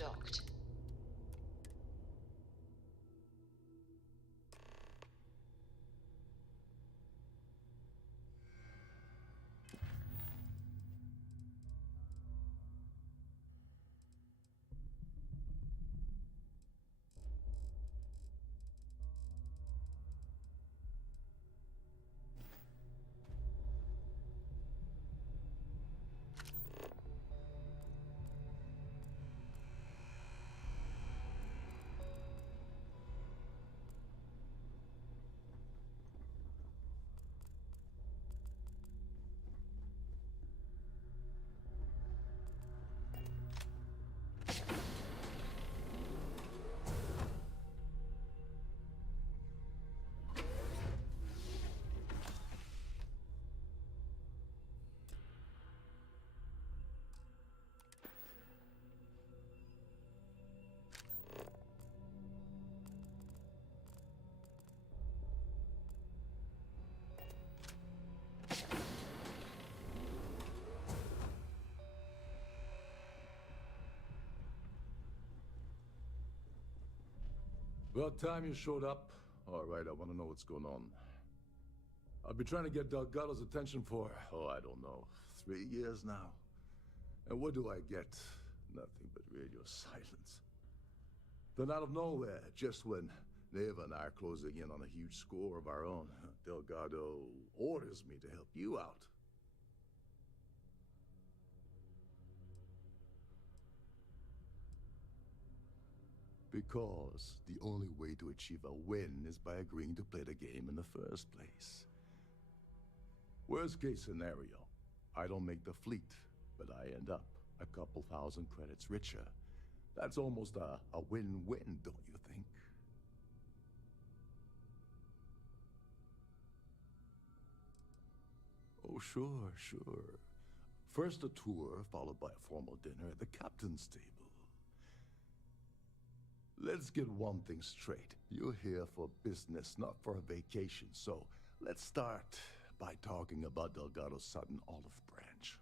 docked. About time you showed up. All right, I want to know what's going on. I've been trying to get Delgado's attention for, I don't know, 3 years now. And what do I get? Nothing but radio silence. Then out of nowhere, just when Neva and I are closing in on a huge score of our own, Delgado orders me to help you out. Because the only way to achieve a win is by agreeing to play the game in the first place. Worst case scenario, I don't make the fleet, but I end up a couple thousand credits richer. That's almost a win-win, don't you think? Oh, sure, sure. First a tour, followed by a formal dinner at the captain's table. Let's get one thing straight. You're here for business, not for a vacation, so let's start by talking about Delgado's Sudden Olive Branch.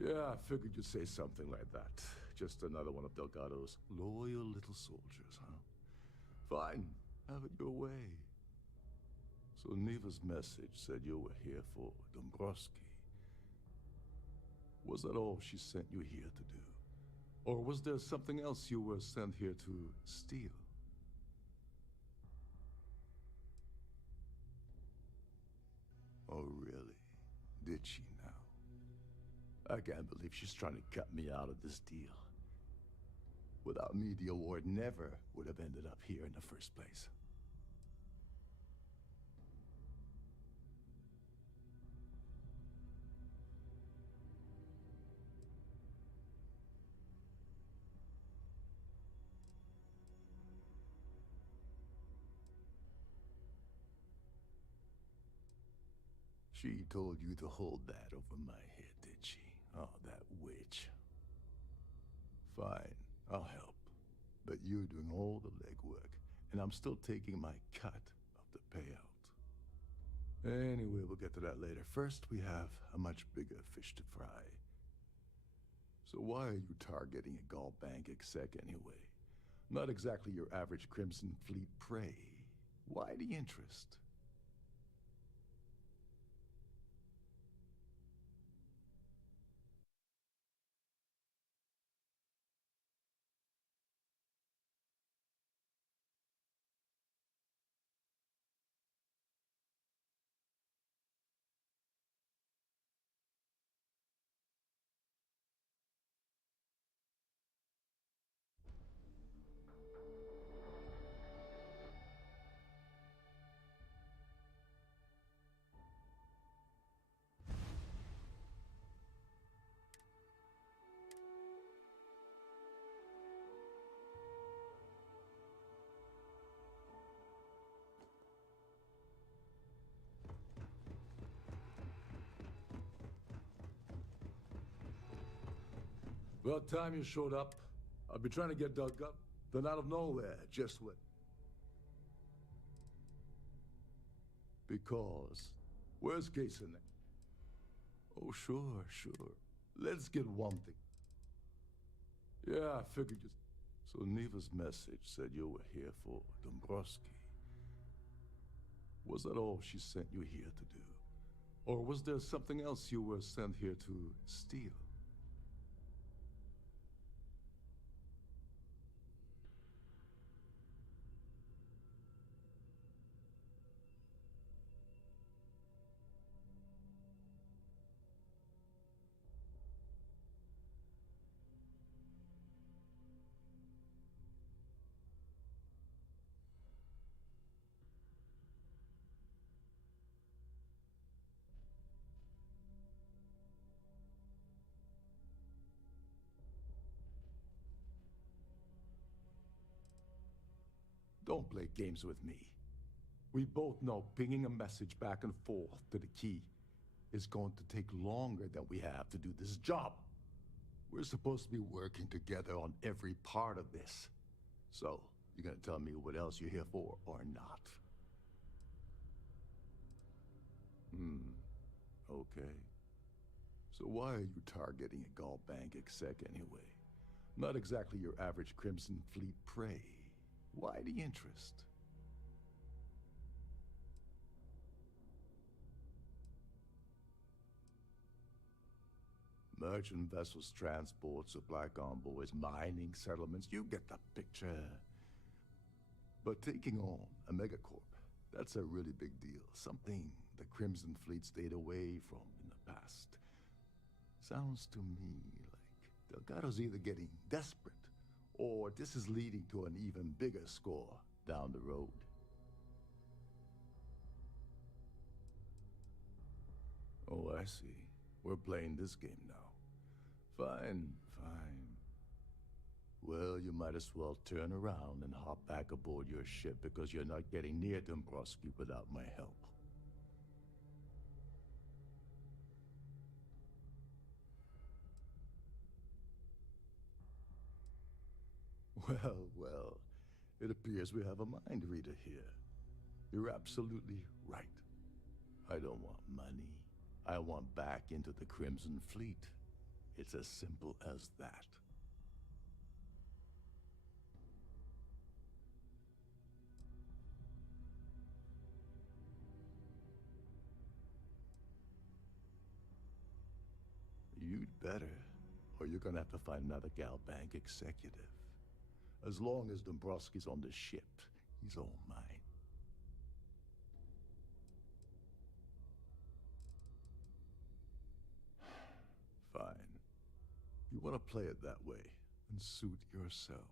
Yeah, I figured you'd say something like that. Just another one of Delgado's loyal little soldiers, huh? Fine, have it your way. So Neva's message said you were here for Dombrowski. Was that all she sent you here to do? Or was there something else you were sent here to steal? Oh, really? Did she now? I can't believe she's trying to cut me out of this deal. Without me, the award never would have ended up here in the first place. She told you to hold that over my head, did she? Oh, that witch. Fine, I'll help. But you're doing all the legwork, and I'm still taking my cut of the payout. Anyway, we'll get to that later. First, we have a much bigger fish to fry. So why are you targeting a Gall Bank exec anyway? Not exactly your average Crimson Fleet prey. Why the interest? About time you showed up. I've been trying to get Doug up. Then out of nowhere, just what? Because, worst case scenario. Oh, sure, sure. Let's get one thing. Yeah, I figured you... So Neva's message said you were here for Dombrowski. Was that all she sent you here to do? Or was there something else you were sent here to steal? Don't play games with me. We both know pinging a message back and forth to the key is going to take longer than we have to do this job. We're supposed to be working together on every part of this. So, you're gonna tell me what else you're here for, or not? Okay. So why are you targeting a Gall Bank exec anyway? Not exactly your average Crimson Fleet prey. Why the interest? Merchant vessels, transport, supply convoys, mining settlements, you get the picture. But taking on a megacorp, that's a really big deal. Something the Crimson Fleet stayed away from in the past. Sounds to me like Delgado's either getting desperate, or this is leading to an even bigger score down the road. Oh, I see. We're playing this game now. Fine, fine. Well, you might as well turn around and hop back aboard your ship because you're not getting near Dombrowski without my help. Well, well, it appears we have a mind reader here. You're absolutely right. I don't want money. I want back into the Crimson Fleet. It's as simple as that. You'd better, or you're gonna have to find another Gal Bank executive. As long as Dombrowski's on the ship, he's all mine. Fine. You want to play it that way, and suit yourself.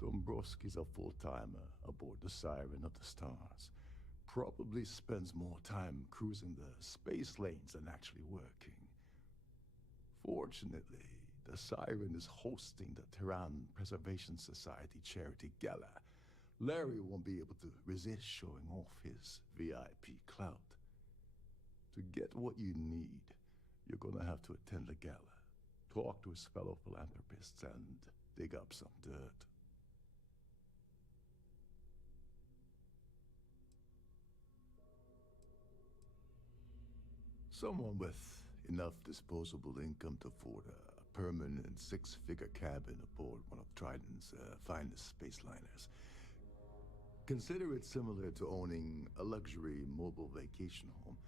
Dombrowski's a full-timer aboard the Siren of the Stars. Probably spends more time cruising the space lanes than actually working. Fortunately, the Siren is hosting the Terran Preservation Society charity gala. Larry won't be able to resist showing off his VIP clout. To get what you need, you're gonna have to attend the gala, talk to his fellow philanthropists, and dig up some dirt. Someone with enough disposable income to afford a permanent six-figure cabin aboard one of Trident's finest space liners. Consider it similar to owning a luxury mobile vacation home.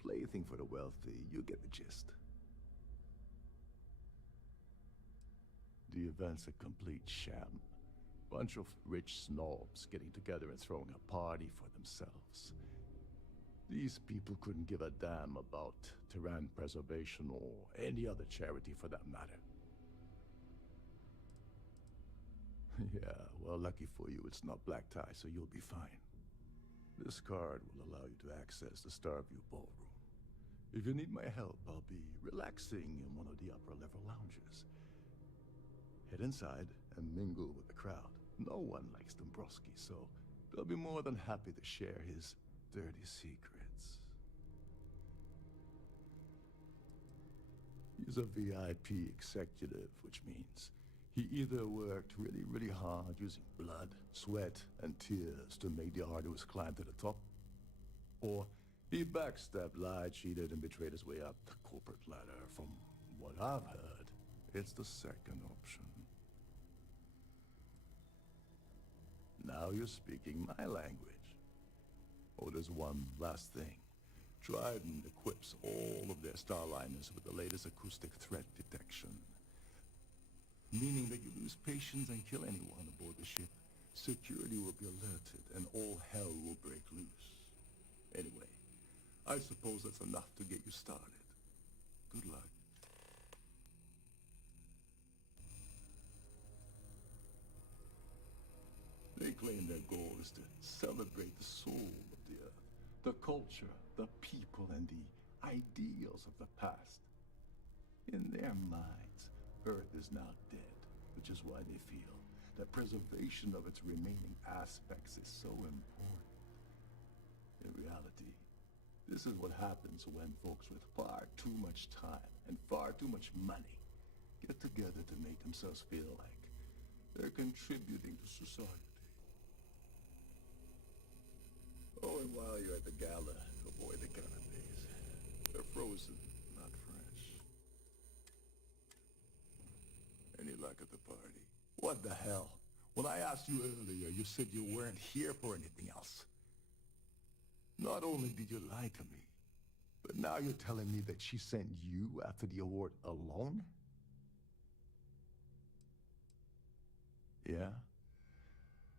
Plaything for the wealthy, you get the gist. The event's a complete sham. Bunch of rich snobs getting together and throwing a party for themselves. These people couldn't give a damn about Terran preservation or any other charity for that matter. Yeah, well, lucky for you, it's not black tie, so you'll be fine. This card will allow you to access the Starview Ballroom. If you need my help, I'll be relaxing in one of the upper-level lounges. Head inside and mingle with the crowd. No one likes Dombrowski, so they'll be more than happy to share his dirty secrets. He's a VIP executive, which means he either worked really, really hard using blood, sweat, and tears to make the arduous climb to the top, or He backstabbed, lied, cheated, and betrayed his way up the corporate ladder. From what I've heard, it's the second option. Now you're speaking my language. Oh, there's one last thing. Trident equips all of their starliners with the latest acoustic threat detection. Meaning that you lose patience and kill anyone aboard the ship, security will be alerted and all hell will break loose. Anyway, I suppose that's enough to get you started. Good luck. They claim their goal is to celebrate the soul of the Earth, the culture, the people, and the ideals of the past. In their minds, Earth is now dead, which is why they feel that preservation of its remaining aspects is so important. In reality, this is what happens when folks with far too much time and far too much money get together to make themselves feel like they're contributing to society. Oh, and while you're at the gala, avoid the canapes. They're frozen, not fresh. Any luck at the party? What the hell? When I asked you earlier, you said you weren't here for anything else. Not only did you lie to me, but now you're telling me that she sent you after the award alone? Yeah?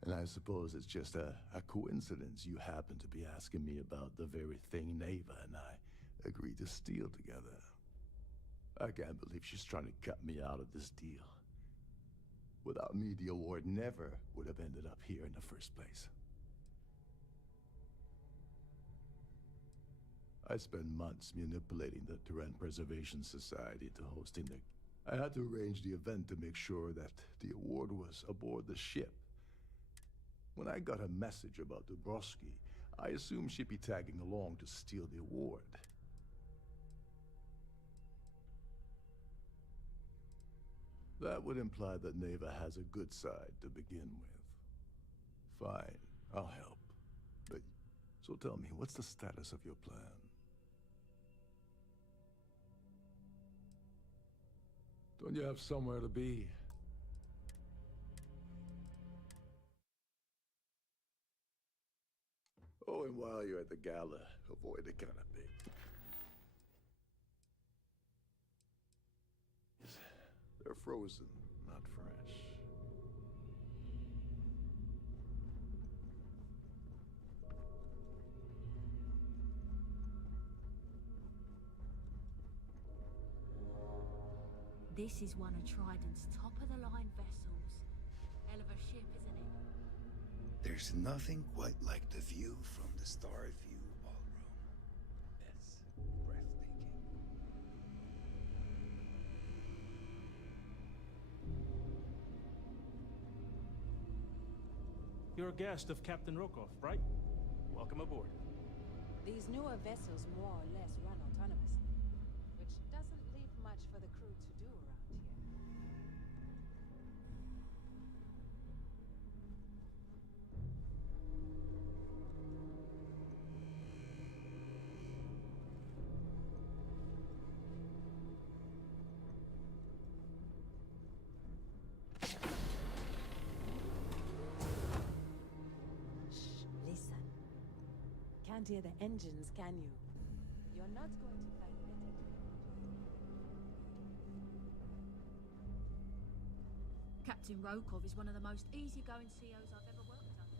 And I suppose it's just a coincidence you happen to be asking me about the very thing Neva and I agreed to steal together. I can't believe she's trying to cut me out of this deal. Without me, the award never would have ended up here in the first place. I spent months manipulating the Terran Preservation Society to hosting the... I had to arrange the event to make sure that the award was aboard the ship. When I got a message about Dubrovsky, I assumed she'd be tagging along to steal the award. That would imply that Neva has a good side to begin with. Fine, I'll help. But, so tell me, what's the status of your plan? Don't you have somewhere to be? Oh, and while you're at the gala, avoid the canapé. They're frozen, not fresh. This is one of Trident's top-of-the-line vessels. Hell of a ship, isn't it? There's nothing quite like the view from the Star View Ballroom. It's breathtaking. You're a guest of Captain Rokov, right? Welcome aboard. These newer vessels more or less run autonomously, which doesn't leave much for the crew to do around here. Listen. Can't hear the engines, can you? You're not going to find better. Captain Rokov is one of the most easygoing COs I've ever worked under.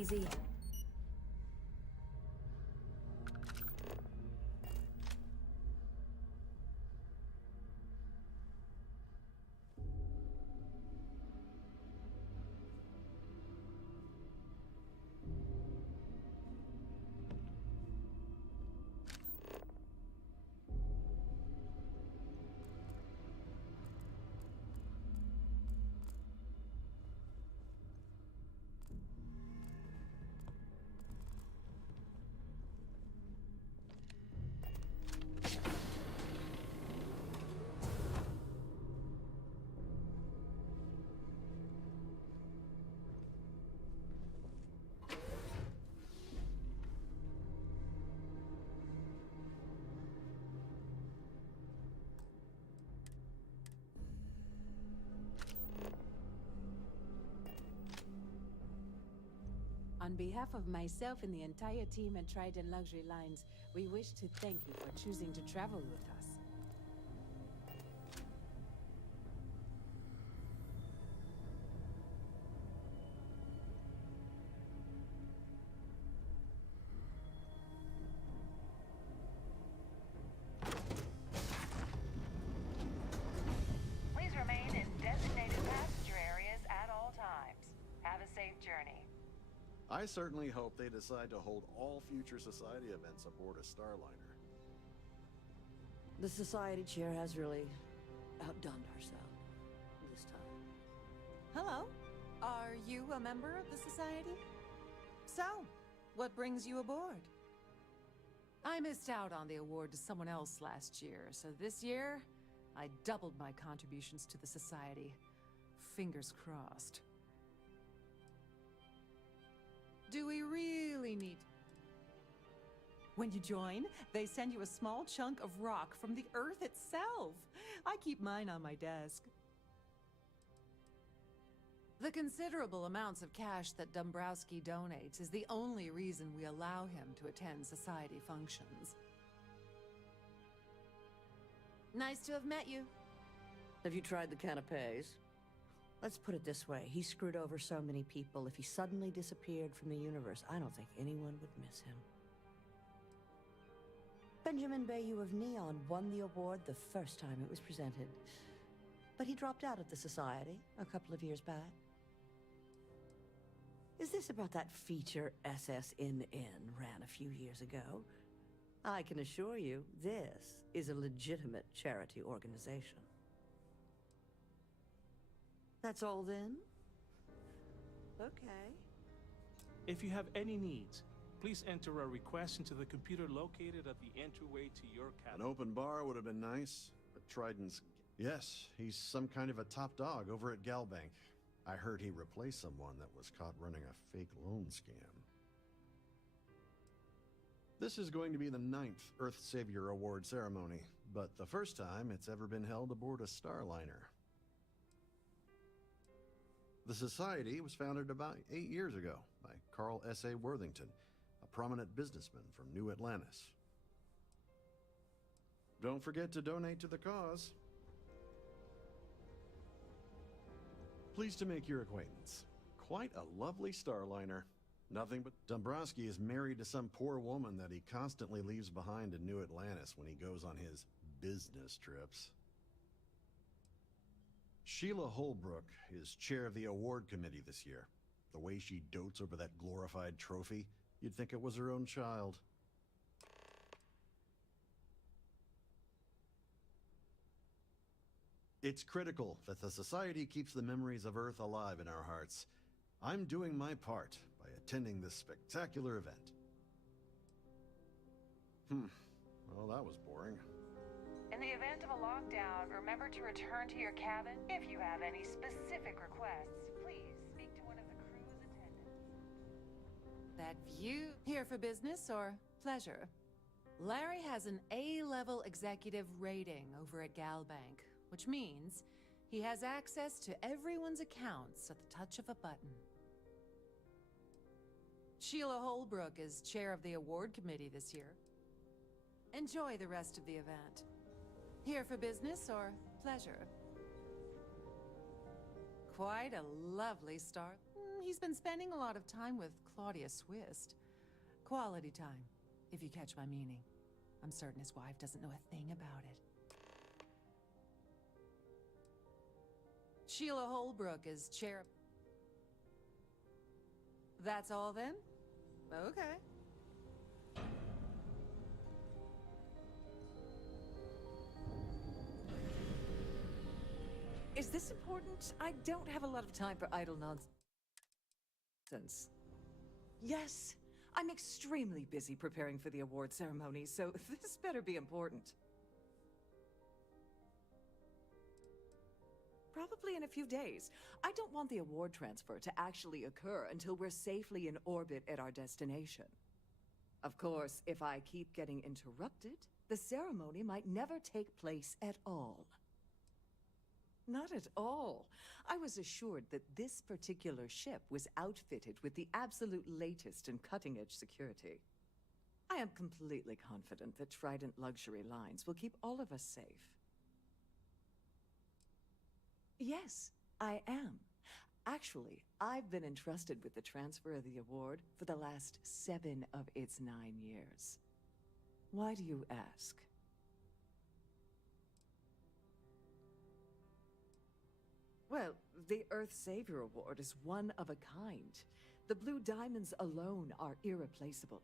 easy. On behalf of myself and the entire team at Trident Luxury Lines, we wish to thank you for choosing to travel with us. Please remain in designated passenger areas at all times. Have a safe journey. I certainly hope they decide to hold all future Society events aboard a Starliner. The Society chair has really outdone herself this time. Hello. Are you a member of the Society? So, what brings you aboard? I missed out on the award to someone else last year, so this year, I doubled my contributions to the Society. Fingers crossed. Do we really need... When you join, they send you a small chunk of rock from the Earth itself. I keep mine on my desk. The considerable amounts of cash that Dombrowski donates is the only reason we allow him to attend Society functions. Nice to have met you. Have you tried the canapes? Let's put it this way. He screwed over so many people. If he suddenly disappeared from the universe, I don't think anyone would miss him. Benjamin Bayou of Neon won the award the first time it was presented. But he dropped out of the Society a couple of years back. Is this about that feature SSNN ran a few years ago? I can assure you, this is a legitimate charity organization. That's all then? Okay. If you have any needs, please enter a request into the computer located at the entryway to your An cabin. open bar would have been nice, but Trident's... Yes, he's some kind of a top dog over at Galbank. I heard he replaced someone that was caught running a fake loan scam. This is going to be the 9th Earth Savior Award ceremony, but the first time it's ever been held aboard a Starliner. The Society was founded about 8 years ago by Carl S.A. Worthington, a prominent businessman from New Atlantis. Don't forget to donate to the cause. Pleased to make your acquaintance. Quite a lovely Starliner. Nothing but Dombrowski is married to some poor woman that he constantly leaves behind in New Atlantis when he goes on his business trips. Sheila Holbrook is chair of the award committee this year. The way she dotes over that glorified trophy, you'd think it was her own child. It's critical that the Society keeps the memories of Earth alive in our hearts. I'm doing my part by attending this spectacular event. Well, that was boring. In the event of a lockdown, remember to return to your cabin. If you have any specific requests, please speak to one of the crew's attendants. That view... Here for business or pleasure? Larry has an A-level executive rating over at Galbank, which means he has access to everyone's accounts at the touch of a button. Sheila Holbrook is chair of the award committee this year. Enjoy the rest of the event. Here for business or pleasure? Quite a lovely star. he's been spending a lot of time with Claudia Swist. Quality time, if you catch my meaning. I'm certain his wife doesn't know a thing about it. Sheila Holbrook is chair... That's all then? Okay. Is this important? I don't have a lot of time for idle nonsense. Yes, I'm extremely busy preparing for the award ceremony, so this better be important. Probably in a few days. I don't want the award transfer to actually occur until we're safely in orbit at our destination. Of course, if I keep getting interrupted, the ceremony might never take place at all. Not at all. I was assured that this particular ship was outfitted with the absolute latest and cutting-edge security. I am completely confident that Trident Luxury Lines will keep all of us safe. Yes, I am. Actually, I've been entrusted with the transfer of the award for the last 7 of its 9 years. Why do you ask? Well, the Earth Savior Award is one of a kind. The Blue Diamonds alone are irreplaceable.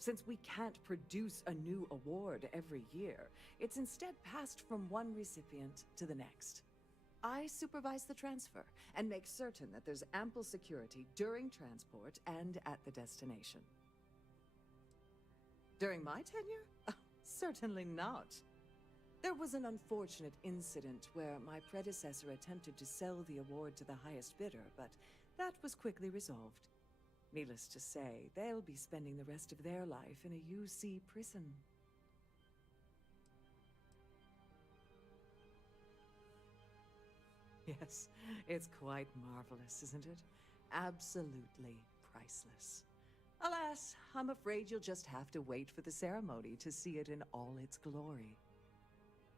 Since we can't produce a new award every year, it's instead passed from one recipient to the next. I supervise the transfer and make certain that there's ample security during transport and at the destination. During my tenure? Oh, certainly not. There was an unfortunate incident where my predecessor attempted to sell the award to the highest bidder, but that was quickly resolved. Needless to say, they'll be spending the rest of their life in a UC prison. Yes, it's quite marvelous, isn't it? Absolutely priceless. Alas, I'm afraid you'll just have to wait for the ceremony to see it in all its glory.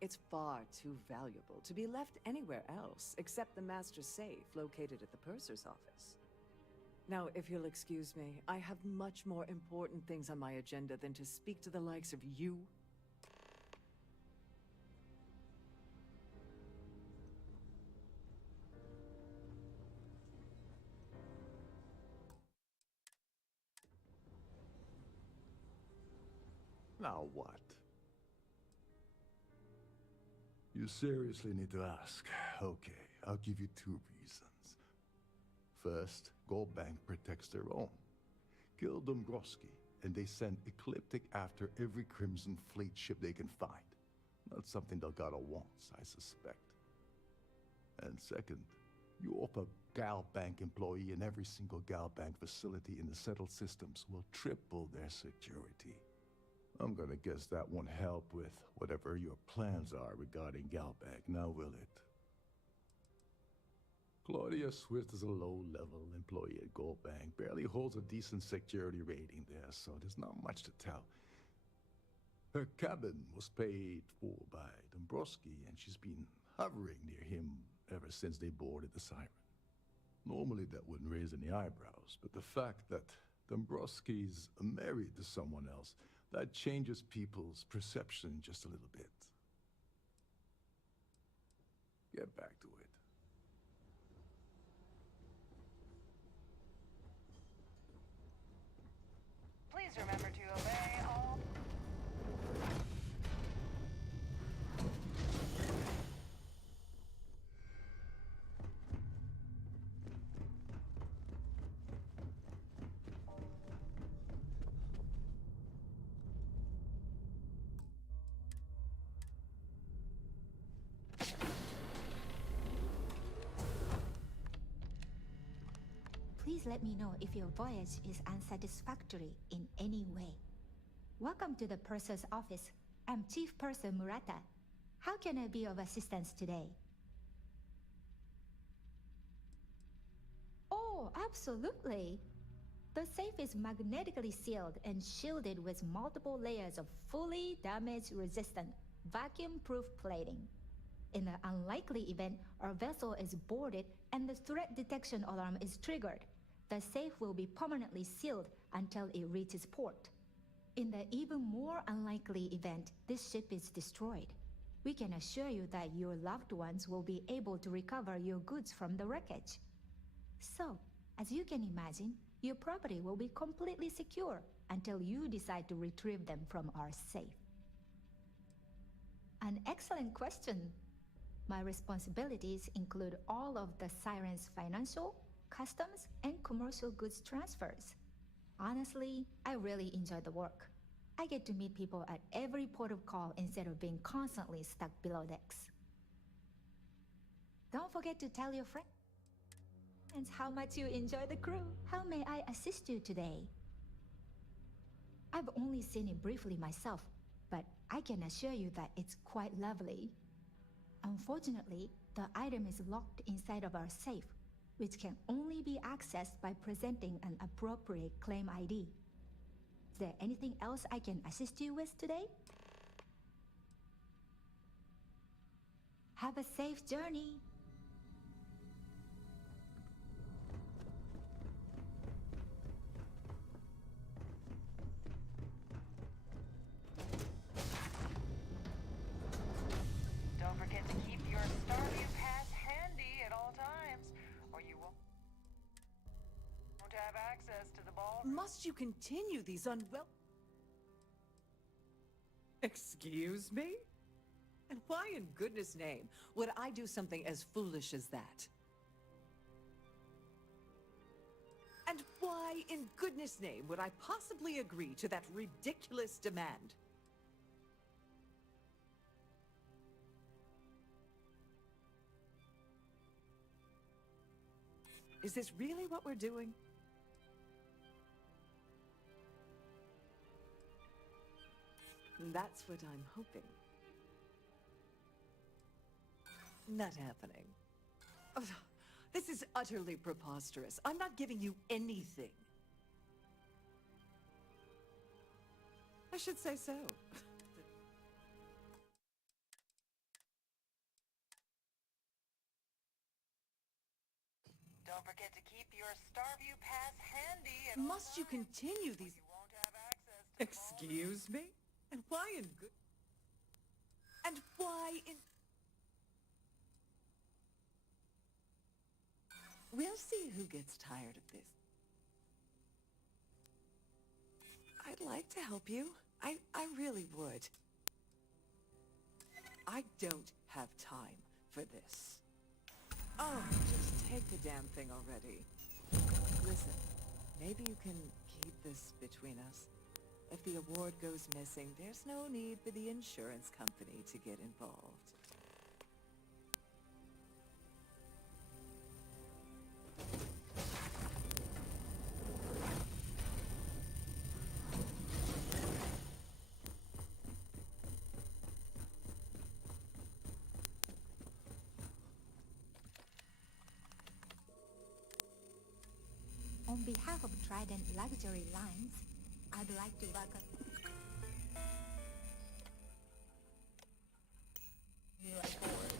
It's far too valuable to be left anywhere else except the master safe located at the purser's office. Now, if you'll excuse me, I have much more important things on my agenda than to speak to the likes of you. Now what? You seriously need to ask. Okay, I'll give you 2 reasons. First, Goldbank protects their own. Kill Dombrowski, and they send Ecliptic after every Crimson Fleet ship they can find. Not something Delgado wants, I suspect. And second, you offer Galbank employee in every single Galbank facility in the settled systems will triple their security. I'm gonna guess that won't help with whatever your plans are regarding Galbank, now will it? Claudia Swist is a low-level employee at Goldbank, barely holds a decent security rating there, so there's not much to tell. Her cabin was paid for by Dombrowski, and she's been hovering near him ever since they boarded the Siren. Normally that wouldn't raise any eyebrows, but the fact that Dombrowski's married to someone else, that changes people's perception just a little bit. Get back to it. Please remember to obey all... Please let me know if your voyage is unsatisfactory in any way. Welcome to the Purser's office. I'm Chief Purser Murata. How can I be of assistance today? Oh, absolutely. The safe is magnetically sealed and shielded with multiple layers of fully damage-resistant, vacuum-proof plating. In the unlikely event our vessel is boarded and the threat detection alarm is triggered, the safe will be permanently sealed until it reaches port. In the even more unlikely event this ship is destroyed, we can assure you that your loved ones will be able to recover your goods from the wreckage. So, as you can imagine, your property will be completely secure until you decide to retrieve them from our safe. An excellent question. My responsibilities include all of the Siren's financial, customs, and commercial goods transfers. Honestly, I really enjoy the work. I get to meet people at every port of call instead of being constantly stuck below decks. Don't forget to tell your friends how much you enjoy the crew. How may I assist you today? I've only seen it briefly myself, but I can assure you that it's quite lovely. Unfortunately, the item is locked inside of our safe, which can only be accessed by presenting an appropriate claim ID. Is there anything else I can assist you with today? Have a safe journey. Don't forget to keep your Starview Pass handy at all times, or you won't have access to the ballroom. Must you continue these Excuse me? And why in goodness name would I do something as foolish as that? And why in goodness name would I possibly agree to that ridiculous demand? Is this really what we're doing? That's what I'm hoping. Not happening. Ugh, this is utterly preposterous. I'm not giving you anything. I should say so. Don't forget to keep your Starview Pass handy. Must you continue these? You won't have access to Excuse me? And why in good? And why in? We'll see who gets tired of this. I'd like to help you. I really would. I don't have time for this. Oh, just take the damn thing already. Listen, maybe you can keep this between us. If the award goes missing, there's no need for the insurance company to get involved. On behalf of Trident Luxury Lines, I'd like to welcome you aboard.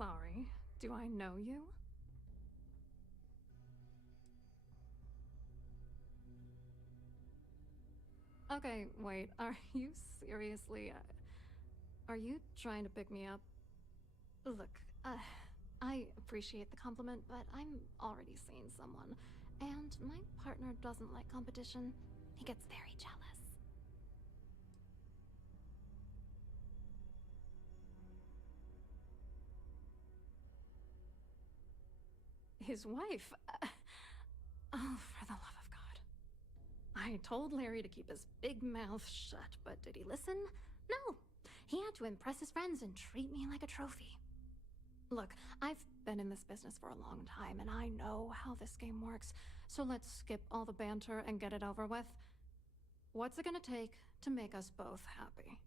Sorry, do I know you? Okay, wait, are you seriously, are you trying to pick me up? Look, I appreciate the compliment, but I'm already seeing someone, and my partner doesn't like competition. He gets very jealous. His wife? Oh, for the love of God. I told Larry to keep his big mouth shut, but did he listen? No. He had to impress his friends and treat me like a trophy. Look, I've been in this business for a long time, and I know how this game works, so let's skip all the banter and get it over with. What's it gonna take to make us both happy?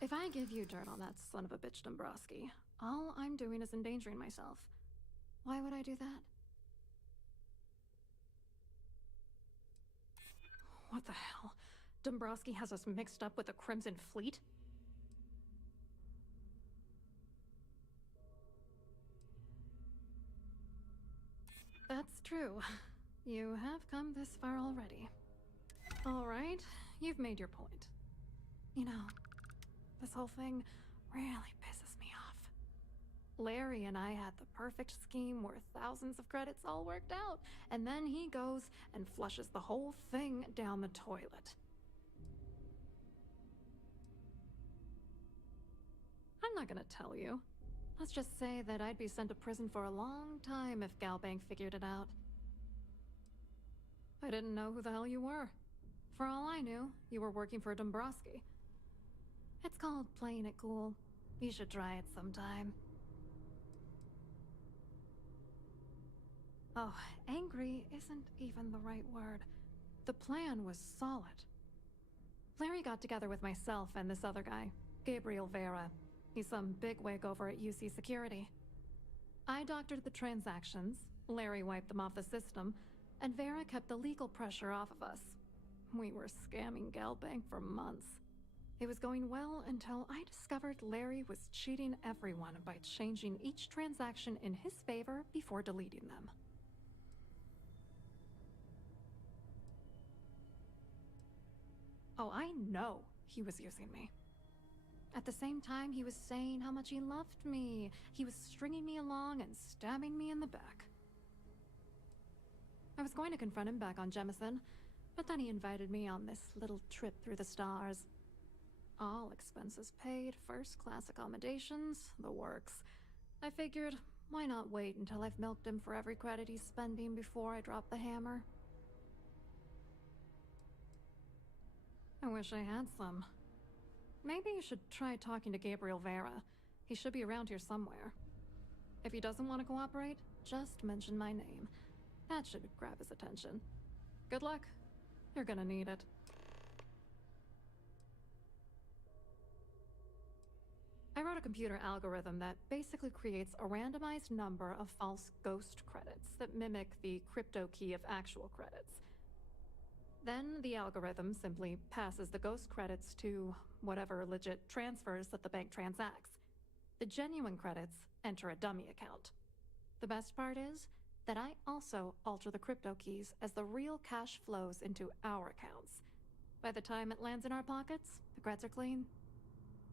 If I give you dirt on that son of a bitch Dombrowski, all I'm doing is endangering myself. Why would I do that? What the hell? Dombrowski has us mixed up with the Crimson Fleet? That's true. You have come this far already. All right, you've made your point. You know, this whole thing really pisses me off. Larry and I had the perfect scheme worth thousands of credits all worked out, and then he goes and flushes the whole thing down the toilet. I'm not gonna tell you. Let's just say that I'd be sent to prison for a long time if Galbank figured it out. I didn't know who the hell you were. For all I knew, you were working for Dombrowski. It's called playing it cool. You should try it sometime. Oh, angry isn't even the right word. The plan was solid. Larry got together with myself and this other guy, Gabriel Vera. He's some bigwig over at UC Security. I doctored the transactions, Larry wiped them off the system, and Vera kept the legal pressure off of us. We were scamming Galbank for months. It was going well until I discovered Larry was cheating everyone by changing each transaction in his favor before deleting them. Oh, I know he was using me. At the same time, he was saying how much he loved me. He was stringing me along and stabbing me in the back. I was going to confront him back on Jemison, but then he invited me on this little trip through the stars. All expenses paid, first-class accommodations, the works. I figured, why not wait until I've milked him for every credit he's spending before I drop the hammer? I wish I had some. Maybe you should try talking to Gabriel Vera. He should be around here somewhere. If he doesn't want to cooperate, just mention my name. That should grab his attention. Good luck. You're gonna need it. I wrote a computer algorithm that basically creates a randomized number of false ghost credits that mimic the crypto key of actual credits. Then the algorithm simply passes the ghost credits to whatever legit transfers that the bank transacts. The genuine credits enter a dummy account. The best part is that I also alter the crypto keys as the real cash flows into our accounts. By the time it lands in our pockets, the creds are clean.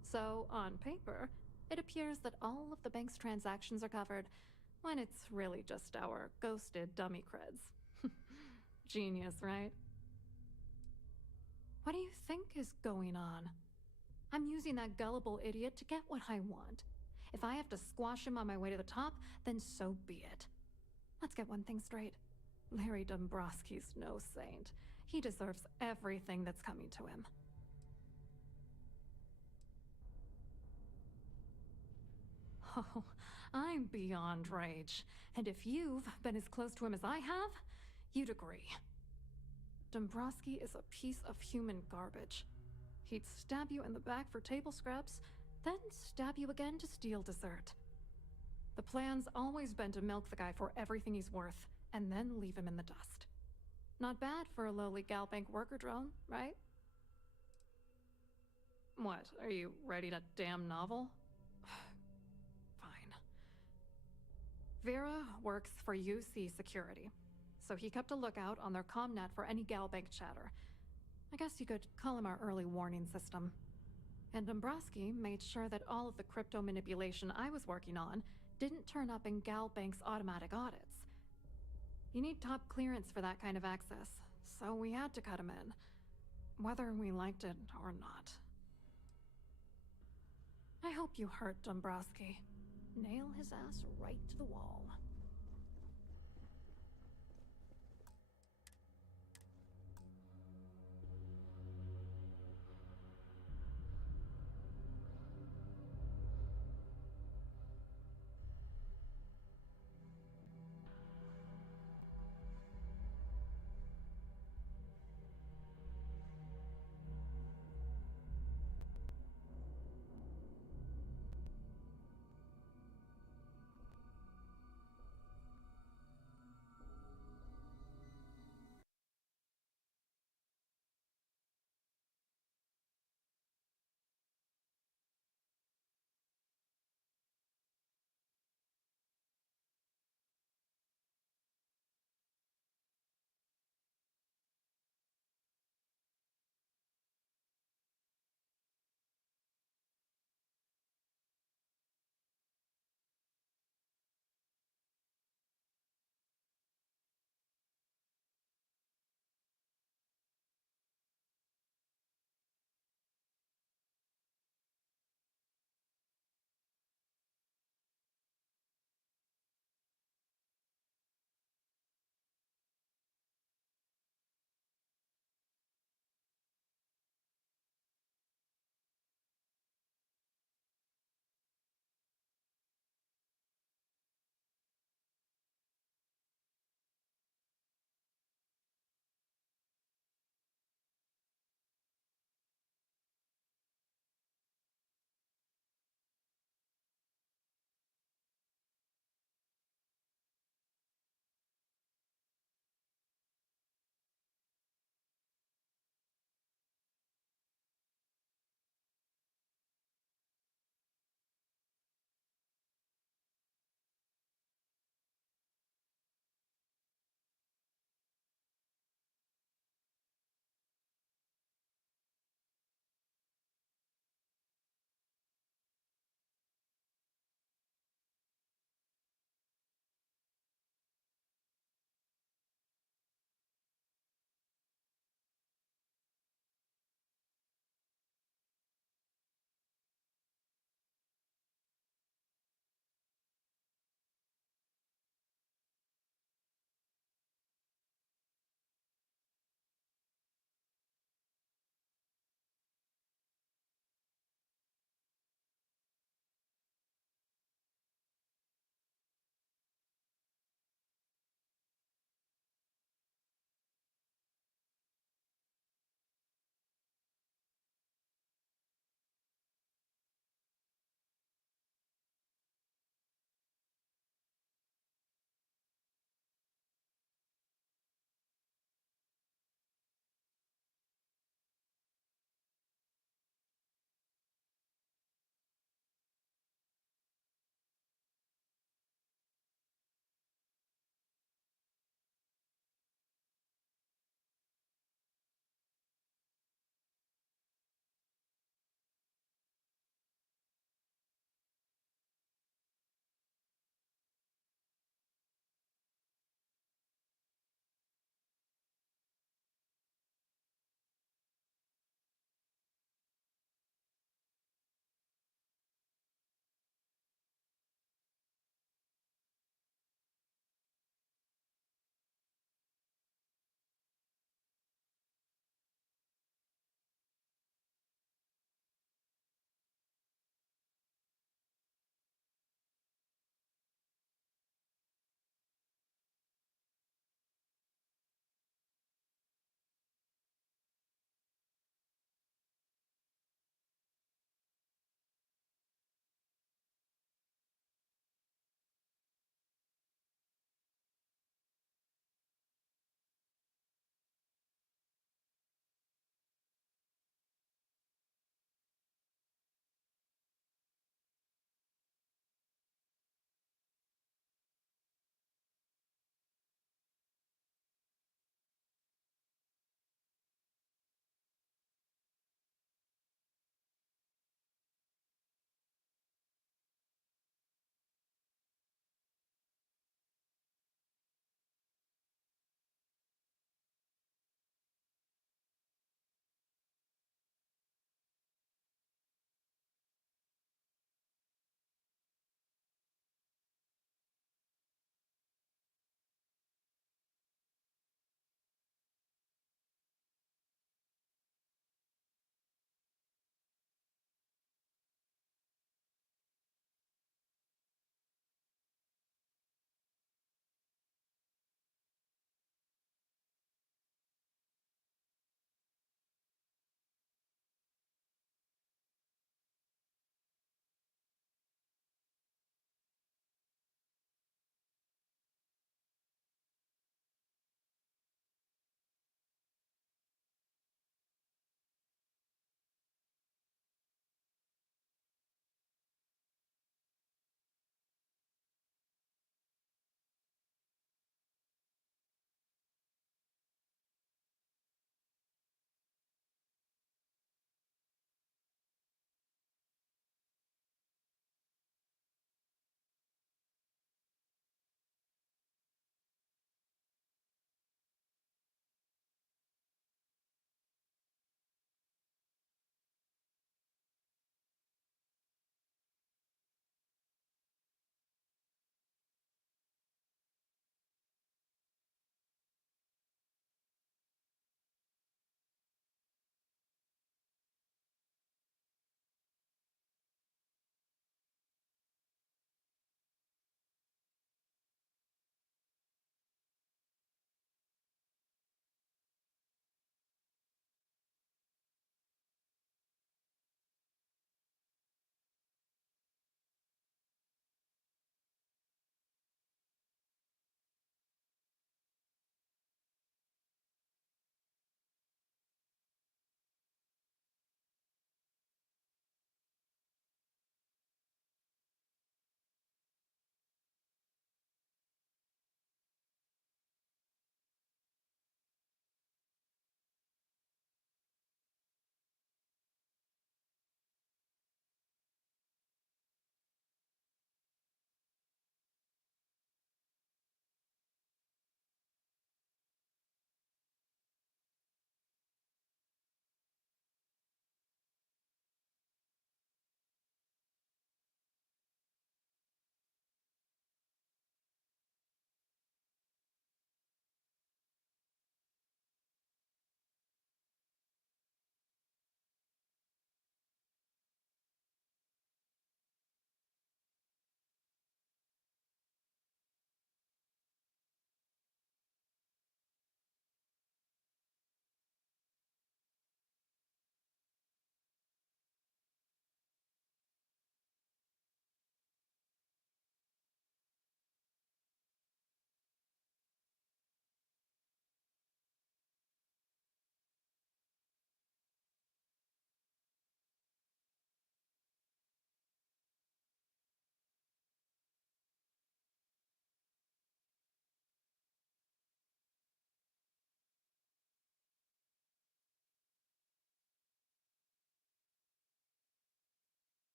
So, on paper, it appears that all of the bank's transactions are covered, when it's really just our ghosted dummy creds. Genius, right? What do you think is going on? I'm using that gullible idiot to get what I want. If I have to squash him on my way to the top, then so be it. Let's get one thing straight. Larry Dombrowski's no saint. He deserves everything that's coming to him. Oh, I'm beyond rage. And if you've been as close to him as I have, you'd agree. Dombrowski is a piece of human garbage. He'd stab you in the back for table scraps, then stab you again to steal dessert. The plan's always been to milk the guy for everything he's worth, and then leave him in the dust. Not bad for a lowly Galbank worker drone, right? What, are you writing a damn novel? Fine. Vera works for UC Security, so he kept a lookout on their comnet for any Galbank chatter. I guess you could call him our early warning system. And Dombrowski made sure that all of the crypto manipulation I was working on didn't turn up in Galbank's automatic audits. You need top clearance for that kind of access, so we had to cut him in, whether we liked it or not. I hope you hurt Dombrowski. Nail his ass right to the wall.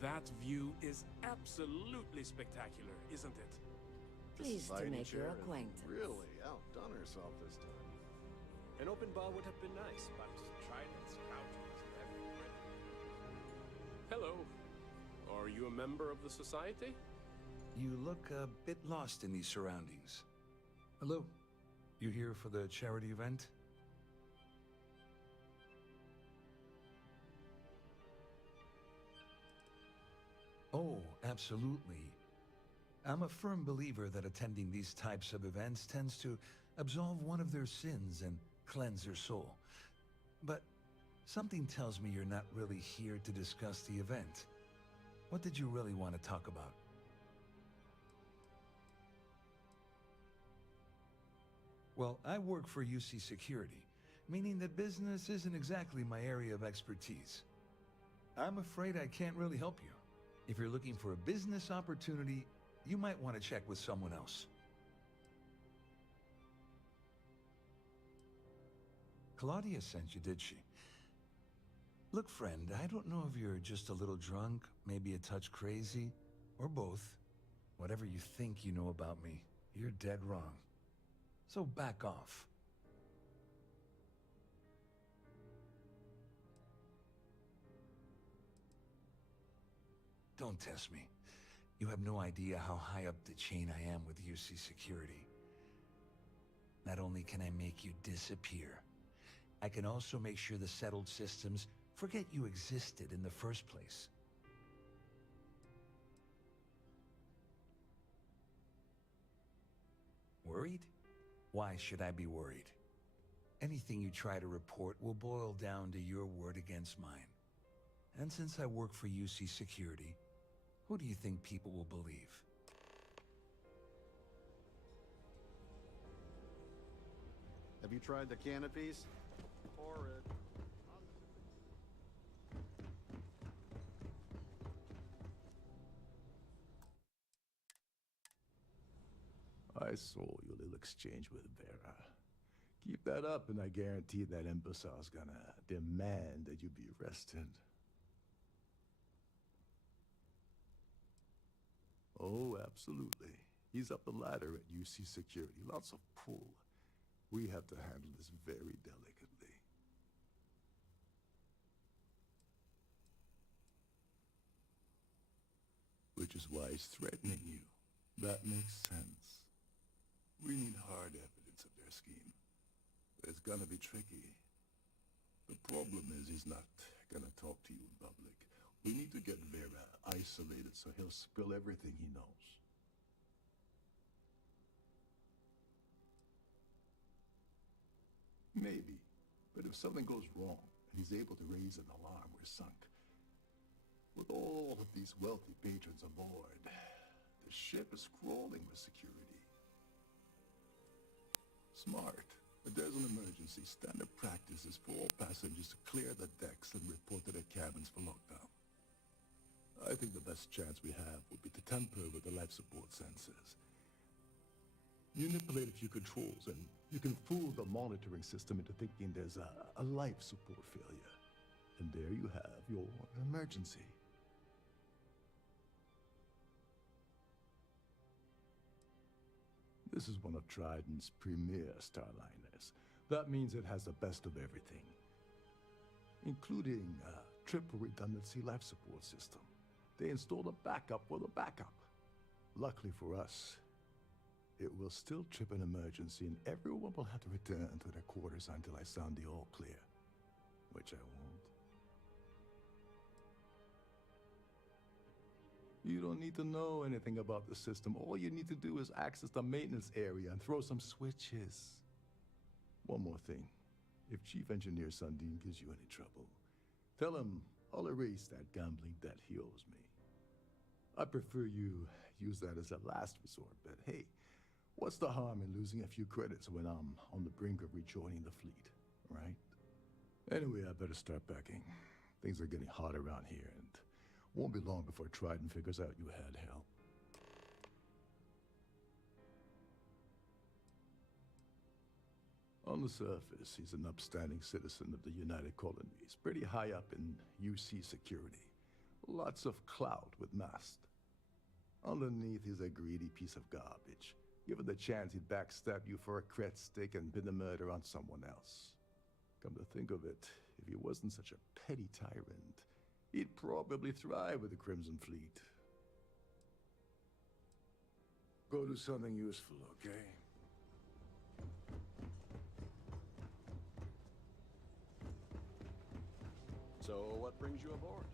That view is absolutely spectacular, isn't it? The Pleased to society make your chair has acquaintance. really outdone herself this time. An open bar would have been nice, but Trident's couch was everywhere. Hello. Are you a member of the society? You look a bit lost in these surroundings. Hello. You here for the charity event? Oh, absolutely. I'm a firm believer that attending these types of events tends to absolve one of their sins and cleanse their soul. But something tells me you're not really here to discuss the event. What did you really want to talk about? Well, I work for UC Security, meaning that business isn't exactly my area of expertise. I'm afraid I can't really help you. If you're looking for a business opportunity, you might want to check with someone else. Claudia sent you, did she? Look, friend, I don't know if you're just a little drunk, maybe a touch crazy, or both. Whatever you think you know about me, you're dead wrong. So back off. Don't test me. You have no idea how high up the chain I am with UC Security. Not only can I make you disappear, I can also make sure the settled systems forget you existed in the first place. Worried? Why should I be worried? Anything you try to report will boil down to your word against mine. And since I work for UC Security, who do you think people will believe? Have you tried the canopies? Horrid. I saw your little exchange with Vera. Keep that up, and I guarantee that imbecile's gonna demand that you be arrested. Oh, absolutely. He's up the ladder at UC Security. Lots of pull. We have to handle this very delicately. Which is why he's threatening you. That makes sense. We need hard evidence of their scheme. But it's gonna be tricky. The problem is he's not gonna talk to you in public. We need to get Vera isolated so he'll spill everything he knows. Maybe. But if something goes wrong and he's able to raise an alarm, we're sunk. With all of these wealthy patrons aboard, the ship is crawling with security. Smart. If there's an emergency, standard practice is for all passengers to clear the decks and report to their cabins for lockdown. I think the best chance we have would be to tamper with the life support sensors. You manipulate a few controls, and you can fool the monitoring system into thinking there's a life support failure. And there you have your emergency. This is one of Trident's premier starliners. That means it has the best of everything, including a triple redundancy life support system. They installed a backup for the backup. Luckily for us, it will still trip an emergency and everyone will have to return to their quarters until I sound the all clear, which I won't. You don't need to know anything about the system. All you need to do is access the maintenance area and throw some switches. One more thing. If Chief Engineer Sundin gives you any trouble, tell him I'll erase that gambling debt he owes me. I prefer you use that as a last resort, but hey, what's the harm in losing a few credits when I'm on the brink of rejoining the fleet, right? Anyway, I better start packing. Things are getting hot around here, and won't be long before Trident figures out you had help. On the surface, he's an upstanding citizen of the United Colonies, pretty high up in UC Security. Lots of clout with Mast. Underneath, he's a greedy piece of garbage. Given the chance, he'd backstab you for a cret stick and pin the murder on someone else. Come to think of it, if he wasn't such a petty tyrant, he'd probably thrive with the Crimson Fleet. Go do something useful, okay? So, what brings you aboard?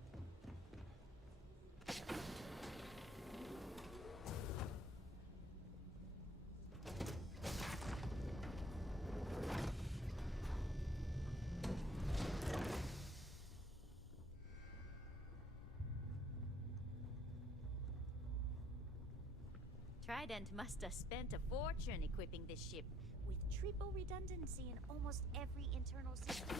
Trident must have spent a fortune equipping this ship with triple redundancy in almost every internal system.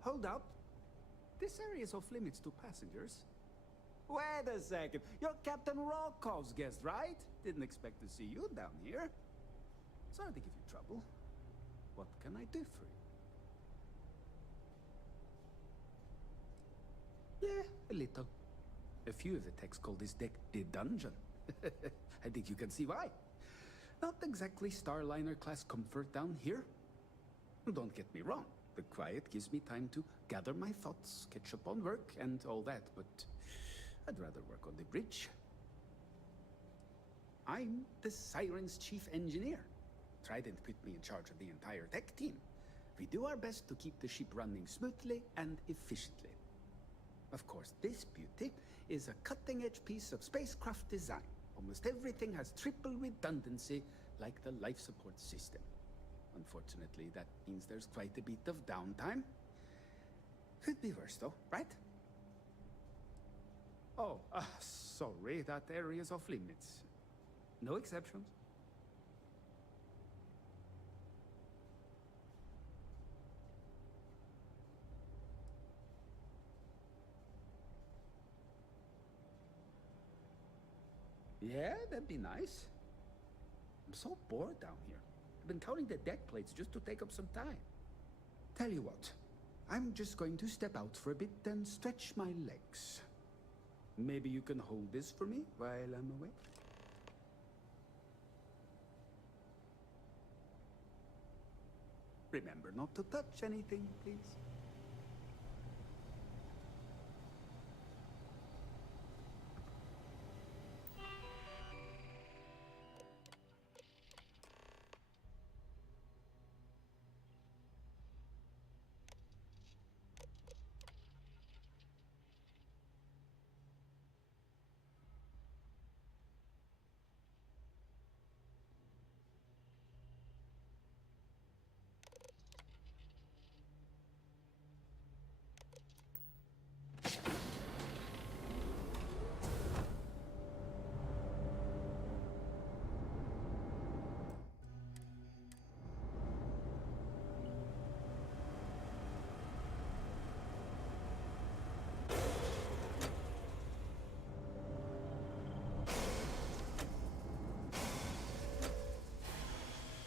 Hold up. This area is off limits to passengers. Wait a second. You're Captain Rocco's guest, right? Didn't expect to see you down here. Sorry to give you trouble. What can I do for you? Yeah, a little. A few of the techs call this deck the dungeon. I think you can see why. Not exactly Starliner class comfort down here. Don't get me wrong. The quiet gives me time to gather my thoughts, catch up on work, and all that, but I'd rather work on the bridge. I'm the Siren's chief engineer. Trident put me in charge of the entire tech team. We do our best to keep the ship running smoothly and efficiently. Of course, this beauty is a cutting-edge piece of spacecraft design. Almost everything has triple redundancy, like the life support system. Unfortunately, that means there's quite a bit of downtime. Could be worse, though, right? Oh, sorry, that area's off limits. No exceptions. Yeah, that'd be nice. I'm so bored down here. I've been counting the deck plates just to take up some time. Tell you what, I'm just going to step out for a bit and stretch my legs. Maybe you can hold this for me while I'm away? Remember not to touch anything, please.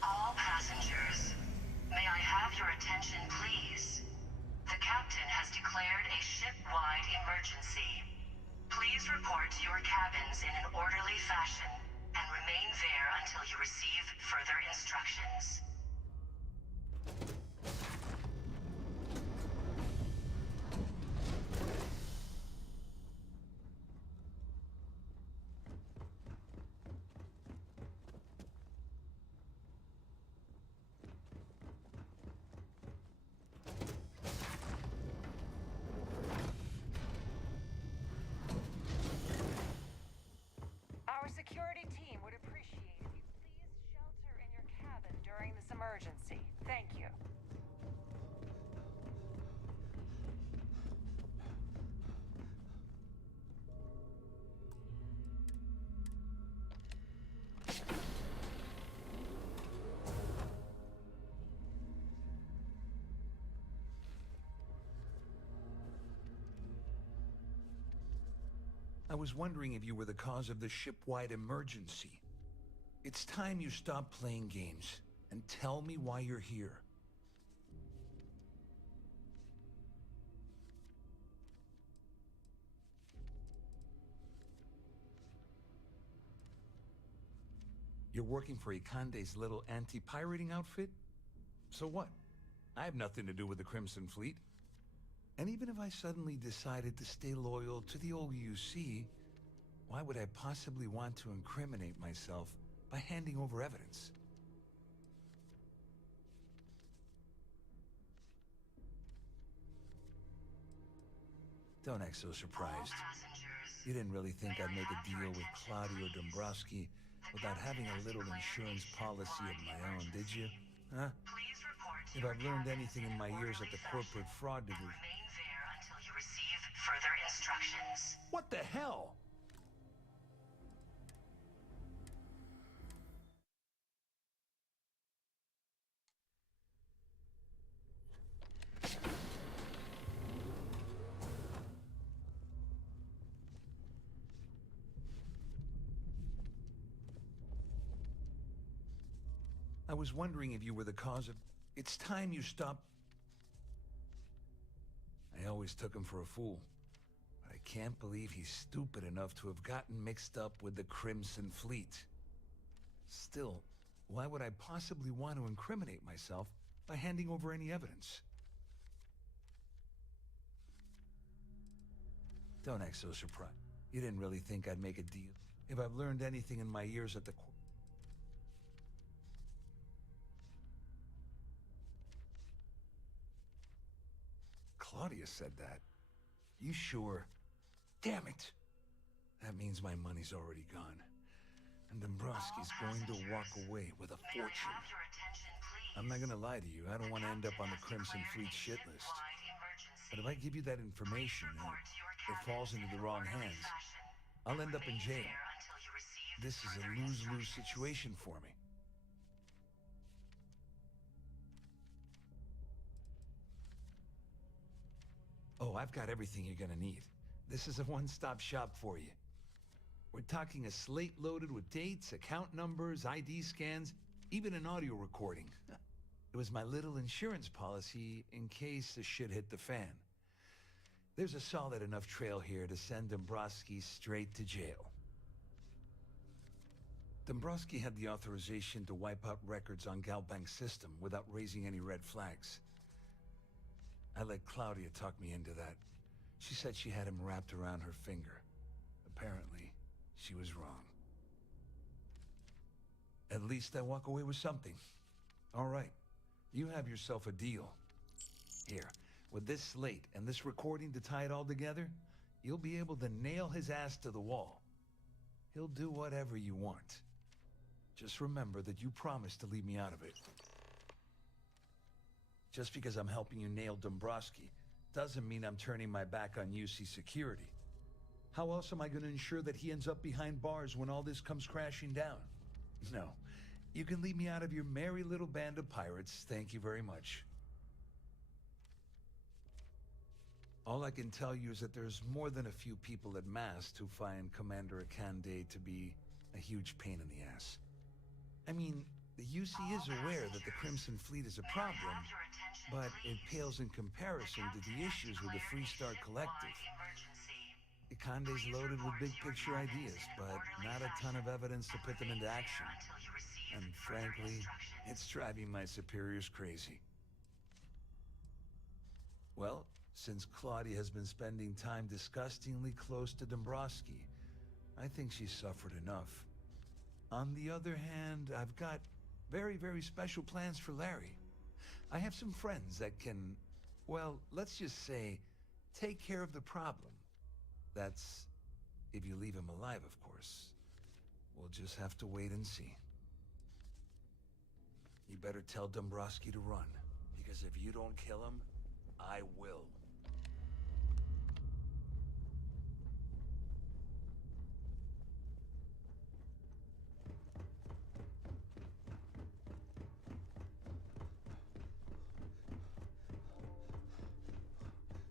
All passengers, may I have your attention, please? The captain has declared a ship-wide emergency. Please report to your cabins in an orderly fashion and remain there until you receive further instructions. Our security team would appreciate if you please shelter in your cabin during this emergency. Thank you. I was wondering if you were the cause of the ship-wide emergency. It's time you stop playing games and tell me why you're here. You're working for Ikande's little anti-pirating outfit? So what? I have nothing to do with the Crimson Fleet. And even if I suddenly decided to stay loyal to the old UC, why would I possibly want to incriminate myself by handing over evidence? Don't act so surprised. You didn't really think I'd make a deal with Claudio Dombrowski without having a little insurance policy of my own, did you? Huh? If I've learned anything in my years at the corporate fraud division... Remain there until you receive further instructions. What the hell? I was wondering if you were the cause of... It's time you stop... I always took him for a fool. But I can't believe he's stupid enough to have gotten mixed up with the Crimson Fleet. Still, why would I possibly want to incriminate myself by handing over any evidence? Don't act so surprised. You didn't really think I'd make a deal. If I've learned anything in my years at the... Claudia said that. You sure? Damn it! That means my money's already gone. And Dombrowski's going to walk away with a fortune. I'm not gonna lie to you, I don't want to end up on the Crimson Fleet shit list. But if I give you that information and it falls into the wrong hands, I'll end up in jail. This is a lose-lose situation for me. Oh, I've got everything you're gonna need. This is a one-stop shop for you. We're talking a slate loaded with dates, account numbers, ID scans, even an audio recording. It was my little insurance policy in case the shit hit the fan. There's a solid enough trail here to send Dombrowski straight to jail. Dombrowski had the authorization to wipe out records on Galbank's system without raising any red flags. I let Claudia talk me into that. She said she had him wrapped around her finger. Apparently, she was wrong. At least I walk away with something. All right, you have yourself a deal. Here, with this slate and this recording to tie it all together, you'll be able to nail his ass to the wall. He'll do whatever you want. Just remember that you promised to leave me out of it. Just because I'm helping you nail Dombrowski doesn't mean I'm turning my back on UC security. How else am I going to ensure that he ends up behind bars when all this comes crashing down? No. You can leave me out of your merry little band of pirates, thank you very much. All I can tell you is that there's more than a few people at Mast who find Commander Akande to be a huge pain in the ass. I mean, the UC is aware that the Crimson Fleet is a problem, but it pales in comparison to the issues with the Freestar Collective. Akande's loaded with big-picture ideas, but not a ton of evidence to put them into action. And frankly, it's driving my superiors crazy. Well, since Claudia has been spending time disgustingly close to Dombrowski, I think she's suffered enough. On the other hand, I've got very, very special plans for Larry. I have some friends that can, well, let's just say, take care of the problem. That's if you leave him alive, of course. We'll just have to wait and see. You better tell Dombrowski to run, because if you don't kill him, I will.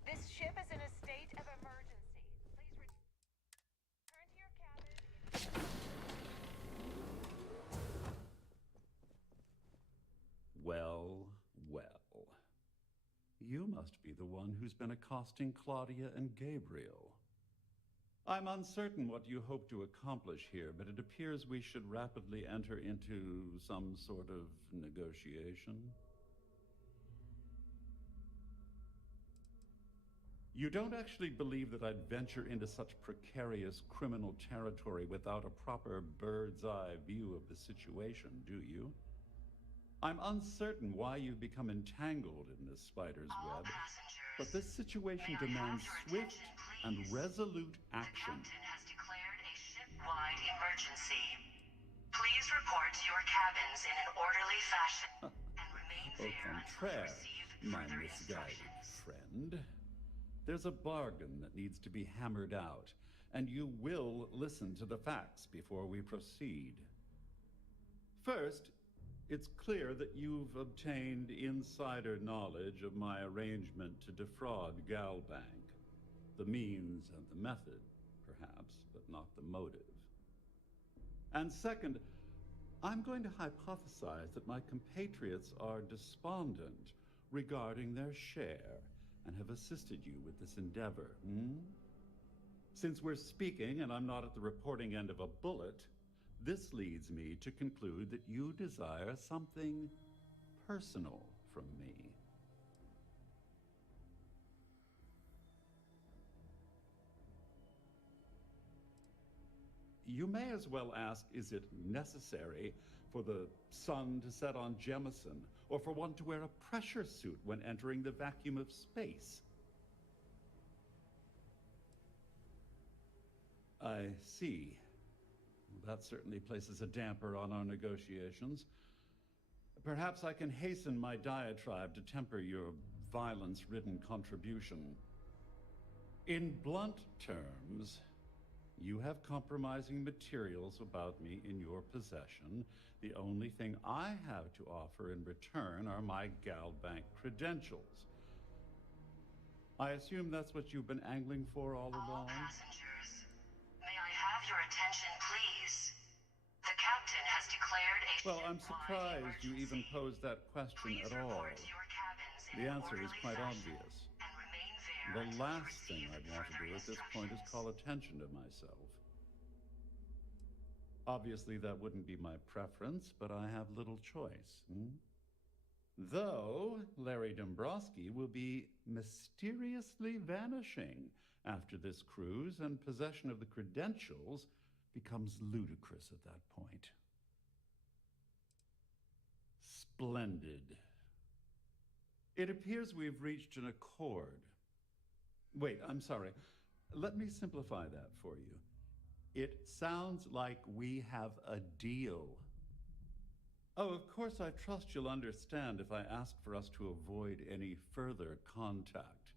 This ship is in a state of emergency. Please return to your cabin. You must be the one who's been accosting Claudia and Gabriel. I'm uncertain what you hope to accomplish here, but it appears we should rapidly enter into some sort of negotiation. You don't actually believe that I'd venture into such precarious criminal territory without a proper bird's-eye view of the situation, do you? I'm uncertain why you've become entangled in this spider's web, but this situation demands swift and resolute action. The captain has declared a ship-wide emergency. Please report to your cabins in an orderly fashion and remain Au there until you contraire, receive my further misguided instructions. friend. There's a bargain that needs to be hammered out, and you will listen to the facts before we proceed. First, it's clear that you've obtained insider knowledge of my arrangement to defraud Galbank. The means and the method, perhaps, but not the motive. And second, I'm going to hypothesize that my compatriots are despondent regarding their share and have assisted you with this endeavor. Since we're speaking and I'm not at the reporting end of a bullet, this leads me to conclude that you desire something personal from me. You may as well ask, is it necessary for the sun to set on Jemison, or for one to wear a pressure suit when entering the vacuum of space? I see. That certainly places a damper on our negotiations. Perhaps I can hasten my diatribe to temper your violence-ridden contribution. In blunt terms, you have compromising materials about me in your possession. The only thing I have to offer in return are my Galbank credentials. I assume that's what you've been angling for all along? Passengers, may I have your attention, please? The captain has declared a Well, I'm ship-wide surprised you even posed that question at all. The answer is quite obvious. The last thing I'd want to do at this point is call attention to myself. Obviously, that wouldn't be my preference, but I have little choice. Though Larry Dombrowski will be mysteriously vanishing after this cruise, and possession of the credentials becomes ludicrous at that point. Splendid. It appears we've reached an accord. Wait, I'm sorry. Let me simplify that for you. It sounds like we have a deal. Oh, of course, I trust you'll understand if I ask for us to avoid any further contact.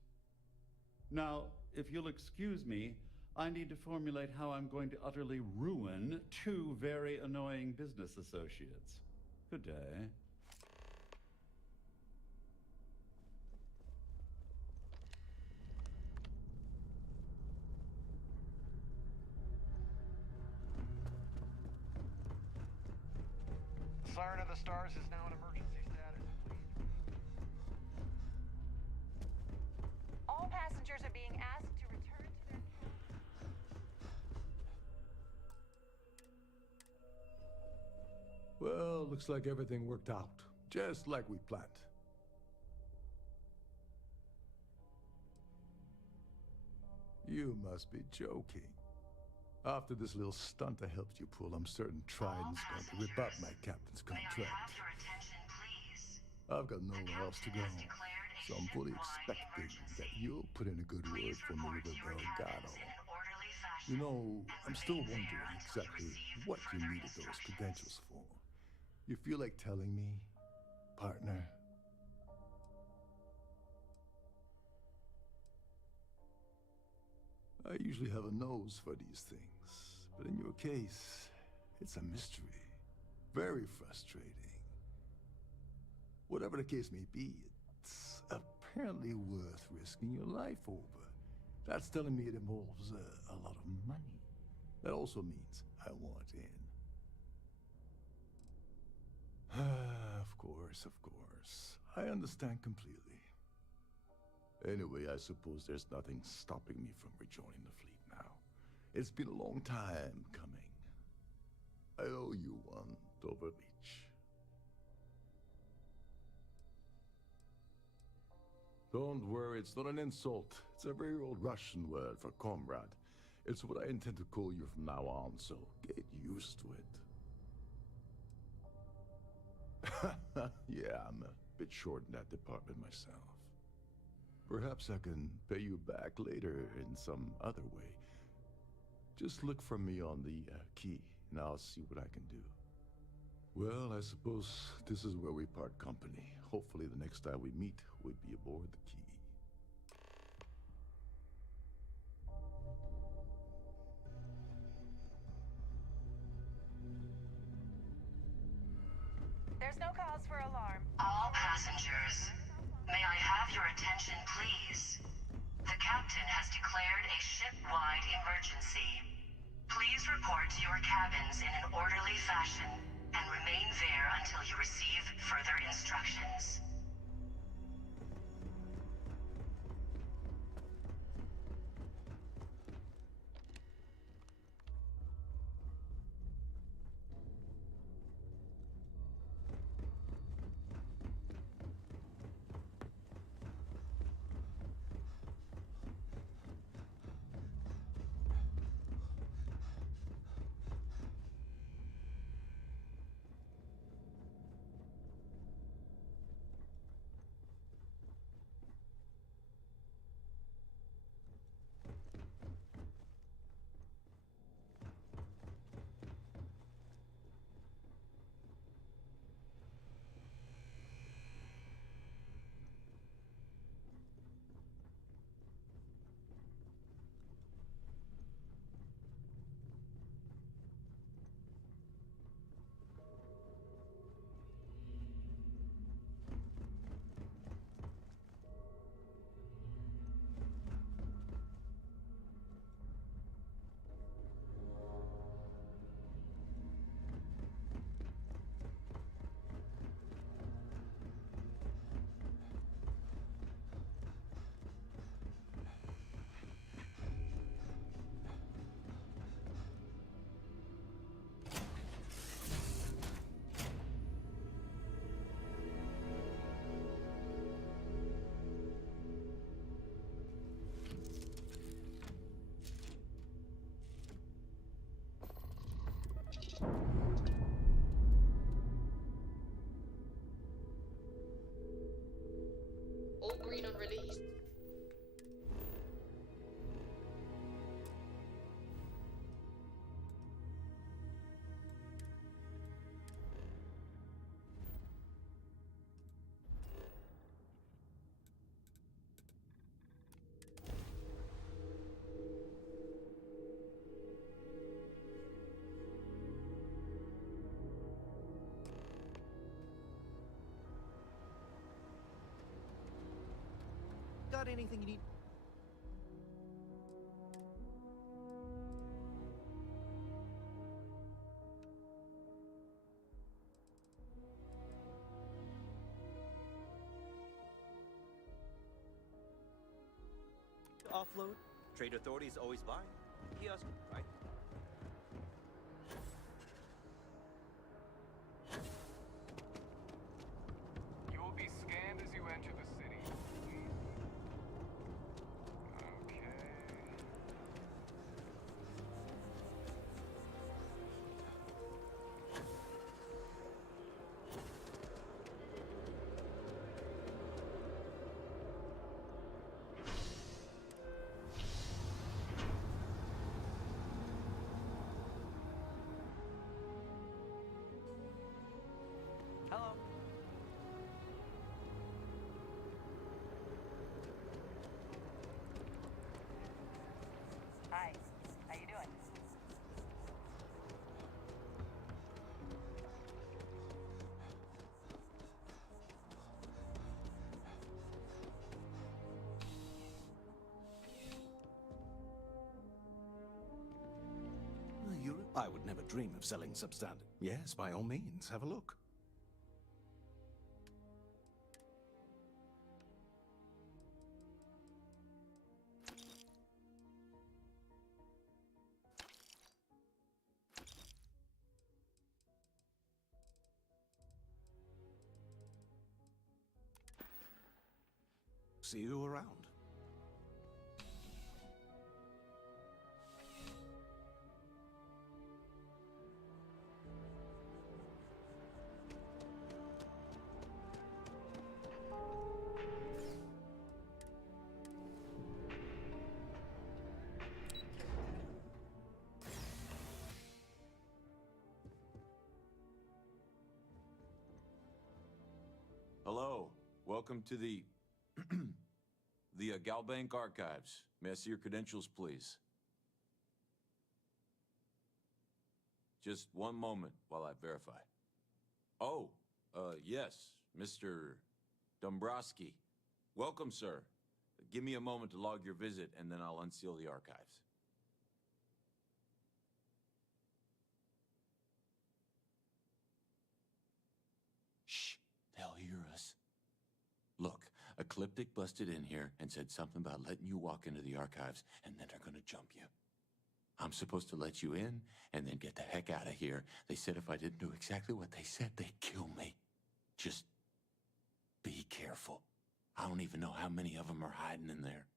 Now, if you'll excuse me, I need to formulate how I'm going to utterly ruin two very annoying business associates. Good day. Siren of the Stars is now in emergency status. All passengers are being asked to return to their Well, looks like everything worked out, just like we planned. You must be joking. After this little stunt I helped you pull, I'm certain Trident's going to rip up my captain's contract. May I have your attention, please? I've got nowhere else to go, so I'm fully expecting that you'll put in a good word for me with Delgado. You know, I'm still wondering exactly what you needed those credentials for. You feel like telling me, partner? I usually have a nose for these things, but in your case, it's a mystery. Very frustrating. Whatever the case may be, it's apparently worth risking your life over. That's telling me it involves a lot of money. That also means I want in. Of course. I understand completely. Anyway, I suppose there's nothing stopping me from rejoining the fleet now. It's been a long time coming. I owe you one, Dover Beach. Don't worry, it's not an insult. It's a very old Russian word for comrade. It's what I intend to call you from now on, so get used to it. Yeah, I'm a bit short in that department myself. Perhaps I can pay you back later in some other way. Just look for me on the key, and I'll see what I can do. Well, I suppose this is where we part company. Hopefully the next time we meet, we'll be aboard the key. There's no cause for alarm. All passengers, may I have your attention, please? The captain has declared a ship-wide emergency. Please report to your cabins in an orderly fashion and remain there until you receive further instructions. All green on release. Got anything you need? Offload. Trade authorities always buy. Kiosk, right? You will be scanned as you enter the city. Okay. Hello. Hi. How you doing? I would never dream of selling substandard. Yes, by all means, have a look. see you around. Hello. Welcome to the Galbank Archives. May I see your credentials, please? Just one moment while I verify. Oh, yes, Mr. Dombrowski. Welcome, sir. Give me a moment to log your visit, and then I'll unseal the archives. Shh, they'll hear us. Look, Ecliptic busted in here and said something about letting you walk into the archives, and then they're gonna jump you. I'm supposed to let you in, and then get the heck out of here. They said if I didn't do exactly what they said, they'd kill me. Just be careful. I don't even know how many of them are hiding in there.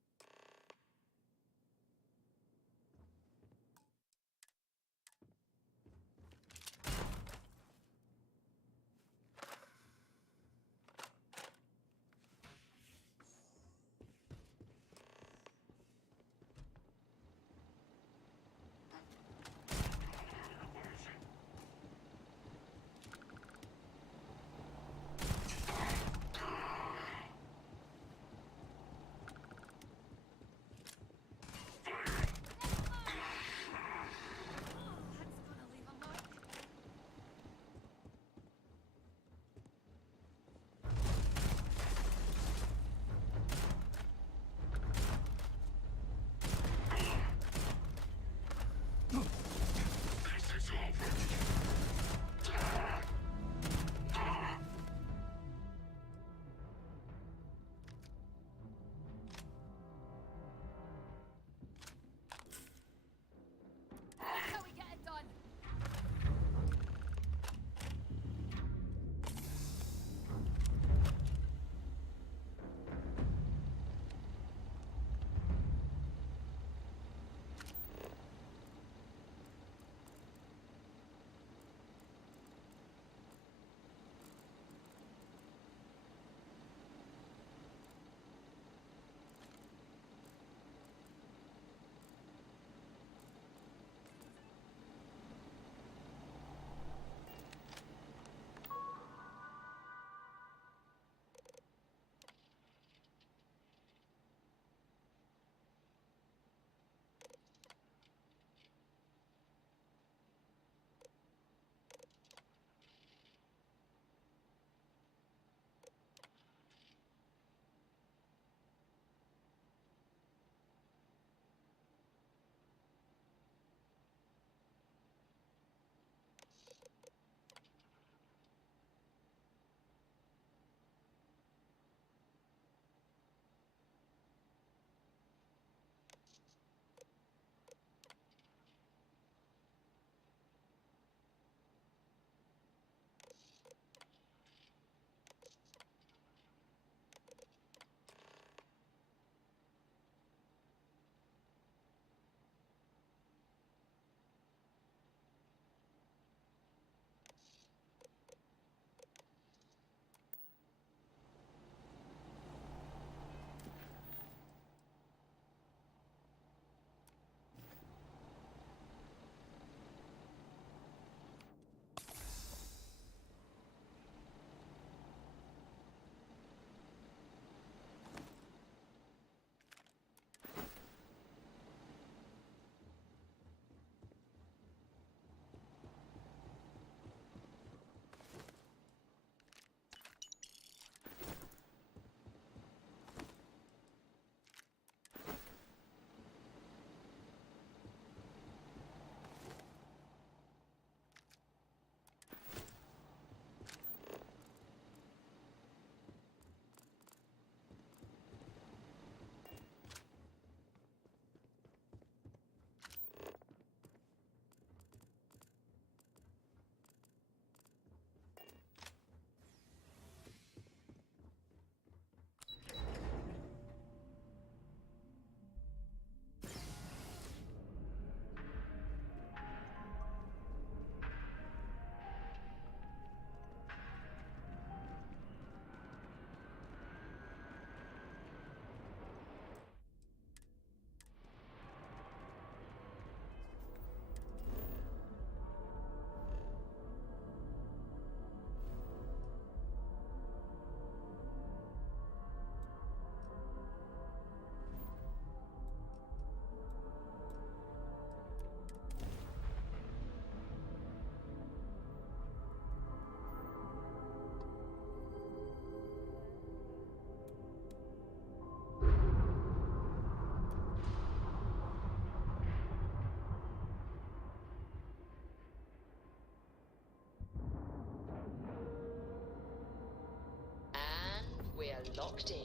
locked in.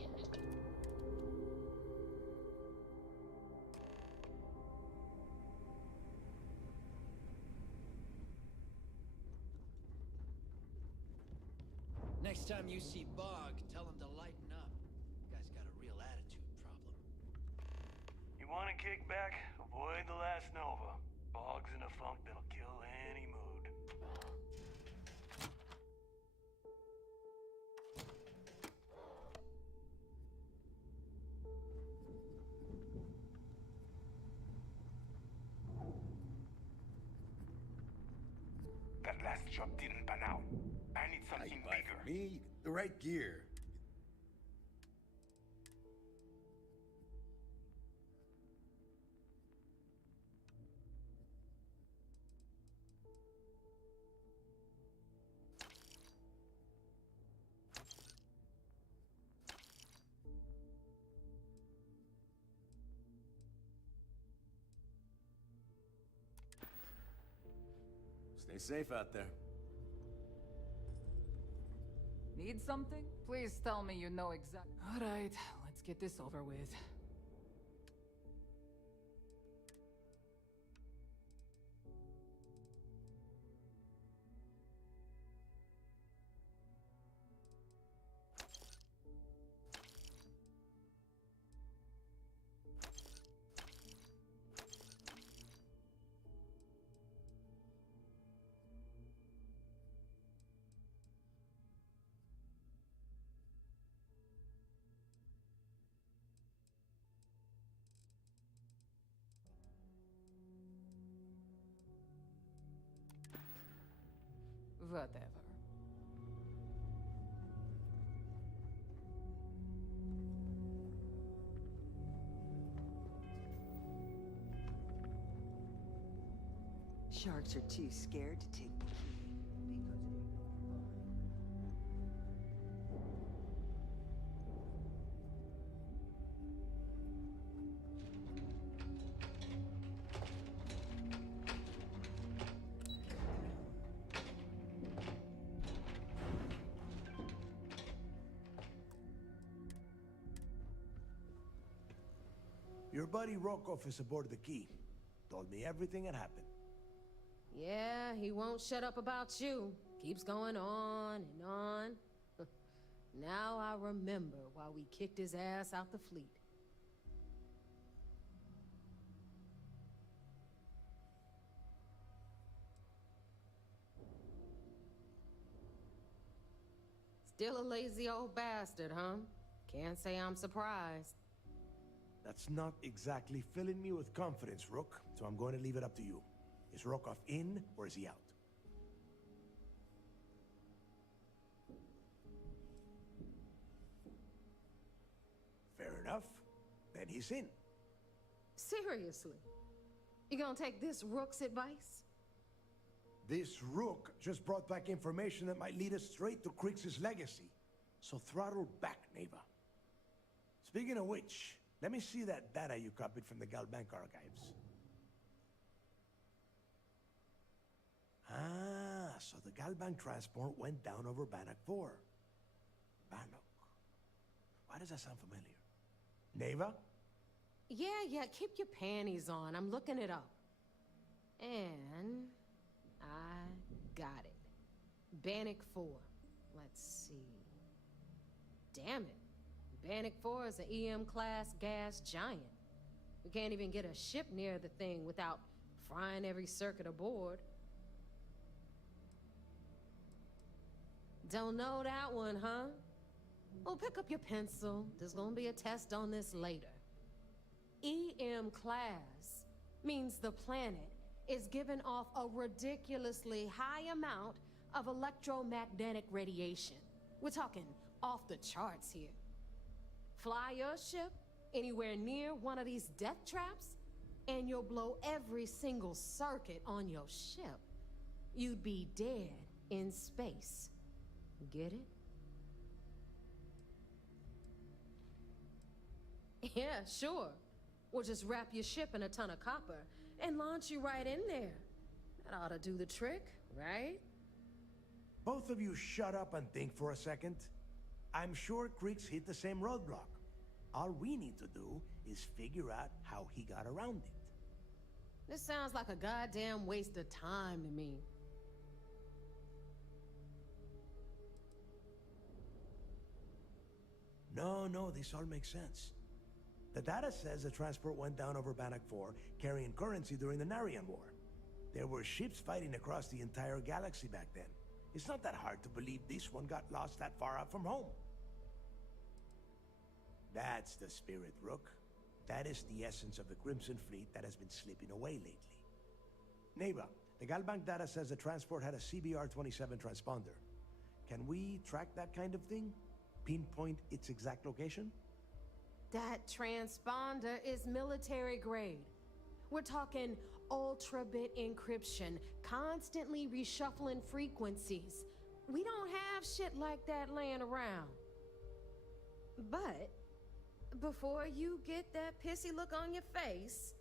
Next time you see Bog, tell him to lighten up. Guy's got a real attitude problem. You want to kick back? Avoid the last Nova. Bog's in a funk that'll kill any mood. That last job didn't pan out. I need something bigger. Me? The right gear. Stay safe out there. Need something? Please tell me you know exactly. Alright, let's get this over with. Whatever. Sharks are too scared to take the key. Your buddy Rokov is aboard the Key. Told me everything that happened. Yeah, he won't shut up about you. Keeps going on and on. Now I remember why we kicked his ass out the fleet. Still a lazy old bastard, huh? Can't say I'm surprised. That's not exactly filling me with confidence, Rook, so I'm going to leave it up to you. Is Rokov in, or is he out? Fair enough. Then he's in. Seriously? You gonna take this Rook's advice? This Rook just brought back information that might lead us straight to Krix's legacy. So throttle back, Neva. Speaking of which, let me see that data you copied from the Galbank archives. Ah, so the Galbank transport went down over Bannock 4. Bannock. Why does that sound familiar? Neva? Yeah, keep your panties on. I'm looking it up. And I got it. Bannock 4. Let's see. Damn it. Bannock 4 is an EM-class gas giant. We can't even get a ship near the thing without frying every circuit aboard. Don't know that one, huh? Well, pick up your pencil. There's gonna be a test on this later. EM-class means the planet is giving off a ridiculously high amount of electromagnetic radiation. We're talking off the charts here. Fly your ship anywhere near one of these death traps, and you'll blow every single circuit on your ship. You'd be dead in space. Get it? Yeah, sure. We'll just wrap your ship in a ton of copper and launch you right in there. That ought to do the trick, right? Both of you shut up and think for a second. I'm sure Creeks hit the same roadblock. All we need to do is figure out how he got around it. This sounds like a goddamn waste of time to me. No, this all makes sense. The data says the transport went down over Bannock 4, carrying currency during the Narian War. There were ships fighting across the entire galaxy back then. It's not that hard to believe this one got lost that far out from home. That's the spirit, Rook. That is the essence of the Crimson Fleet that has been slipping away lately. Neva, the Galbank data says the transport had a CBR-27 transponder. Can we track that kind of thing? Pinpoint its exact location? That transponder is military grade. We're talking ultra-bit encryption, constantly reshuffling frequencies. We don't have shit like that laying around. But before you get that pissy look on your face,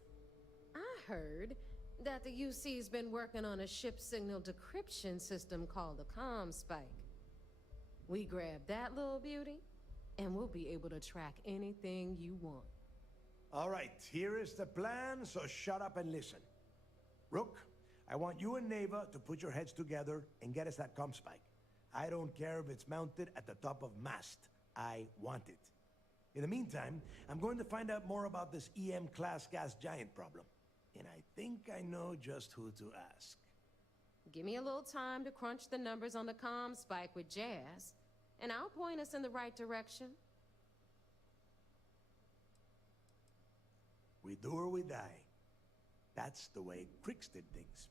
I heard that the UC's been working on a ship signal decryption system called a ComSpike. We grab that little beauty, and we'll be able to track anything you want. All right, here is the plan, so shut up and listen. Rook, I want you and Neva to put your heads together and get us that ComSpike. I don't care if it's mounted at the top of mast. I want it. In the meantime, I'm going to find out more about this EM-class gas giant problem. And I think I know just who to ask. Give me a little time to crunch the numbers on the ComSpike with Jazz, and I'll point us in the right direction. We do or we die. That's the way Crix did things.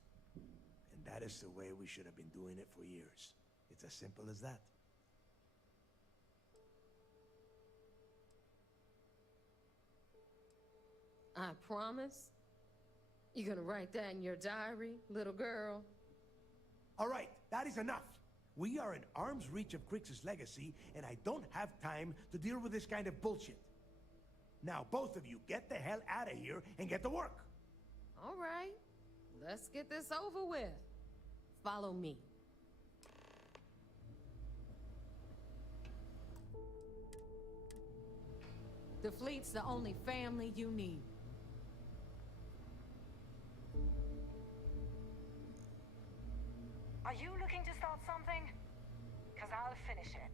And that is the way we should have been doing it for years. It's as simple as that. I promise. You're gonna write that in your diary, little girl? All right, that is enough. We are in arm's reach of Crix's legacy, and I don't have time to deal with this kind of bullshit. Now, both of you, get the hell out of here and get to work. All right, let's get this over with. Follow me. The fleet's the only family you need. Are you looking to start something? 'Cause I'll finish it.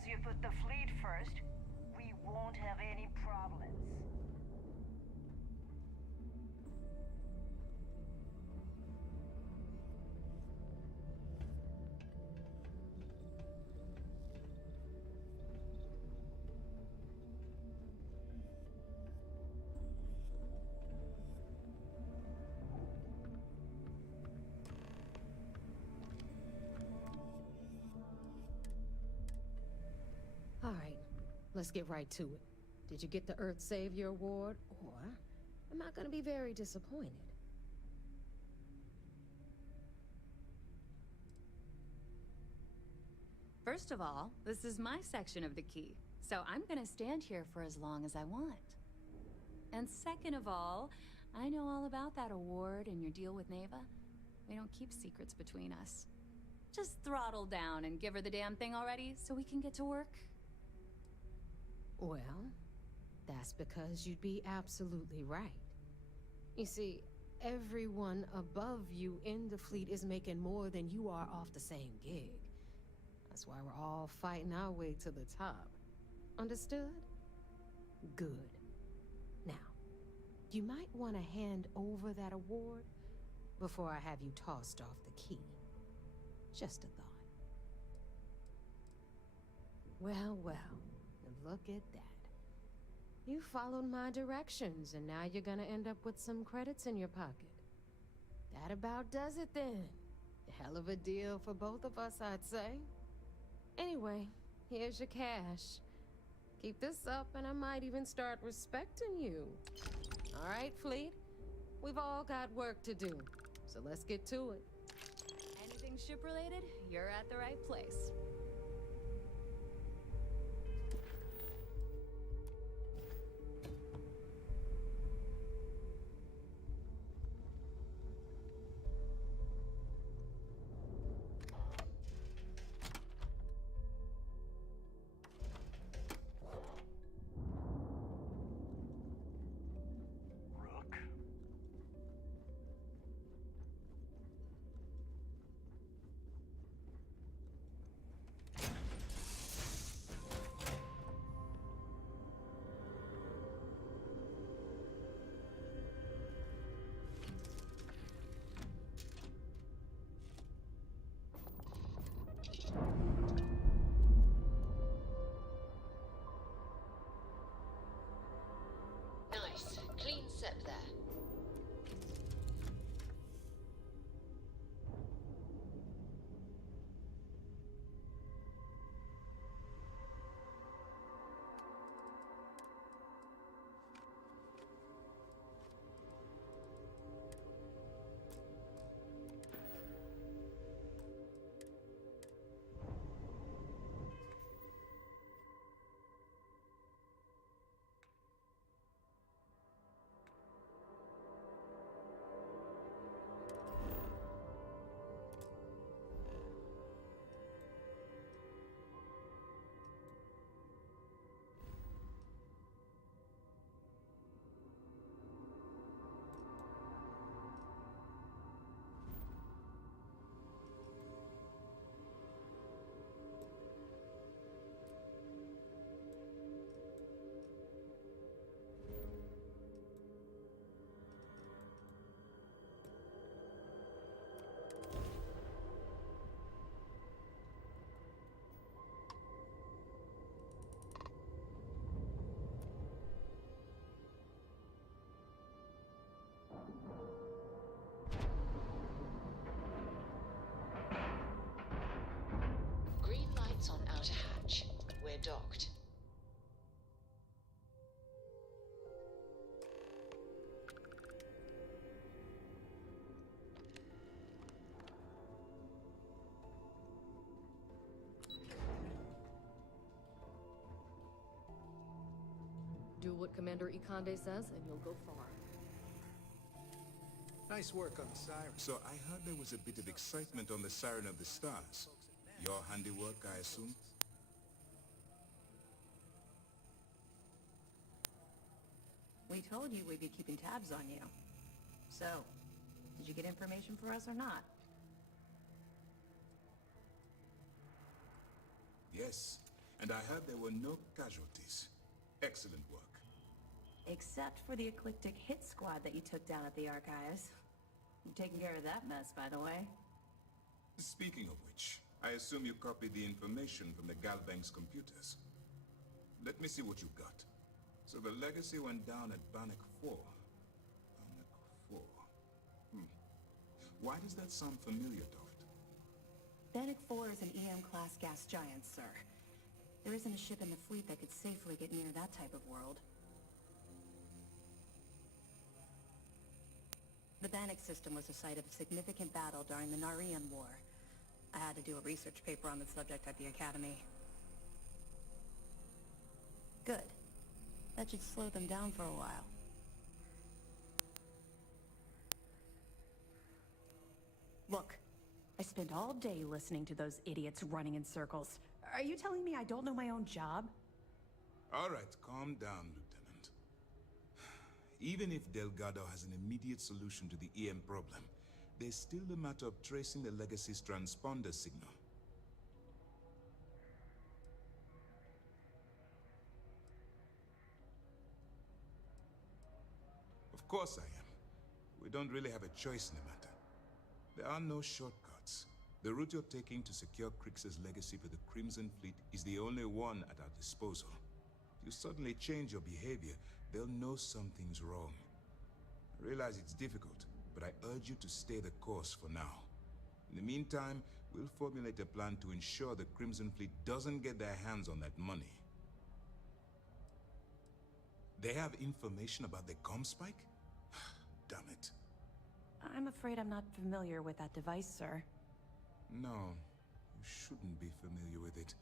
as you put the fleet first, we won't have any problems. All right, let's get right to it. Did you get the Earth Savior Award, or am I gonna be very disappointed? First of all, this is my section of the key, so I'm gonna stand here for as long as I want. And second of all, I know all about that award and your deal with Neva. We don't keep secrets between us. Just throttle down and give her the damn thing already so we can get to work. Well, that's because you'd be absolutely right. You see, everyone above you in the fleet is making more than you are off the same gig. That's why we're all fighting our way to the top. Understood? Good. Now, you might want to hand over that award before I have you tossed off the key. Just a thought. Well, well. Look at that. You followed my directions, and now you're gonna end up with some credits in your pocket. That about does it then. Hell of a deal for both of us, I'd say. Anyway, here's your cash. Keep this up, and I might even start respecting you. All right, Fleet? We've all got work to do, so let's get to it. Anything ship-related, you're at the right place. Nice. Clean set there. Green lights on outer hatch. We're docked. Do what Commander Ikande says, and you'll go far. Nice work on the siren. So I heard there was a bit of excitement on the Siren of the Stars. Your handiwork, I assume? We told you we'd be keeping tabs on you. So, did you get information for us or not? Yes. And I heard there were no casualties. Excellent work. Except for the eclectic hit squad that you took down at the archives. You're taking care of that mess, by the way. Speaking of which, I assume you copied the information from the Galbank's computers. Let me see what you got. So the legacy went down at Bannock 4. Bannock 4. Why does that sound familiar, Toft? Bannock 4 is an EM-class gas giant, sir. There isn't a ship in the fleet that could safely get near that type of world. The Bannock system was the site of a significant battle during the Narian War. I had to do a research paper on the subject at the Academy. Good. That should slow them down for a while. Look, I spent all day listening to those idiots running in circles. Are you telling me I don't know my own job? All right, calm down, Lieutenant. Even if Delgado has an immediate solution to the EM problem, there's still the matter of tracing the Legacy's transponder signal. Of course I am. We don't really have a choice in the matter. There are no shortcuts. The route you're taking to secure Crix's legacy for the Crimson Fleet is the only one at our disposal. If you suddenly change your behavior, they'll know something's wrong. I realize it's difficult, but I urge you to stay the course for now. In the meantime, we'll formulate a plan to ensure the Crimson Fleet doesn't get their hands on that money. They have information about the comm spike? Damn it. I'm afraid I'm not familiar with that device, sir. No, you shouldn't be familiar with it.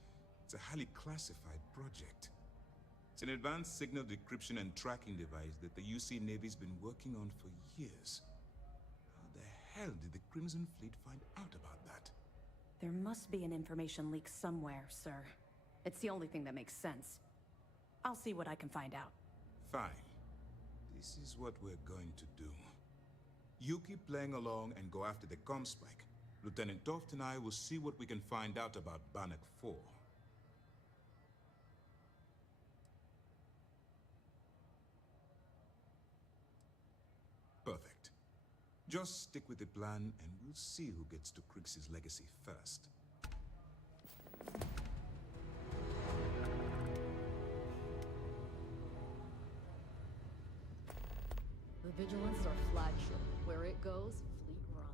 It's a highly classified project. It's an advanced signal decryption and tracking device that the UC Navy's been working on for years. How the hell did the Crimson Fleet find out about that? There must be an information leak somewhere, sir. It's the only thing that makes sense. I'll see what I can find out. Fine. This is what we're going to do. You keep playing along and go after the comm spike. Lieutenant Toft and I will see what we can find out about Bannock 4. Perfect. Just stick with the plan and we'll see who gets to Crix's legacy first. The Vigilance is our flagship. Where it goes, fleet run.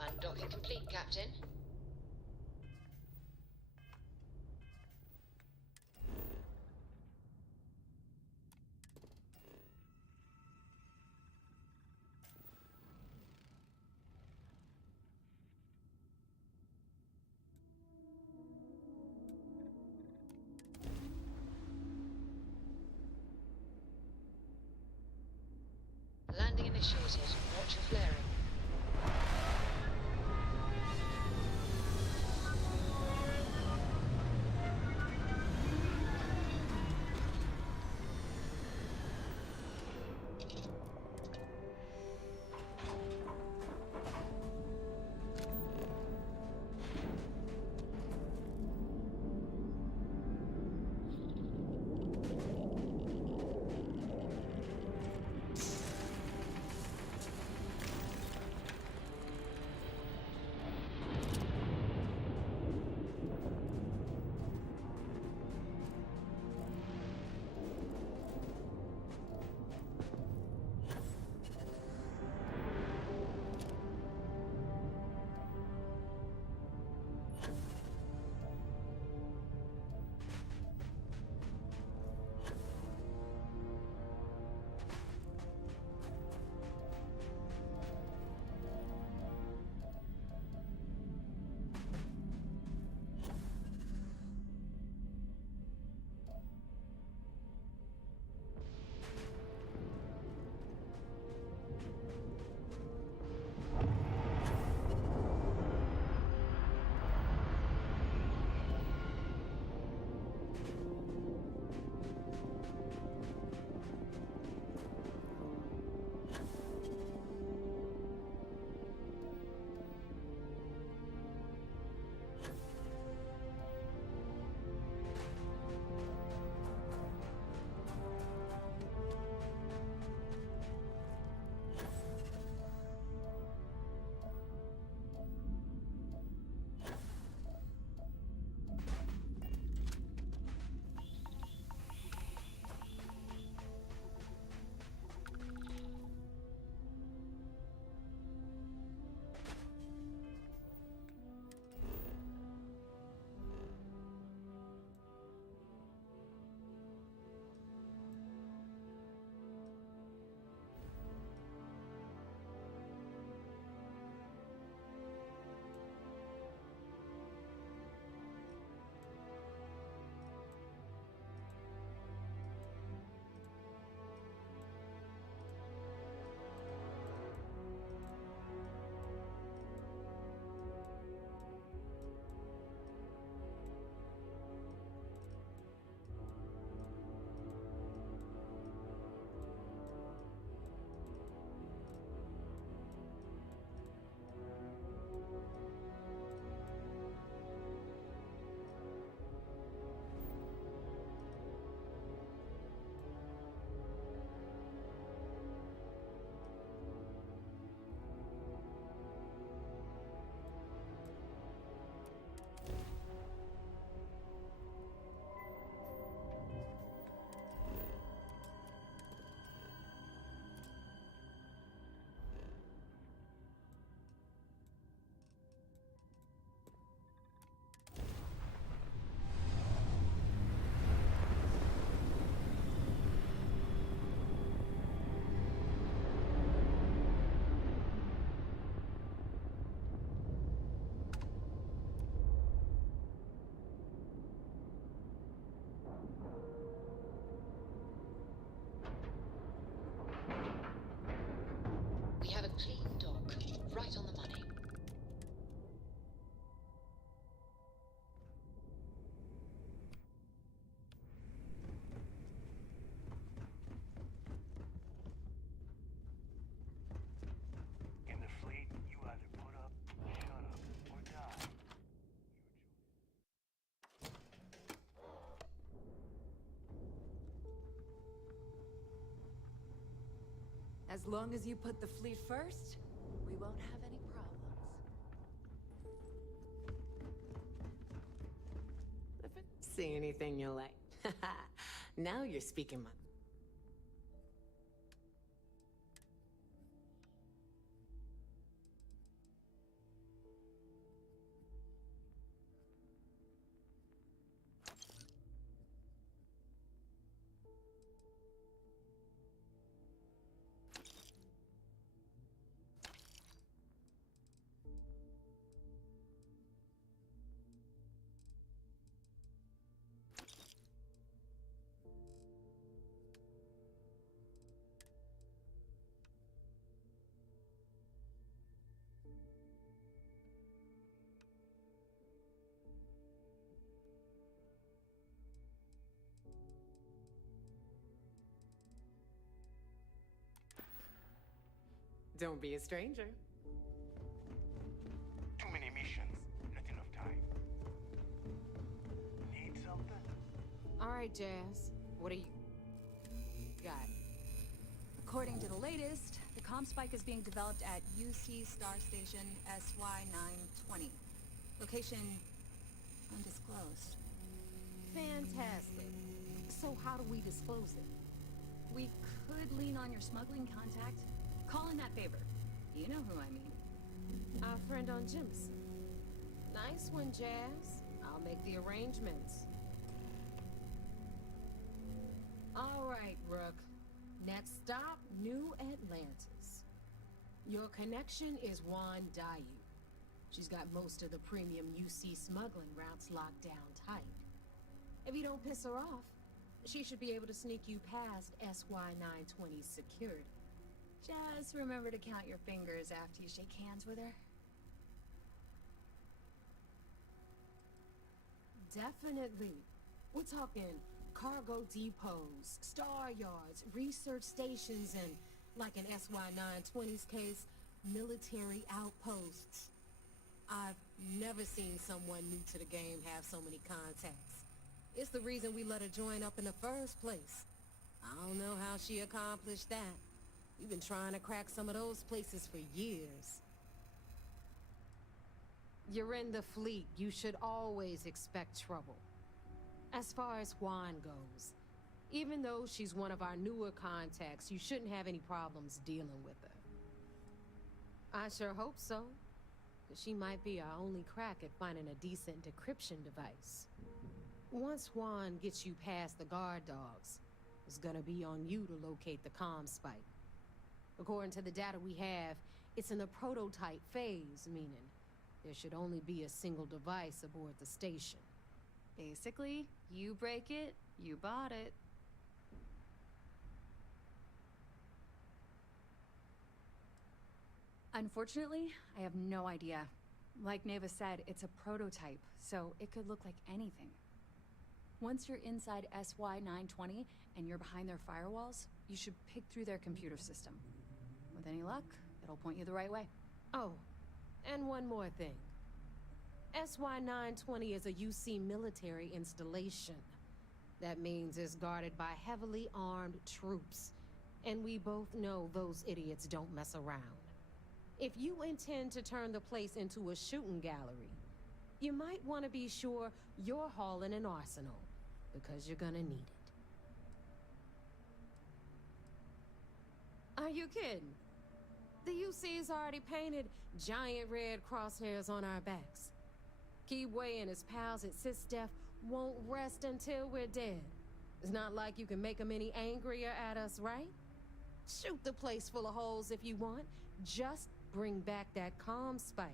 Undocking complete, Captain. Landing initiated. Watch your flaring. As long as you put the fleet first, we won't have any problems. See anything you like. Now you're speaking my... Don't be a stranger. Too many missions, not enough time. Need something? All right, Jazz. What are you... got? According to the latest, the comm spike is being developed at UC Star Station SY-920. Location undisclosed. Fantastic. So how do we disclose it? We could lean on your smuggling contact. Call in that favor. You know who I mean. Our friend on Jimson. Nice one, Jazz. I'll make the arrangements. All right, Rook. Next stop, New Atlantis. Your connection is Juan Dayu. She's got most of the premium UC smuggling routes locked down tight. If you don't piss her off, she should be able to sneak you past SY-920's security. Just remember to count your fingers after you shake hands with her. Definitely. We're talking cargo depots, star yards, research stations, and, like in SY-920's case, military outposts. I've never seen someone new to the game have so many contacts. It's the reason we let her join up in the first place. I don't know how she accomplished that. We've been trying to crack some of those places for years. You're in the fleet. You should always expect trouble. As far as Juan goes, even though she's one of our newer contacts, you shouldn't have any problems dealing with her. I sure hope so, because she might be our only crack at finding a decent decryption device. Once Juan gets you past the guard dogs, it's gonna be on you to locate the comm spike. According to the data we have, it's in the prototype phase, meaning there should only be a single device aboard the station. Basically, you break it, you bought it. Unfortunately, I have no idea. Like Neva said, it's a prototype, so it could look like anything. Once you're inside SY-920 and you're behind their firewalls, you should pick through their computer system. With any luck, it'll point you the right way. Oh, and one more thing. SY-920 is a UC military installation. That means it's guarded by heavily armed troops. And we both know those idiots don't mess around. If you intend to turn the place into a shooting gallery, you might want to be sure you're hauling an arsenal, because you're gonna need it. Are you kidding? The UC's already painted giant red crosshairs on our backs. Keyway and his pals at SysDef won't rest until we're dead. It's not like you can make them any angrier at us, right? Shoot the place full of holes if you want. Just bring back that comm spike.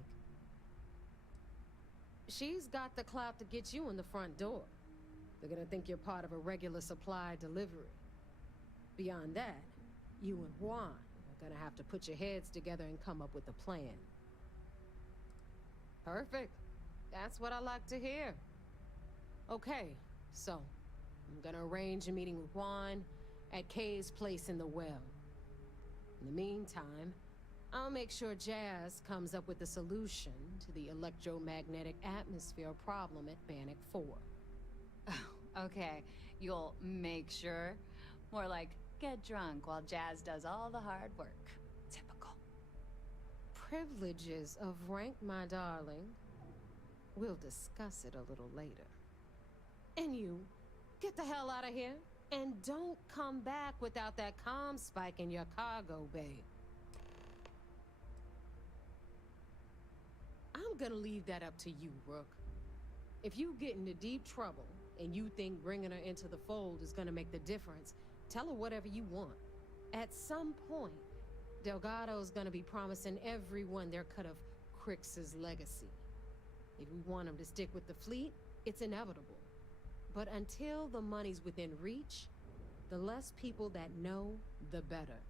She's got the clout to get you in the front door. They're gonna think you're part of a regular supply delivery. Beyond that, you and Juan are gonna have to put your heads together and come up with a plan. Perfect. That's what I like to hear. Okay, so I'm gonna arrange a meeting with Juan at Kay's place in the well. In the meantime, I'll make sure Jazz comes up with a solution to the electromagnetic atmosphere problem at Bannock 4. Oh, okay. You'll make sure. More like get drunk while Jazz does all the hard work. Typical. Privileges of rank, my darling. We'll discuss it a little later. And you, get the hell out of here. And don't come back without that comm spike in your cargo bay. I'm gonna leave that up to you, Rook. If you get into deep trouble, and you think bringing her into the fold is gonna make the difference, tell her whatever you want. At some point, Delgado's gonna be promising everyone their cut of Crix's legacy. If we want him to stick with the fleet, it's inevitable. But until the money's within reach, the less people that know, the better.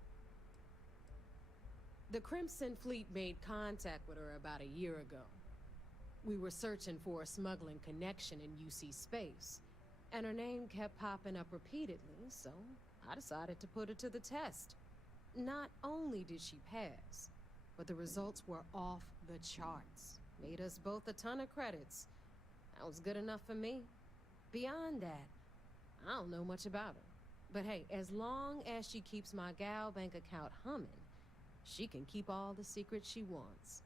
The Crimson Fleet made contact with her about a year ago. We were searching for a smuggling connection in UC space, and her name kept popping up repeatedly, so I decided to put her to the test. Not only did she pass, but the results were off the charts. Made us both a ton of credits. That was good enough for me. Beyond that, I don't know much about her. But hey, as long as she keeps my gal bank account humming, she can keep all the secrets she wants.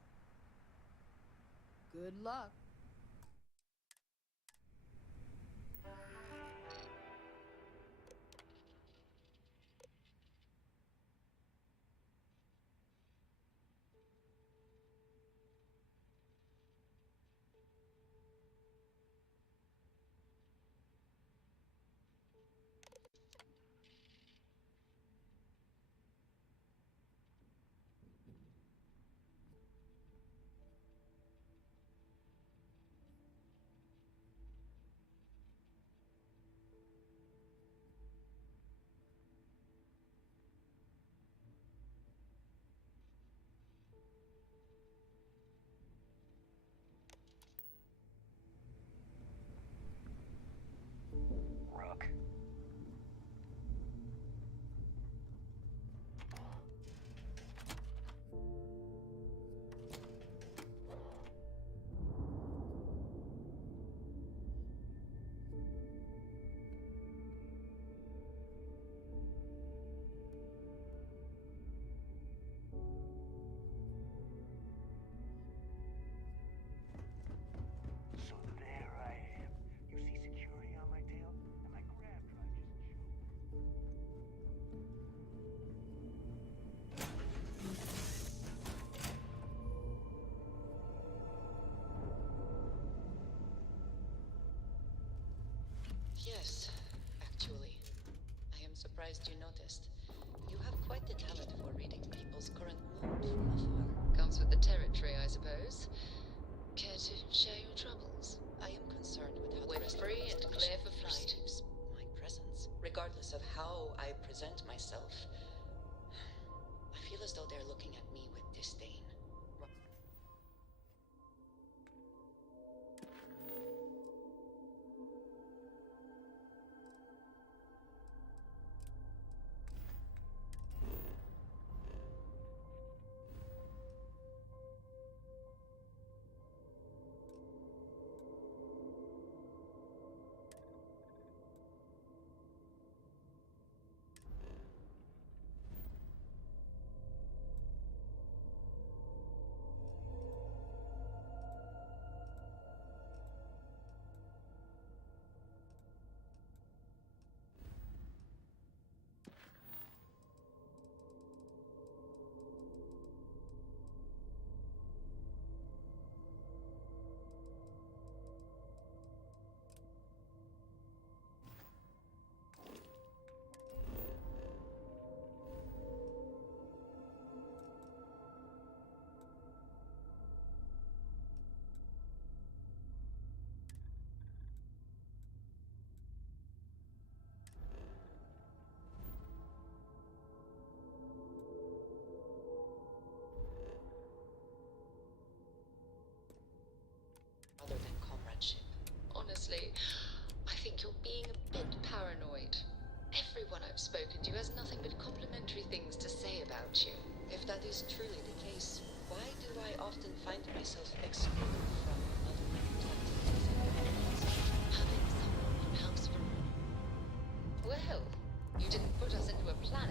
Good luck. Rook. So there I am. You see security on my tail, and my grab drive just choked. Yes, actually. I am surprised you noticed. You have quite the talent for reading people's current mood from afar. Comes with the territory, I suppose. Care to share your troubles? I am concerned with how we're free and clear for flight. My presence, regardless of how I present myself. I feel as though they're looking at me with disdain. Other than comradeship. Honestly, I think you're being a bit paranoid. Everyone I've spoken to has nothing but complimentary things to say about you. If that is truly the case, why do I often find myself excluded from other activities and gatherings? Having someone in-house for... Well, you didn't put us into a plan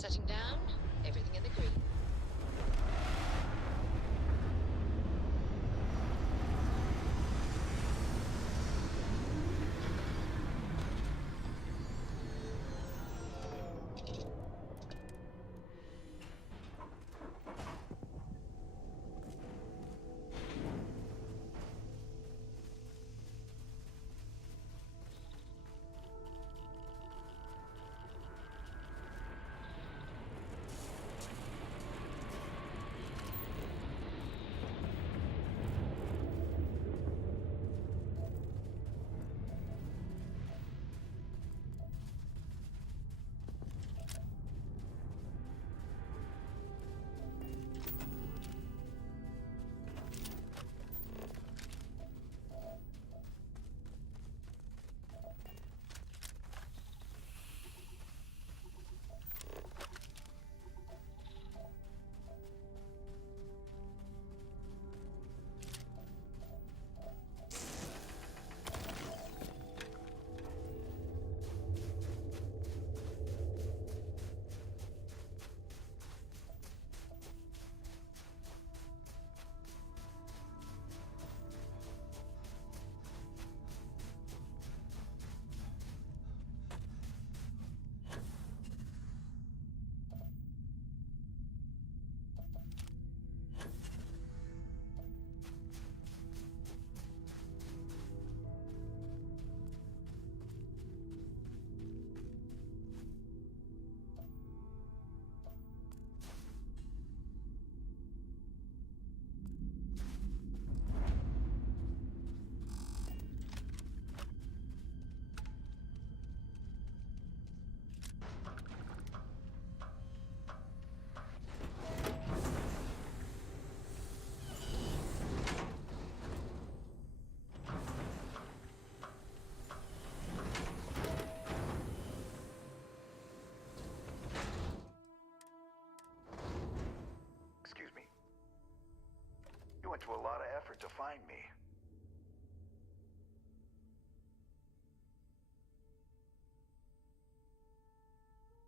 Setting down. Everything in the green. You went to a lot of effort to find me.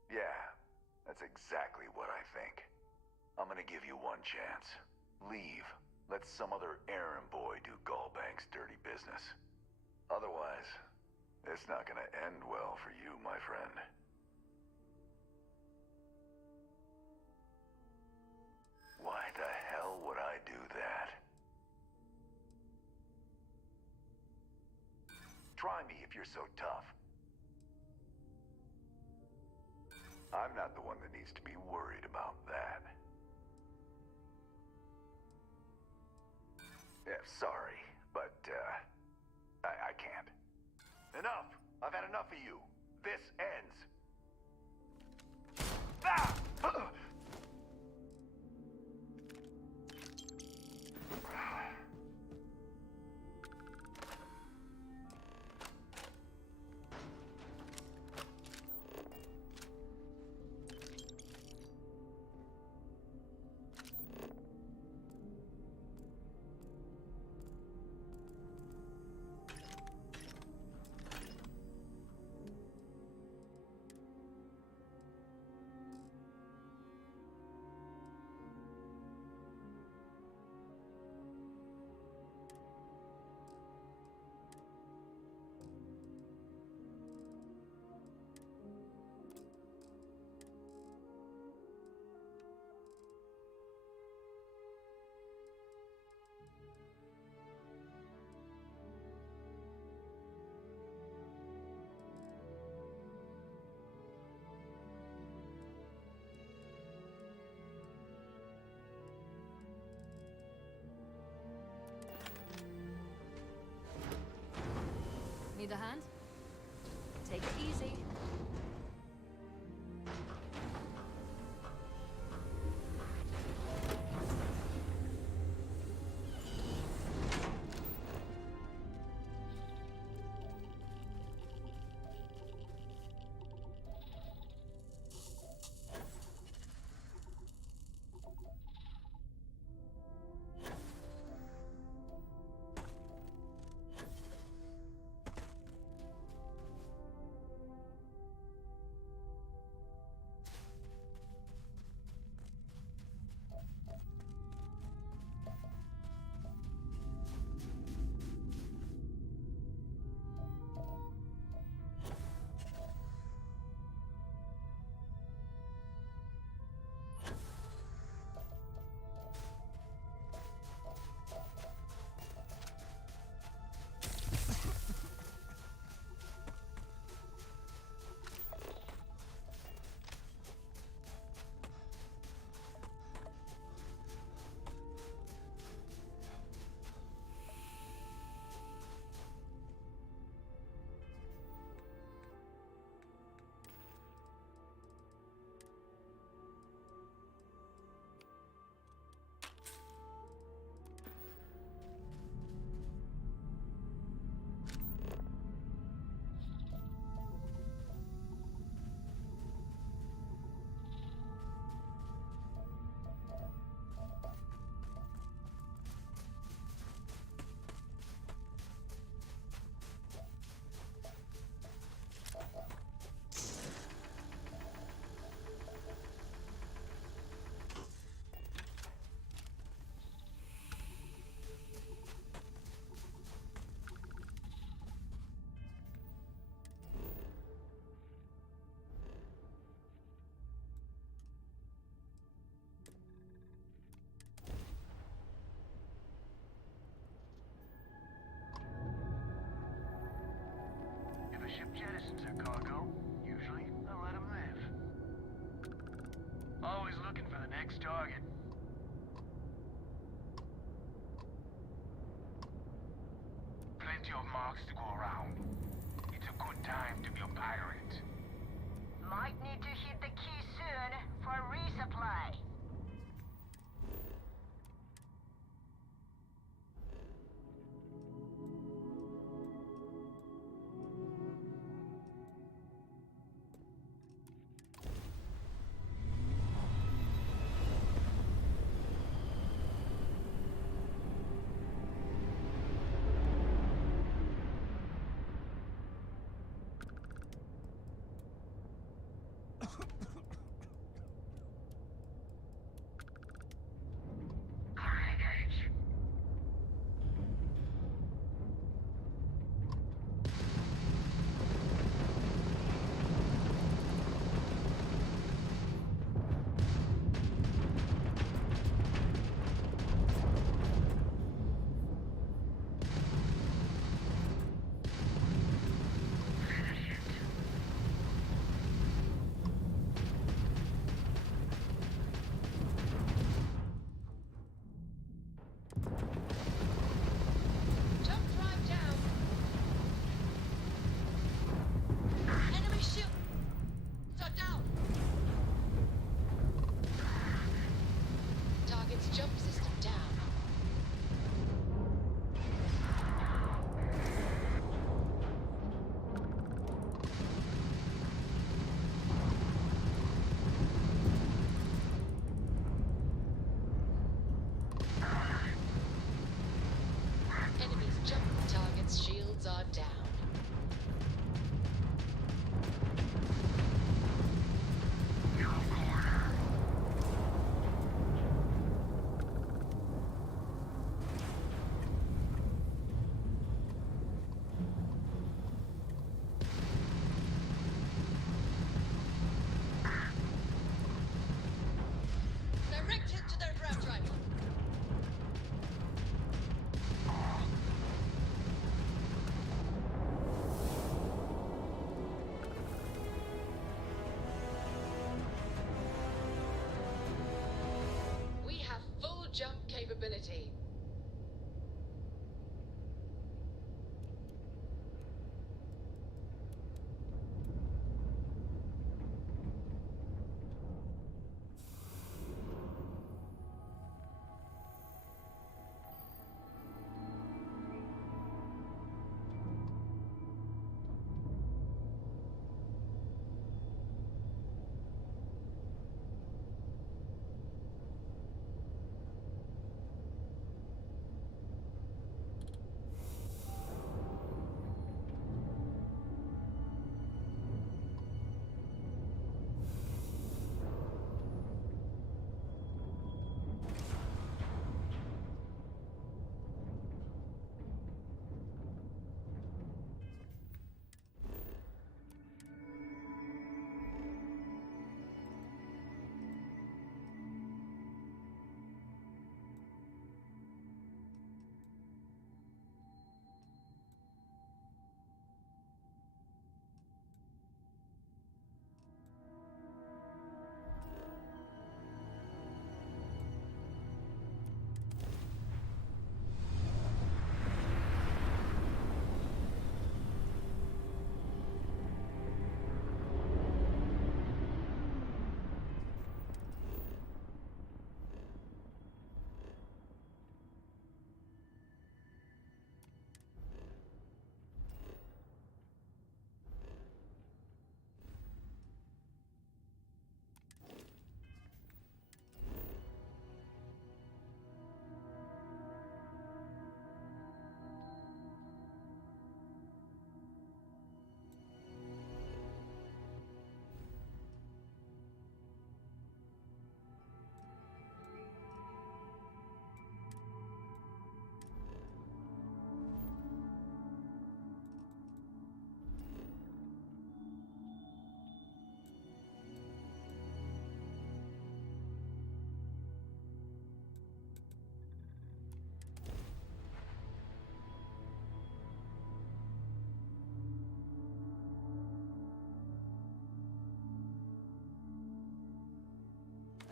Yeah, that's exactly what I think. I'm gonna give you one chance. Leave. Let some other errand boy do Gallbank's dirty business. Otherwise, it's not gonna end well for you, my friend. Why the hell would I do that? Try me if you're so tough. I'm not the one that needs to be worried about that. Yeah, sorry, but, I can't. Enough! I've had enough of you. This ends. Ah! Need a hand? Take it easy. ship jettisons their cargo, usually they'll let them live. Always looking for the next target. Plenty of marks to go around. It's a good time to be a pirate. Might need to hit the key soon for resupply.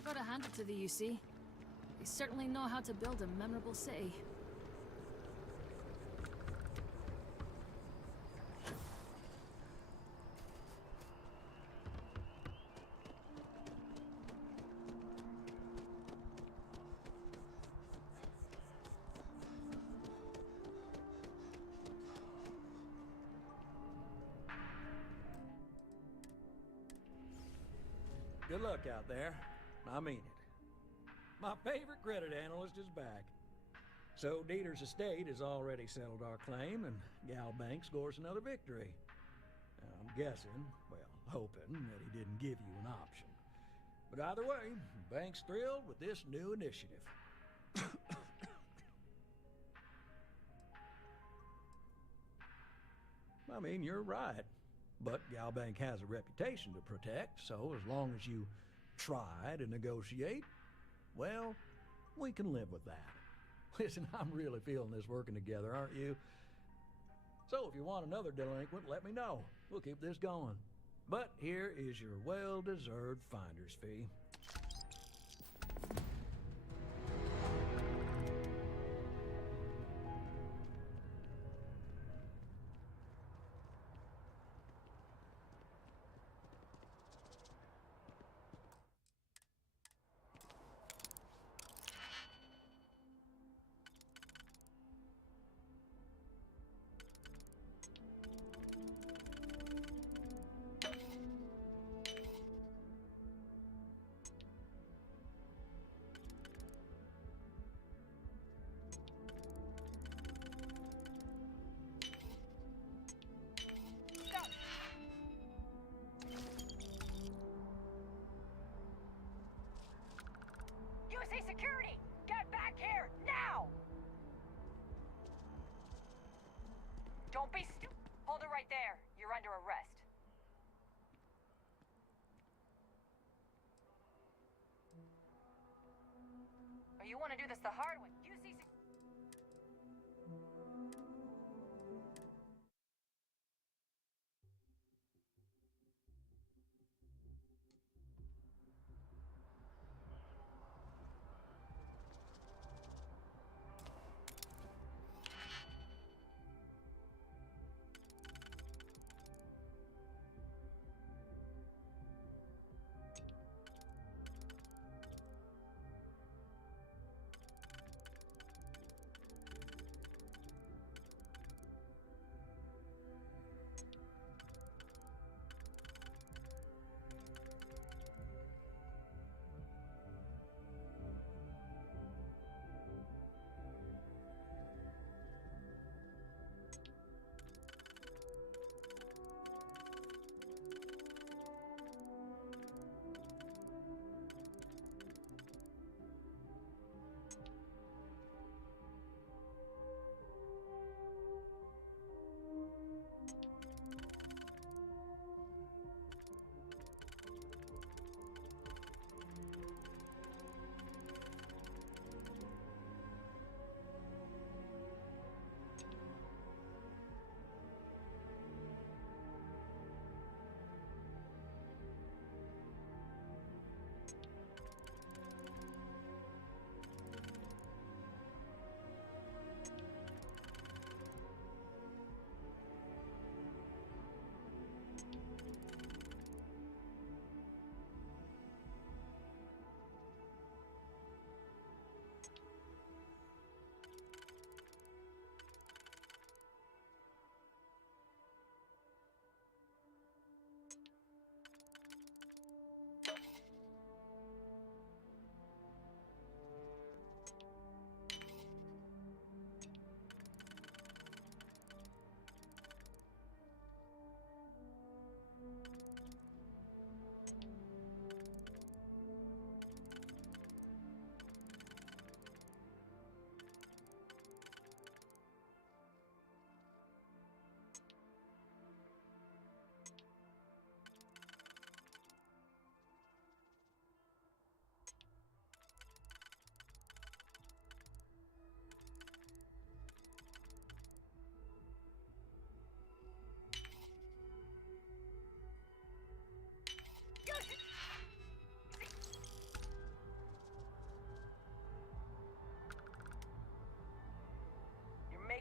Gotta hand it to the UC. They certainly know how to build a memorable city. Good luck out there. I mean it. My favorite credit analyst is back. So Dieter's estate has already settled our claim, and Gal Bank scores another victory. Now, I'm guessing, well, hoping, that he didn't give you an option. But either way, Bank's thrilled with this new initiative. I mean, you're right. But Galbank has a reputation to protect, so as long as you try to negotiate, well, we can live with that. Listen, I'm really feeling this working together, aren't you? So if you want another delinquent, let me know. We'll keep this going. But here is your well-deserved finder's fee. USA Security! Get back here, now! Don't be stupid. Hold it right there. You're under arrest. Oh, you want to do this the hard way. UC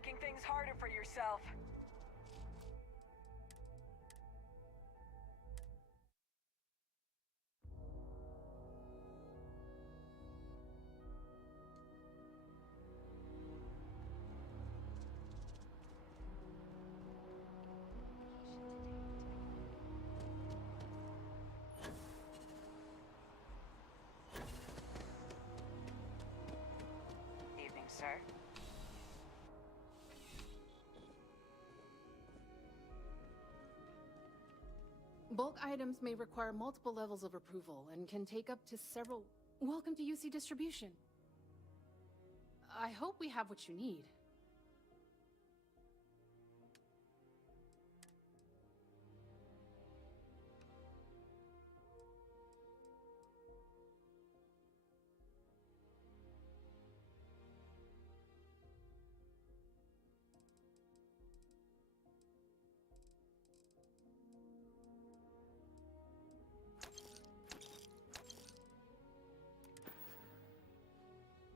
making things harder for yourself. Evening, sir. Bulk items may require multiple levels of approval and can take up to several... Welcome to UC Distribution. I hope we have what you need.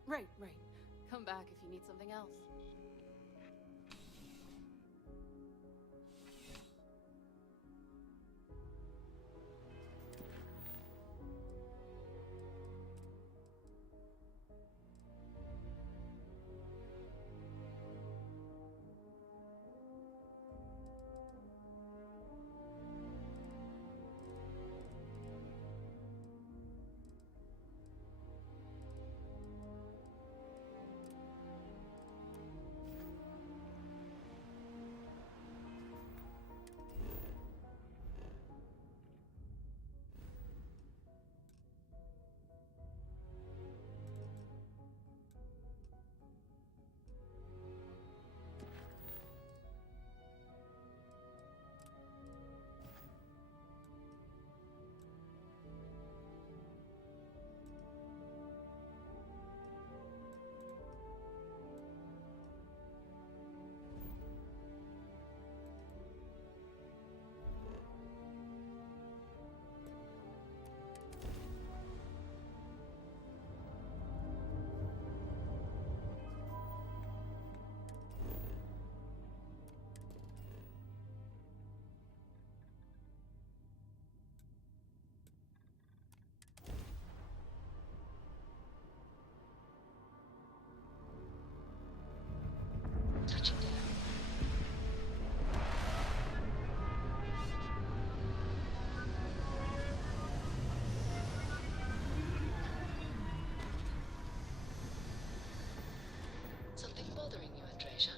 Right. Come back if you need something else. Touching down. Something bothering you, Andreja?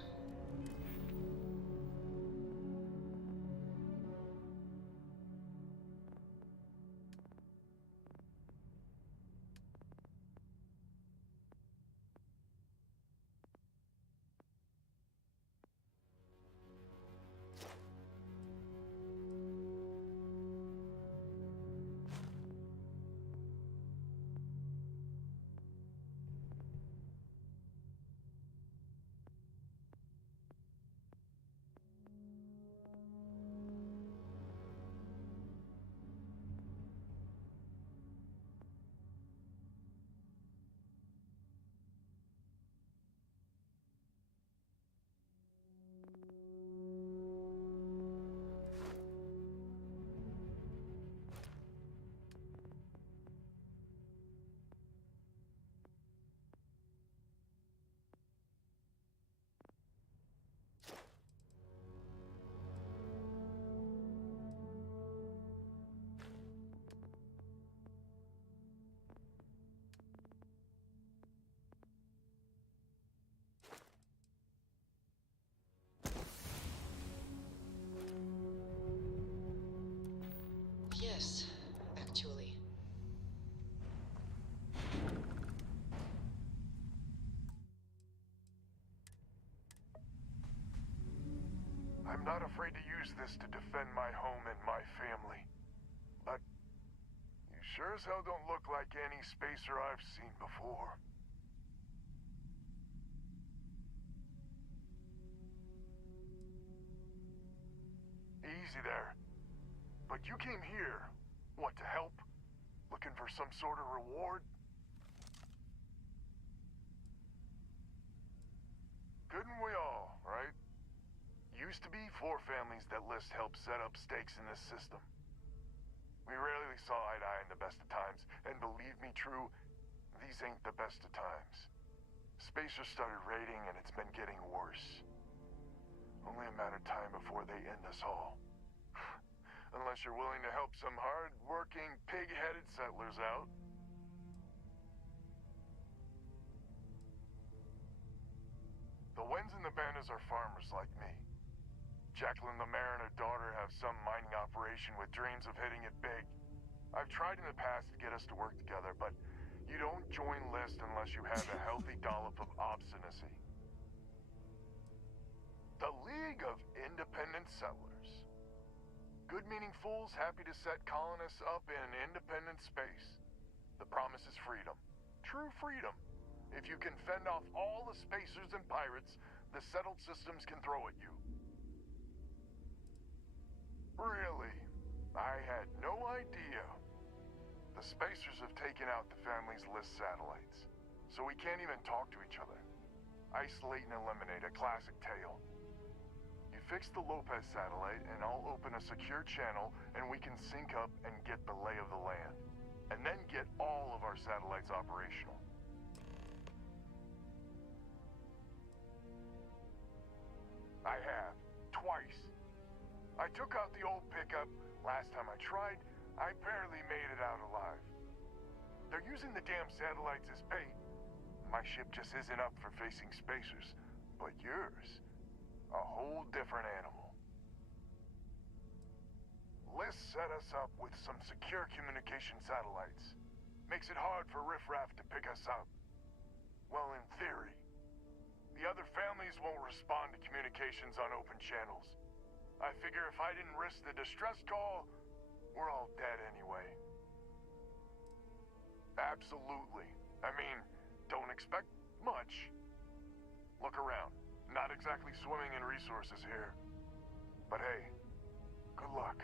Yes, actually. I'm not afraid to use this to defend my home and my family. But you sure as hell don't look like any spacer I've seen before. Easy there. But you came here, what, to help? Looking for some sort of reward? Couldn't we all, used to be 4 families that List helped set up stakes in this system. We rarely saw eye to eye in the best of times, and believe me, True, these ain't the best of times. Spacers started raiding, and it's been getting worse. Only a matter of time before they end us all. Unless you're willing to help some hard-working, pig-headed settlers out. The Wens and the Bandas are farmers like me. Jacqueline Lemaire and her daughter have some mining operation with dreams of hitting it big. I've tried in the past to get us to work together, but you don't join List unless you have a healthy dollop of obstinacy. The League of Independent Settlers. Good-meaning fools happy to set colonists up in independent space. The promise is freedom. True freedom. If you can fend off all the spacers and pirates the settled systems can throw at you. Really, I had no idea. The spacers have taken out the family's List satellites, so we can't even talk to each other. Isolate and eliminate, a classic tale. You fix the Lopez satellite, and I'll open a secure channel, and we can sync up and get the lay of the land. And then get all of our satellites operational. I have. Twice. I took out the old pickup. Last time I tried, I barely made it out alive. They're using the damn satellites as bait. My ship just isn't up for facing spacers. But yours, a whole different animal. List set us up with some secure communication satellites. Makes it hard for riffraff to pick us up. Well, in theory. The other families won't respond to communications on open channels. I figure if I didn't risk the distress call, we're all dead anyway. Absolutely. I mean, don't expect much. Look around. Not exactly swimming in resources here. But hey, good luck.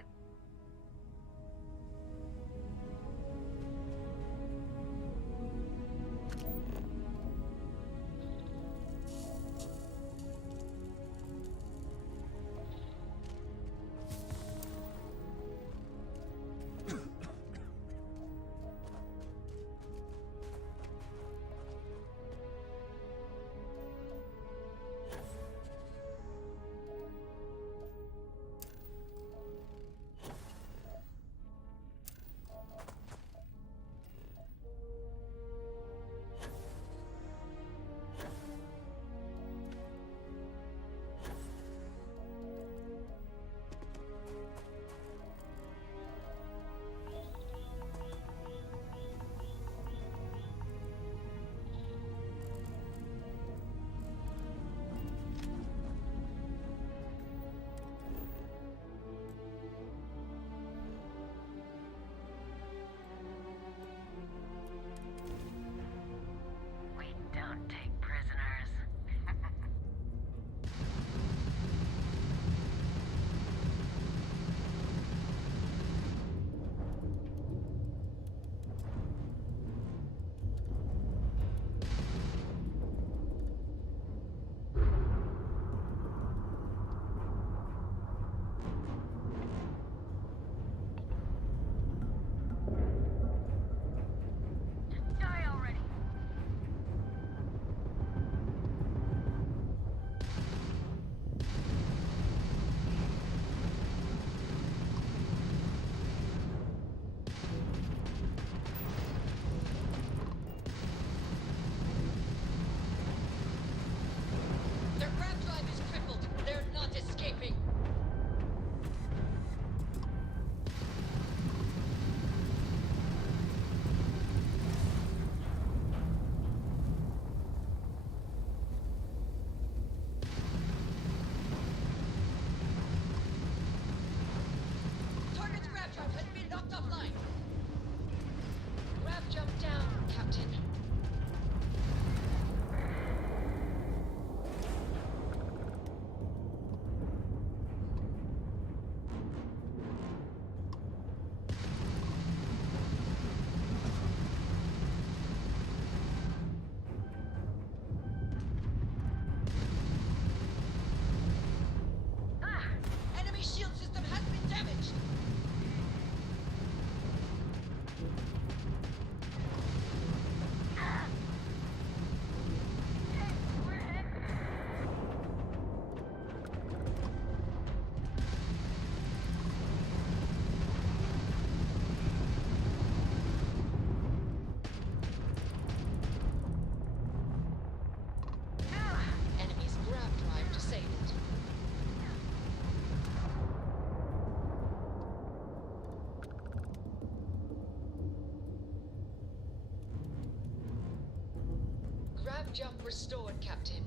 Jump restored, Captain.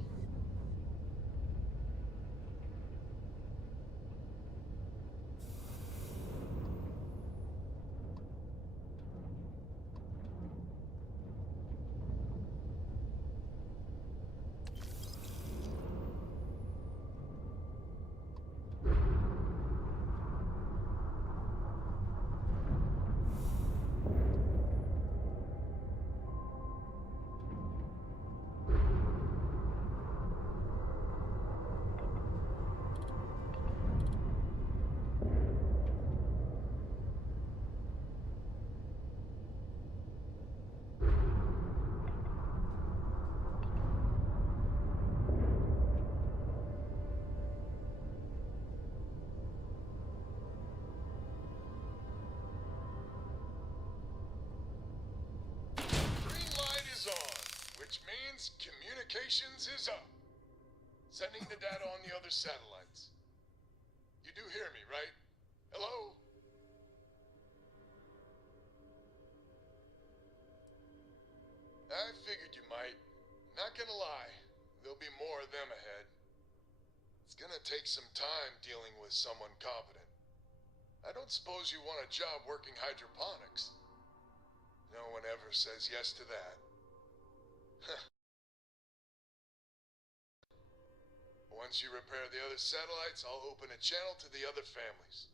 Which means communications is up. Sending the data on the other satellites. You do hear me, right? Hello? I figured you might. Not gonna lie, there'll be more of them ahead. It's gonna take some time dealing with someone competent. I don't suppose you want a job working hydroponics. No one ever says yes to that. Once you repair the other satellites, I'll open a channel to the other families.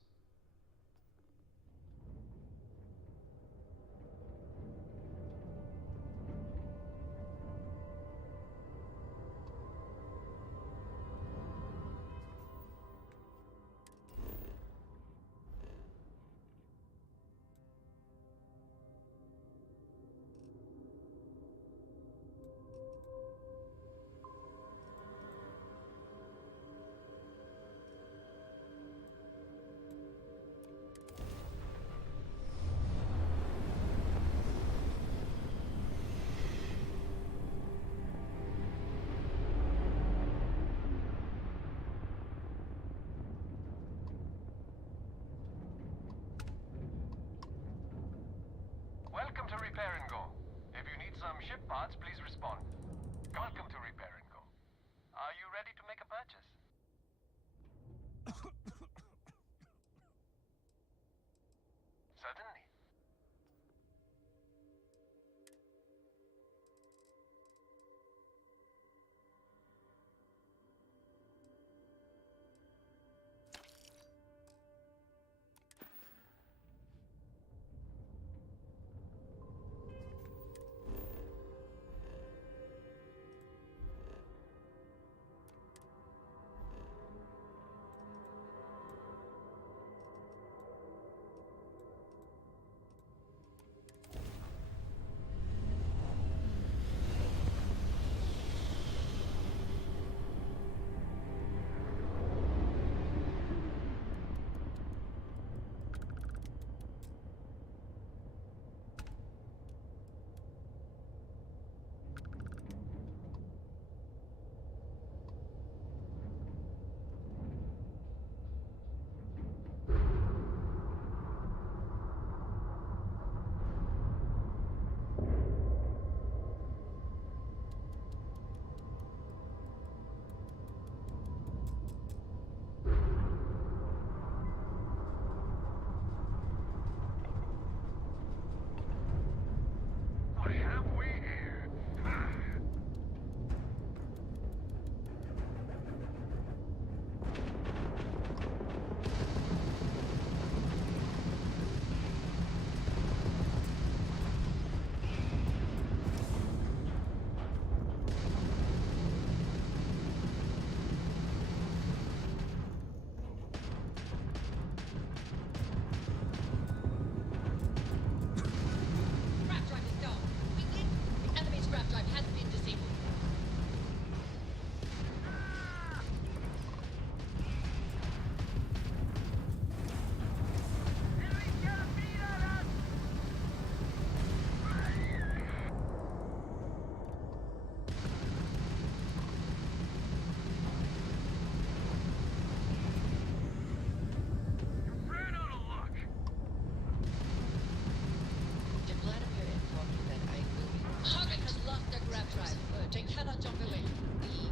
cannot jump away.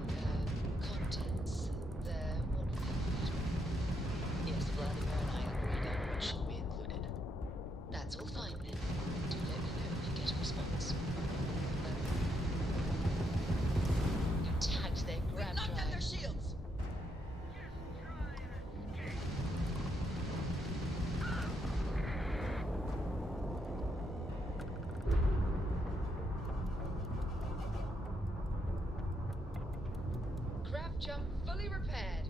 The contents, they're what we need. Yes, Vladimir and I agreed on what should be included. That's all fine then. Do let me know if you get a response. You tagged their grab drive. Knocked out their shields! Grab jump fully repaired.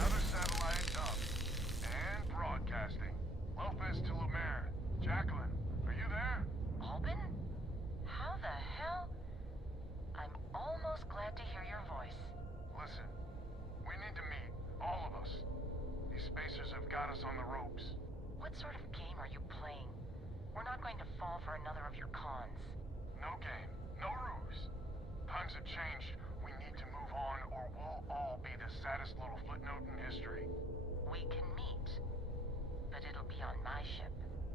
Another satellite up. And broadcasting. Lopez to Lumiere. Jacqueline, are you there? Albin? How the hell? I'm almost glad to hear your voice. Listen, we need to meet, all of us. These spacers have got us on the ropes. What sort of game are you playing? We're not going to fall for another of your cons. No game, no ruse. Times have changed. We need to move on or we'll all be the saddest little footnote in history. We can meet, but it'll be on my ship.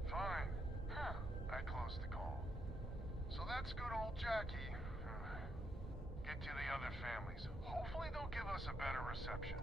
Fine. Huh. I closed the call. So that's good old Jackie. Get to the other families. Hopefully they'll give us a better reception.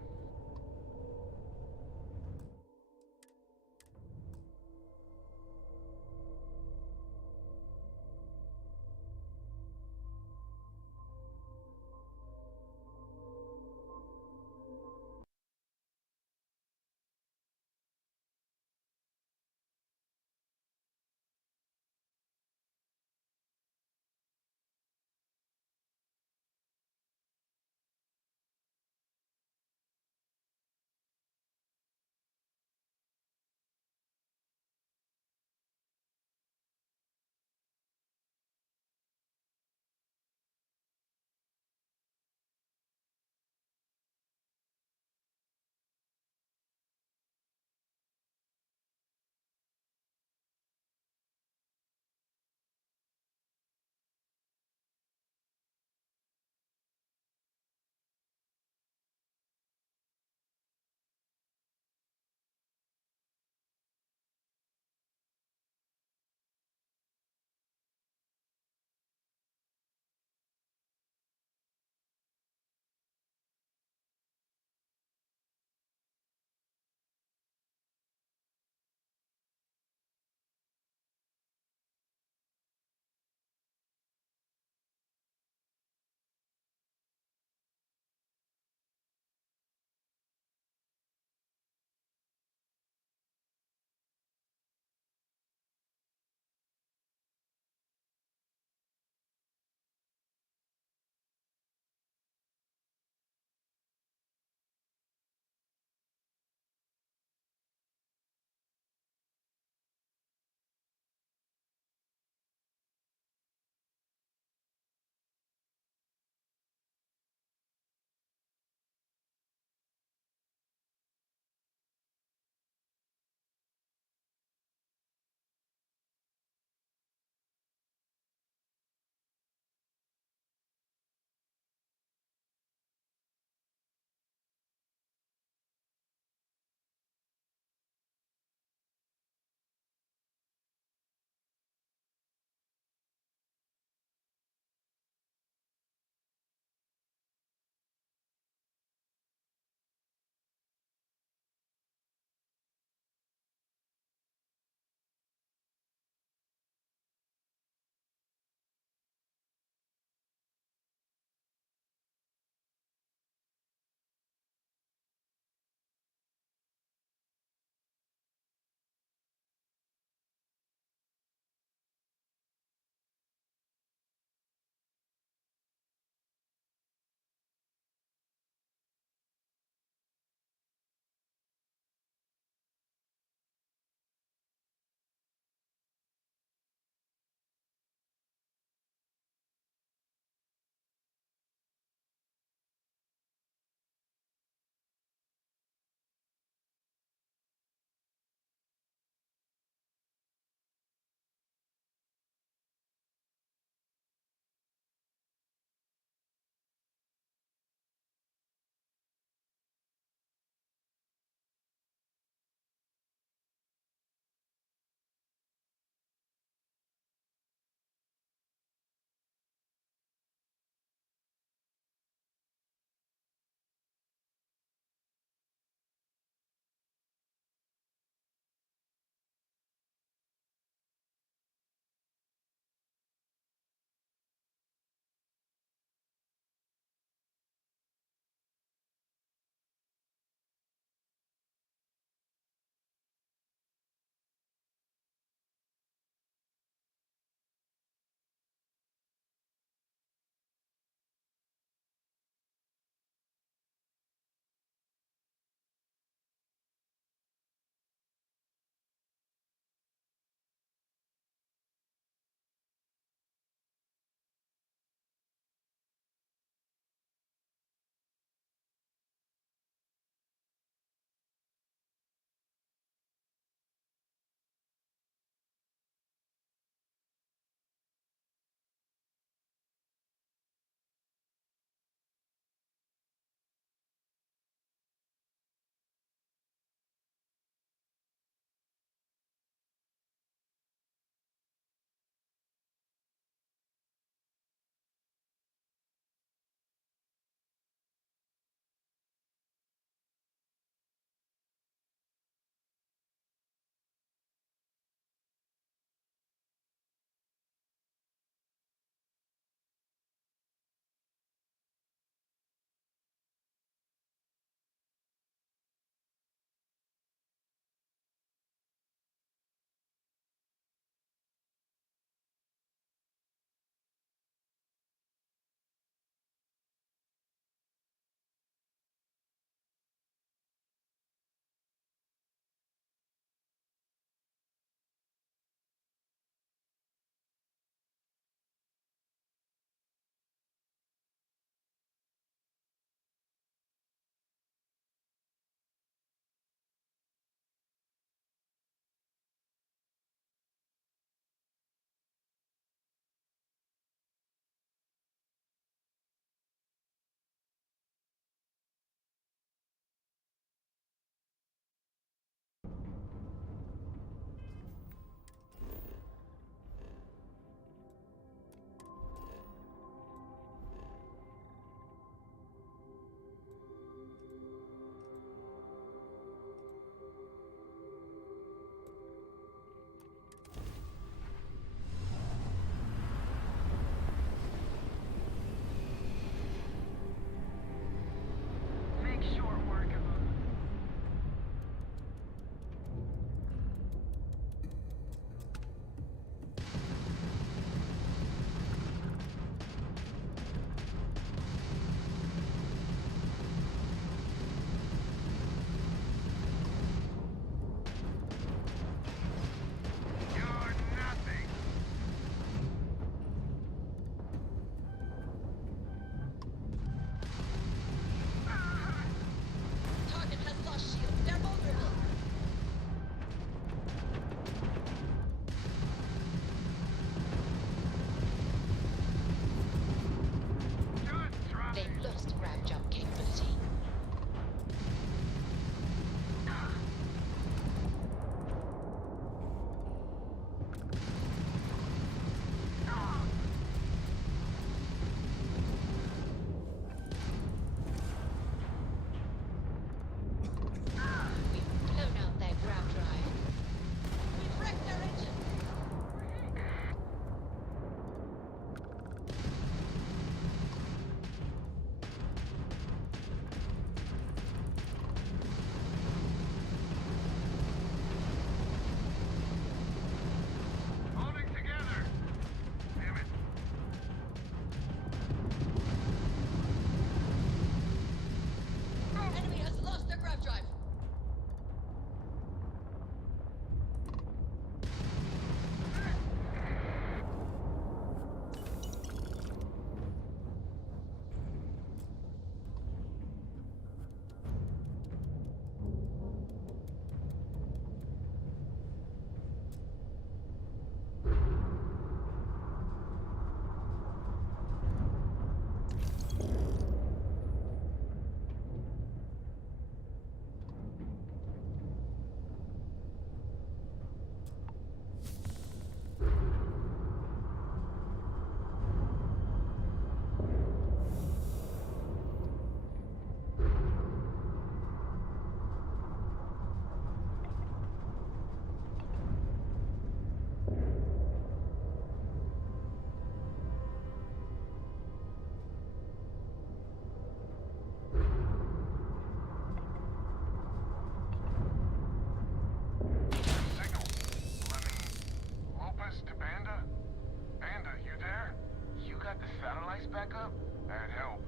The satellites back up? That help.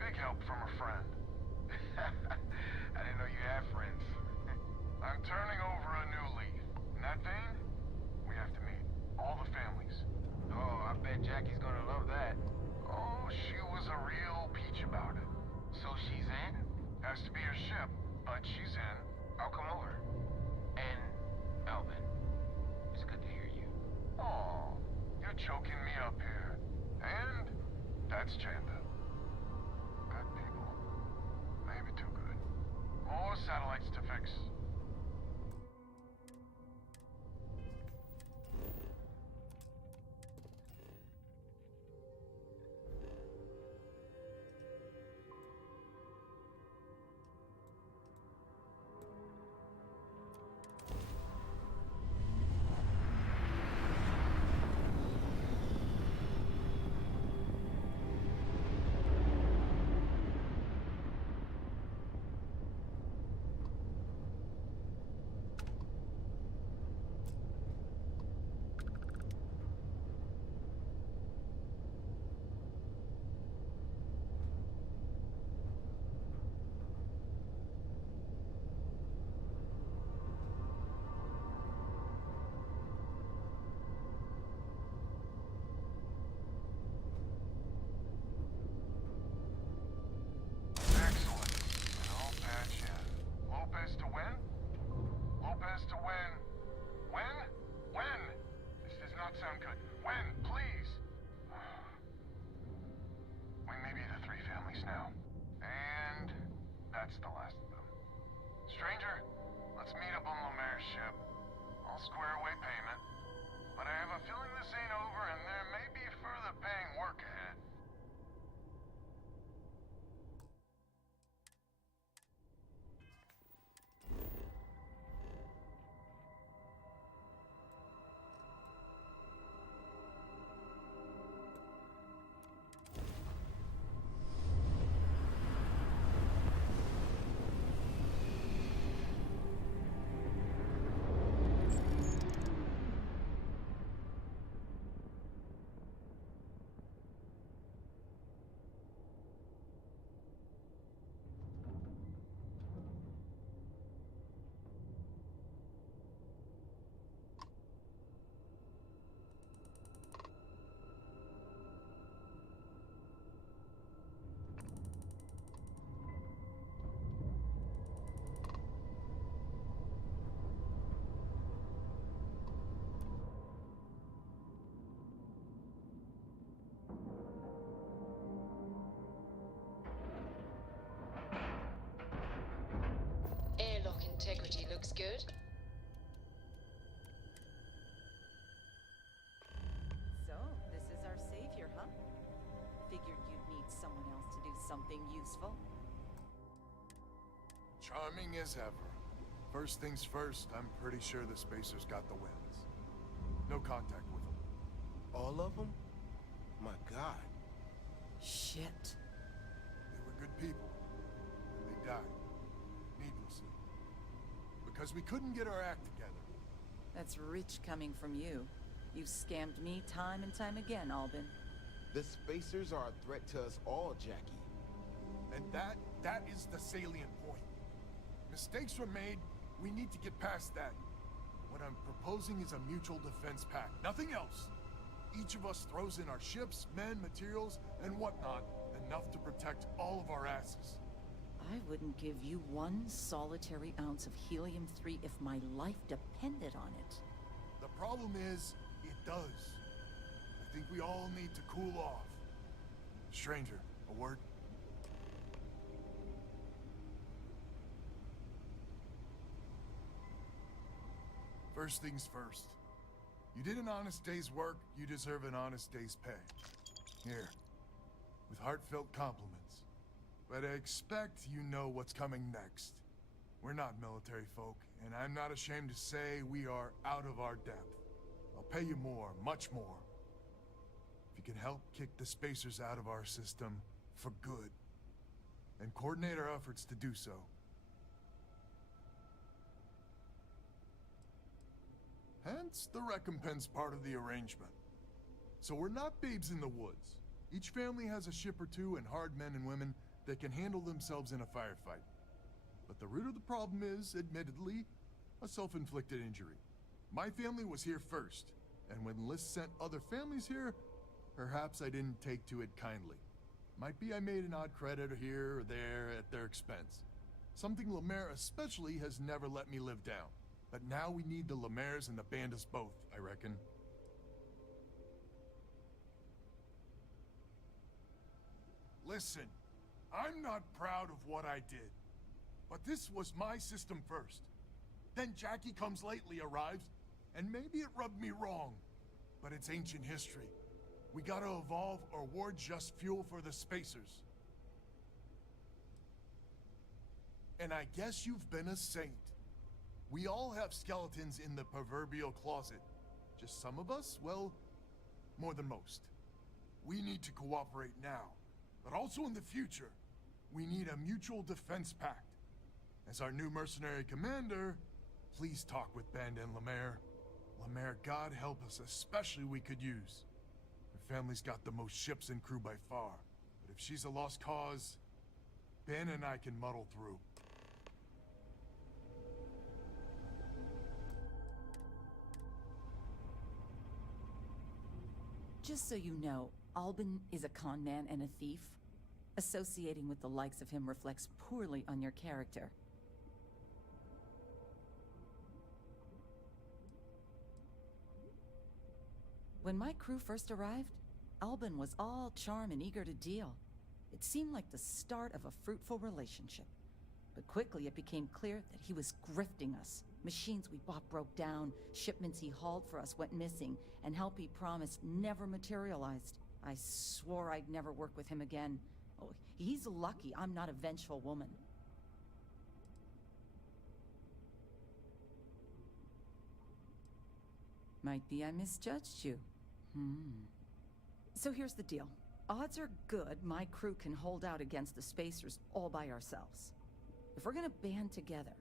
Big help from a friend. I didn't know you had friends. I'm turning over a new leaf. In that vein, we have to meet. All the families. Oh, I bet Jackie's gonna love that. Oh, she was a real peach about it. So she's in? Has to be her ship, but she's in. I'll come over. And, Alvin, it's good to hear you. Oh, you're choking me up here. And that's Chanda. Good people. Maybe too good. More satellites to fix. Airlock integrity looks good. So, this is our savior, huh? Figured you'd need someone else to do something useful. Charming as ever. First things first, I'm pretty sure the Spacers got the wins. No contact with them. All of them? My God. Shit. They were good people. And they died. Needlessly. Because we couldn't get our act together. That's rich coming from you. You scammed me time and time again, Albin. The Spacers are a threat to us all, Jackie. And that is the salient point. Mistakes were made. We need to get past that. What I'm proposing is a mutual defense pact. Nothing else. Each of us throws in our ships, men, materials, and whatnot. Enough to protect all of our asses. I wouldn't give you one solitary ounce of helium-3 if my life depended on it. The problem is, it does. I think we all need to cool off. Stranger, a word? First things first. You did an honest day's work, you deserve an honest day's pay. Here, with heartfelt compliments. But I expect you know what's coming next. We're not military folk, and I'm not ashamed to say we are out of our depth. I'll pay you more, much more. If you can help kick the Spacers out of our system for good, and coordinate our efforts to do so. Hence the recompense part of the arrangement. So we're not babes in the woods. Each family has a ship or two and hard men and women that can handle themselves in a firefight. But the root of the problem is, admittedly, a self-inflicted injury. My family was here first, and when Liz sent other families here, perhaps I didn't take to it kindly. Might be I made an odd credit here or there at their expense. Something Lemaire especially has never let me live down. But now we need the Lemaires and the Bandits both, I reckon. Listen, I'm not proud of what I did, but this was my system first. Then Jackie Comes Lately arrives, and maybe it rubbed me wrong, but it's ancient history. We gotta evolve or war just fuel for the Spacers. And I guess you've been a saint. We all have skeletons in the proverbial closet. Just some of us, well, more than most. We need to cooperate now, but also in the future. We need a mutual defense pact. As our new mercenary commander, please talk with Band and Lemaire. Lemaire, God help us, especially we could use. Her family's got the most ships and crew by far. But if she's a lost cause, Ben and I can muddle through. Just so you know, Albin is a con man and a thief. Associating with the likes of him reflects poorly on your character. When my crew first arrived, Albin was all charm and eager to deal. It seemed like the start of a fruitful relationship. But quickly it became clear that he was grifting us. Machines we bought broke down, shipments he hauled for us went missing, and help he promised never materialized. I swore I'd never work with him again. Oh, he's lucky I'm not a vengeful woman. Might be I misjudged you. So here's the deal. Odds are good my crew can hold out against the Spacers all by ourselves. If we're gonna band together,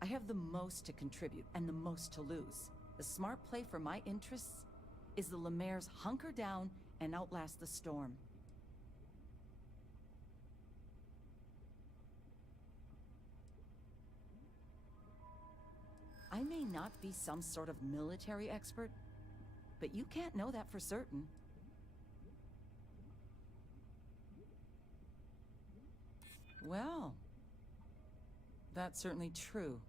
I have the most to contribute and the most to lose. The smart play for my interests is the Lemaire's hunker down and outlast the storm. I may not be some sort of military expert, but you can't know that for certain. Well, that's certainly true.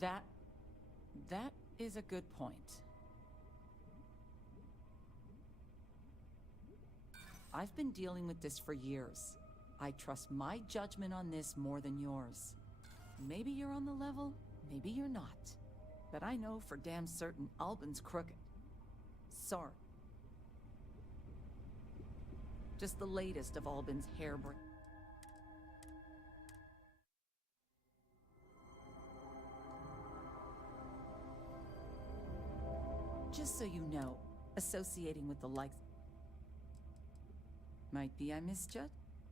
That is a good point. I've been dealing with this for years. I trust my judgment on this more than yours. Maybe you're on the level, maybe you're not. But I know for damn certain Albin's crooked. Sorry. Just the latest of Albin's harebrained. Just so you know, associating with the likes... Might be I misjudged.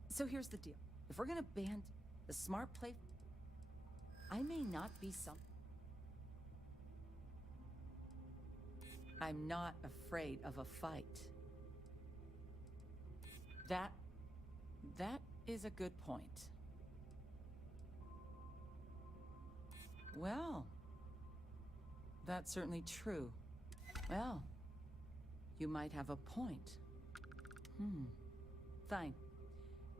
So here's the deal. If we're gonna band, the smart play... I may not be some... I'm not afraid of a fight. That is a good point. Well, that's certainly true. Well, you might have a point. Fine.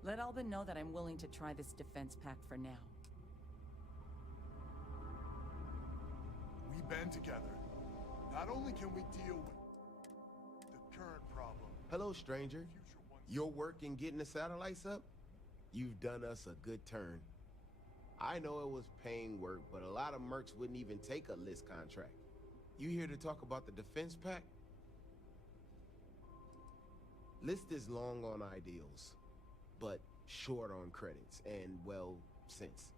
Let Albin know that I'm willing to try this defense pact for now. We band together. Not only can we deal with the current problem... Hello, stranger. Your work in getting the satellites up? You've done us a good turn. I know it was paying work, but a lot of mercs wouldn't even take a list contract. You here to talk about the defense pact? List is long on ideals, but short on credits and, well, sense.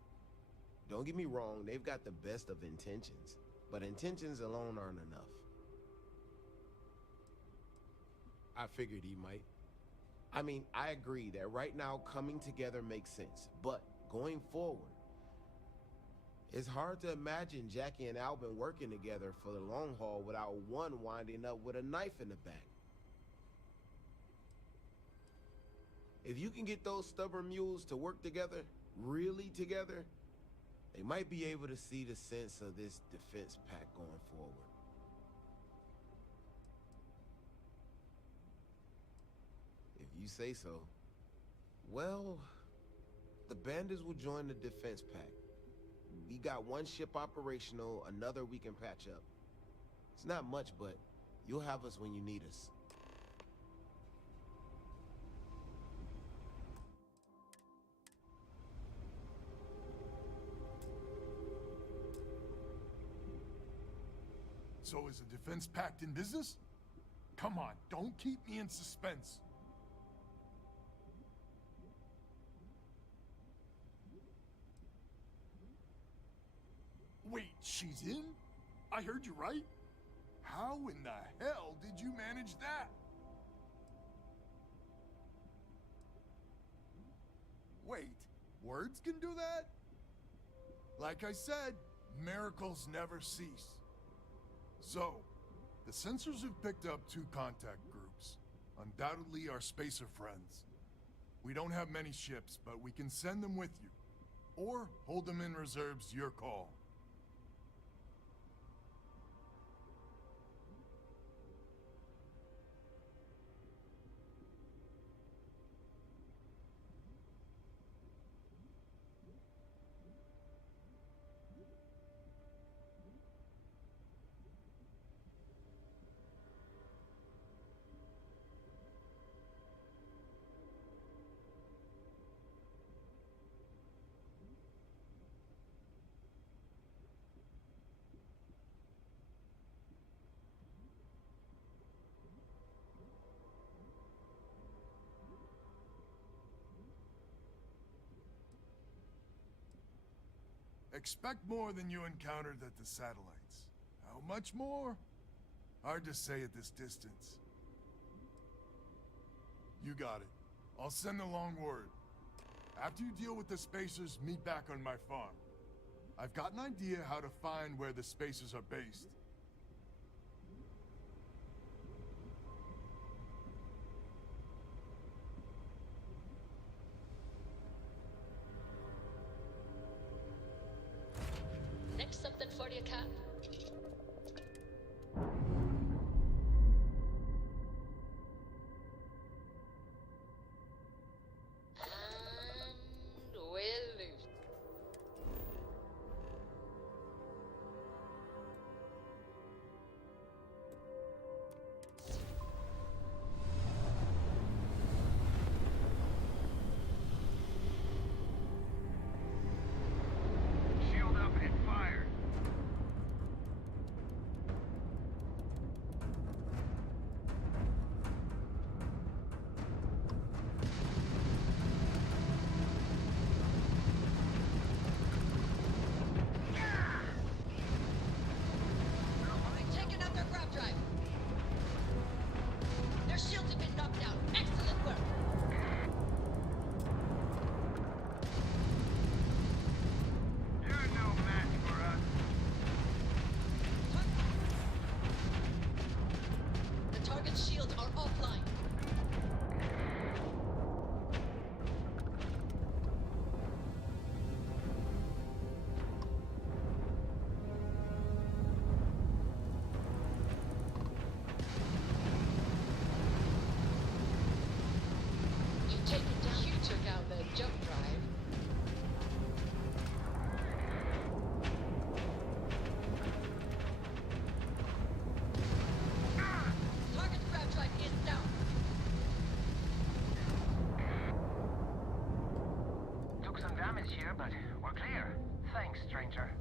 Don't get me wrong, they've got the best of intentions, but intentions alone aren't enough. I figured he might. I mean, I agree that right now coming together makes sense, but going forward. It's hard to imagine Jackie and Albin working together for the long haul without one winding up with a knife in the back. If you can get those stubborn mules to work together, really together, they might be able to see the sense of this defense pact going forward. If you say so. Well, the bandits will join the defense pact. We got one ship operational, another we can patch up. It's not much, but you'll have us when you need us. So is the defense pact in business? Come on, don't keep me in suspense. Wait, she's in? I heard you right? How in the hell did you manage that? Wait, words can do that? Like I said, miracles never cease. So, the sensors have picked up 2 contact groups. Undoubtedly our spacer friends. We don't have many ships, but we can send them with you. Or hold them in reserves, your call. Expect more than you encountered at the satellites. How much more? Hard to say at this distance. You got it. I'll send along word. After you deal with the spacers, meet back on my farm. I've got an idea how to find where the spacers are based. Next something for you, Cap. And we're loose. Shield up and fire. Taking out their grab drive. Their shields have been knocked out. Excellent work. You're no match for us. The target's shields are offline. You take it down. You took out the jump drive. Target's grab drive is down. Took some damage here, but we're clear. Thanks, stranger.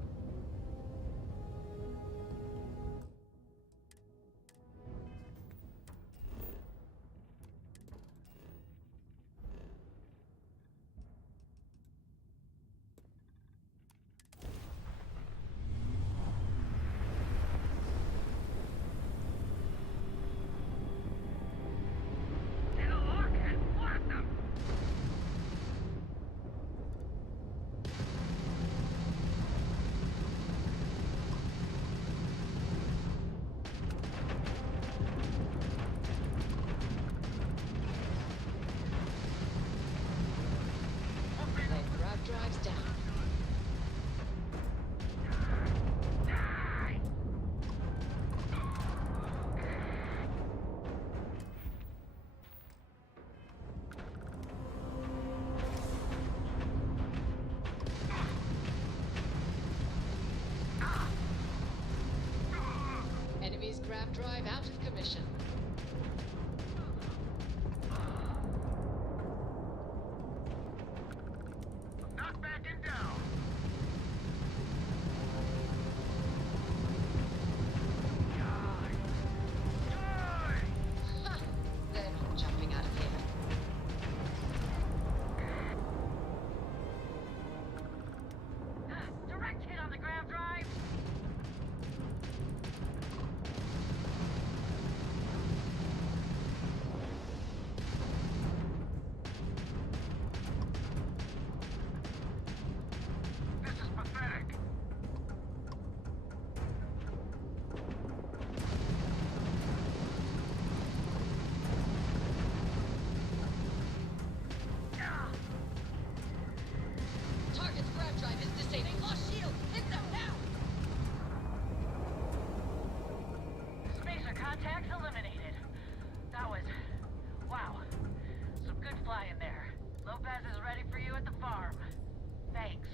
grav drive out of commission. Not backing down. Ha! They're not jumping out of here. Direct hit on the grav drive. This is pathetic. Target's grav drive is disabled. Lost shield! Hit them now! Spacer contacts eliminated. That was... wow. Some good flying there. Lopez is ready for you at the farm. Thanks.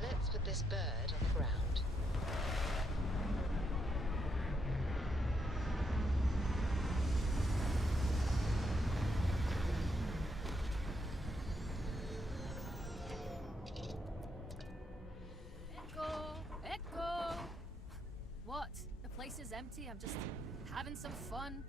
Let's put this bird on the ground. Echo! Echo! What? The place is empty? I'm just having some fun?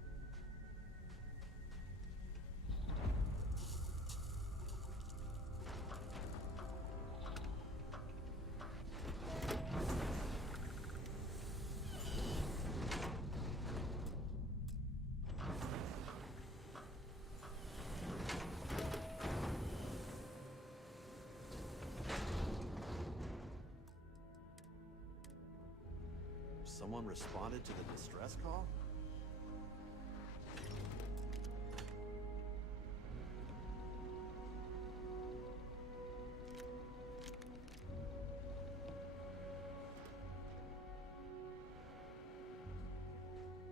Someone responded to the distress call?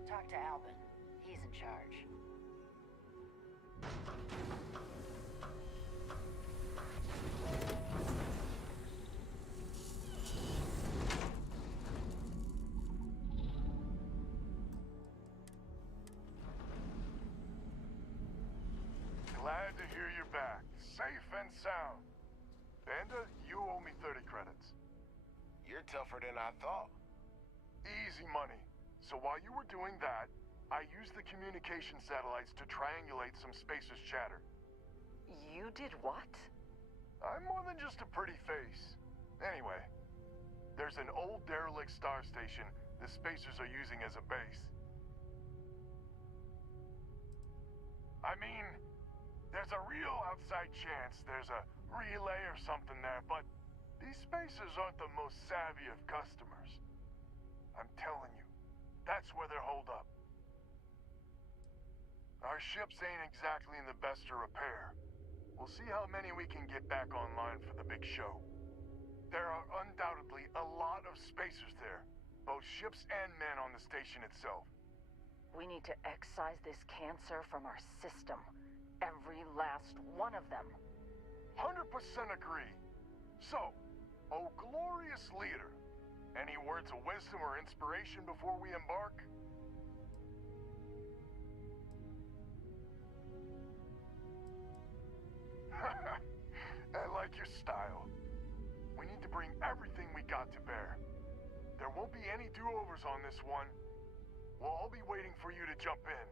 Talk to Albin. He's in charge. Glad to hear you're back, safe and sound. Banda, you owe me 30 credits. You're tougher than I thought. Easy money. So while you were doing that, I used the communication satellites to triangulate some spacers' chatter. You did what? I'm more than just a pretty face. Anyway, there's an old derelict star station the spacers are using as a base. I mean, there's a real outside chance there's a relay or something there, but these spacers aren't the most savvy of customers. I'm telling you, that's where they're holed up. Our ships ain't exactly in the best of repair. We'll see how many we can get back online for the big show. There are undoubtedly a lot of spacers there, both ships and men on the station itself. We need to excise this cancer from our system. Every last one of them. 100% agree. So, oh glorious leader, any words of wisdom or inspiration before we embark? I like your style. We need to bring everything we got to bear. There won't be any do-overs on this one. We'll all be waiting for you to jump in.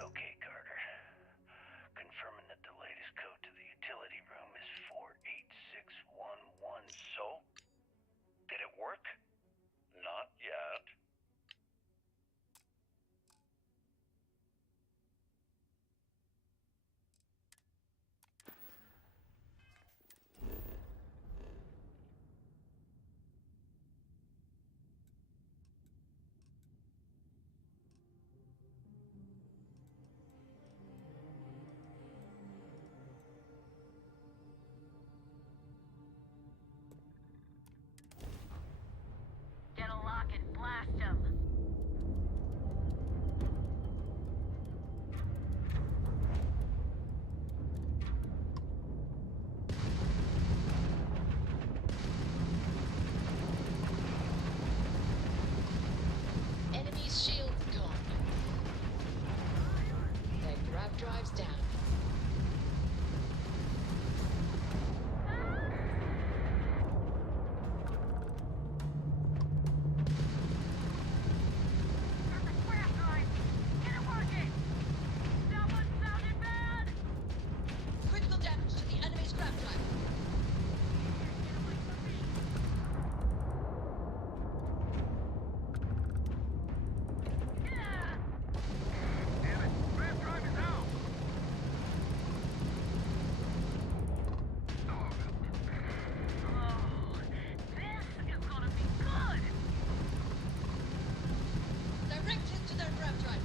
Okay, Carter. Confirming that the latest code to the utility room is 48611, so? Did it work? Not yet. Get a lock and blast him. Enemy's shield gone. Their grab drive's down. Critical damage to the enemy's grab drive. Direct hit to their grab drive.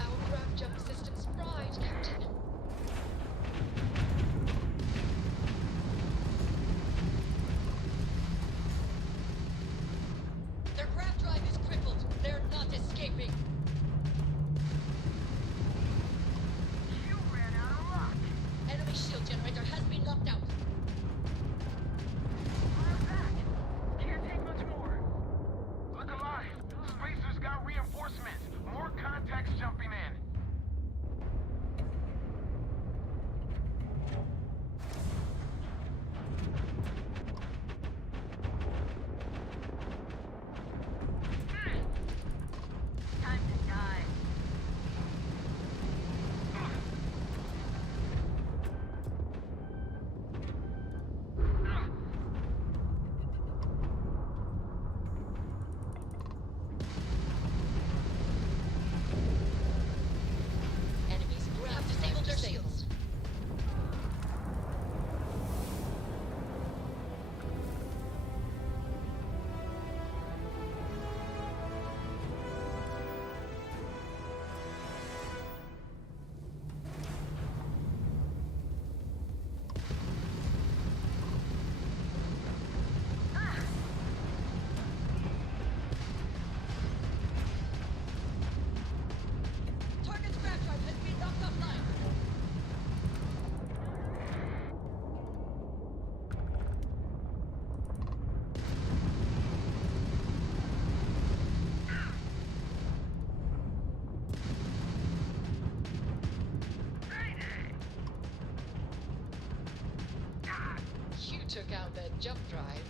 Our grab jump system's fried, Captain. Their grab drive is crippled. They're not escaping. You ran out of luck. Enemy shield generator has been knocked out. Fire back. Can't take much more. Look alive! Spacers got reinforcements! More contacts jumping in! Time to die. Enemies grab disabled their shields. Target's grab drive has been knocked offline. You took out their jump drive.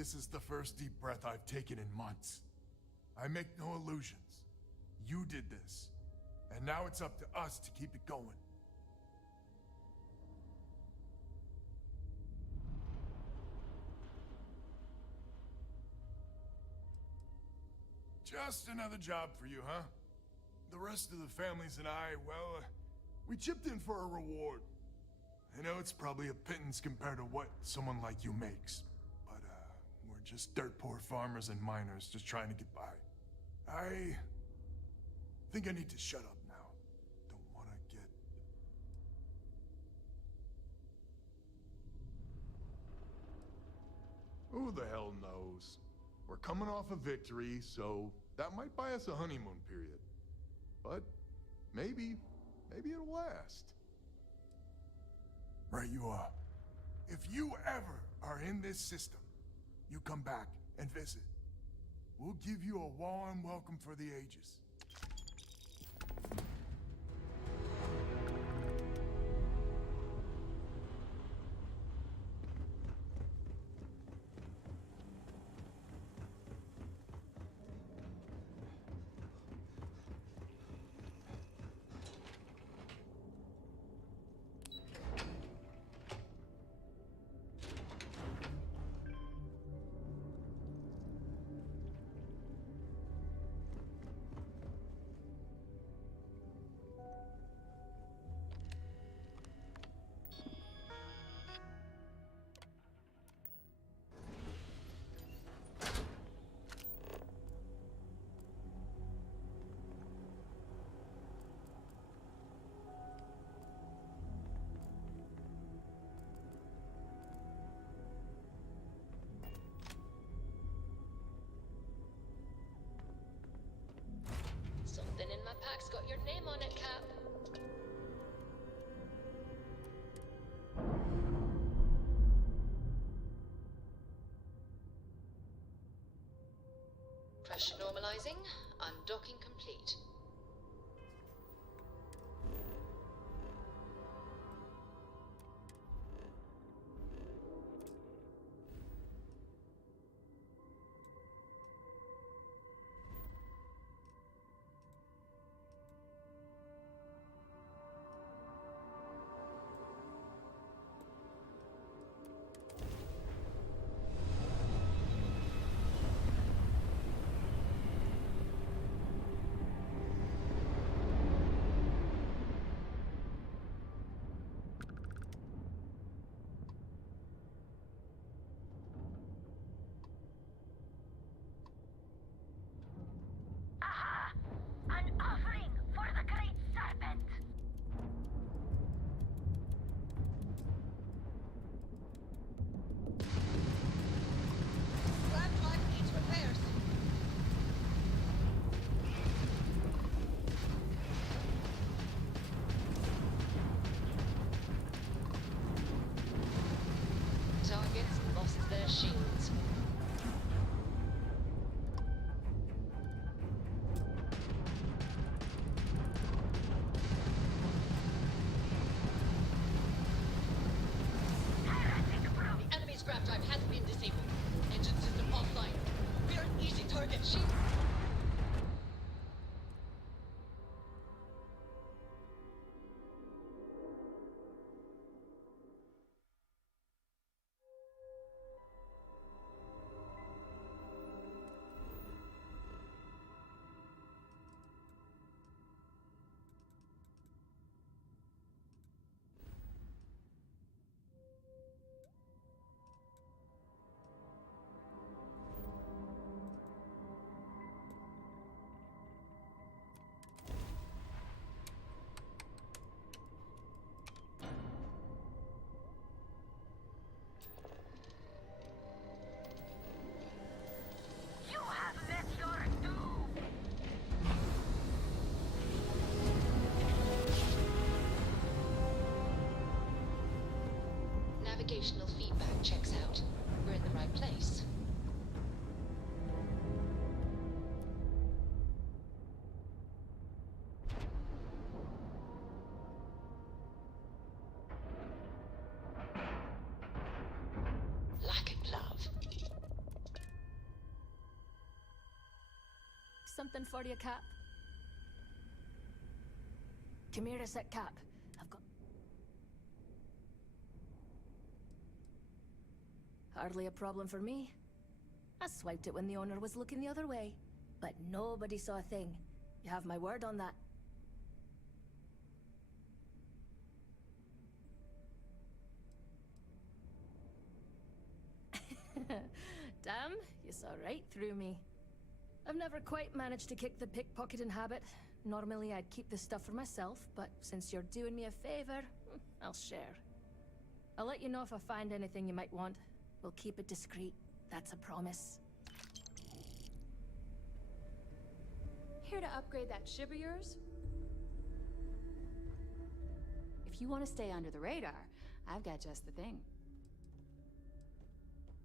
This is the first deep breath I've taken in months. I make no illusions. You did this. And now it's up to us to keep it going. Just another job for you, huh? The rest of the families and I, well, we chipped in for a reward. I know it's probably a pittance compared to what someone like you makes. But, we're just dirt poor farmers and miners just trying to get by. I think I need to shut up now. Don't want to get... Who the hell knows? We're coming off a victory, so that might buy us a honeymoon period. But maybe it'll last. Right you are. If you ever are in this system, you come back and visit. We'll give you a warm welcome for the ages. Something in my pack's got your name on it, Cap. Pressure normalizing. Undocking complete. Targets lost their shields. The enemy's grav drive has been disabled. Engine system offline. We are an easy target. Navigational feedback checks out. We're in the right place. Like a glove. something for you, Cap? Come here a sec, Cap. I've got... Hardly a problem for me. I swiped it when the owner was looking the other way. But nobody saw a thing. You have my word on that. Damn, you saw right through me. I've never quite managed to kick the pickpocketing habit. Normally I'd keep this stuff for myself, but since you're doing me a favor, I'll share. I'll let you know if I find anything you might want. We'll keep it discreet. That's a promise. Here to upgrade that ship of yours? If you want to stay under the radar, I've got just the thing.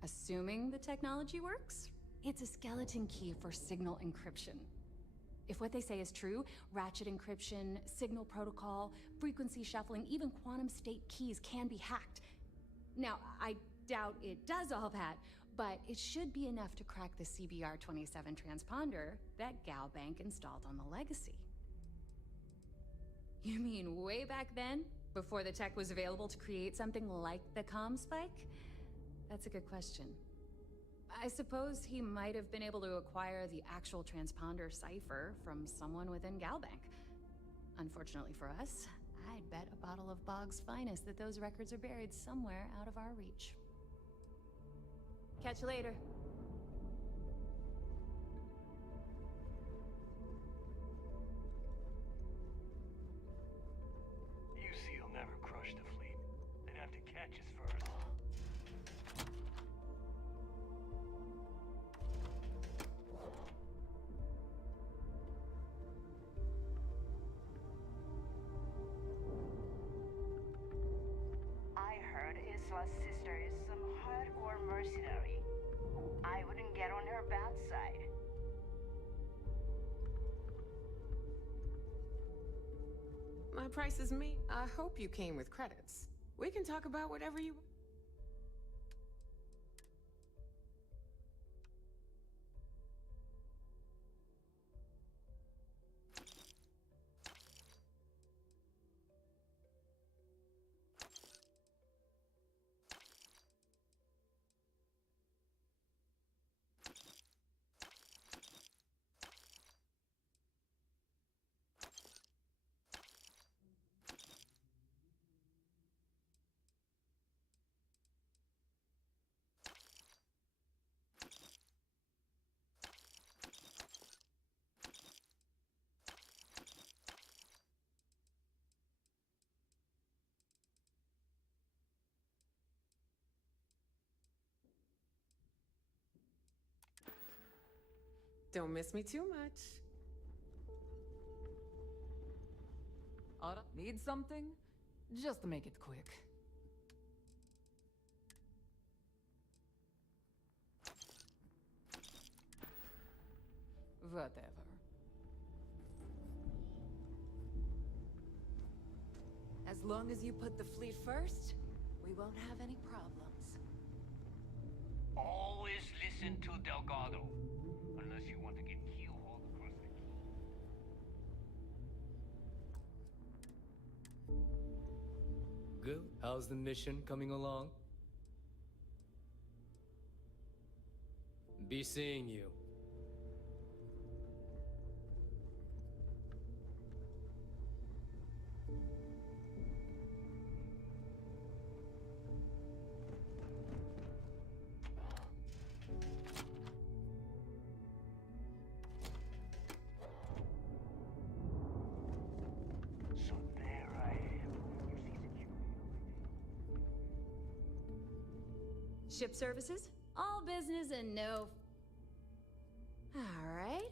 Assuming the technology works, it's a skeleton key for signal encryption. If what they say is true, ratchet encryption, signal protocol, frequency shuffling, even quantum state keys can be hacked. Now, I doubt it does all that, but it should be enough to crack the CBR-27 transponder that Galbank installed on the Legacy. You mean way back then? Before the tech was available to create something like the comm spike? That's a good question. I suppose he might have been able to acquire the actual transponder cipher from someone within Galbank. Unfortunately for us, I'd bet a bottle of Bog's finest that those records are buried somewhere out of our reach. Catch you later. UC'll never crush the fleet. They'd have to catch us first. I heard Isla's sister is some hardcore mercenary. I wouldn't get on her bad side. My price is me. I hope you came with credits. We can talk about whatever you... Don't miss me too much. Need something? Just to make it quick. Whatever. As long as you put the fleet first, we won't have any problems. Always listen to Delgado. Unless you want to get keelhauled across the key. Good. How's the mission coming along? Be seeing you. So there I am. You see security. Ship services? All business and no... All right.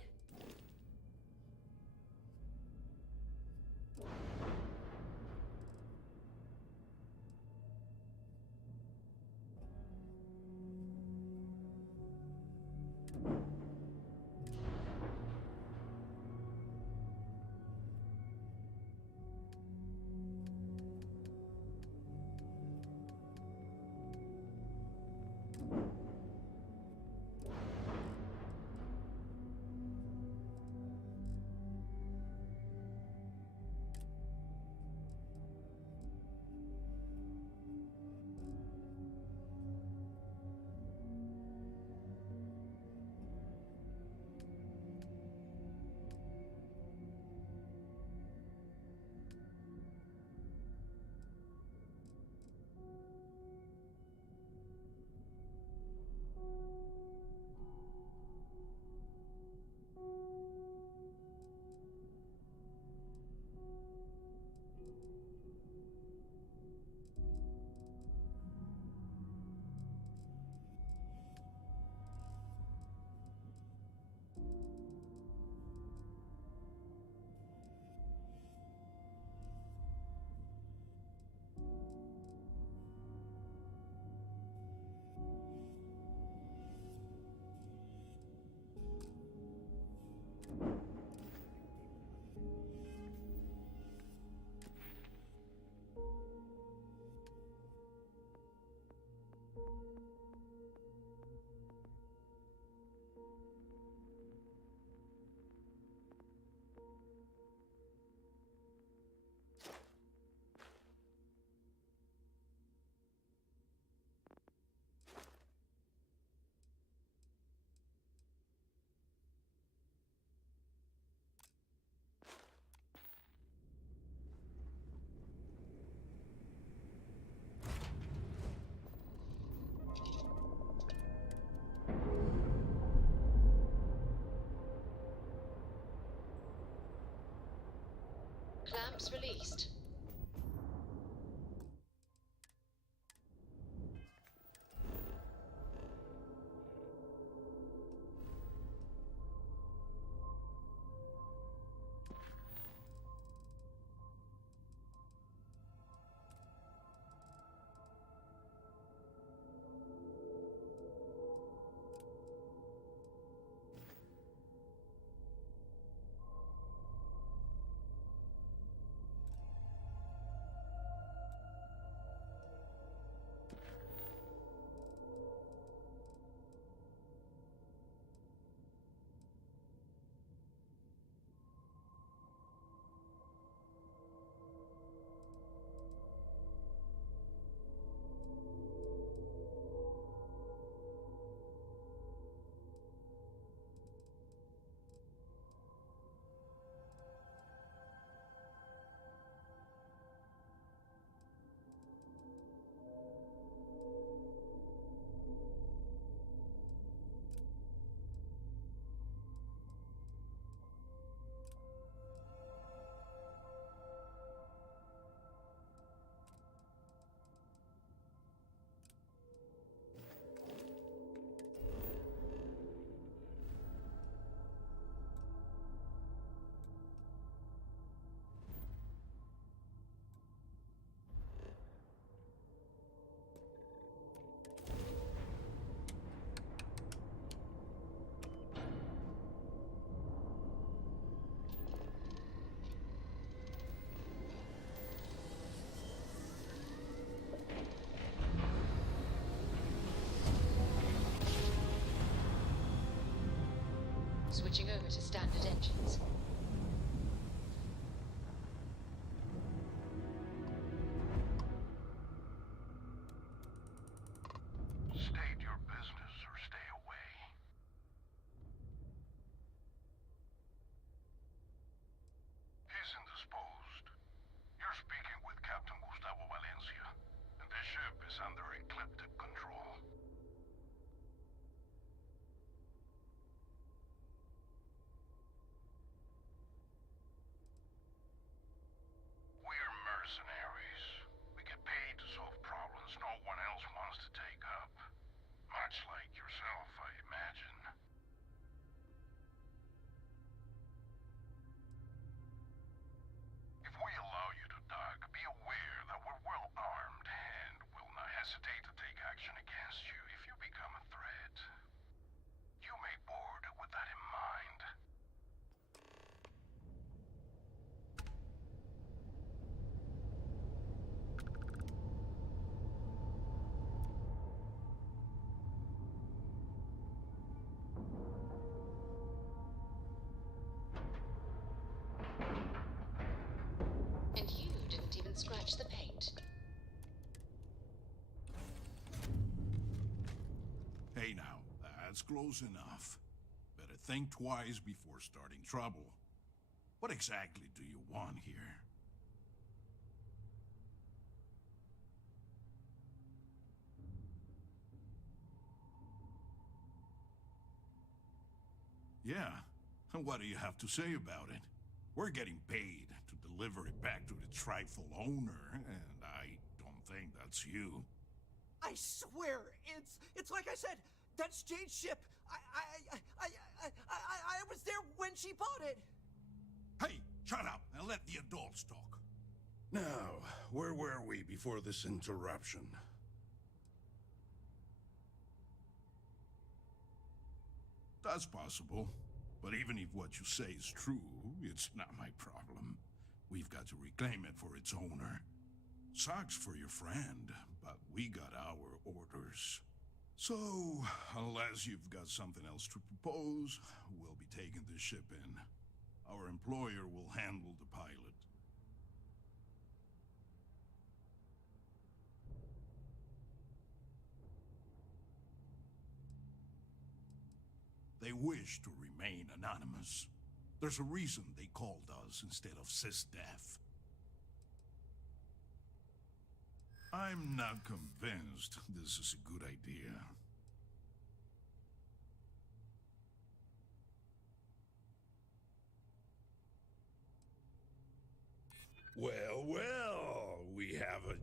Logs released. Switching over to standard engines. State your business or stay away. He's indisposed. You're speaking with Captain Gustavo Valencia, and the ship is under ecliptic control. We're mercenaries. We get paid to solve problems no one else wants to take up. Much like yourself, I imagine. If we allow you to dock, be aware that we're well armed and will not hesitate to take action against you if you become a threat. You may board with that in mind. And you didn't even scratch the paint. Hey now, that's close enough. Better think twice before starting trouble. What exactly do you want here? Yeah, and what do you have to say about it? We're getting paid to deliver it back to its rightful owner, and I don't think that's you. I swear, it's like I said, that's Jade's ship. I was there when she bought it. Hey, shut up and let the adults talk. Now, where were we before this interruption? That's possible. But even if what you say is true, it's not my problem. We've got to reclaim it for its owner. Sucks for your friend, but we got our orders. So, unless you've got something else to propose, we'll be taking this ship in. Our employer will handle the pilot. They wish to remain anonymous. There's a reason they called us instead of SysDef. I'm not convinced this is a good idea.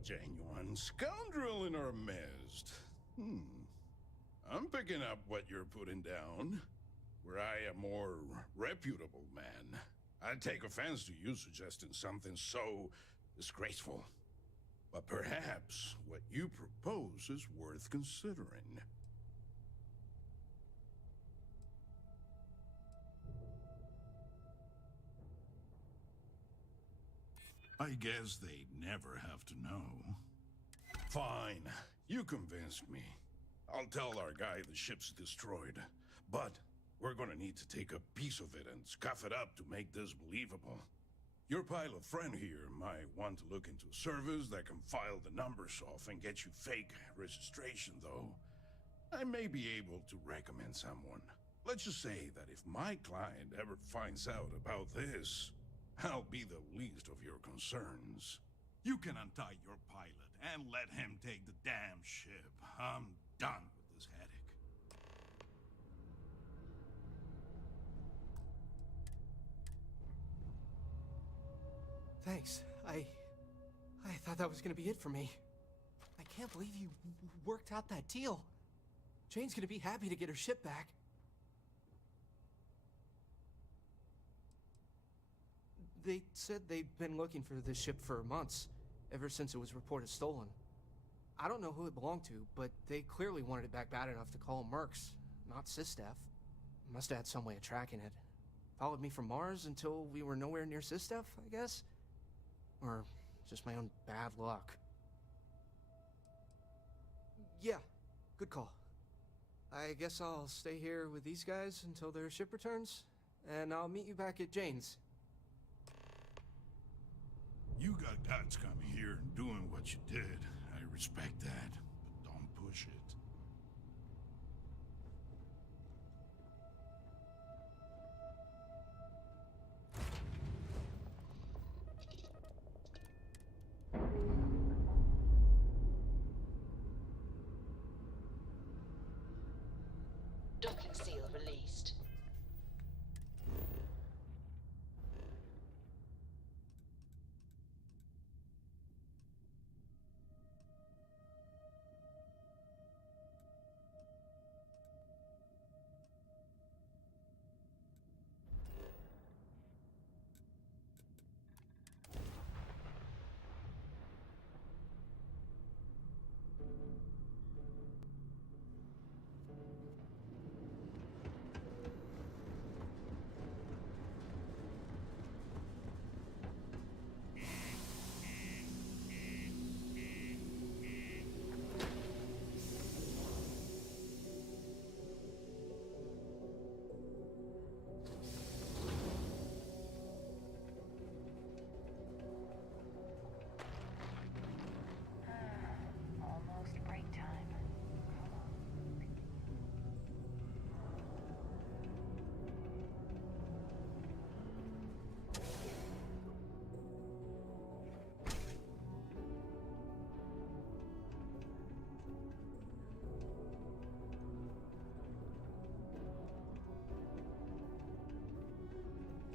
genuine scoundrel in our midst. I'm picking up what you're putting down. Were I a more reputable man, I'd take offense to you suggesting something so disgraceful. But perhaps what you propose is worth considering. I guess they'd never have to know. Fine, you convinced me. I'll tell our guy the ship's destroyed, but we're gonna need to take a piece of it and scuff it up to make this believable. Your pilot friend here might want to look into a service that can file the numbers off and get you fake registration, though. I may be able to recommend someone. Let's just say that if my client ever finds out about this, I'll be the least of your concerns. You can untie your pilot and let him take the damn ship. I'm done with this headache. Thanks. I thought that was gonna be it for me. I can't believe you worked out that deal. Jane's gonna be happy to get her ship back. They said they've been looking for this ship for months, ever since it was reported stolen. I don't know who it belonged to, but they clearly wanted it back bad enough to call Mercs, not Sistef. Must have had some way of tracking it. Followed me from Mars until we were nowhere near Sistef, I guess? Or just my own bad luck. Yeah, good call. I guess I'll stay here with these guys until their ship returns, and I'll meet you back at Jane's. You got guts coming here and doing what you did. I respect that, but don't push it. Docking seal released. Almost break time.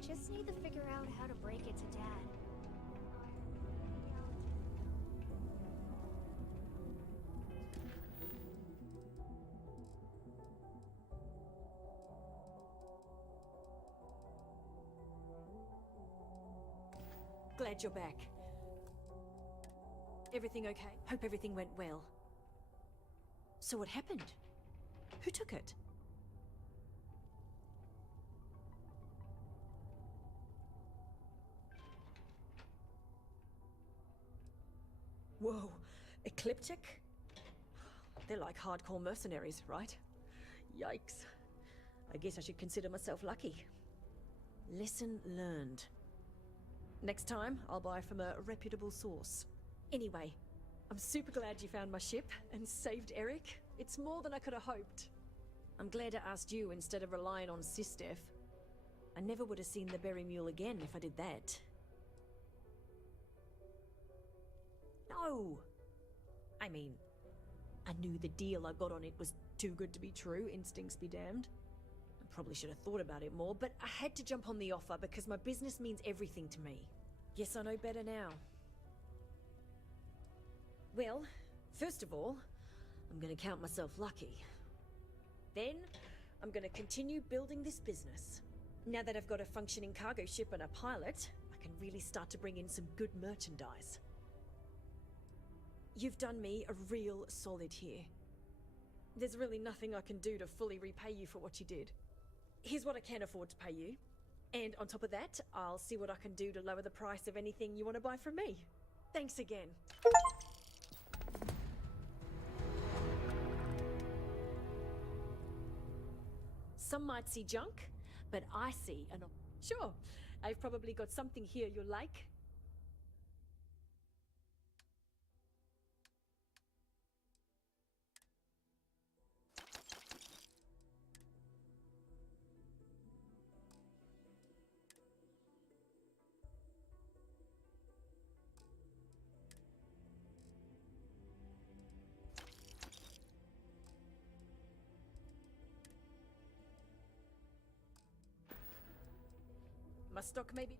Just need to figure out how to break it to Dad. Glad you're back. Everything okay? Hope everything went well. So what happened? Who took it? Whoa, Ecliptic? They're like hardcore mercenaries, right? Yikes. I guess I should consider myself lucky. Lesson learned. Next time, I'll buy from a reputable source. Anyway, I'm super glad you found my ship and saved Eric. It's more than I could have hoped. I'm glad I asked you instead of relying on Sistef. I never would have seen the Berry Mule again if I did that. No! I mean, I knew the deal I got on it was too good to be true, instincts be damned. I probably should have thought about it more, but I had to jump on the offer because my business means everything to me. Guess I know better now. Well, first of all, I'm gonna count myself lucky. Then, I'm gonna continue building this business. Now that I've got a functioning cargo ship and a pilot, I can really start to bring in some good merchandise. You've done me a real solid here. There's really nothing I can do to fully repay you for what you did. Here's what I can afford to pay you. And on top of that, I'll see what I can do to lower the price of anything you want to buy from me. Thanks again. Some might see junk, but I see an... Sure, I've probably got something here you'll like. My stock maybe...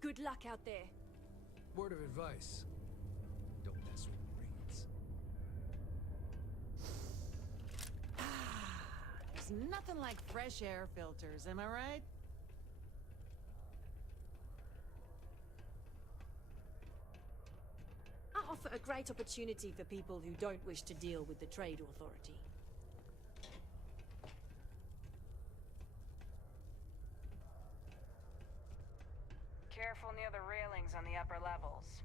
Good luck out there. Word of advice. Don't mess with brains. There's nothing like fresh air filters, am I right? I offer a great opportunity for people who don't wish to deal with the Trade Authority. Careful near the railings on the upper levels.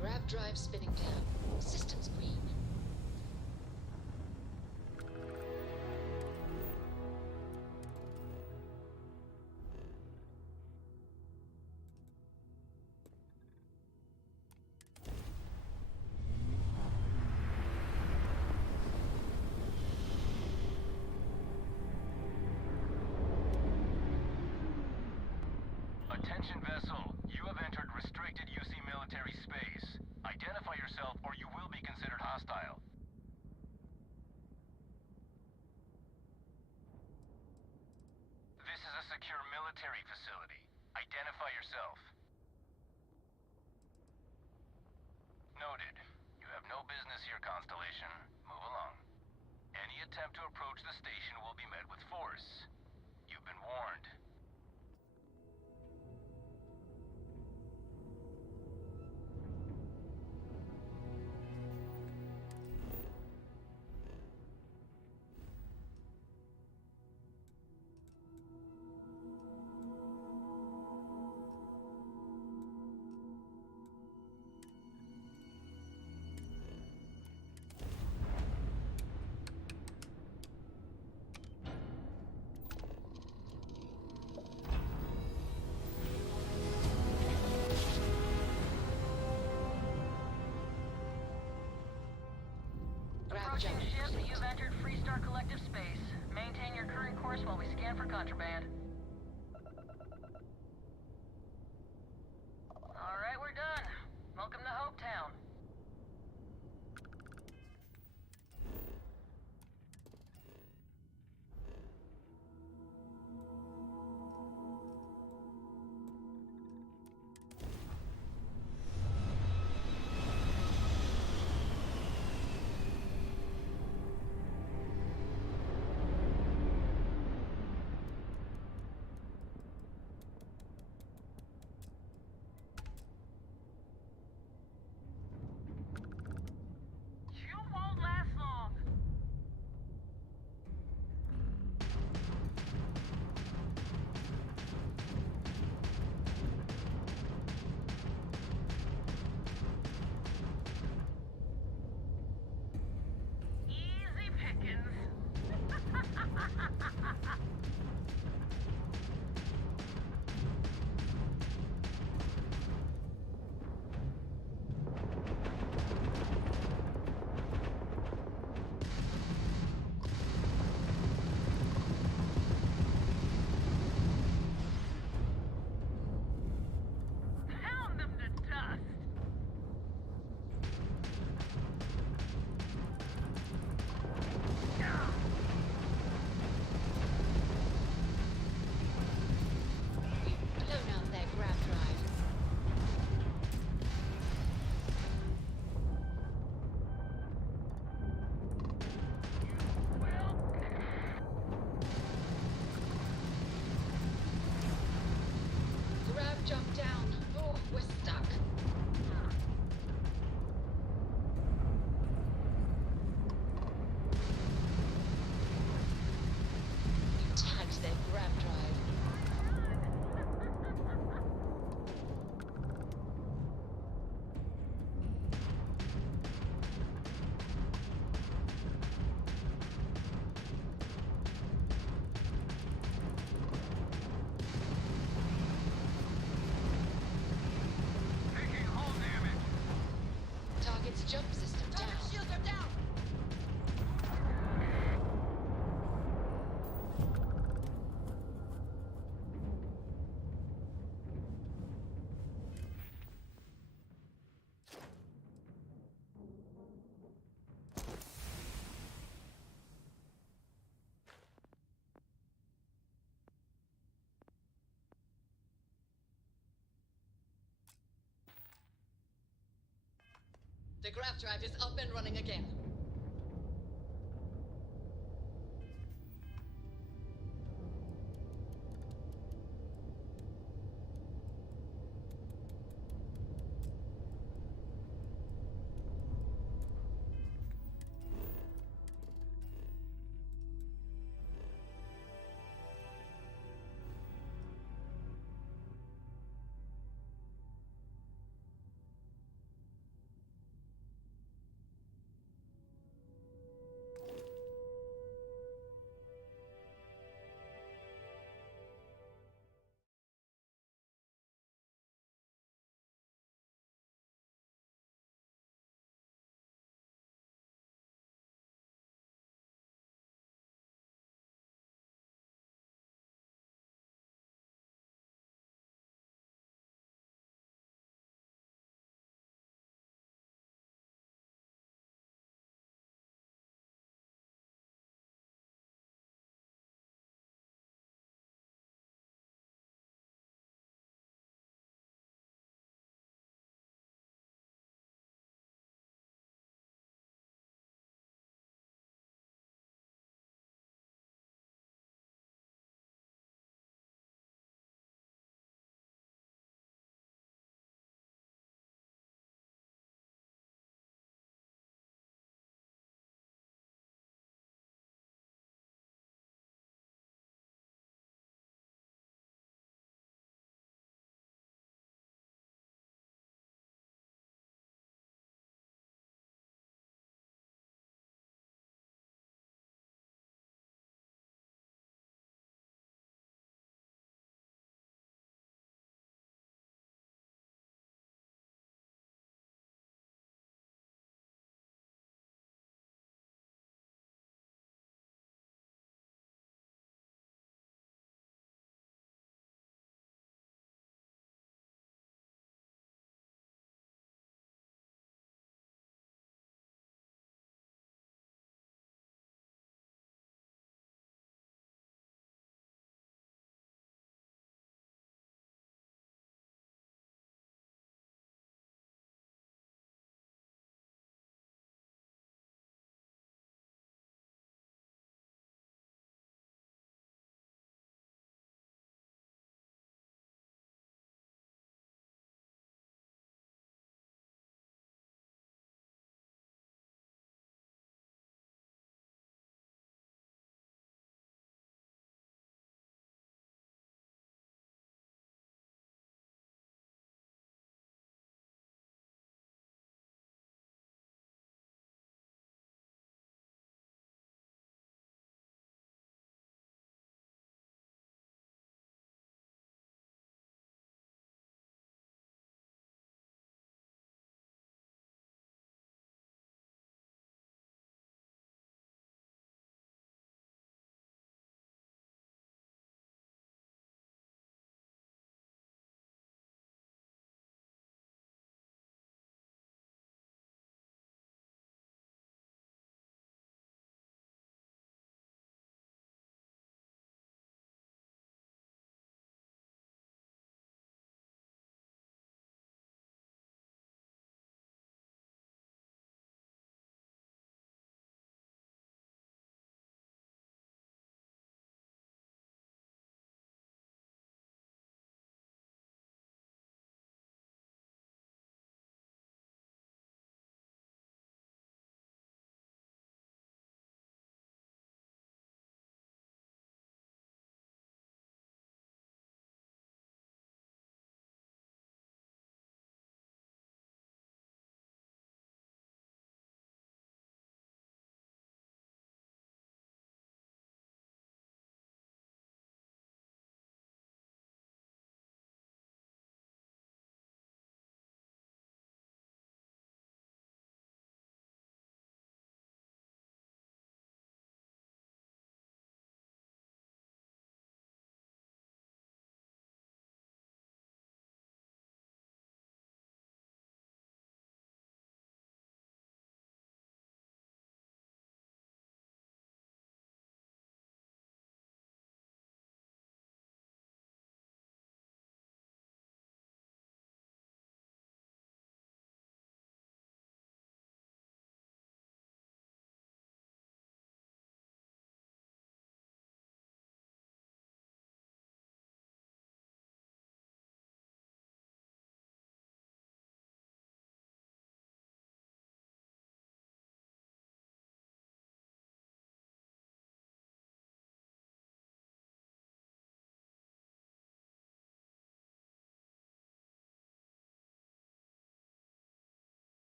Grav drive spinning down. Systems green. Attention vessel, you have entered restricted UC military space. Identify yourself or you will be considered hostile. This is a secure military facility. Identify yourself. Noted. You have no business here, Constellation. Move along. Any attempt to approach the station will be met with force. You've been warned. Approaching ship, you've entered Freestar Collective space. Maintain your current course while we scan for contraband. Alright, we're done. Welcome to Hopetown. Jump down. Oh, we're stuck. You tagged their grab drive. Target's jump system down. Shields are down! The grab drive is up and running again.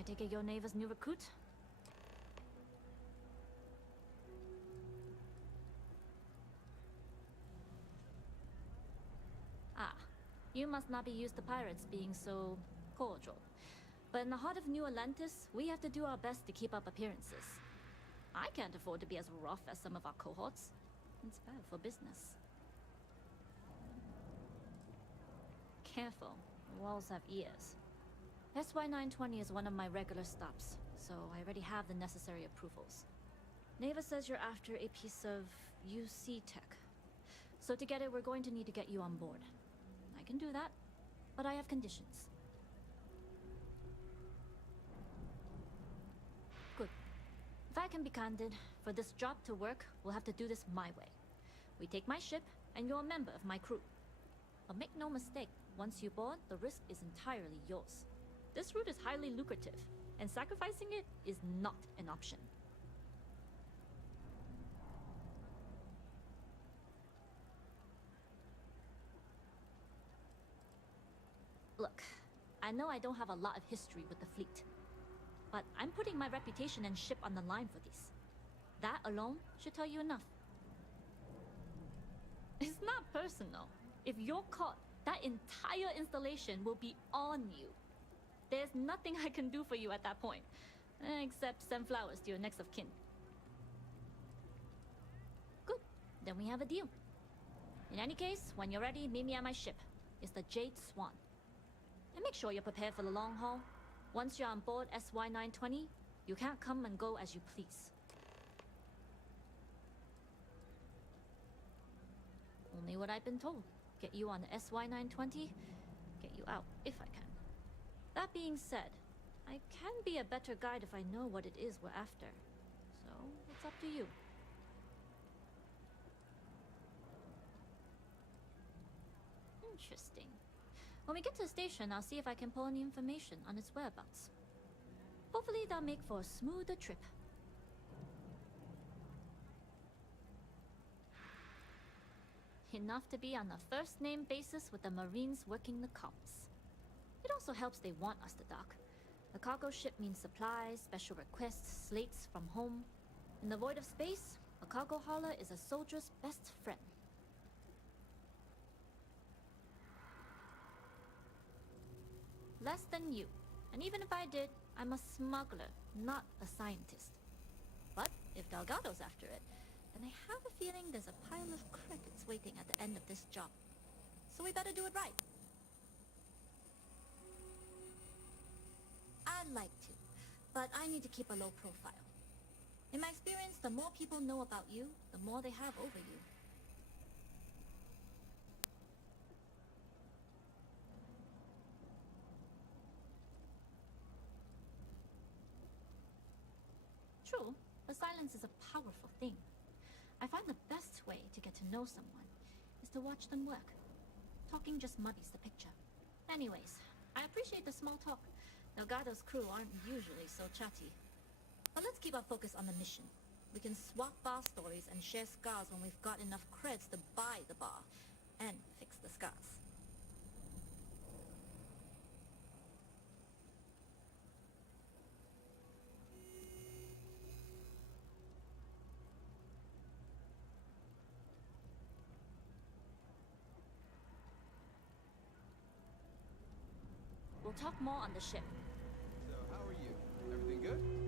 I take it you're Neva's new recruit? Ah, you must not be used to pirates being so cordial. But in the heart of New Atlantis, we have to do our best to keep up appearances. I can't afford to be as rough as some of our cohorts. It's bad for business. Careful, the walls have ears. SY-920 is one of my regular stops, so I already have the necessary approvals. Neva says you're after a piece of UC tech. So to get it, we're going to need to get you on board. I can do that, but I have conditions. Good. If I can be candid, for this job to work, we'll have to do this my way. We take my ship, and you're a member of my crew. But make no mistake, once you board, the risk is entirely yours. This route is highly lucrative, and sacrificing it is not an option. Look, I know I don't have a lot of history with the fleet, but I'm putting my reputation and ship on the line for this. That alone should tell you enough. It's not personal. If you're caught, that entire installation will be on you. There's nothing I can do for you at that point, except send flowers to your next of kin. Good, then we have a deal. In any case, when you're ready, meet me at my ship. It's the Jade Swan. And make sure you're prepared for the long haul. Once you're on board SY-920, you can't come and go as you please. Only what I've been told. Get you on the SY-920, get you out if I can. That being said, I can be a better guide if I know what it is we're after. So, it's up to you. Interesting. When we get to the station, I'll see if I can pull any information on its whereabouts. Hopefully that'll make for a smoother trip. Enough to be on a first-name basis with the Marines working the comms. It also helps they want us to dock. A cargo ship means supplies, special requests, slates from home. In the void of space, a cargo hauler is a soldier's best friend. Less than you. And even if I did, I'm a smuggler, not a scientist. But if Delgado's after it, then I have a feeling there's a pile of credits waiting at the end of this job. So we better do it right. I'd like to, but I need to keep a low profile. In my experience, the more people know about you, the more they have over you. True, but silence is a powerful thing. I find the best way to get to know someone is to watch them work. Talking just muddies the picture. Anyways, I appreciate the small talk. Delgado's crew aren't usually so chatty. But let's keep our focus on the mission. We can swap bar stories and share scars when we've got enough creds to buy the bar and fix the scars. We'll talk more on the ship. So, how are you? Everything good?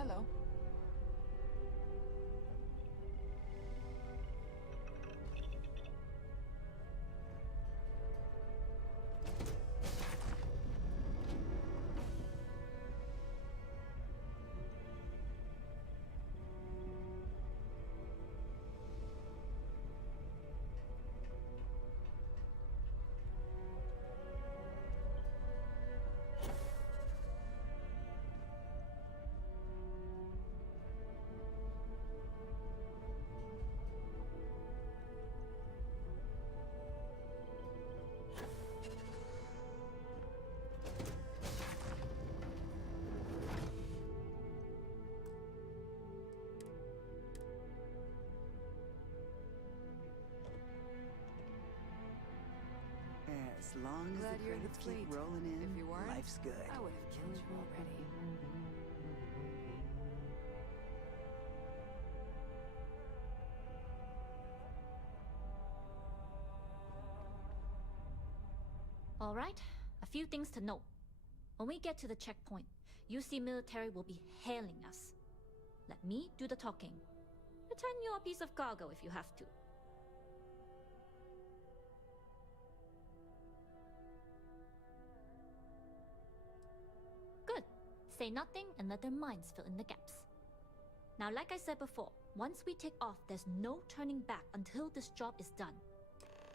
Hello. As long as Glad the you're in the credits keep fleet. rolling in, If you weren't, life's good. I would have killed you already. All right, a few things to note. When we get to the checkpoint, UC military will be hailing us. Let me do the talking. Pretend you're a piece of cargo if you have to. Good. Say nothing and let their minds fill in the gaps. Now, like I said before, once we take off, there's no turning back until this job is done.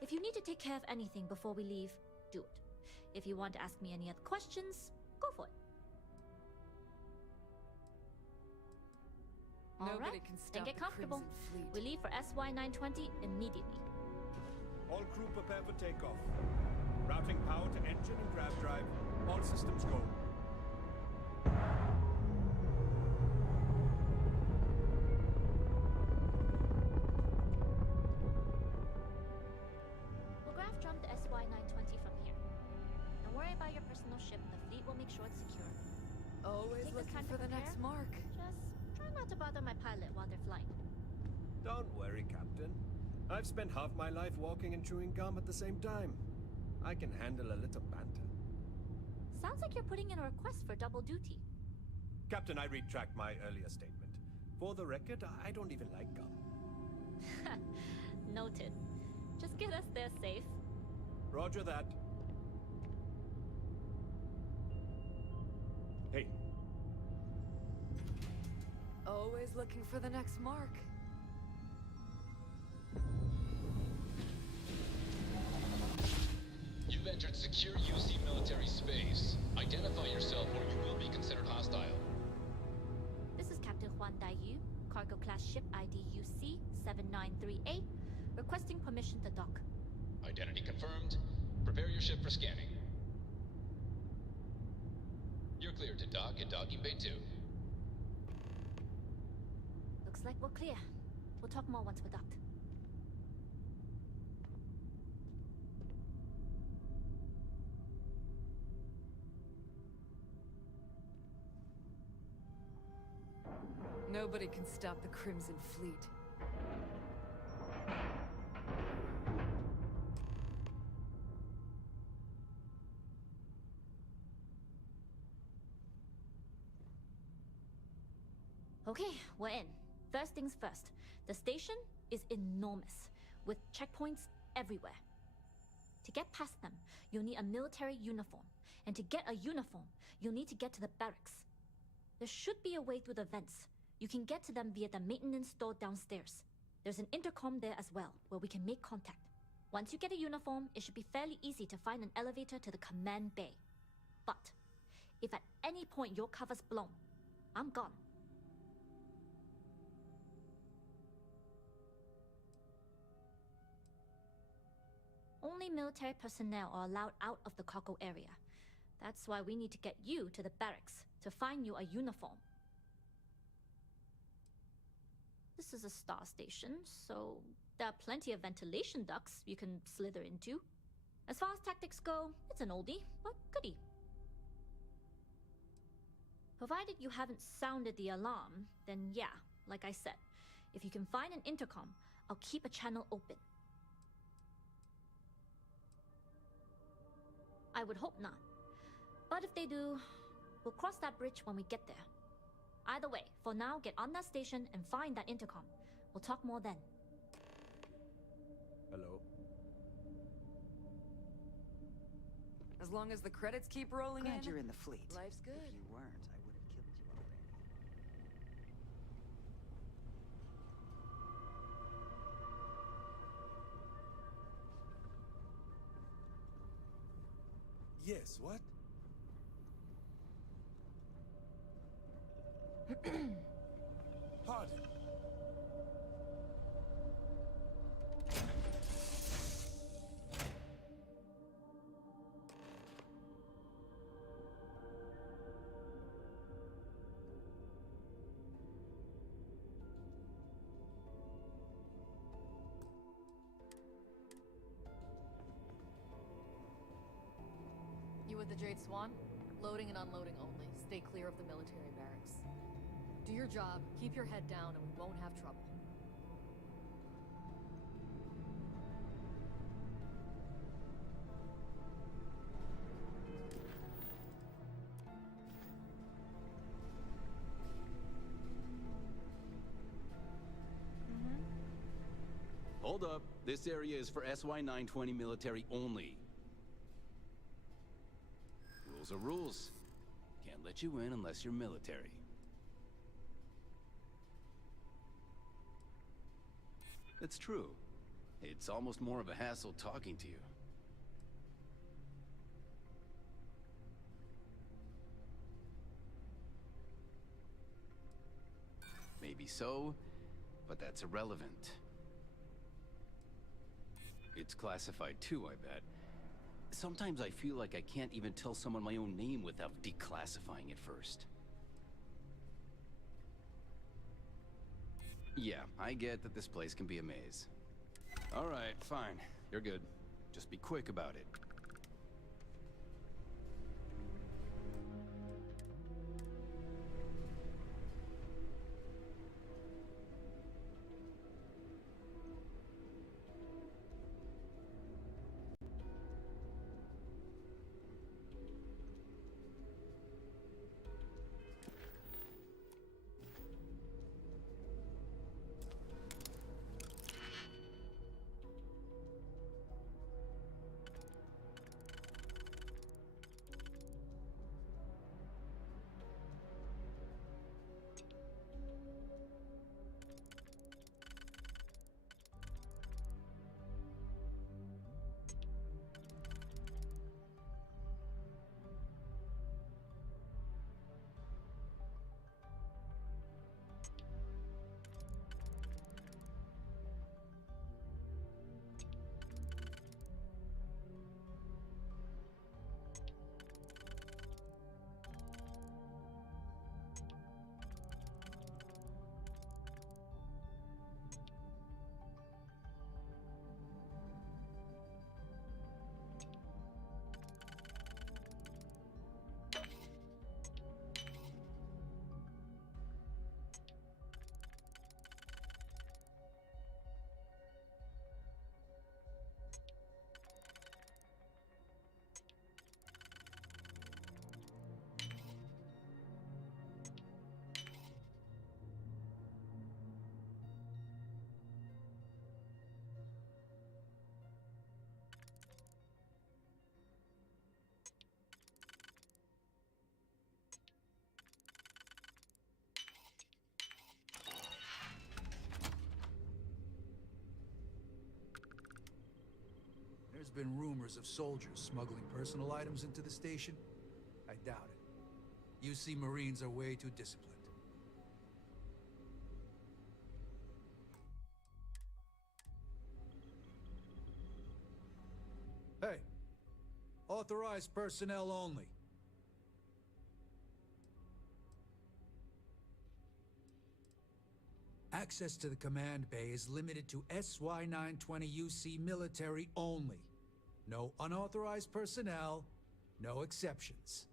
If you need to take care of anything before we leave, do it. If you want to ask me any other questions, go for it. All Nobody right, can then stop get the comfortable. Crimson Fleet. We leave for SY-920 immediately. All crew prepare for takeoff. Routing power to engine and grav drive. All systems go. We'll graph jump the SY-920 from here. Don't worry about your personal ship. The fleet will make sure it's secure. Always Take this looking time for to the next prepare. mark. Just try not to bother my pilot while they're flying. Don't worry, Captain. I've spent half my life walking and chewing gum at the same time. I can handle a little banter. Sounds like you're putting in a request for double duty. Captain, I retract my earlier statement. For the record, I don't even like gum. Noted. Just get us there safe. Roger that. Hey, Always looking for the next mark. You've entered secure UC military space. Identify yourself or you will be considered hostile. This is Captain Huan Daiyu, cargo class ship ID UC 7938, requesting permission to dock. Identity confirmed. Prepare your ship for scanning. You're cleared to dock at docking bay 2. Looks like we're clear. We'll talk more once we're docked. Nobody can stop the Crimson Fleet. Okay, we're in. First things first. The station is enormous, with checkpoints everywhere. To get past them, you'll need a military uniform. And to get a uniform, you'll need to get to the barracks. There should be a way through the vents. You can get to them via the maintenance store downstairs. There's an intercom there as well, where we can make contact. Once you get a uniform, it should be fairly easy to find an elevator to the command bay. But if at any point your cover's blown, I'm gone. Only military personnel are allowed out of the cargo area. That's why we need to get you to the barracks to find you a uniform. This is a star station, so there are plenty of ventilation ducts you can slither into. As far as tactics go, it's an oldie, but goodie. Provided you haven't sounded the alarm, then yeah, like I said, if you can find an intercom, I'll keep a channel open. I would hope not. But if they do, we'll cross that bridge when we get there. Either way, for now, get on that station and find that intercom. We'll talk more then. Hello? As long as the credits keep rolling Glad you're in the fleet. Life's good. If you weren't, I would have killed you already. Yes, what? Pardon. You with the Jade Swan? Loading and unloading only. Stay clear of the military barracks. Do your job, keep your head down, and we won't have trouble. Hold up. This area is for SY-920 military only. Rules are rules. Can't let you in unless you're military. It's true. It's almost more of a hassle talking to you. Maybe so, but that's irrelevant. It's classified too, I bet. Sometimes I feel like I can't even tell someone my own name without declassifying it first. Yeah, I get that this place can be a maze. All right, fine. You're good. Just be quick about it. There's been rumors of soldiers smuggling personal items into the station. I doubt it. UC Marines are way too disciplined. Hey, authorized personnel only. Access to the command bay is limited to SY-920 UC military only. No unauthorized personnel, no exceptions.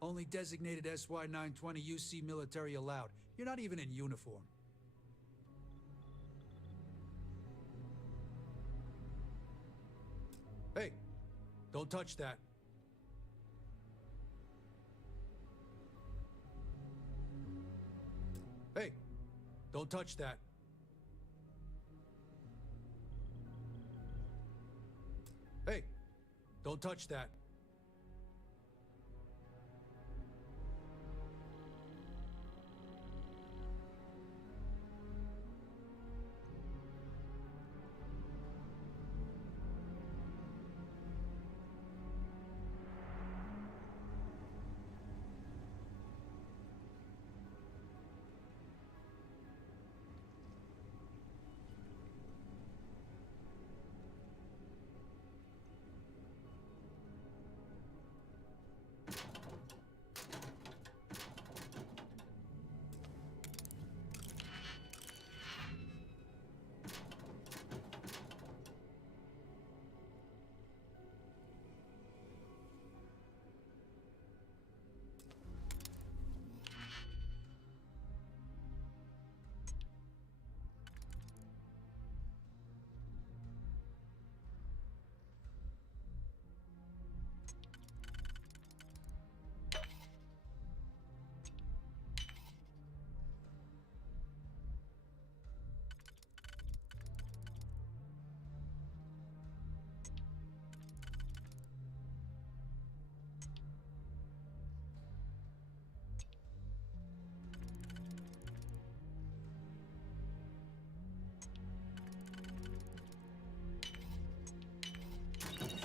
Only designated SY-920 UC military allowed. You're not even in uniform. Hey, don't touch that. Hey, don't touch that. Hey, don't touch that.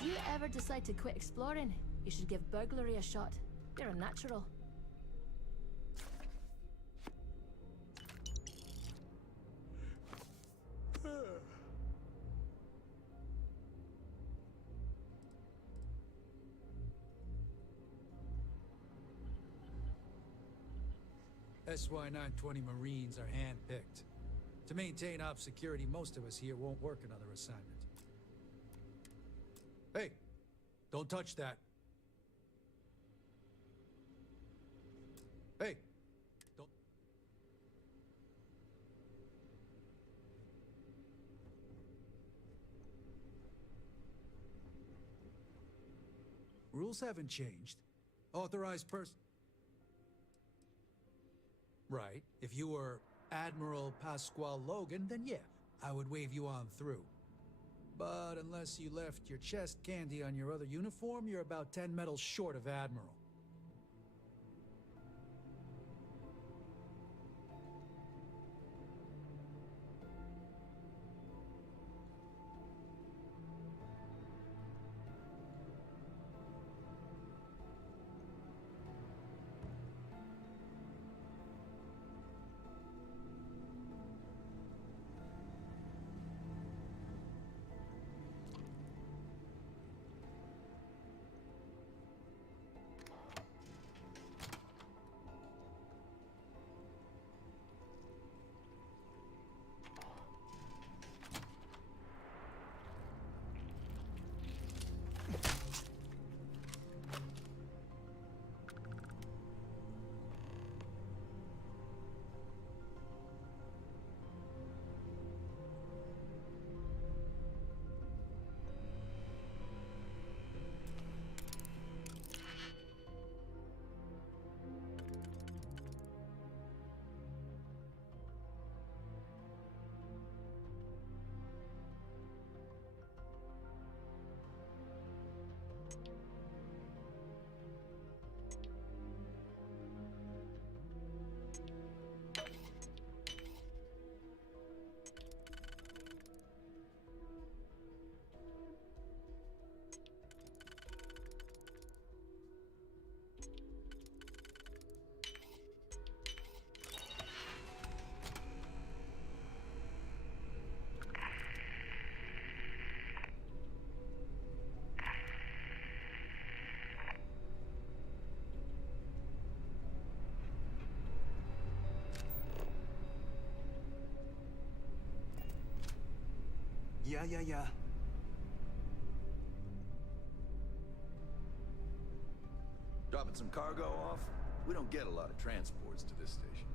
If you ever decide to quit exploring, you should give burglary a shot. You're a natural. SY-920 Marines are hand-picked. To maintain op security, most of us here won't work another assignment. Hey, don't touch that. Hey, don't... Rules haven't changed. Authorized person... Right. If you were Admiral Pasquale Logan, then yeah, I would wave you on through. But unless you left your chest candy on your other uniform, you're about 10 medals short of Admiral. Yeah. Dropping some cargo off? We don't get a lot of transports to this station.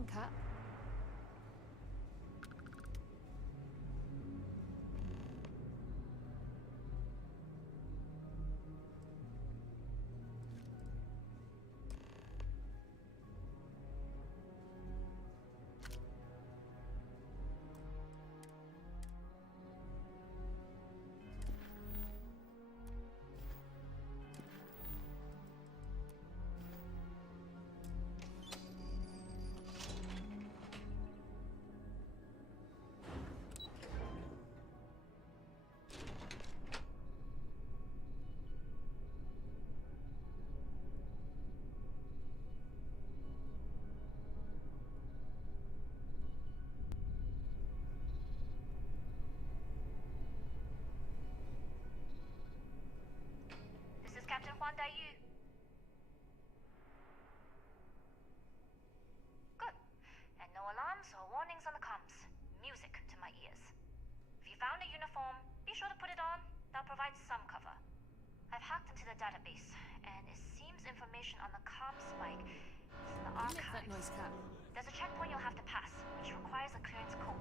thing, Cat. This is Captain Huan Daiyu. Good. And no alarms or warnings on the comms. Music to my ears. If you found a uniform, be sure to put it on. That'll provide some cover. I've hacked into the database, and it seems information on the comm spike is in the You make that archives. noise, Cat. There's a checkpoint you'll have to pass, which requires a clearance code.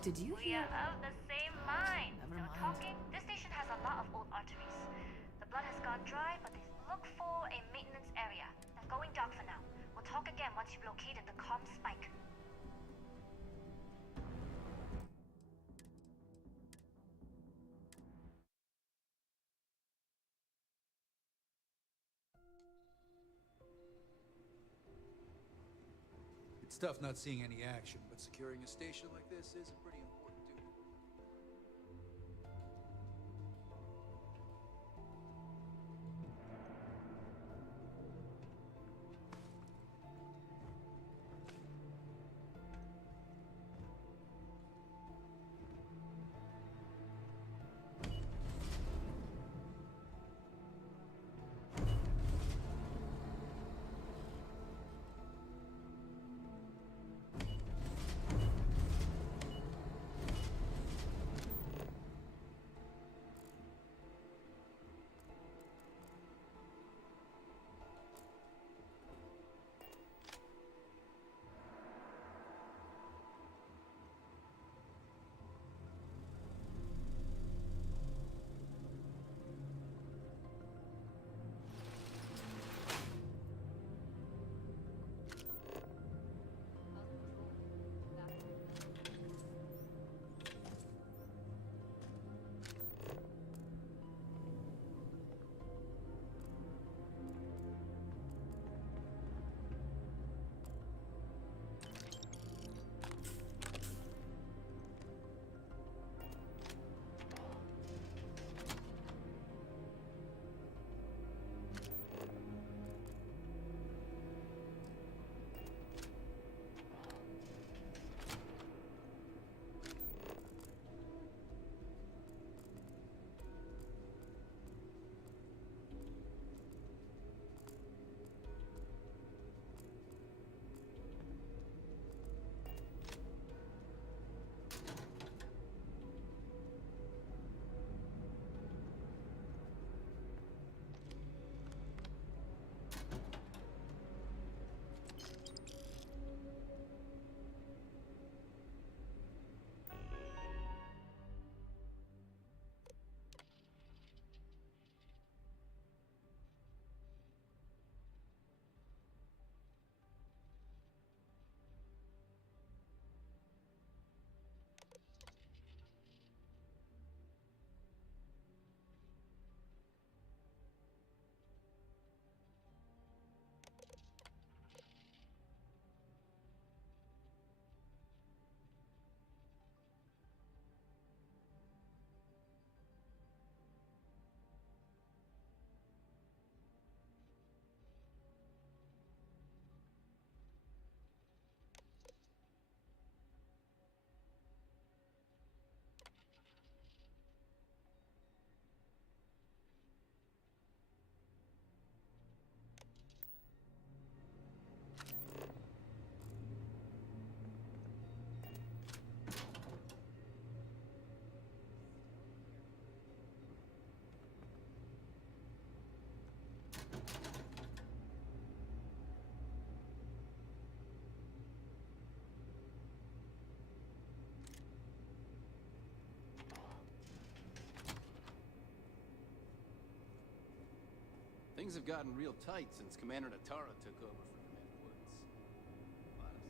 Did you We hear? are of the same mind. Never No mind. talking. This station has a lot of old arteries. The blood has gone dry, but they look for a maintenance area. I'm going dark for now. We'll talk again once you've located the comm spike. It's tough not seeing any action, but securing a station like this is a pretty important duty. Things have gotten real tight since Commander Natara took over for Commander Woods. A lot of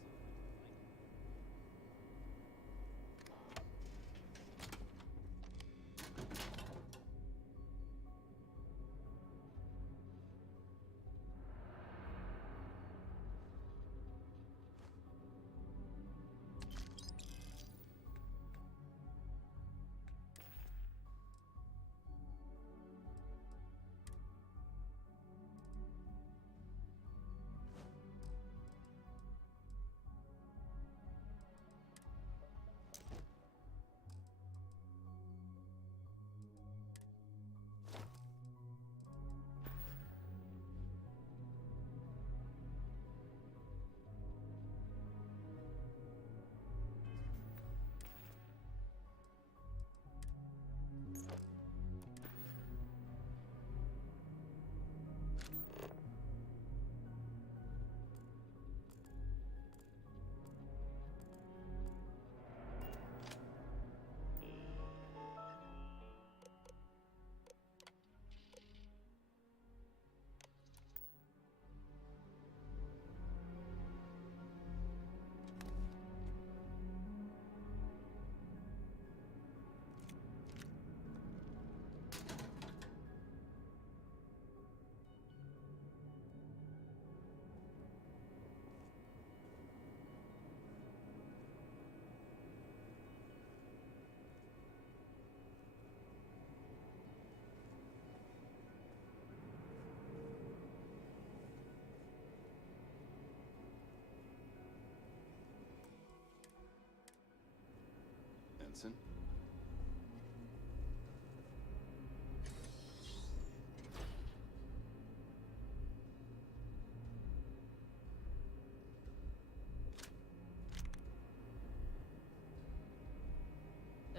Ensign?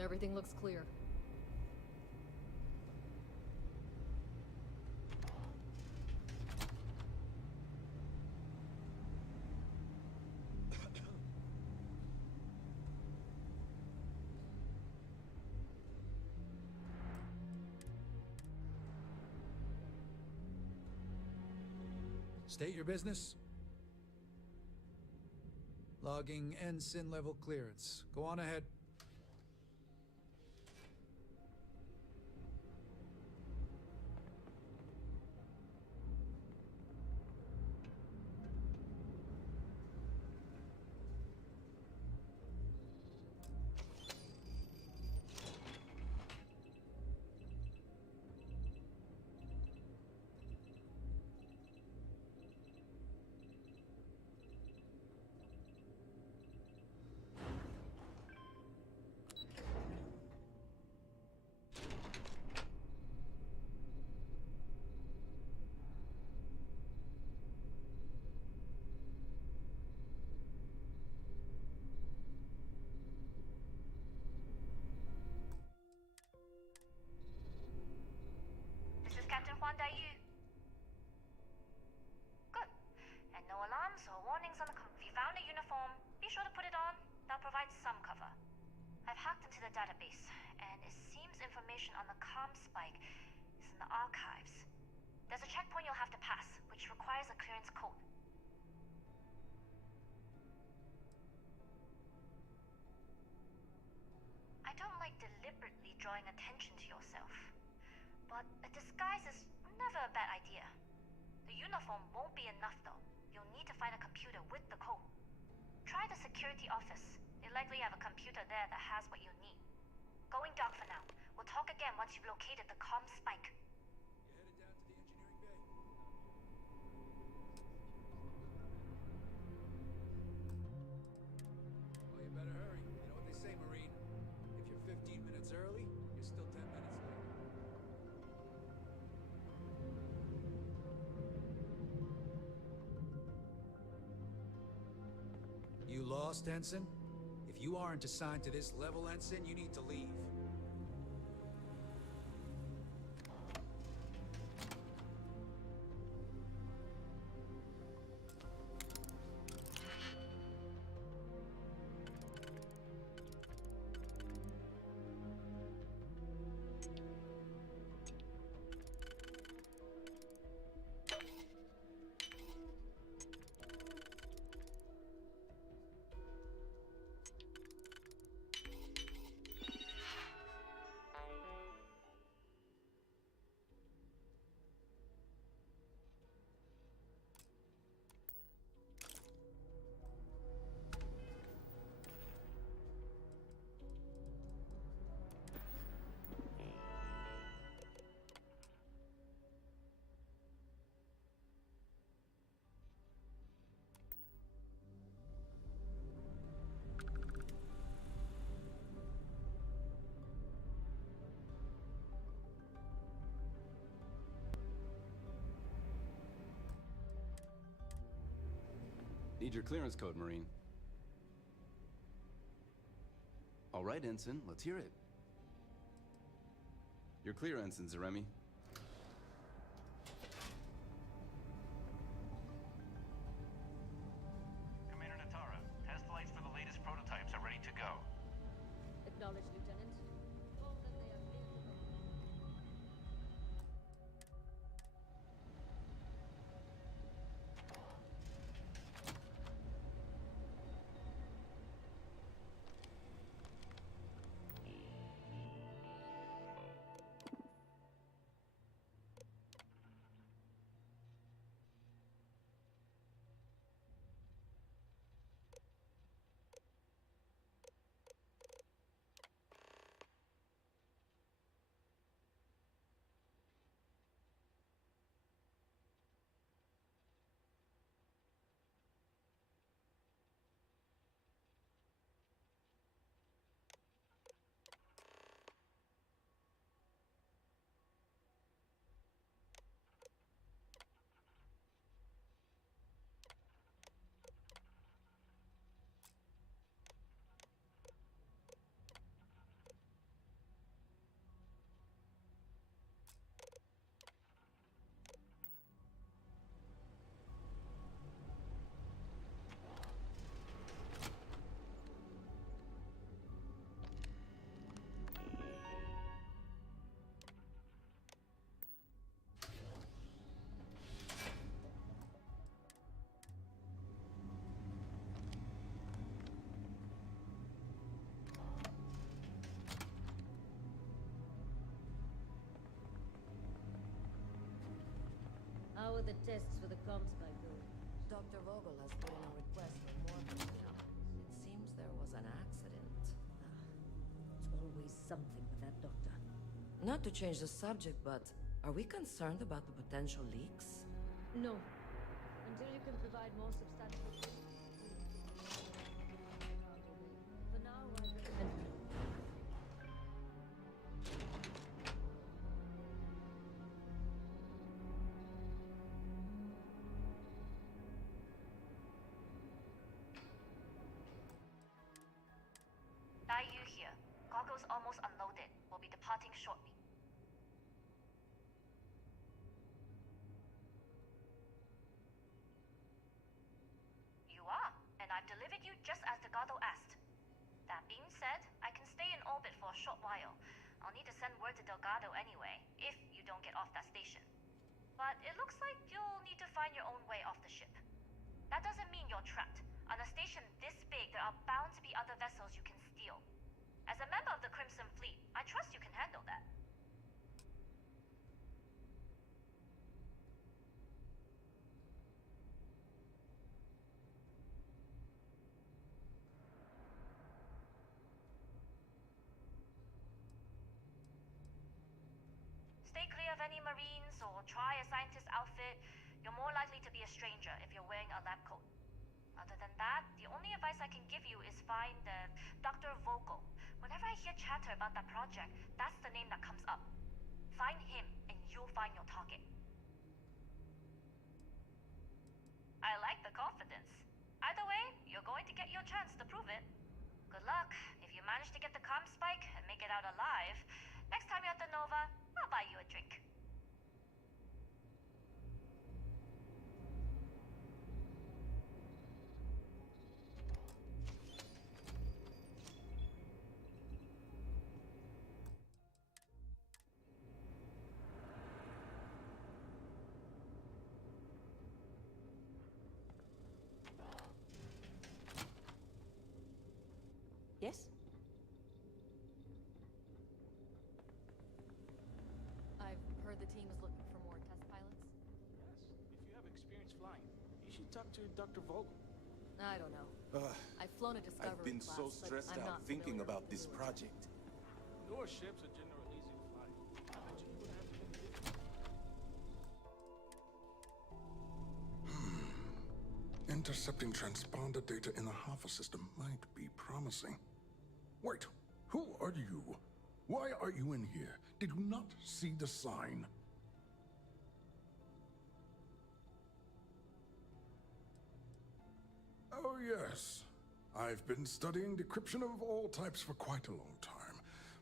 Everything looks clear. State your business. Logging ensign level clearance. Go on ahead. This is Captain Huan Daiyu. Good. And no alarms or warnings on the com. If you found a uniform, be sure to put it on. That'll provide some cover. I've hacked into the database, and it seems information on the comm spike is in the archives. There's a checkpoint you'll have to pass, which requires a clearance code. I don't like deliberately drawing attention to yourself, but a disguise is never a bad idea. The uniform won't be enough though. You'll need to find a computer with the code. Try the security office. They likely have a computer there that has what you need. Going dark for now. We'll talk again once you've located the comm spike. Well, you better hurry. You know what they say, Marine. If you're 15 minutes early, you're still 10 minutes late. You lost, Ensign? If you aren't assigned to this level, Ensign, you need to leave. Need your clearance code, Marine. All right, Ensign, let's hear it. You're clear, Ensign Zaremi. Commander Natara, test flights for the latest prototypes are ready to go. Acknowledge, Lieutenant. Told that they are clear to go. How are the tests for the comms pipe going? Dr. Vogel has put in a request for more personnel. It seems there was an accident. It's always something with that doctor. Not to change the subject, but are we concerned about the potential leaks? No. Until you can provide more substantial proof. For now, I recommend no. Yu here. Cargo's almost unloaded. We'll be departing shortly. You are, and I've delivered you just as Delgado asked. That being said, I can stay in orbit for a short while. I'll need to send word to Delgado anyway, if you don't get off that station. But it looks like you'll need to find your own way off the ship. That doesn't mean you're trapped. On a station this big, there are bound to be other vessels you can steal. As a member of the Crimson Fleet, I trust you can handle that. Stay clear of any Marines or try a scientist outfit. You're more likely to be a stranger if you're wearing a lab coat. Other than that, the only advice I can give you is find Dr. Vogel. Whenever I hear chatter about that project, that's the name that comes up. Find him, and you'll find your target. I like the confidence. Either way, you're going to get your chance to prove it. Good luck. If you manage to get the comm spike and make it out alive, next time you're at the Nova, I'll buy you a drink. Yes? I've heard the team is looking for more test pilots. Yes, if you have experience flying, you should talk to Dr. Vogel. I don't know. I've flown a Discovery I've been class, so but stressed I'm out not thinking familiar about with this the project. Newer ships are generally easy to fly. I bet you would have to get Intercepting transponder data in the Alpha system might be promising. Wait, who are you? Why are you in here? Did you not see the sign? yes. I've been studying decryption of all types for quite a long time.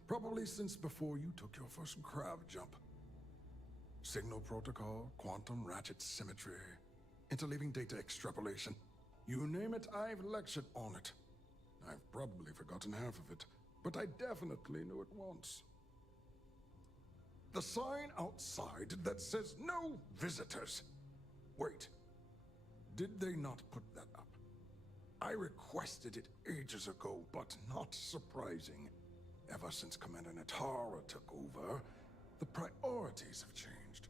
Probably since before you took your first crab jump. Signal protocol, quantum ratchet symmetry, interleaving data extrapolation. You name it, I've lectured on it. I've probably forgotten half of it, but I definitely knew it once. The sign outside that says no visitors. Wait, did they not put that up? I requested it ages ago, but not surprising. Ever since Commander Natara took over, the priorities have changed.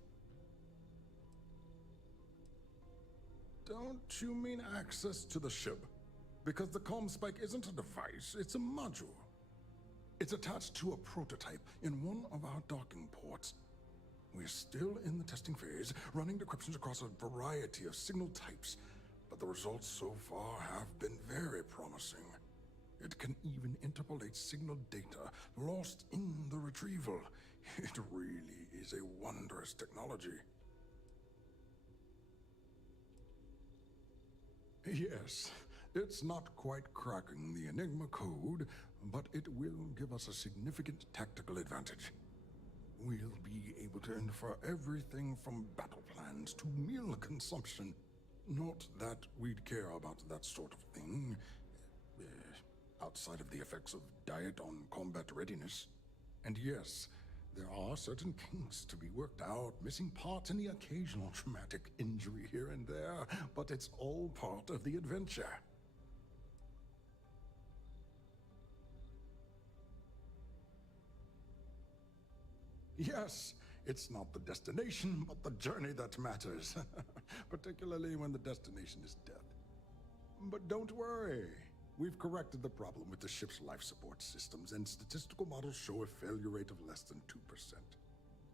Don't you mean access to the ship? Because the comm spike isn't a device, it's a module. It's attached to a prototype in one of our docking ports. We're still in the testing phase, running decryptions across a variety of signal types, but the results so far have been very promising. It can even interpolate signal data lost in the retrieval. It really is a wondrous technology. Yes, it's not quite cracking the Enigma code, but it will give us a significant tactical advantage. We'll be able to infer everything from battle plans to meal consumption. Not that we'd care about that sort of thing, outside of the effects of diet on combat readiness. And yes, there are certain kinks to be worked out, missing parts and the occasional traumatic injury here and there, but it's all part of the adventure. Yes, it's not the destination, but the journey that matters, particularly when the destination is death. But don't worry. We've corrected the problem with the ship's life support systems, and statistical models show a failure rate of less than 2%.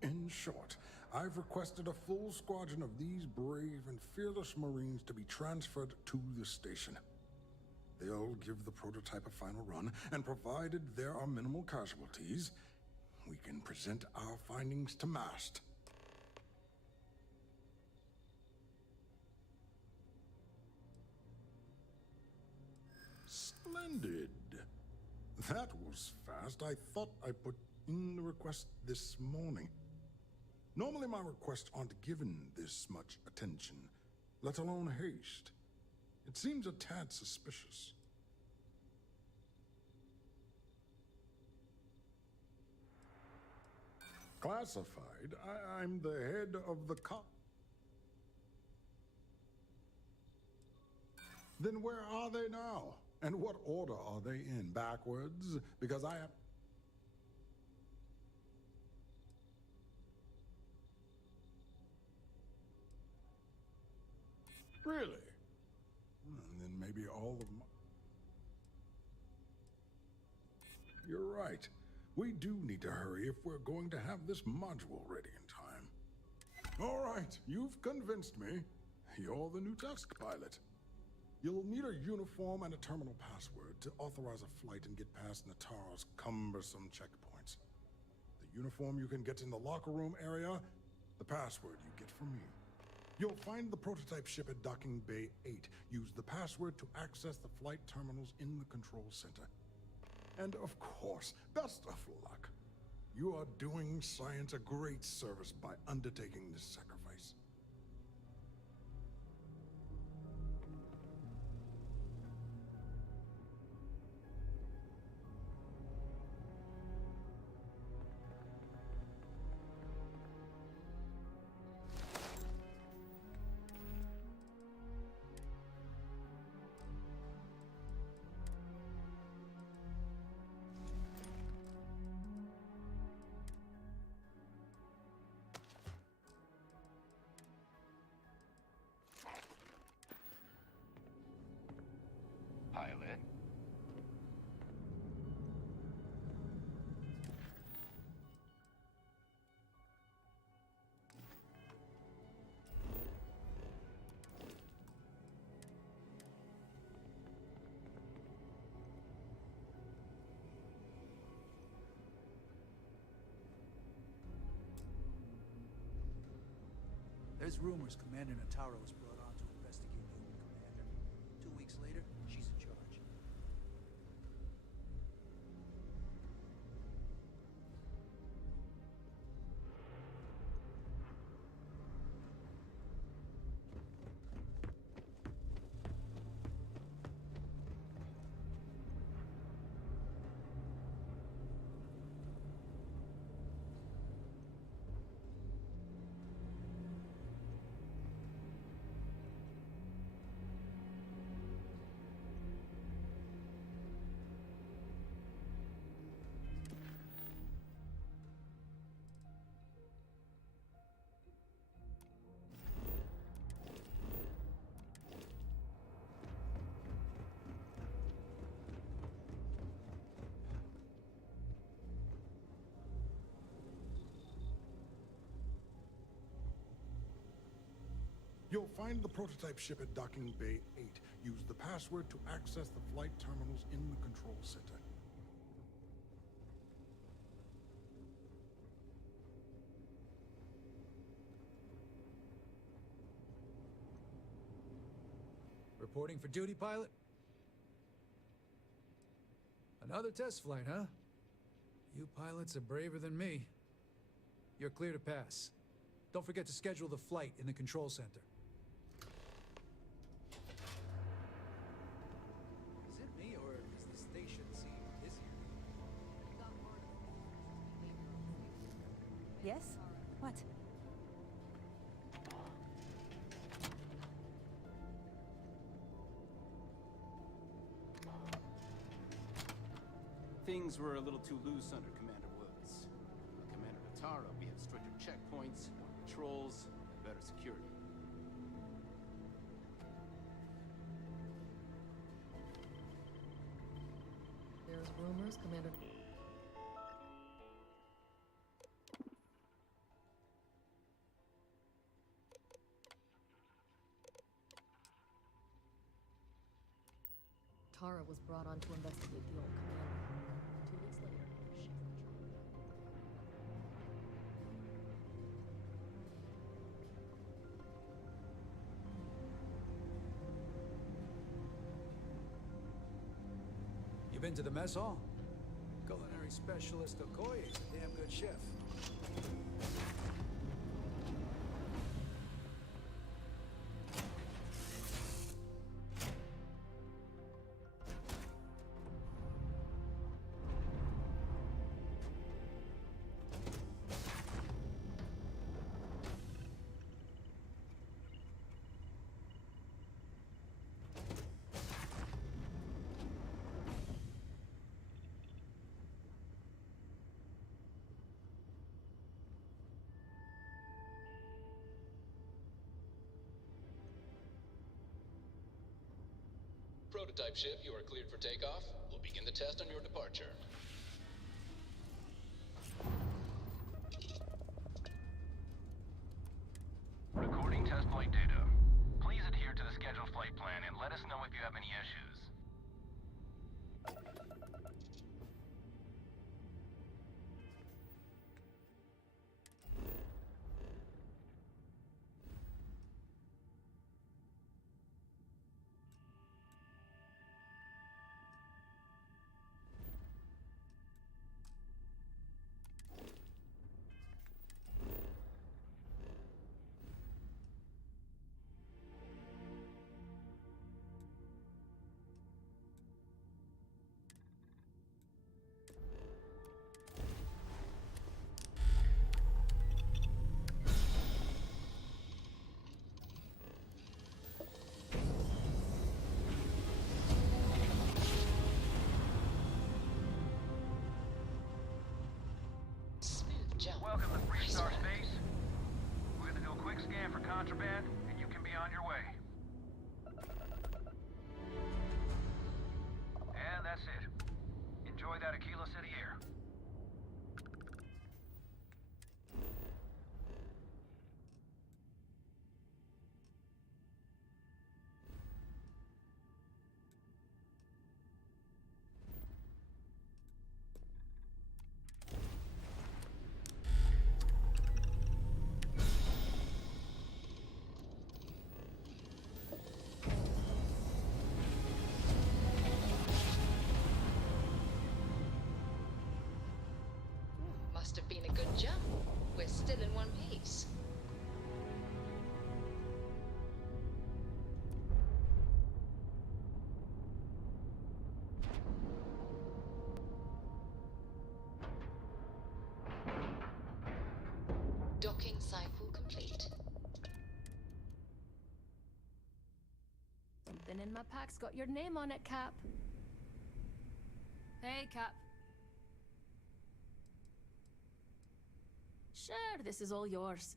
In short, I've requested a full squadron of these brave and fearless Marines to be transferred to the station. They'll give the prototype a final run, and provided there are minimal casualties, we can present our findings to MAST. Splendid. That was fast. I thought I put in the request this morning. Normally my requests aren't given this much attention, let alone haste. It seems a tad suspicious. Classified? I'm the head of the Then where are they now? And what order are they in? Backwards? Because I have... Really? And then maybe all of my... You're right. We do need to hurry if we're going to have this module ready in time. All right, you've convinced me. You're the new task pilot. You'll need a uniform and a terminal password to authorize a flight and get past Natara's cumbersome checkpoints. The uniform you can get in the locker room area, the password you get from me. You'll find the prototype ship at Docking Bay 8. Use the password to access the flight terminals in the control center. And of course, best of luck. You are doing science a great service by undertaking this sacrifice. Pilot? There's rumors Commander Natara was brought on to investigate the human commander. 2 weeks weeks later, she's in charge. You'll find the prototype ship at Docking Bay 8. Use the password to access the flight terminals in the control center. Reporting for duty, pilot? Another test flight, huh? You pilots are braver than me. You're clear to pass. Don't forget to schedule the flight in the control center. Is it me, or does the station seem busier? Yes? What? Things were a little too loose under Commander Woods. With Commander Natara, we have stricter checkpoints, more patrols, and better security. There's rumors Commander... Tara was brought on to investigate the old commander. 2 weeks later, she's in trouble. You been to the mess hall? Culinary specialist Okoye is a damn good chef. Prototype ship, you are cleared for takeoff. We'll begin the test on your departure. Recording test flight data. Please adhere to the scheduled flight plan and let us know if you have any issues. Welcome to Freestar Space. We're gonna do a quick scan for contraband, and you can be on your way. And that's it. Enjoy that Aquila City air. jump. We're still in one piece. Docking cycle complete. Something in my pack's got your name on it, Cap. Hey, Cap. Sure, this is all yours.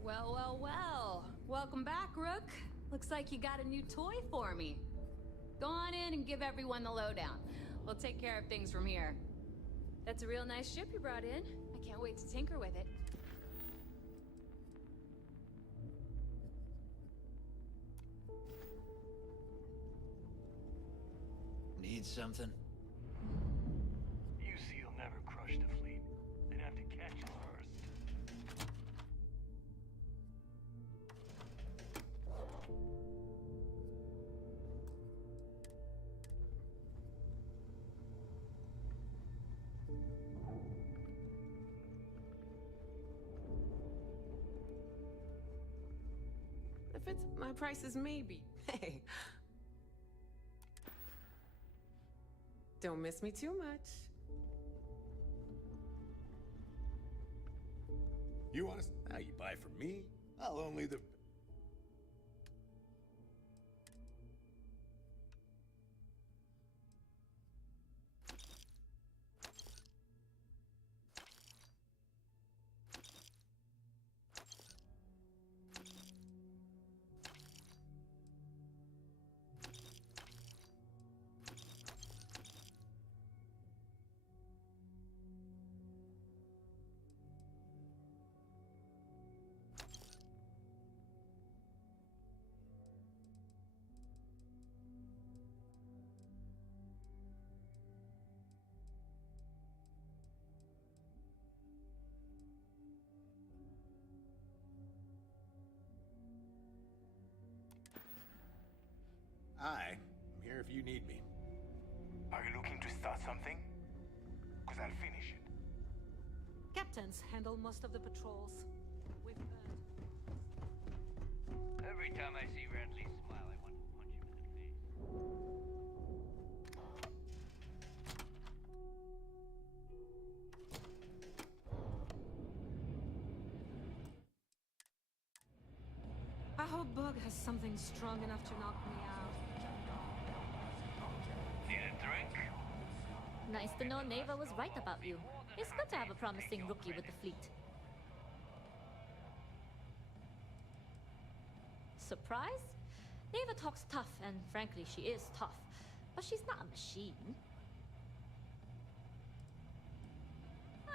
Well, well, well. Welcome back, Rook. Looks like you got a new toy for me. Go on in and give everyone the lowdown. We'll take care of things from here. That's a real nice ship you brought in. I can't wait to tinker with it. Need something? UC'll never crush the fleet. They'd have to catch it first. If it's my price is maybe. Hey. Don't miss me too much. You want us? Now you buy from me? I'll only the... Hi, I'm here if you need me. Are you looking to start something? Because I'll finish it. Captains handle most of the patrols. We've earned... Every time I see Radley smile, I want to punch him in the face. I hope Bug has something strong enough to knock me out. Need a drink? Nice to know Neva was right about you. It's good to have a promising rookie with the fleet. Surprise? Neva talks tough, and frankly, she is tough. But she's not a machine.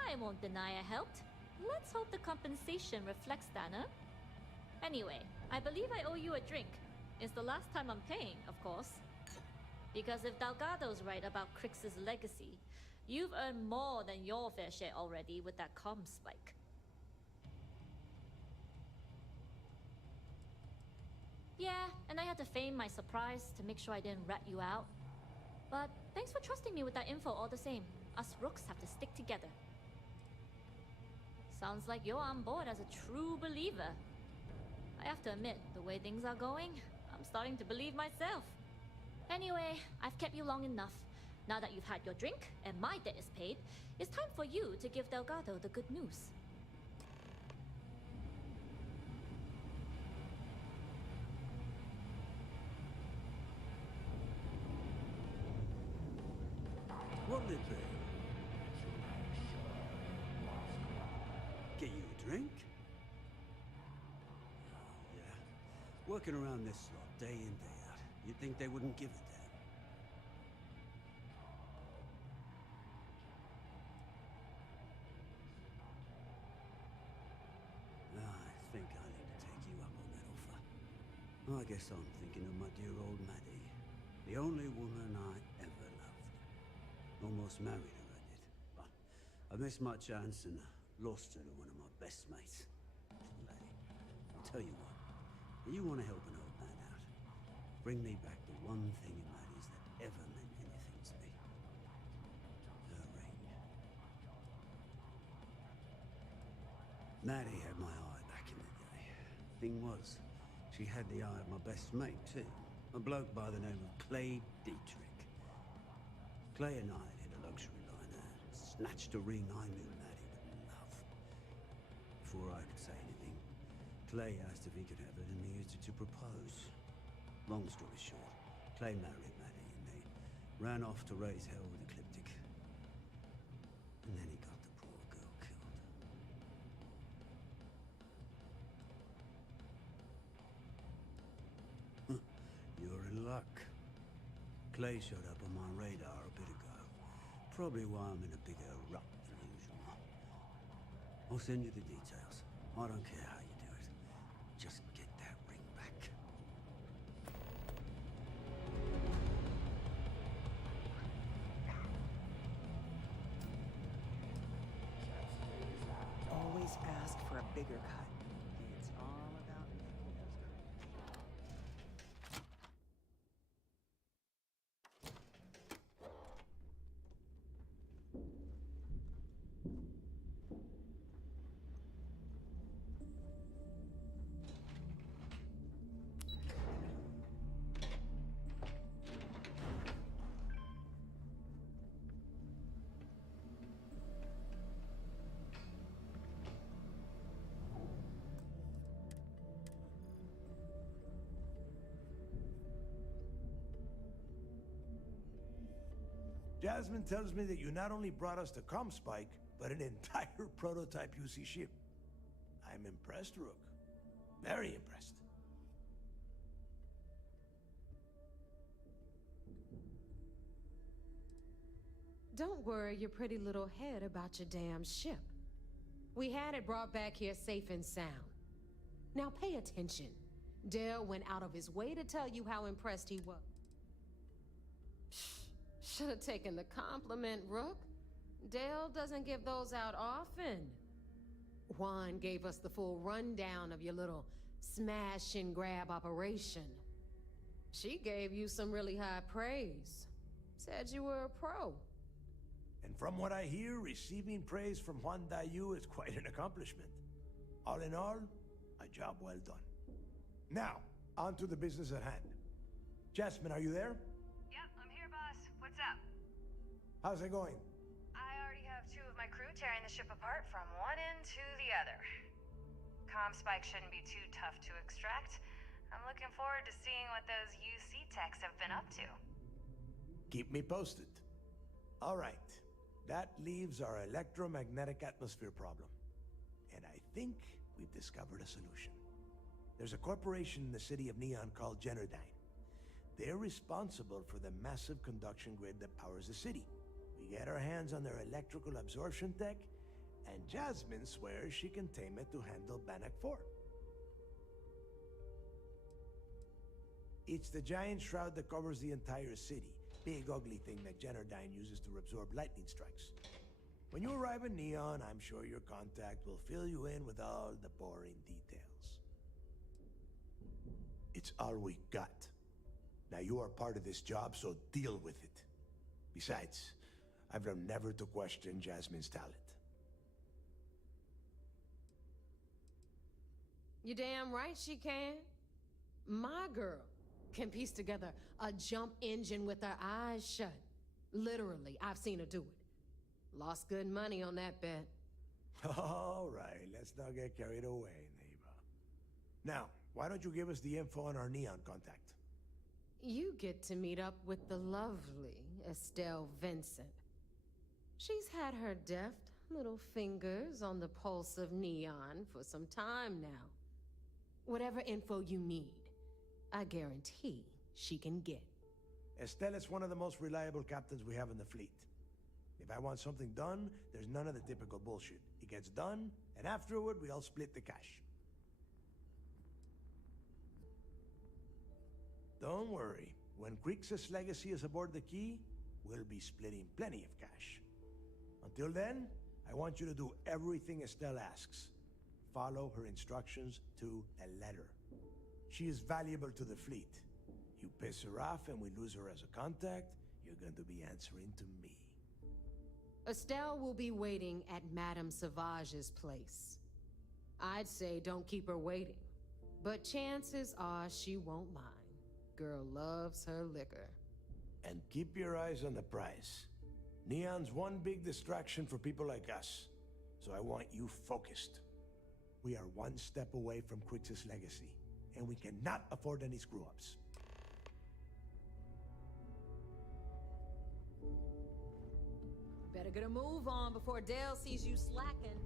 I won't deny I helped. Let's hope the compensation reflects that, huh? Anyway, I believe I owe you a drink. It's the last time I'm paying, of course. Because if Delgado's right about Crix's legacy, you've earned more than your fair share already with that comm spike. Yeah, and I had to feign my surprise to make sure I didn't rat you out. But thanks for trusting me with that info all the same. Us rooks have to stick together. Sounds like you're on board as a true believer. I have to admit, the way things are going, I'm starting to believe myself. Anyway, I've kept you long enough. Now that you've had your drink and my debt is paid, it's time for you to give Delgado the good news. What'll it be? Get you a drink? Oh, yeah. Working around this lot, day in, day out. You'd think they wouldn't give a damn. I think I need to take you up on that offer. I guess I'm thinking of my dear old Maddie. The only woman I ever loved. Almost married her, I did. But I missed my chance and lost her to one of my best mates. Clay, I'll tell you what. If you want to help an old man out, bring me back the one thing in Maddie's that ever meant anything to me. Her ring. Maddie had my eye back in the day. Thing was, she had the eye of my best mate, too. A bloke by the name of Clay Dietrich. Clay and I hit a luxury liner, snatched a ring I knew Maddie would love. Before I could say anything, Clay asked if he could have it, and he used it to propose. Long story short, Clay married Maddie, and they ran off to raise hell with Ecliptic. And then he got the poor girl killed. You're in luck. Clay showed up on my radar a bit ago. Probably why I'm in a bigger rut than usual. I'll send you the details. I don't care how you do it. Just get that ring back. Always ask for a bigger cut. It's all about making those correct. Jasmine tells me that you not only brought us the Spike, but an entire prototype UC ship. I'm impressed, Rook. Very impressed. Don't worry your pretty little head about your damn ship. We had it brought back here safe and sound. Now pay attention. Dale went out of his way to tell you how impressed he was. Should have taken the compliment, Rook. Dale doesn't give those out often. Juan gave us the full rundown of your little smash and grab operation. She gave you some really high praise. Said you were a pro. And from what I hear, receiving praise from Juan Dayu is quite an accomplishment. All in all, a job well done. Now, on to the business at hand. Jasmine, are you there? Yep, I'm here, boss. What's up? How's it going? I already have 2 of my crew tearing the ship apart from one end to the other. Spike shouldn't be too tough to extract. I'm looking forward to seeing what those UC techs have been up to. Keep me posted. All right. That leaves our electromagnetic atmosphere problem. And I think we've discovered a solution. There's a corporation in the city of Neon called Generdyne. They're responsible for the massive conduction grid that powers the city. We get our hands on their electrical absorption tech, and Jasmine swears she can tame it to handle Bannock 4. It's the giant shroud that covers the entire city. Big ugly thing that Generdyne uses to absorb lightning strikes. When you arrive in Neon, I'm sure your contact will fill you in with all the boring details. It's all we got. Now you are part of this job, so deal with it. Besides, I've learned never to question Jasmine's talent. You damn right she can. My girl can piece together a jump engine with her eyes shut. Literally, I've seen her do it. Lost good money on that bet. All right, let's not get carried away, neighbor. Now, why don't you give us the info on our Neon contact? You get to meet up with the lovely Estelle Vincent. She's had her deft little fingers on the pulse of Neon for some time now. Whatever info you need, I guarantee she can get. Estelle is one of the most reliable captains we have in the fleet. If I want something done, there's none of the typical bullshit. It gets done, and afterward, we all split the cash. Don't worry. When Creek's legacy is aboard the Key, we'll be splitting plenty of cash. Until then, I want you to do everything Estelle asks. Follow her instructions to a letter. She is valuable to the fleet. You piss her off and we lose her as a contact, you're going to be answering to me. Estelle will be waiting at Madame Sauvage's place. I'd say don't keep her waiting, but chances are she won't mind. Girl loves her liquor. And keep your eyes on the prize. Neon's one big distraction for people like us, so I want you focused. We are one step away from Crix's legacy, and we cannot afford any screw-ups. Better get a move on before Dale sees you slacking.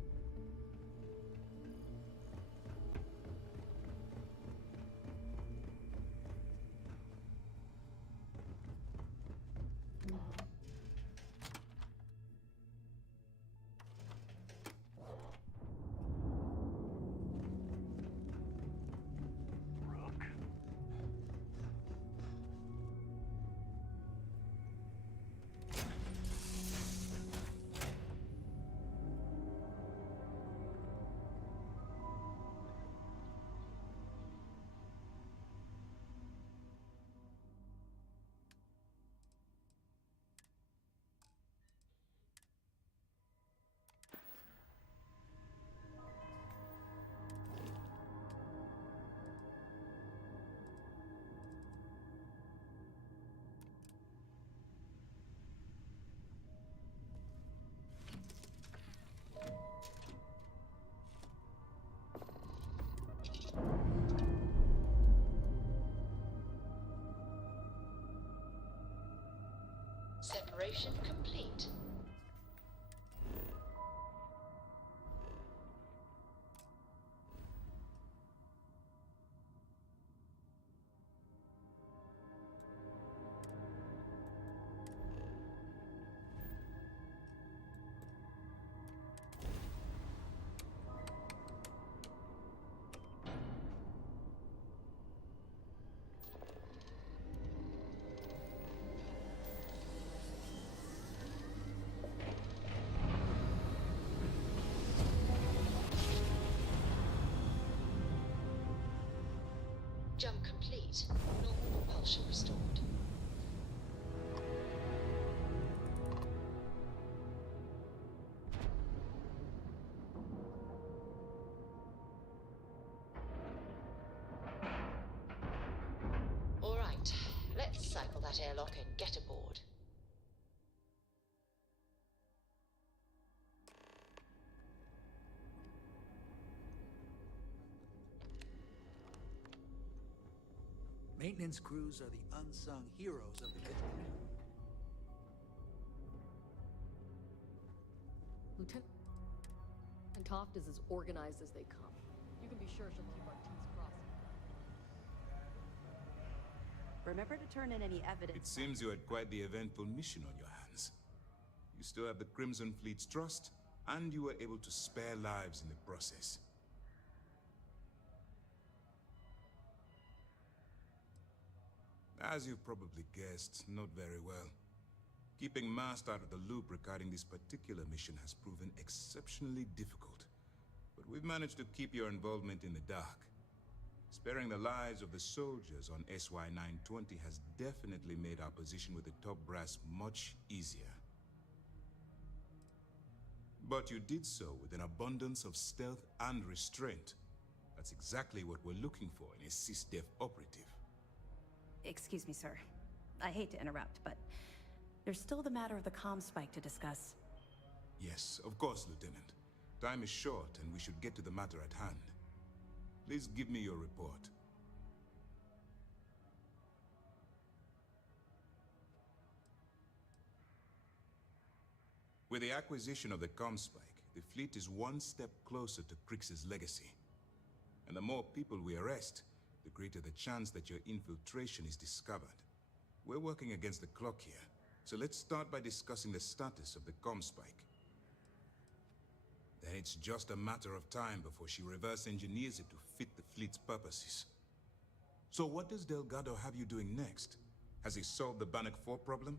Separation complete. Jump complete. Normal propulsion restored. All right, let's cycle that airlock and get aboard. Maintenance crews are the unsung heroes of the mission. Lieutenant Toft is as organized as they come. You can be sure she'll keep our T's crossed. Remember to turn in any evidence. It seems you had quite the eventful mission on your hands. You still have the Crimson Fleet's trust, and you were able to spare lives in the process. As you've probably guessed, not very well. Keeping Mast out of the loop regarding this particular mission has proven exceptionally difficult. But we've managed to keep your involvement in the dark. Sparing the lives of the soldiers on SY-920 has definitely made our position with the top brass much easier. But you did so with an abundance of stealth and restraint. That's exactly what we're looking for in a SysDef operative. Excuse me, sir. I hate to interrupt, but there's still the matter of the comm spike to discuss. Yes, of course, Lieutenant. Time is short, and we should get to the matter at hand. Please give me your report. With the acquisition of the comm spike, the fleet is one step closer to Crix's legacy. And the more people we arrest, the greater the chance that your infiltration is discovered. We're working against the clock here, so let's start by discussing the status of the comm spike. Then it's just a matter of time before she reverse engineers it to fit the fleet's purposes. So what does Delgado have you doing next? Has he solved the Bannock 4 problem?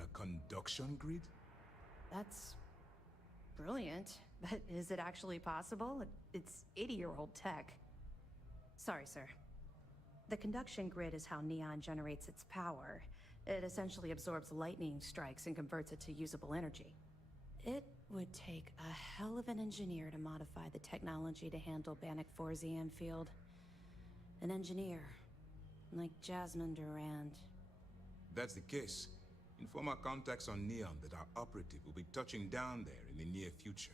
The conduction grid? That's brilliant, but is it actually possible? It's 80-year-old tech. Sorry, sir. The conduction grid is how Neon generates its power. It essentially absorbs lightning strikes and converts it to usable energy. It would take a hell of an engineer to modify the technology to handle Bannock 4's EM field. An engineer, like Jasmine Durand. That's the case. Inform our contacts on Neon that our operative will be touching down there in the near future.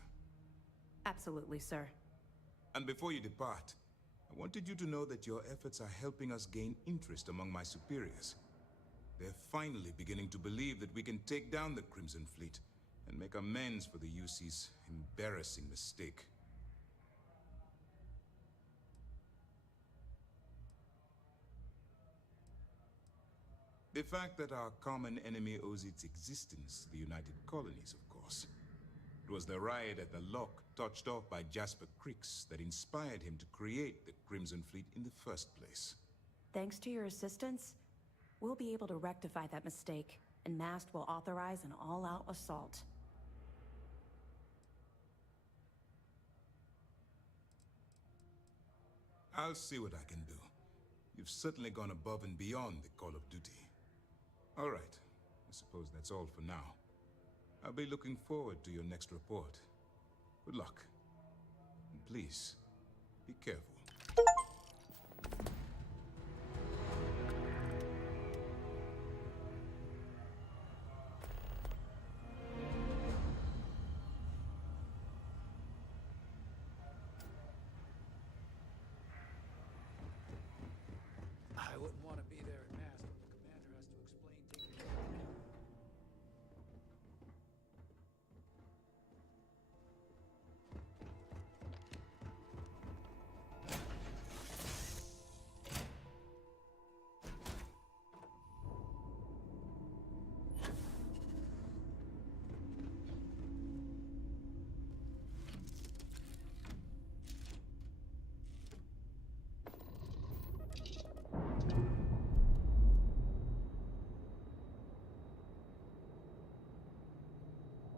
Absolutely, sir. And before you depart, I wanted you to know that your efforts are helping us gain interest among my superiors. They're finally beginning to believe that we can take down the Crimson Fleet and make amends for the UC's embarrassing mistake. The fact that our common enemy owes its existence to the United Colonies, of course. It was the riot at the Lock, touched off by Jasper Cricks, that inspired him to create the Crimson Fleet in the first place. Thanks to your assistance, we'll be able to rectify that mistake, and MAST will authorize an all-out assault. I'll see what I can do. You've certainly gone above and beyond the call of duty. All right. I suppose that's all for now. I'll be looking forward to your next report. Good luck. And please, be careful. I wouldn't want to be there at Mast when the commander has to explain taking care of the camp.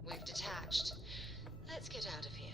We've detached. Let's get out of here.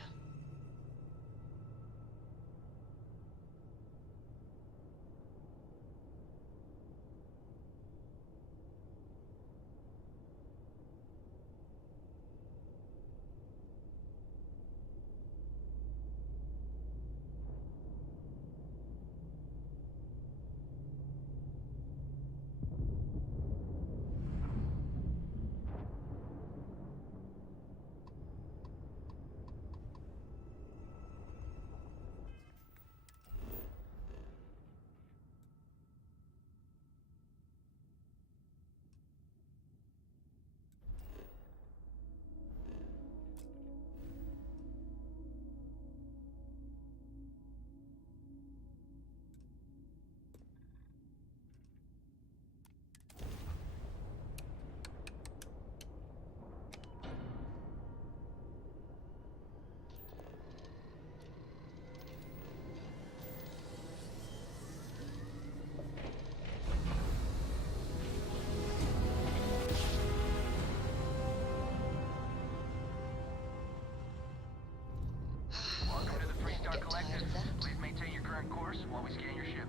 Welcome to the Freestar Collective. Please maintain your current course while we scan your ship.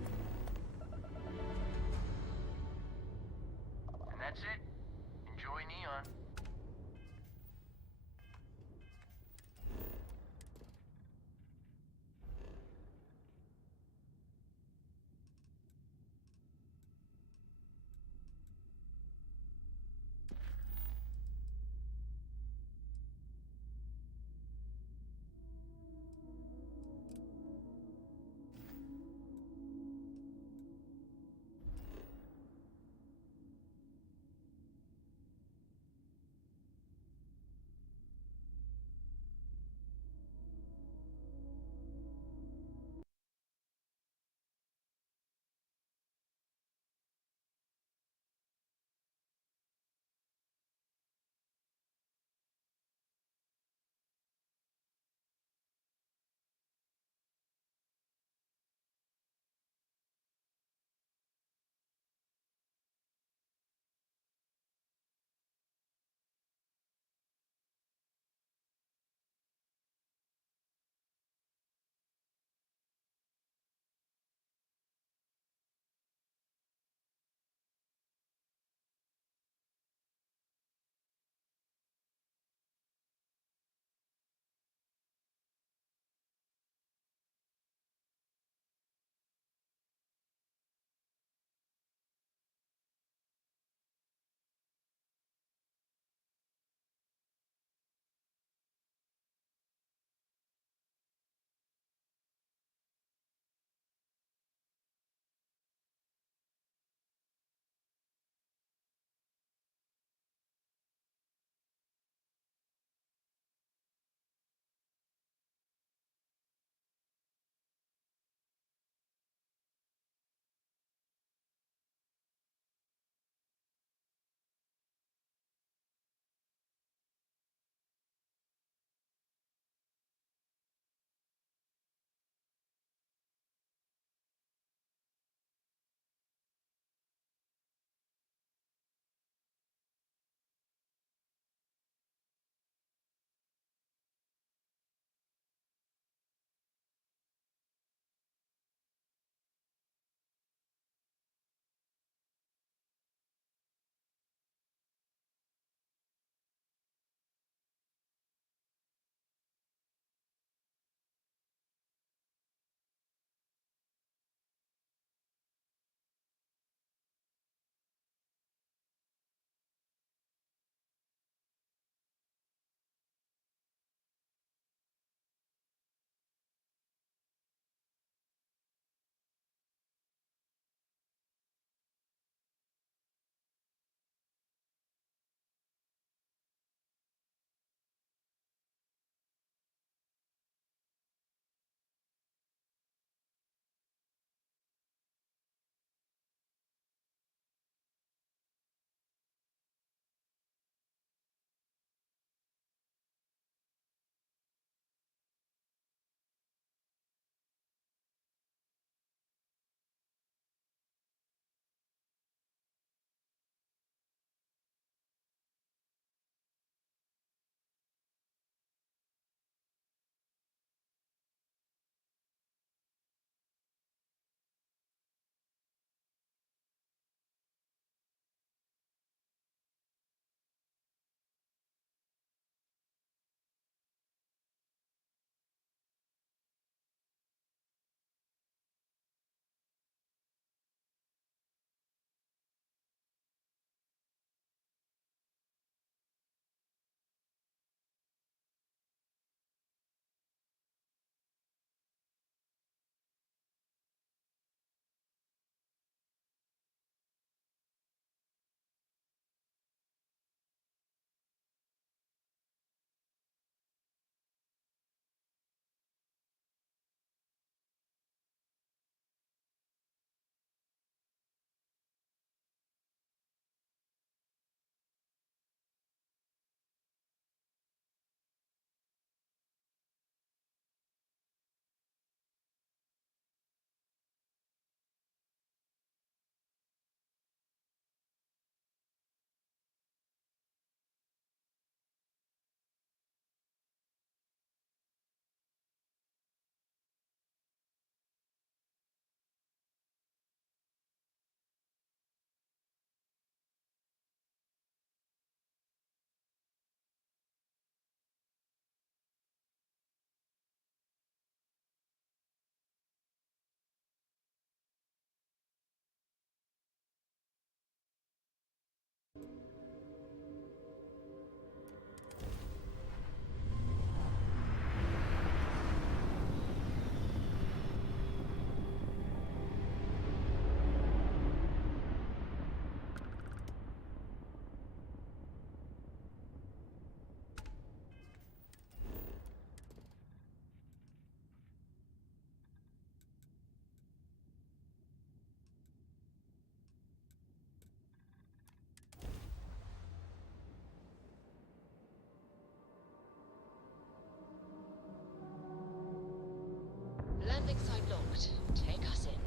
And that's it. Enjoy Neon. Landing site locked. Take us in.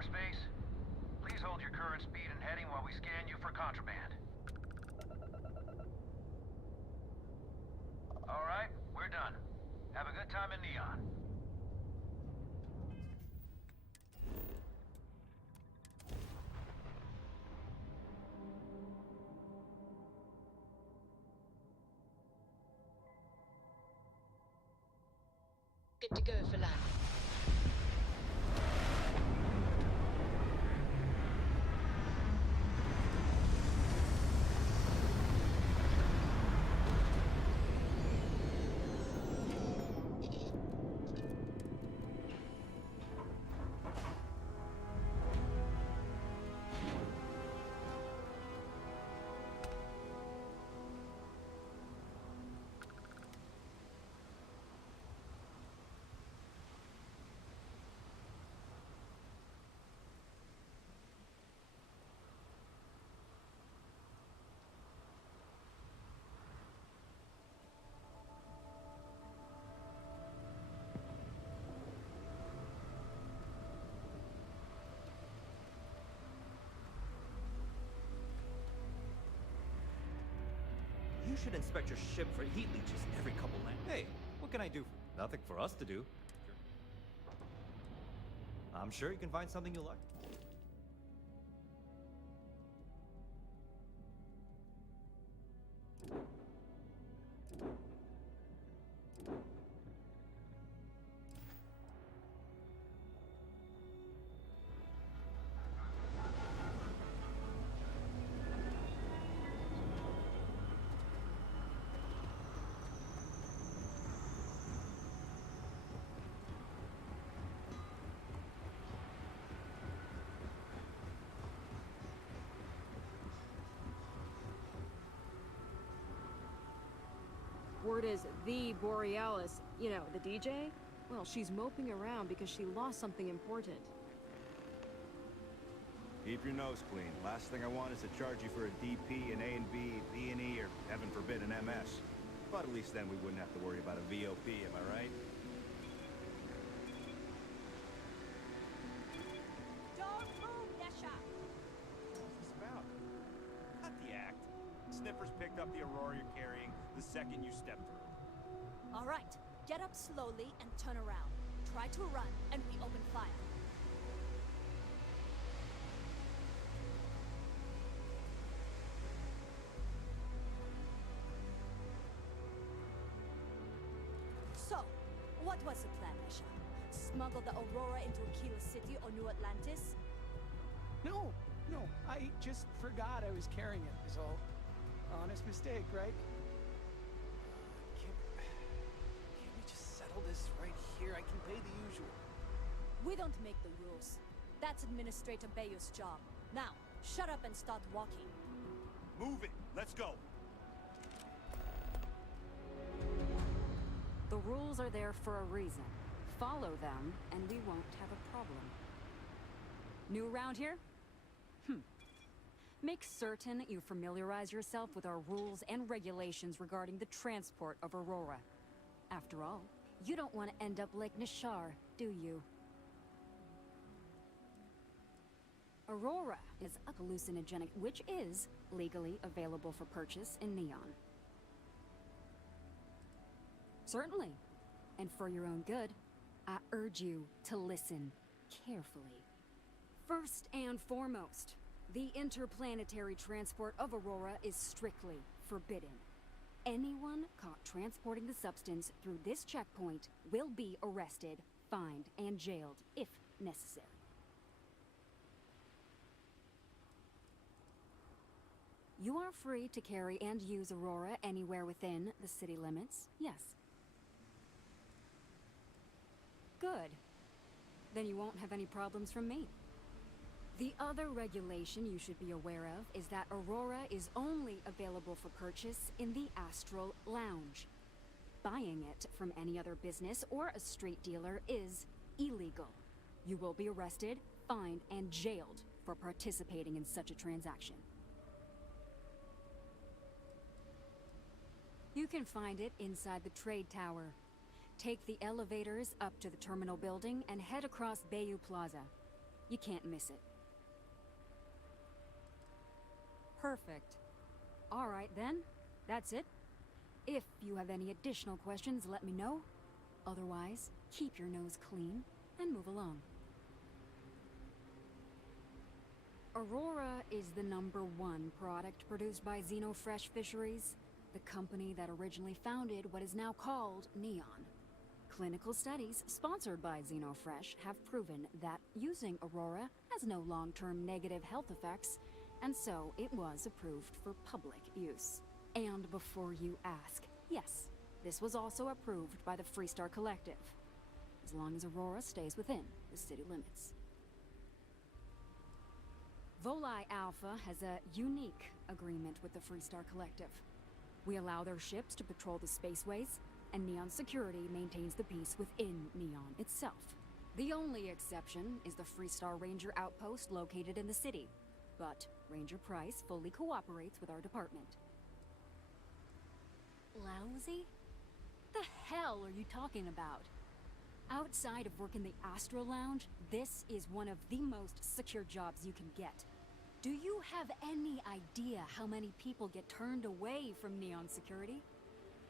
our space? Please hold your current speed and heading while we scan you for contraband. All right, we're done. Have a good time in Neon. Good to go for landing. You should inspect your ship for heat leeches every couple land. Hey, what can I do? Nothing for us to do. I'm sure you can find something you like. Word is the Borealis, you know, the DJ? Well, she's moping around because she lost something important. Keep your nose clean. Last thing I want is to charge you for a DP, an A&B, B&E, or heaven forbid, an MS. But at least then we wouldn't have to worry about a VOP, am I right? Don't move, Nesha! What's this about? Cut the act. Sniffers picked up the Aurora you're carrying the second you stepped through. All right, get up slowly and turn around. Try to run, and we open fire. So, what was the plan, Nesha? Smuggle the Aurora into Aquila City or New Atlantis? No, I just forgot I was carrying it, is all. Honest mistake, right? Can't we just settle this right here? I can pay the usual. We don't make the rules. That's Administrator Bayou's job. Now, shut up and start walking. Move it! Let's go! The rules are there for a reason. Follow them, and we won't have a problem. New around here? Make certain you familiarize yourself with our rules and regulations regarding the transport of Aurora. After all, you don't want to end up like Nishar, do you? Aurora is a hallucinogenic, which is legally available for purchase in Neon. Certainly. And for your own good, I urge you to listen carefully. First and foremost, the interplanetary transport of Aurora is strictly forbidden. Anyone caught transporting the substance through this checkpoint will be arrested, fined, and jailed if necessary. You are free to carry and use Aurora anywhere within the city limits, yes. Good. Then you won't have any problems from me. The other regulation you should be aware of is that Aurora is only available for purchase in the Astral Lounge. Buying it from any other business or a street dealer is illegal. You will be arrested, fined, and jailed for participating in such a transaction. You can find it inside the trade tower. Take the elevators up to the terminal building and head across Bayou Plaza. You can't miss it. Perfect. Alright then, that's it. If you have any additional questions, let me know. Otherwise, keep your nose clean and move along. Aurora is the #1 product produced by Xenofresh Fisheries, the company that originally founded what is now called Neon. Clinical studies sponsored by Xenofresh have proven that using Aurora has no long-term negative health effects, and so it was approved for public use. And before you ask, yes, this was also approved by the Freestar Collective, as long as Aurora stays within the city limits. Volii Alpha has a unique agreement with the Freestar Collective. We allow their ships to patrol the spaceways, and Neon Security maintains the peace within Neon itself. The only exception is the Freestar Ranger outpost located in the city, but Ranger Price fully cooperates with our department. Lousy? The hell are you talking about? Outside of work in the Astro Lounge, this is one of the most secure jobs you can get. Do you have any idea how many people get turned away from Neon Security?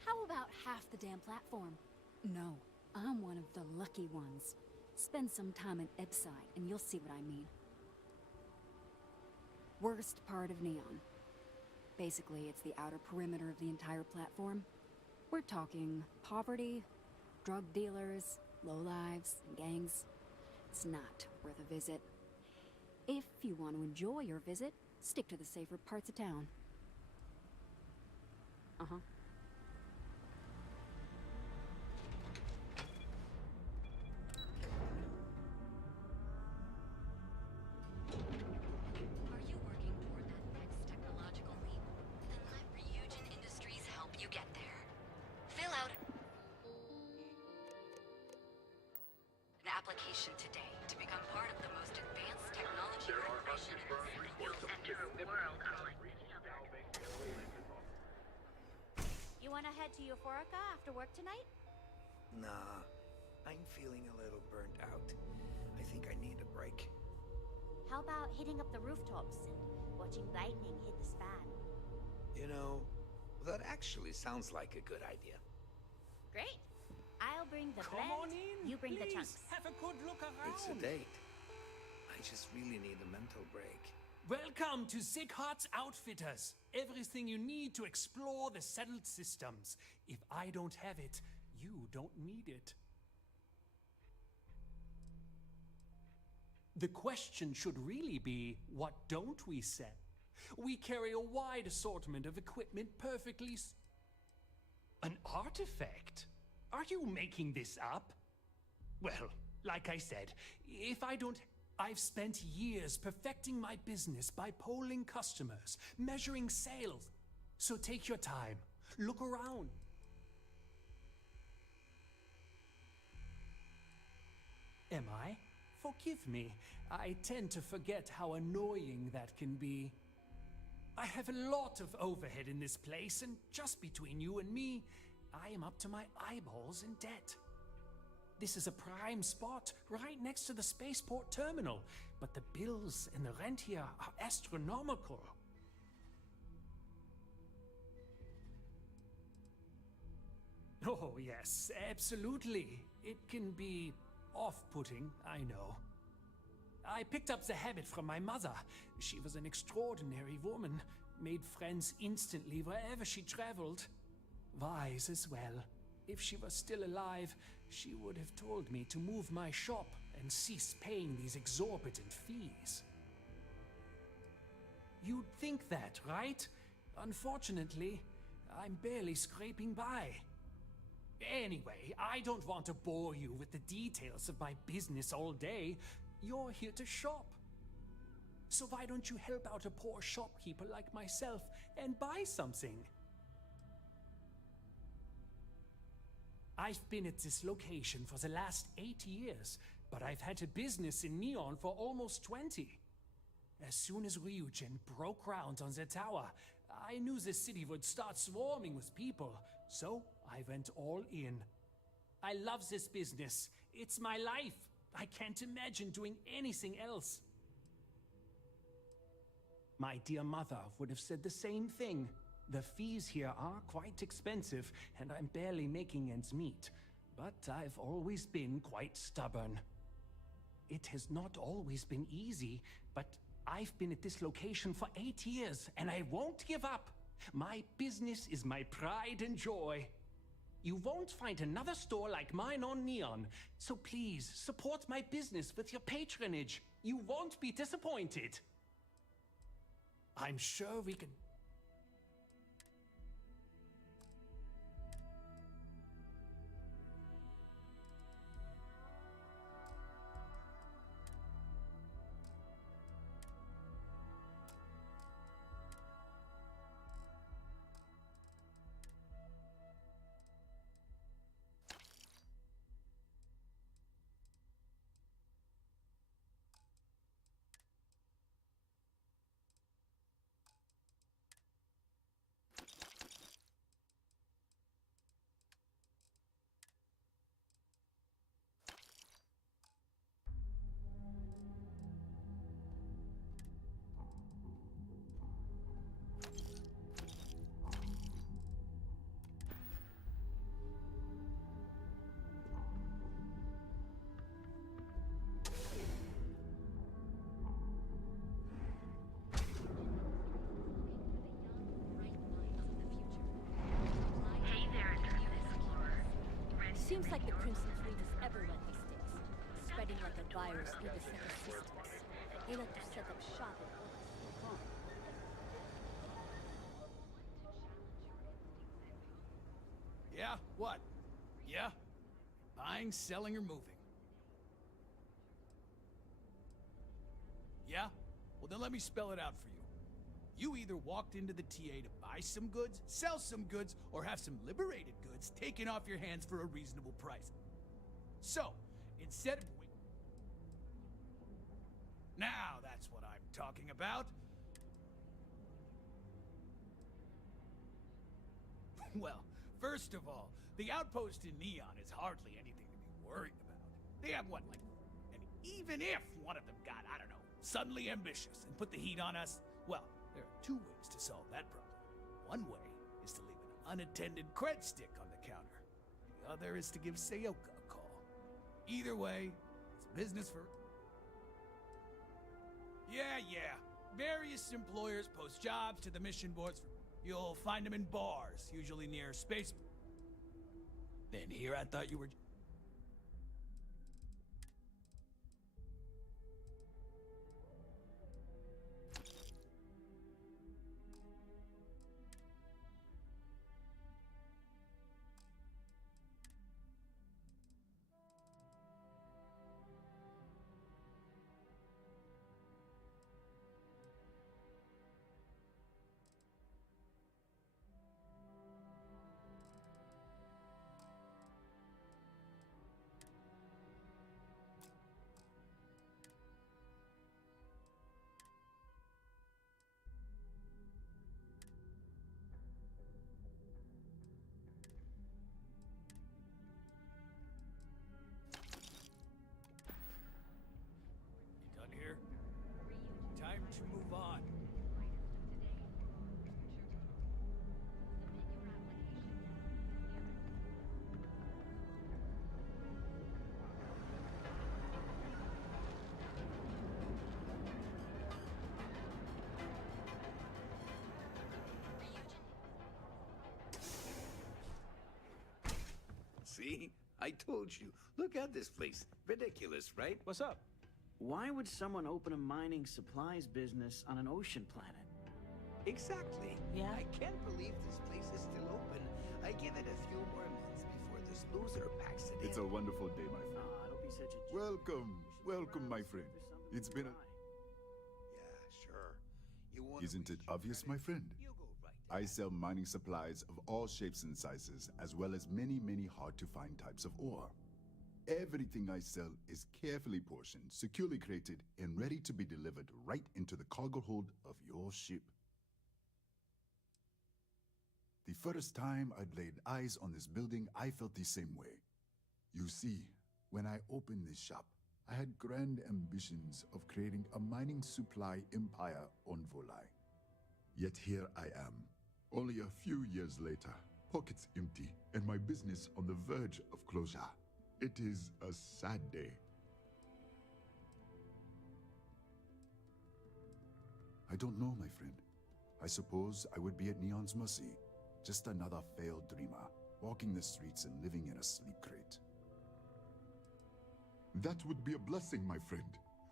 How about half the damn platform? No, I'm one of the lucky ones. Spend some time in Epside and you'll see what I mean. Worst part of Neon. Basically, it's the outer perimeter of the entire platform. We're talking poverty, drug dealers, lowlives, and gangs. It's not worth a visit. If you want to enjoy your visit, stick to the safer parts of town. Uh-huh. Are you working toward that next technological leap? Then let Ryujin Industries help you get there. Fill out an application today to become part of the most advanced technology corporation in the city. You'll enter a world unlike any other. You wanna head to Euphorica after work tonight? Nah, I'm feeling a little burnt out. I think I need a break. How about hitting up the rooftops and watching lightning hit the span? You know, that actually sounds like a good idea. Great. I'll bring the Come blend, on in, you bring the please. chunks. Have a good look around. It's a date. I just really need a mental break. Welcome to Zighart's Outfitters. Everything you need to explore the settled systems. If I don't have it, you don't need it. The question should really be, what don't we sell? We carry a wide assortment of equipment perfectly An artifact? Are you making this up? Well, like I said, if I don't... I've spent years perfecting my business by polling customers, measuring sales. So take your time. Look around. Am I? Forgive me. I tend to forget how annoying that can be. I have a lot of overhead in this place, and just between you and me, I am up to my eyeballs in debt. This is a prime spot, right next to the spaceport terminal, but the bills and the rent here are astronomical. Oh, yes, absolutely. It can be off-putting, I know. I picked up the habit from my mother. She was an extraordinary woman, made friends instantly wherever she traveled. Wise as well. If she was still alive, she would have told me to move my shop and cease paying these exorbitant fees. You'd think that, right? Unfortunately, I'm barely scraping by. Anyway, I don't want to bore you with the details of my business all day. You're here to shop. So why don't you help out a poor shopkeeper like myself and buy something? I've been at this location for the last 8 years, but I've had a business in Neon for almost 20. As soon as Ryujin broke ground on the tower, I knew the city would start swarming with people, so I went all in. I love this business. It's my life. I can't imagine doing anything else. My dear mother would have said the same thing. The fees here are quite expensive, and I'm barely making ends meet. But I've always been quite stubborn. It has not always been easy, but I've been at this location for 8 years, and I won't give up. My business is my pride and joy. You won't find another store like mine on Neon, so please support my business with your patronage. You won't be disappointed. I'm sure we can... Seems like the Crimson Fleet is ever rent these days, spreading like a virus through the center systems. They like to set up shop in Earth. Yeah? What? Yeah? Buying, selling, or moving? Yeah? Well, then let me spell it out for you. You either walked into the TA to buy some goods, sell some goods, or have some liberated goods taken off your hands for a reasonable price. So, instead of... Now that's what I'm talking about. Well, first of all, the outpost in Neon is hardly anything to be worried about. They have what, like... And even if one of them got, I don't know, suddenly ambitious and put the heat on us, well, there are two ways to solve that problem. One way is to leave an unattended cred stick on the counter. The other is to give Sayoka a call. Either way, it's business for... Yeah. Various employers post jobs to the mission boards. You'll find them in bars, usually near space... Then here I thought you were... Time to move on. See? I told you. Look at this place. Ridiculous, right? What's up? Why would someone open a mining supplies business on an ocean planet? Exactly. Yeah? I can't believe this place is still open. I give it a few more months before this loser packs it in. It's a wonderful day, my friend. Don't be such a... Welcome, my friend. It's been a... Yeah, sure. You want Isn't it obvious, my friend? I sell mining supplies of all shapes and sizes, as well as many, many hard-to-find types of ore. Everything I sell is carefully portioned, securely crated, and ready to be delivered right into the cargo hold of your ship. The first time I'd laid eyes on this building, I felt the same way. You see, when I opened this shop, I had grand ambitions of creating a mining supply empire on Volai. Yet here I am, only a few years later, pockets empty, and my business on the verge of closure. It is a sad day. I don't know, my friend. I suppose I would be at Neon's mercy. Just another failed dreamer, walking the streets and living in a sleep crate. That would be a blessing, my friend,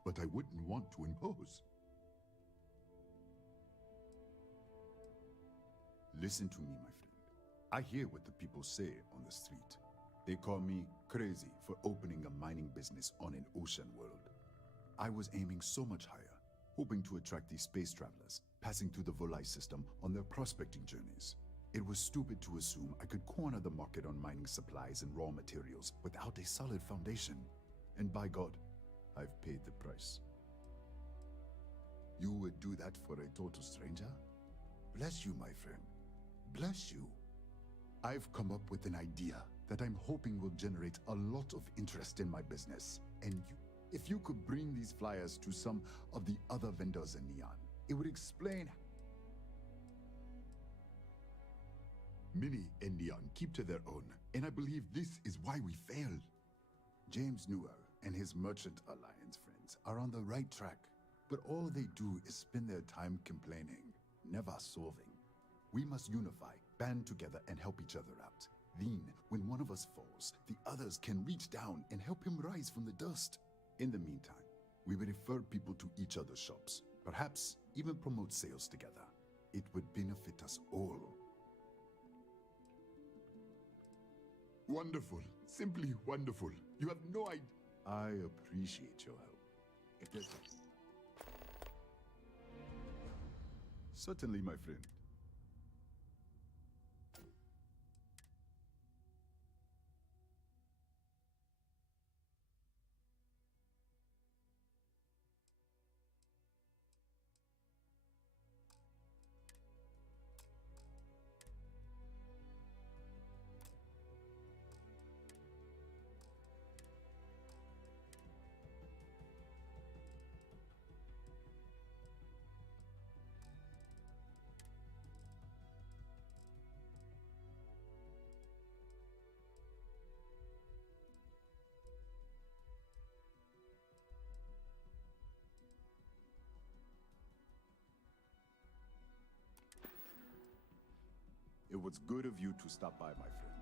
but I wouldn't want to impose. Listen to me, my friend. I hear what the people say on the street. They call me crazy for opening a mining business on an ocean world. I was aiming so much higher, hoping to attract these space travelers, passing through the Volai system on their prospecting journeys. It was stupid to assume I could corner the market on mining supplies and raw materials without a solid foundation. And by God, I've paid the price. You would do that for a total stranger? Bless you, my friend. Bless you. I've come up with an idea that I'm hoping will generate a lot of interest in my business. And if you could bring these flyers to some of the other vendors in Neon, it would explain. Many in Neon keep to their own, and I believe this is why we failed. James Newell and his Merchant Alliance friends are on the right track, but all they do is spend their time complaining, never solving. We must unify, band together, and help each other out. Then, when one of us falls, the others can reach down and help him rise from the dust. In the meantime, we will refer people to each other's shops, perhaps even promote sales together. It would benefit us all. Wonderful. Simply wonderful. You have no idea. I appreciate your help. If there's... Certainly, my friend. It was good of you to stop by, my friend.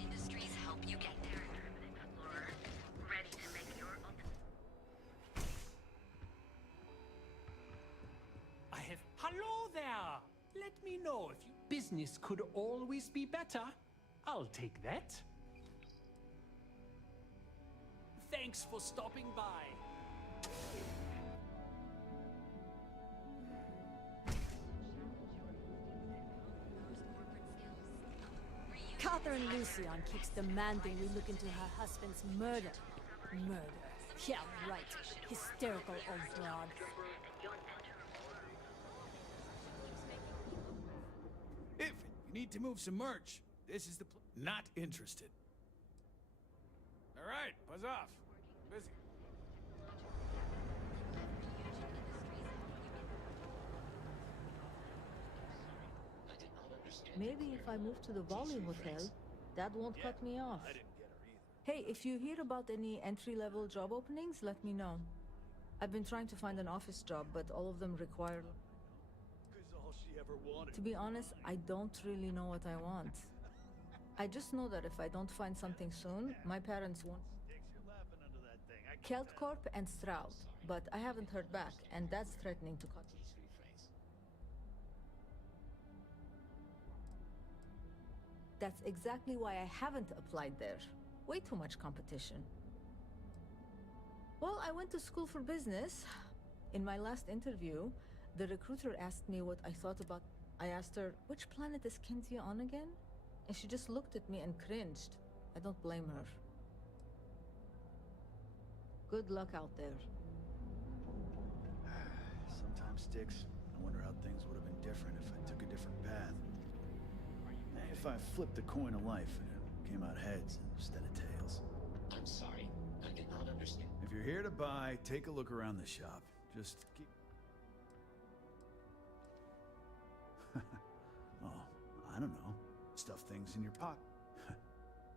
Industries help you get there. Explorer, ready to make your own. I have... Hello there! Let me know if your business could always be better. I'll take that. Thanks for stopping by. Catherine Lucian keeps demanding we look into her husband's murder. Murder. Yeah, right. Hysterical old broad. If you need to move some merch, this is the not interested. All right, buzz off. Busy. Maybe if I move to the Volume Hotel, that won't cut me off. Hey, if you hear about any entry-level job openings, let me know. I've been trying to find an office job, but all of them require... To be honest, I don't really know what I want. I just know that if I don't find something soon, my parents won't... Kelt Corp and Stroud, but I haven't heard back, and that's threatening to cut me. That's exactly why I haven't applied there. Way too much competition. Well, I went to school for business. In my last interview, the recruiter asked me what I thought about... I asked her, which planet is Kentia on again? And she just looked at me and cringed. I don't blame her. Good luck out there. Sometimes sticks I wonder how things would have been different if I took a different path. If I flipped a coin of life and it came out heads instead of tails. I'm sorry. I did not understand. If you're here to buy, take a look around the shop. Just keep... Oh, I don't know. Stuff things in your pocket.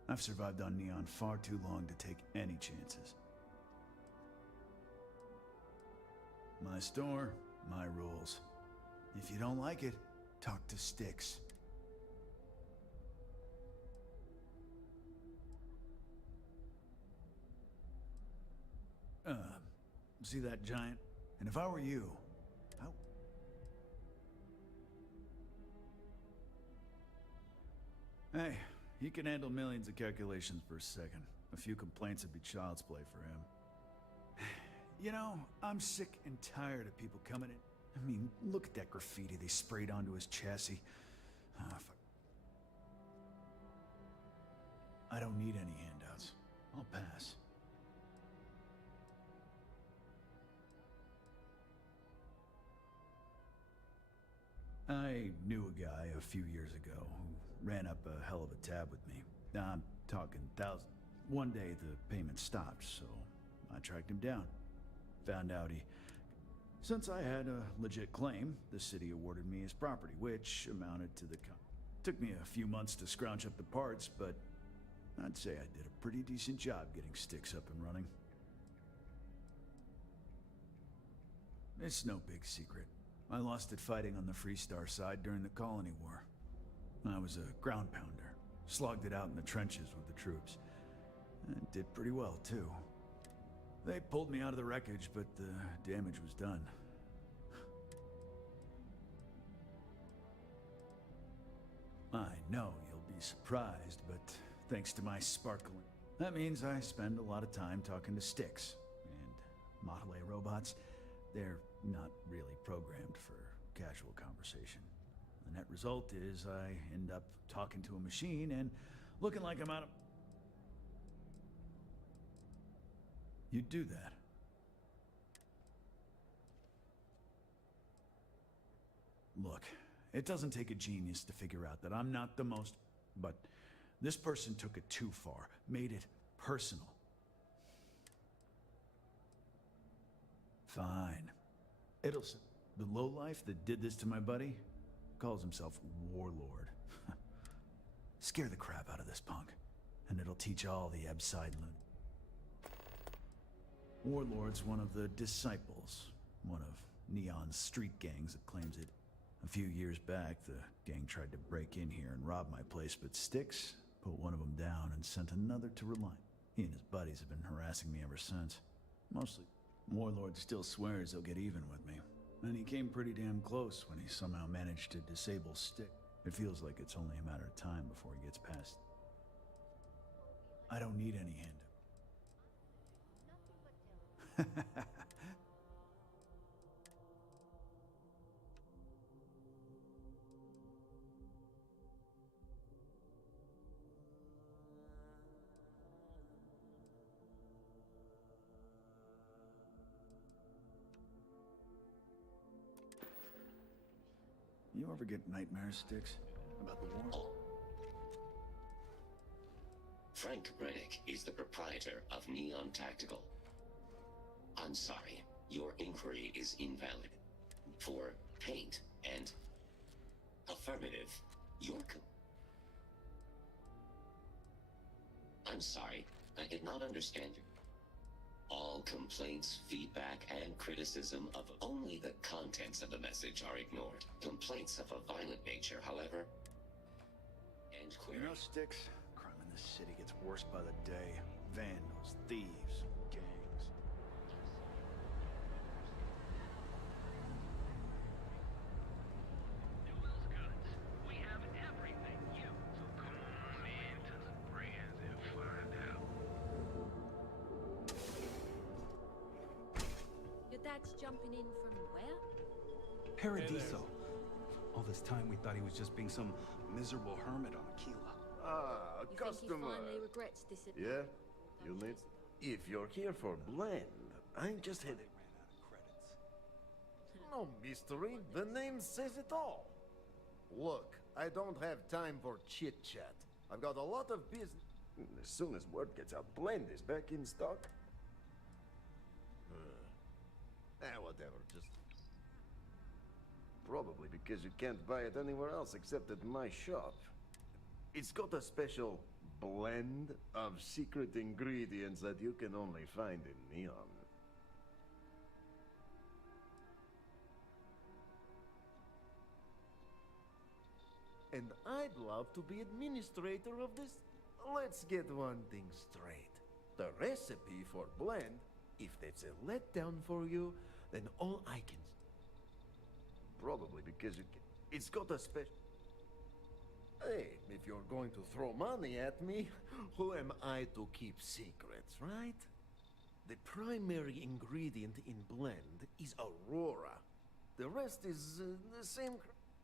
I've survived on Neon far too long to take any chances. My store, my rules. If you don't like it, talk to Styx. See that giant? And if I were you, Hey, he can handle millions of calculations per second. A few complaints would be child's play for him. You know, I'm sick and tired of people coming in. I mean, look at that graffiti they sprayed onto his chassis. I don't need any handouts. I'll pass. I knew a guy a few years ago who ran up a hell of a tab with me. I'm talking thousands. One day the payment stopped, so I tracked him down. Found out since I had a legit claim, the city awarded me his property, which amounted to the Took me a few months to scrounge up the parts, but I'd say I did a pretty decent job getting Styx up and running. It's no big secret. I lost it fighting on the Freestar side during the Colony War. I was a ground pounder, slogged it out in the trenches with the troops. And did pretty well, too. They pulled me out of the wreckage, but the damage was done. I know you'll be surprised, but thanks to my sparkling... That means I spend a lot of time talking to Styx. And Model A robots, they're not really programmed for casual conversation. The net result is I end up talking to a machine and looking like I'm out of... You do that. Look, it doesn't take a genius to figure out that I'm not the most... But this person took it too far, made it personal. Fine. Idelson, the lowlife that did this to my buddy, calls himself Warlord. Scare the crap out of this punk, and it'll teach all the Abside loot. Warlord's one of the disciples, one of Neon's street gangs that claims it. A few years back, the gang tried to break in here and rob my place, but Styx put one of them down and sent another to Reliant. He and his buddies have been harassing me ever since. Mostly, Warlord still swears he'll get even with me. And he came pretty damn close when he somehow managed to disable Styx. It feels like it's only a matter of time before he gets past. I don't need any handout. You ever get nightmares, Styx? About the war? Frank Rennick is the proprietor of Neon Tactical. I'm sorry, your inquiry is invalid. For paint and... Affirmative, I'm sorry, I did not understand you. All complaints, feedback, and criticism of only the contents of the message are ignored. Complaints of a violent nature, however, end query. You know, Styx, crime in this city gets worse by the day. Vandals, thieves, gangs. We have everything you. So come on in to the brands and find out. Your dad's jumping in from where? Paradiso. All this time we thought he was just being some miserable hermit on Aquila. Ah, You customer. think he finally regrets this? Yeah? You need... If you're here for blend, I'm just heading... No mystery. The name says it all. Look, I don't have time for chit-chat. I've got a lot of business. As soon as word gets out, Blend is back in stock. Whatever, just... Probably because you can't buy it anywhere else except at my shop. It's got a special blend of secret ingredients that you can only find in Neon. And I'd love to be administrator of this. Let's get one thing straight. The recipe for blend, if that's a letdown for you, then all I can... Probably because it's got a special... Hey, if you're going to throw money at me, who am I to keep secrets, right? The primary ingredient in blend is Aurora. The rest is the same...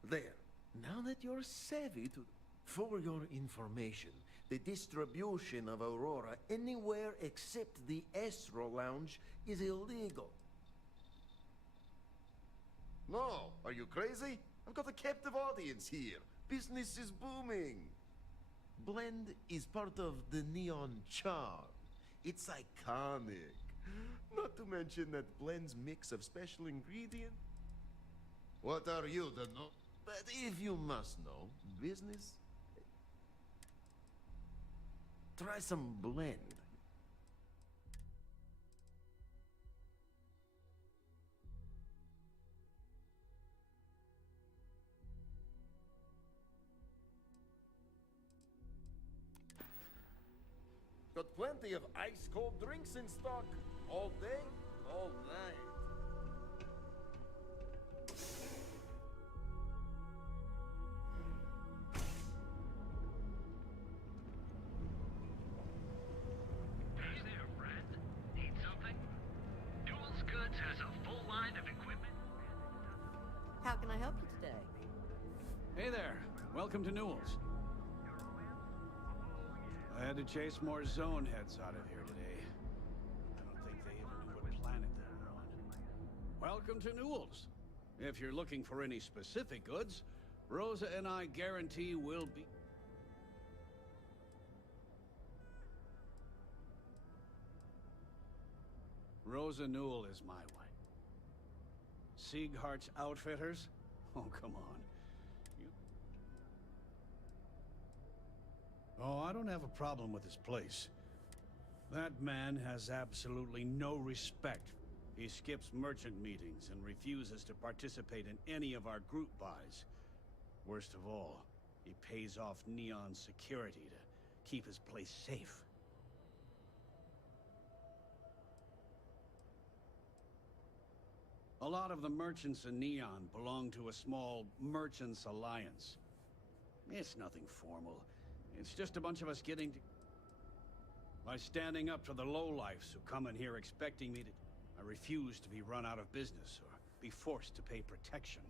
There. Now that you're savvy to... For your information, the distribution of Aurora anywhere except the Astro Lounge is illegal. No, are you crazy? I've got a captive audience here. Business is booming. Blend is part of the Neon charm. It's iconic. Not to mention that Blend's mix of special ingredients. What are you, the no? But if you must know, business... Try some Blend. Got plenty of ice-cold drinks in stock. All day, all night. Hey there, friend. Need something? Newell's Goods has a full line of equipment. How can I help you today? Hey there. Welcome to Newell's. I had to chase more zone heads out of here today. I don't think they even knew what planet they were on. Welcome to Newell's. If you're looking for any specific goods, Rosa and I guarantee will be... Rosa Newell is my wife. Sieghart's Outfitters? Oh, come on. Oh, I don't have a problem with this place. That man has absolutely no respect. He skips merchant meetings and refuses to participate in any of our group buys. Worst of all, he pays off Neon security to keep his place safe. A lot of the merchants in Neon belong to a small merchants alliance. It's nothing formal. It's just a bunch of us getting to... By standing up to the lowlifes who come in here expecting me to... I refuse to be run out of business or be forced to pay protection.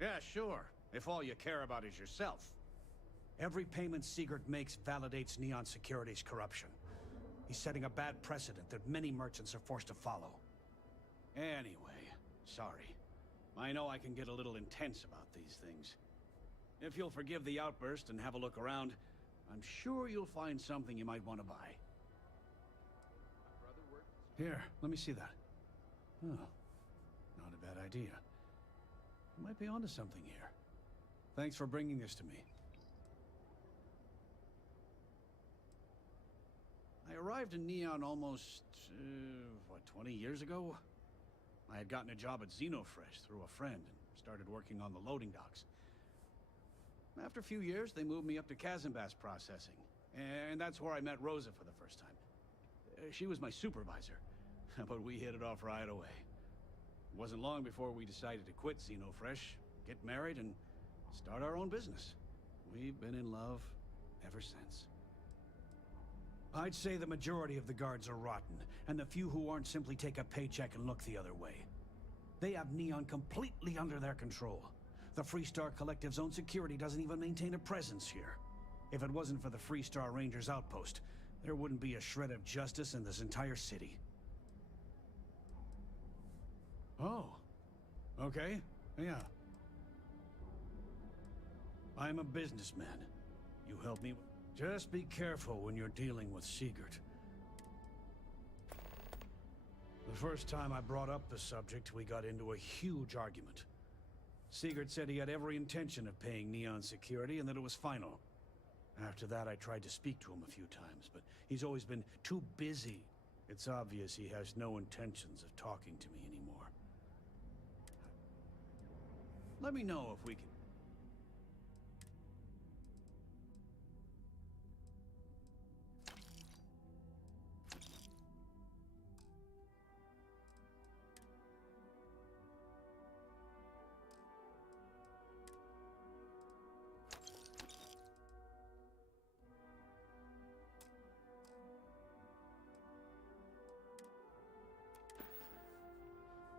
Yeah, sure. If all you care about is yourself. Every payment Siegert makes validates Neon Security's corruption. He's setting a bad precedent that many merchants are forced to follow. Anyway, sorry. I know I can get a little intense about these things. If you'll forgive the outburst and have a look around, I'm sure you'll find something you might want to buy. Here, let me see that. Oh, not a bad idea. You might be onto something here. Thanks for bringing this to me. I arrived in Neon almost, 20 years ago? I had gotten a job at Xenofresh through a friend and started working on the loading docks. After a few years, they moved me up to Kazanbass processing, and that's where I met Rosa for the first time. She was my supervisor, but we hit it off right away. It wasn't long before we decided to quit Xenofresh, get married, and start our own business. We've been in love ever since. I'd say the majority of the guards are rotten, and the few who aren't simply take a paycheck and look the other way. They have Neon completely under their control. The Freestar Collective's own security doesn't even maintain a presence here. If it wasn't for the Freestar Rangers outpost, there wouldn't be a shred of justice in this entire city. Oh. Okay. Yeah. I'm a businessman. You help me. Just be careful when you're dealing with Sigurd. The first time I brought up the subject, we got into a huge argument. Sigurd said he had every intention of paying Neon security and that it was final. After that, I tried to speak to him a few times, but he's always been too busy. It's obvious he has no intentions of talking to me anymore. Let me know if we can...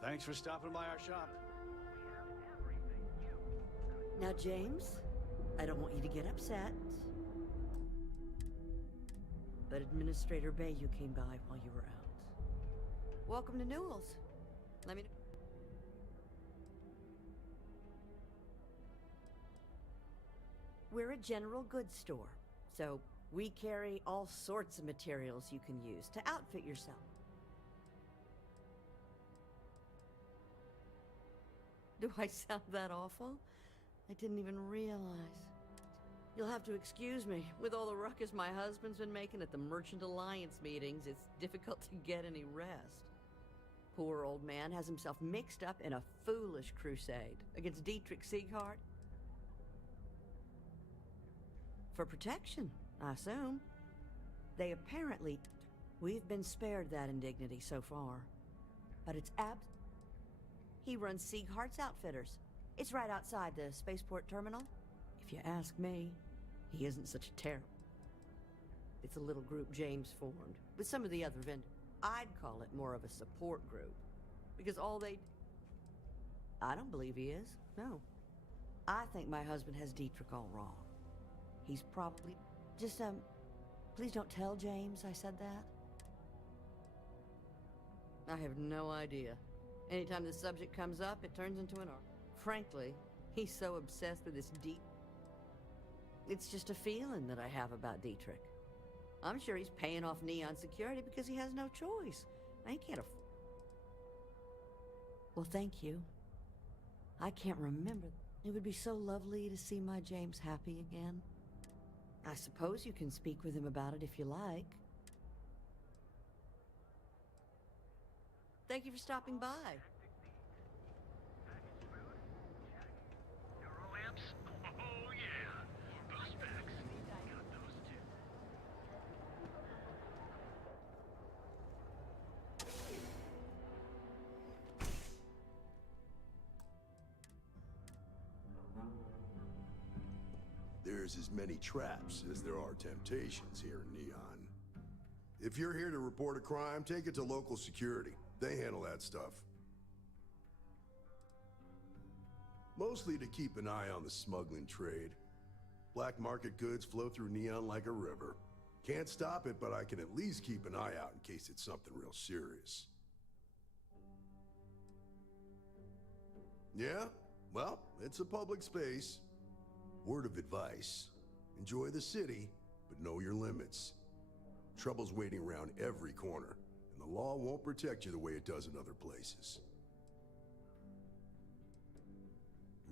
Thanks for stopping by our shop. Now, James, I don't want you to get upset, but Administrator Bayou came by while you were out. Welcome to Newell's. Let me know. We're a general goods store, so we carry all sorts of materials you can use to outfit yourself. Do I sound that awful? I didn't even realize. You'll have to excuse me. With all the ruckus my husband's been making at the Merchant Alliance meetings, it's difficult to get any rest. Poor old man has himself mixed up in a foolish crusade against Dietrich Sieghart. For protection, I assume. They apparently... We've been spared that indignity so far. But it's He runs Sieghart's Outfitters. It's right outside the spaceport terminal. If you ask me, he isn't such a terror. It's a little group James formed with some of the other vendors. I'd call it more of a support group, because all they... I don't believe he is, no. I think my husband has Dietrich all wrong. He's probably... Just, please don't tell James I said that. I have no idea. Anytime the subject comes up, it turns into an art. Frankly, he's so obsessed with this It's just a feeling that I have about Dietrich. I'm sure he's paying off Neon security because he has no choice. I can't afford... Well, thank you. I can't remember. It would be so lovely to see my James happy again. I suppose you can speak with him about it if you like. Thank you for stopping by. Oh yeah, those specs. Got those too. There's as many traps as there are temptations here in Neon. If you're here to report a crime, take it to local security. They handle that stuff. Mostly to keep an eye on the smuggling trade. Black market goods flow through Neon like a river. Can't stop it, but I can at least keep an eye out in case it's something real serious. Yeah? Well, it's a public space. Word of advice. Enjoy the city, but know your limits. Trouble's waiting around every corner, and the law won't protect you the way it does in other places.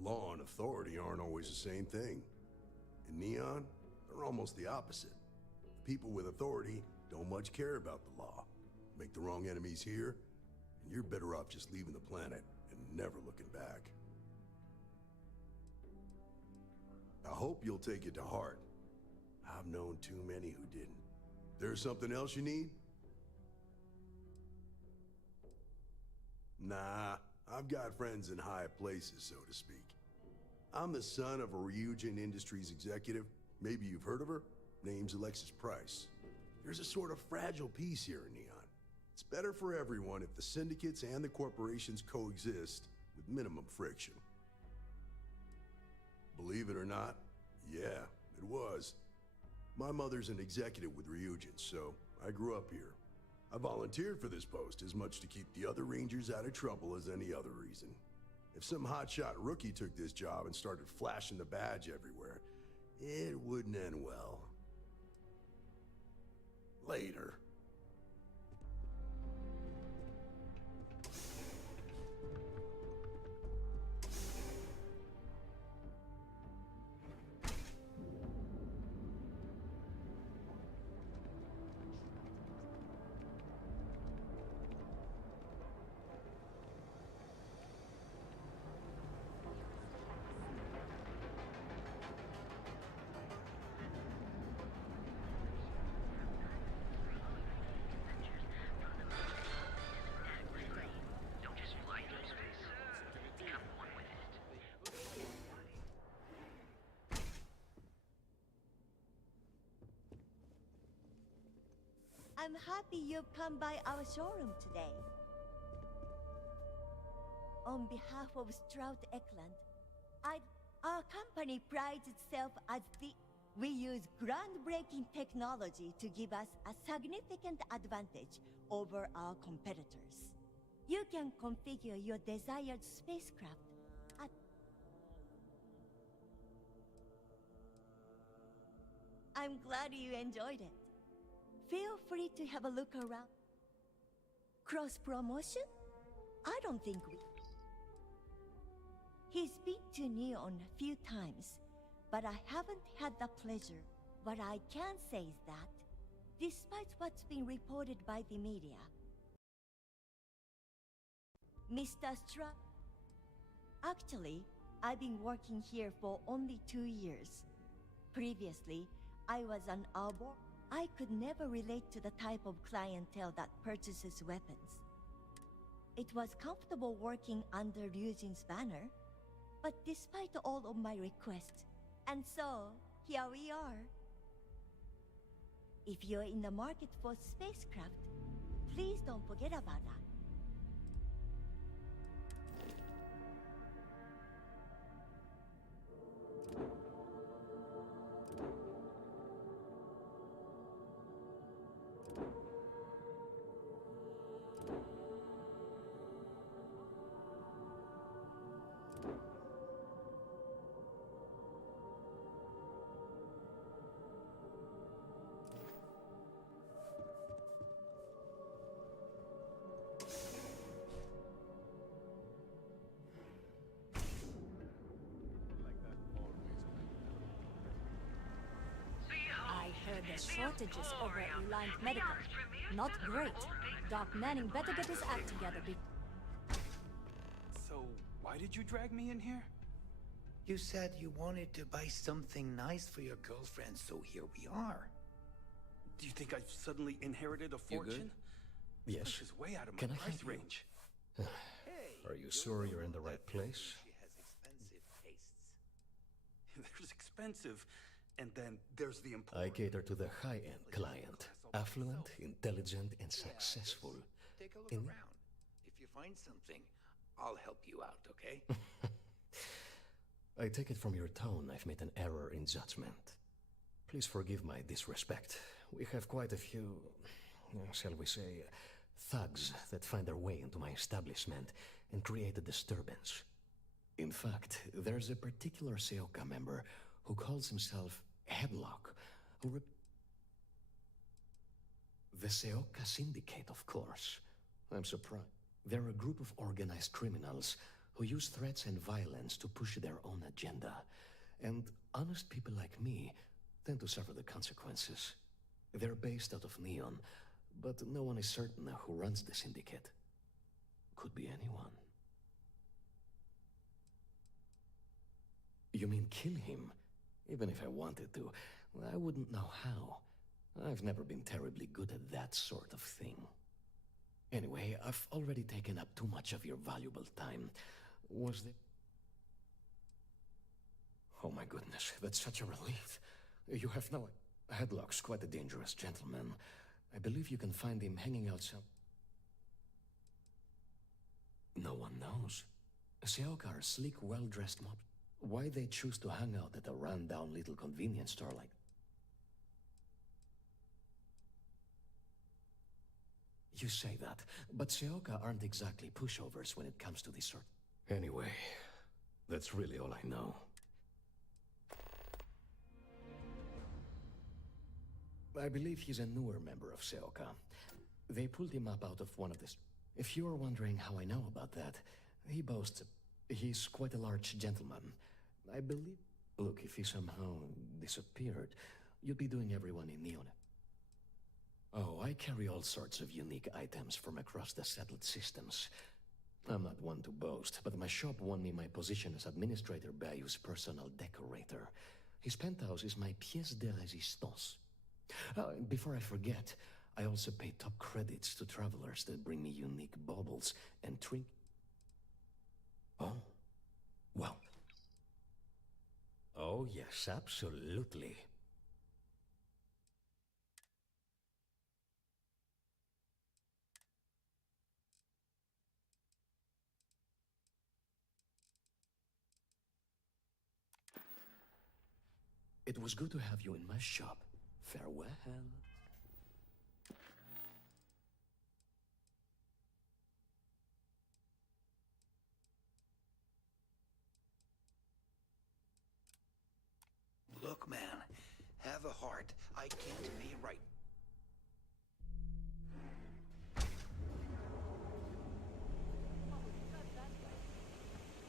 Law and authority aren't always the same thing. In Neon, they're almost the opposite. The people with authority don't much care about the law. Make the wrong enemies here, and you're better off just leaving the planet and never looking back. I hope you'll take it to heart. I've known too many who didn't. There's something else you need? Nah, I've got friends in high places, so to speak. I'm the son of a Ryujin Industries executive. Maybe you've heard of her? Name's Alexis Price. There's a sort of fragile peace here in Neon. It's better for everyone if the syndicates and the corporations coexist with minimum friction. Believe it or not, yeah, it was. My mother's an executive with Ryujin, so I grew up here. I volunteered for this post as much to keep the other Rangers out of trouble as any other reason. If some hotshot rookie took this job and started flashing the badge everywhere, it wouldn't end well. Later. I'm happy you've come by our showroom today. On behalf of Strout Eklund, our company prides itself as we use groundbreaking technology to give us a significant advantage over our competitors. You can configure your desired spacecraft at... I'm glad you enjoyed it. Feel free to have a look around. Cross-promotion? I don't think we... He's been to Neon a few times, but I haven't had the pleasure. What I can say is that, despite what's been reported by the media, Mr. Actually, I've been working here for only 2 years. Previously, I was an arbor. I could never relate to the type of clientele that purchases weapons. It was comfortable working under Ryujin's banner, but despite all of my requests, and so, here we are. If you're in the market for spacecraft, please don't forget about that. The shortages over at Reliant Medical. Not great. Doc Manning better get his act together So, why did you drag me in here? You said you wanted to buy something nice for your girlfriend, so here we are. Do you think I've suddenly inherited a fortune? Yes. This is way out of my Can I price help you? range. Are you sure you're in the right place? She has expensive tastes. There's expensive, and then there's the important. I cater to the high-end client. Affluent, intelligent, and successful. Take a look around. If you find something, I'll help you out, okay? I take it from your tone I've made an error in judgment. Please forgive my disrespect. We have quite a few, shall we say, thugs that find their way into my establishment and create a disturbance. In fact, there's a particular Seoka member who calls himself Headlock, who the Seoka Syndicate, of course. I'm surprised. They're a group of organized criminals who use threats and violence to push their own agenda. And honest people like me tend to suffer the consequences. They're based out of Neon, but no one is certain who runs the syndicate. Could be anyone. You mean kill him? Even if I wanted to, I wouldn't know how. I've never been terribly good at that sort of thing. Anyway, I've already taken up too much of your valuable time. Was there... Oh my goodness, that's such a relief. You have no... Headlock's quite a dangerous gentleman. I believe you can find him hanging out some... No one knows. Seoka are sleek, well-dressed mobs. Why they choose to hang out at a run-down little convenience store like... You say that, but Seoka aren't exactly pushovers when it comes to this sort. Anyway, that's really all I know. I believe he's a newer member of Seoka. They pulled him up out of one of the... If you're wondering how I know about that, he boasts... He's quite a large gentleman. I believe... Look, if he somehow disappeared, you'd be doing everyone in Neon. Oh, I carry all sorts of unique items from across the settled systems. I'm not one to boast, but my shop won me my position as Administrator Bayou's personal decorator. His penthouse is my pièce de résistance. Before I forget, I also pay top credits to travelers that bring me unique baubles and Oh, well. Oh, yes, absolutely. It was good to have you in my shop. Farewell. Look, man, have a heart. I can't be right.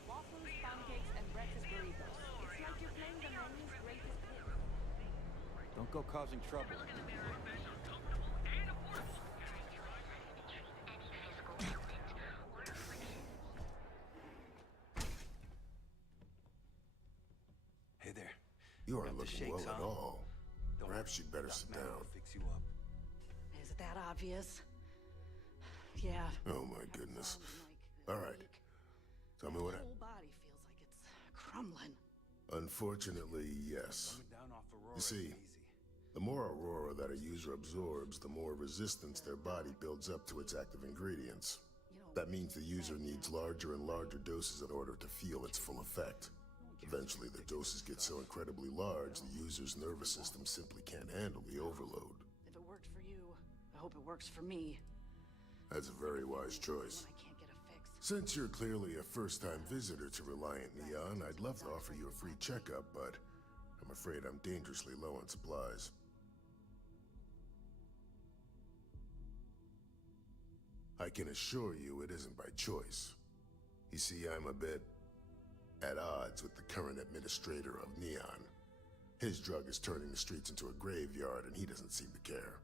Waffles, pancakes, and breakfast burritos. It's like you're playing the menu's greatest hit. Don't go causing trouble. Hey there. You aren't Got the looking shakes, well at huh? all. Don't Perhaps worry, you'd better Doc sit Man will down. Fix you up. Is it that obvious? Yeah. Oh my goodness. All right. Tell me what My whole body feels like it's crumbling. Unfortunately, yes. Coming down off Aurora You see, the more aurora that a user absorbs, the more resistance their body builds up to its active ingredients. That means the user needs larger and larger doses in order to feel its full effect. Eventually, the doses get so incredibly large, the user's nervous system simply can't handle the overload. If it worked for you, I hope it works for me. That's a very wise choice. I can't get a fix. Since you're clearly a first-time visitor to Reliant Neon, I'd love to offer you a free checkup, but I'm afraid I'm dangerously low on supplies. I can assure you it isn't by choice. You see, I'm a bit at odds with the current administrator of Neon. His drug is turning the streets into a graveyard, and he doesn't seem to care.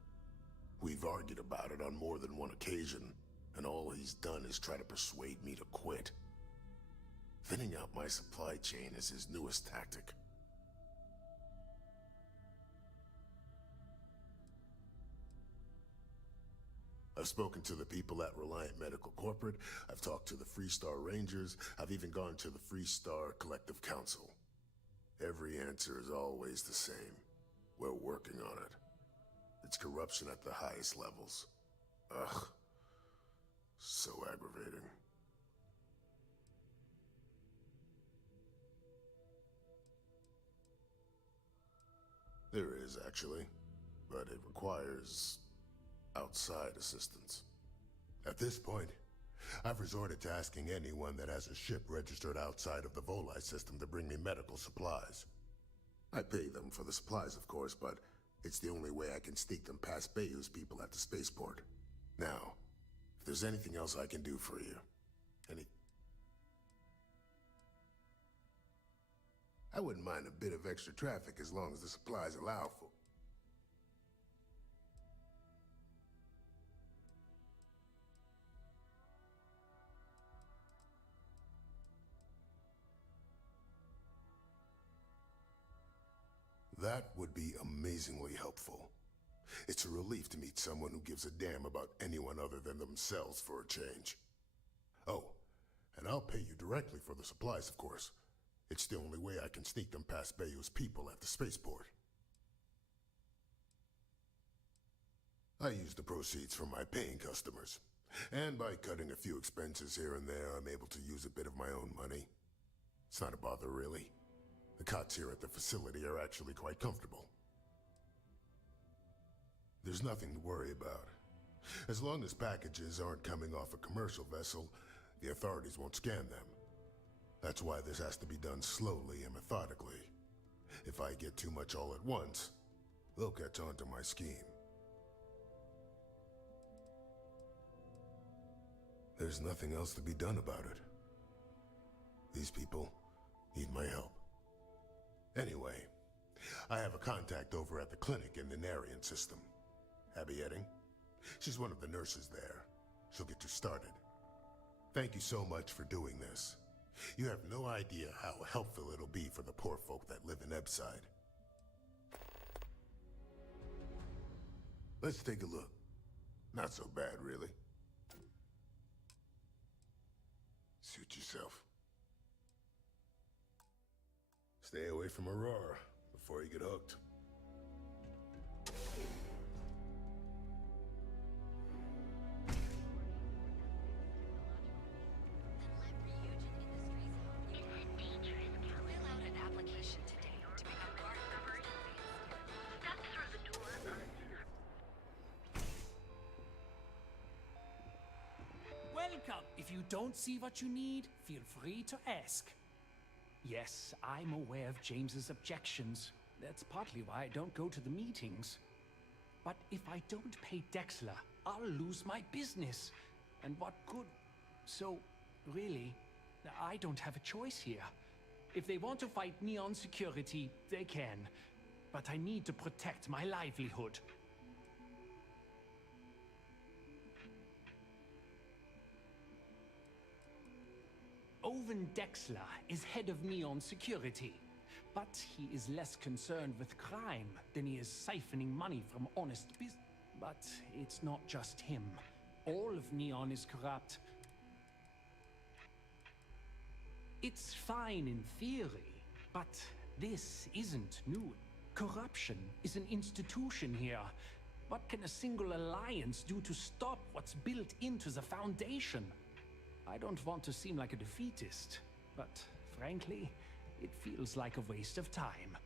We've argued about it on more than one occasion, and all he's done is try to persuade me to quit. Thinning out my supply chain is his newest tactic. I've spoken to the people at Reliant Medical Corporate, I've talked to the Freestar Rangers, I've even gone to the Freestar Collective Council. Every answer is always the same. We're working on it. It's corruption at the highest levels. Ugh. So aggravating. There is, actually, but it requires outside assistance. At this point, I've resorted to asking anyone that has a ship registered outside of the Volii system to bring me medical supplies. I pay them for the supplies, of course, but it's the only way I can sneak them past Bayou's people at the spaceport. Now, if there's anything else I can do for you, I wouldn't mind a bit of extra traffic as long as the supplies allow for. That would be amazingly helpful. It's a relief to meet someone who gives a damn about anyone other than themselves for a change. Oh, and I'll pay you directly for the supplies, of course. It's the only way I can sneak them past Bayou's people at the spaceport. I use the proceeds from my paying customers. And by cutting a few expenses here and there, I'm able to use a bit of my own money. It's not a bother, really. The cots here at the facility are actually quite comfortable. There's nothing to worry about. As long as packages aren't coming off a commercial vessel, the authorities won't scan them. That's why this has to be done slowly and methodically. If I get too much all at once, they'll catch on to my scheme. There's nothing else to be done about it. These people need my help. Anyway, I have a contact over at the clinic in the Narian system. Abby Edding? She's one of the nurses there. She'll get you started. Thank you so much for doing this. You have no idea how helpful it'll be for the poor folk that live in Ebside. Let's take a look. Not so bad, really. Suit yourself. Stay away from Aurora before you get hooked. Welcome. If you don't see what you need, feel free to ask. Yes, I'm aware of James's objections. That's partly why I don't go to the meetings. But if I don't pay Dexler, I'll lose my business. And what good? So, really, I don't have a choice here. If they want to fight Neon Security, they can. But I need to protect my livelihood. Owen Dexler is head of Neon Security, but he is less concerned with crime than he is siphoning money from honest business. But it's not just him. All of Neon is corrupt. It's fine in theory, but this isn't new. Corruption is an institution here. What can a single alliance do to stop what's built into the foundation? I don't want to seem like a defeatist, but frankly, it feels like a waste of time.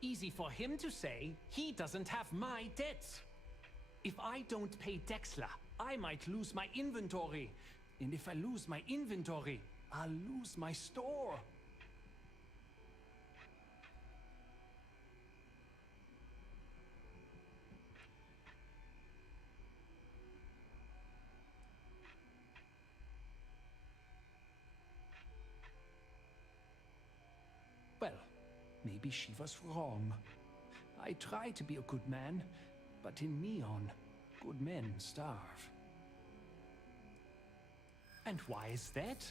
Easy for him to say, he doesn't have my debts. If I don't pay Dexler, I might lose my inventory. And if I lose my inventory, I'll lose my store. Well, maybe she was wrong. I try to be a good man, but in Neon, good men starve. And why is that?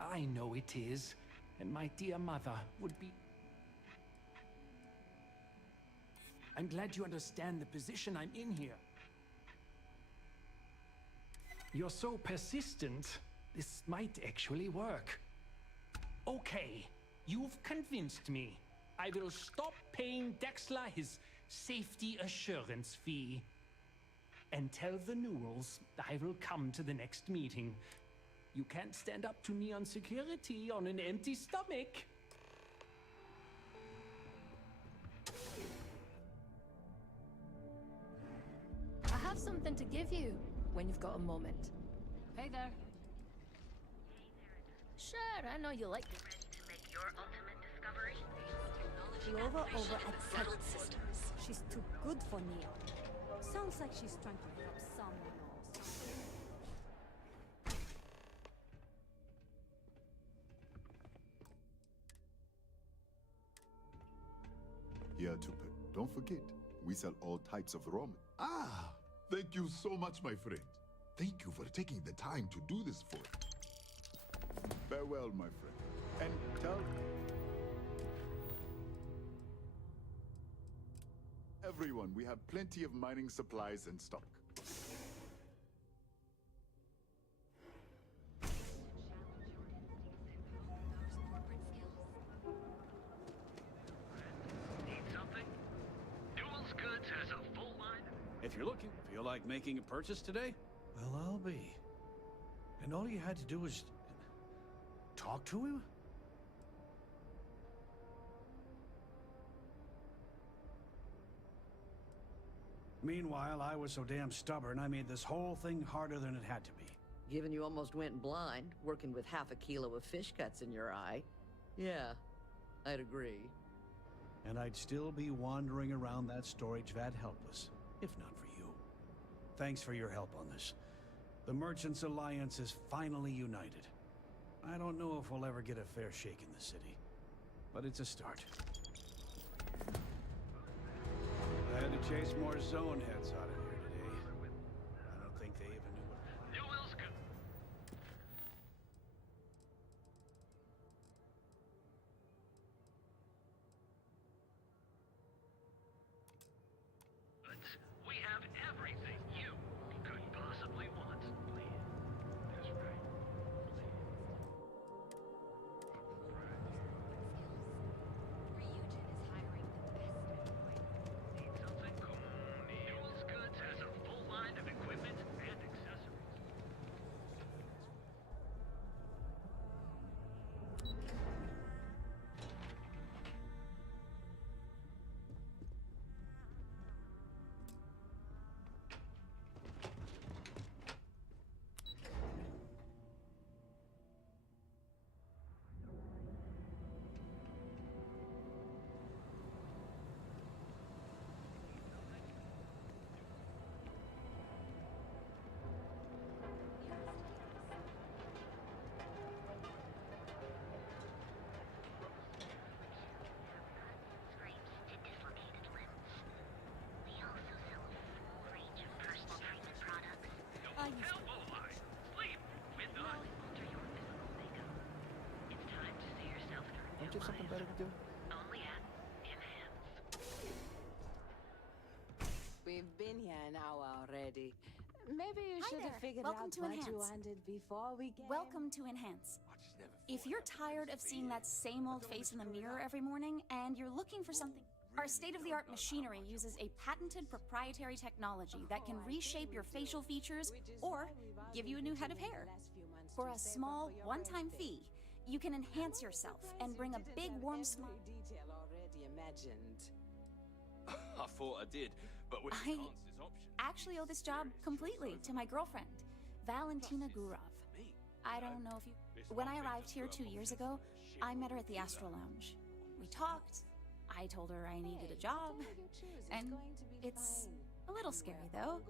I know it is, and my dear mother would be... I'm glad you understand the position I'm in here. You're so persistent. This might actually work. Okay, you've convinced me. I will stop paying Dexler his safety assurance fee. And tell the Newells I will come to the next meeting. You can't stand up to Neon Security on an empty stomach. I have something to give you when you've got a moment. Hey there. Sure, I know you like it. Ready to make your ultimate discovery? Lova over at Settled systems. She's too good for Neon. Sounds like she's trying to help someone else. Here to don't forget, we sell all types of ramen. Ah, thank you so much, my friend. Thank you for taking the time to do this for us. Farewell, my friend. And tell everyone we have plenty of mining supplies in stock. Need something? Newell's Goods has a full line. If you're looking, feel like making a purchase today? Well, I'll be. And all you had to do was talk to him? Meanwhile, I was so damn stubborn, I made this whole thing harder than it had to be. Given you almost went blind, working with half a kilo of fish guts in your eye. Yeah, I'd agree. And I'd still be wandering around that storage vat helpless, if not for you. Thanks for your help on this. The Merchants Alliance is finally united. I don't know if we'll ever get a fair shake in the city, but it's a start. I had to chase more zone heads out of here today. I don't think they even knew what... New Will's good. But we have everything you could possibly want. That's right. Need something? Come on in. Newell's Goods has a full line of equipment and accessories. I used Elbow line. Sleep with us. It's time to see yourself through. Don't you have something better to do? Only at Enhance. We've been here an hour already. Maybe you Hi should there. have figured Welcome out to what you Enhance. wanted before we came. Welcome to Enhance. If you're tired of seeing that same old face in the mirror every morning and you're looking for something, our state-of-the-art machinery uses a patented proprietary technology that can reshape your facial features or give you a new head of hair. For a small, one-time fee, you can enhance yourself and bring a big warm smile. Detail already imagined. I thought I did, but with I Enhance's options. actually owe this job completely to my girlfriend, Valentina Gurov. I don't know if you... When I arrived here 2 years ago, I met her at the Astro Lounge. We talked. I told her I needed a job, and it's a little scary, though.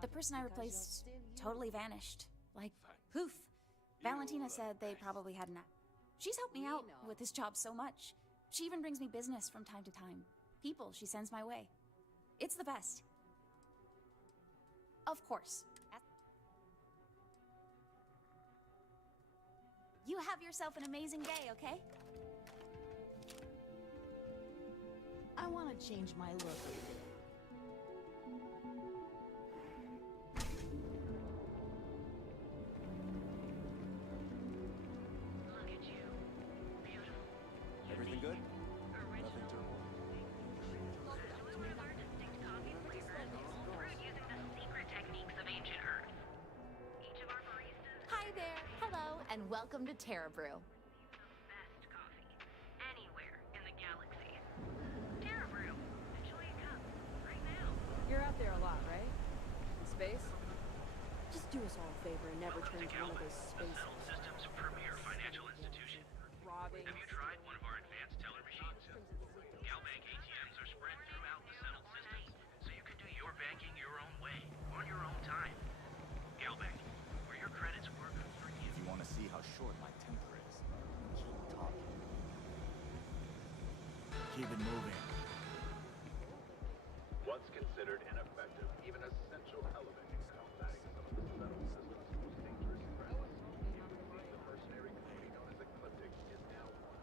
The person I replaced totally vanished. Like, poof. Valentina said they probably had an... She's helped me out with this job so much. She even brings me business from time to time. People she sends my way. It's the best. Of course. You have yourself an amazing day, okay? I want to change my look. Look at you. Beautiful. Everything good? Nothing to report. Delivers our distinct coffee flavors, all brewed using the secret techniques of ancient Earth. Each of our baristas Hi there. Hello, and welcome to Terra Brew. best coffee anywhere in the galaxy. Terra Brew. Enjoy a cup right now. You're out there a lot, right? In space? Just do us all a favor and never turn into one of those space... Settled Systems' premier financial institution. robbing... Have you tried one of our advanced teller machines? Galbank ATMs are spread throughout the Settled Systems, so you can do your banking your own way, on your own time. Galbank, where your credits work for you. If you want to see how short my temper is, keep talking. Keep it moving. Once considered ineffective, even essential element in combating some of the settled system's most dangerous threats, the mercenary company known as Ecliptic is now one.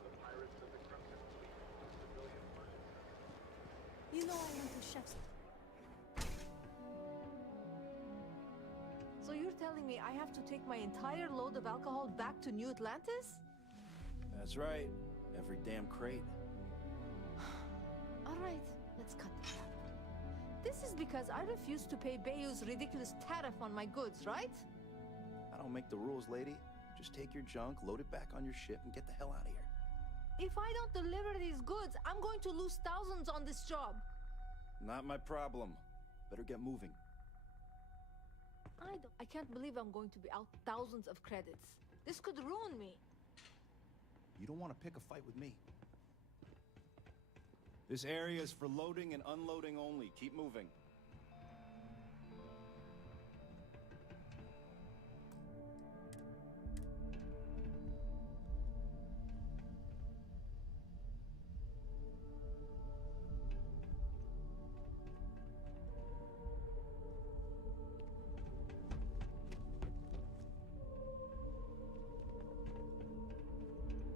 The pirates of the Crimson Fleet, civilian merchants. You know I went to chef's. So you're telling me I have to take my entire load of alcohol back to New Atlantis? That's right. Every damn crate. All right, let's cut the crap. This is because I refused to pay Bayou's ridiculous tariff on my goods, right? I don't make the rules, lady. Just take your junk, load it back on your ship, and get the hell out of here. If I don't deliver these goods, I'm going to lose thousands on this job. Not my problem. Better get moving. I can't believe I'm going to be out thousands of credits. This could ruin me. You don't want to pick a fight with me. This area is for loading and unloading only. Keep moving.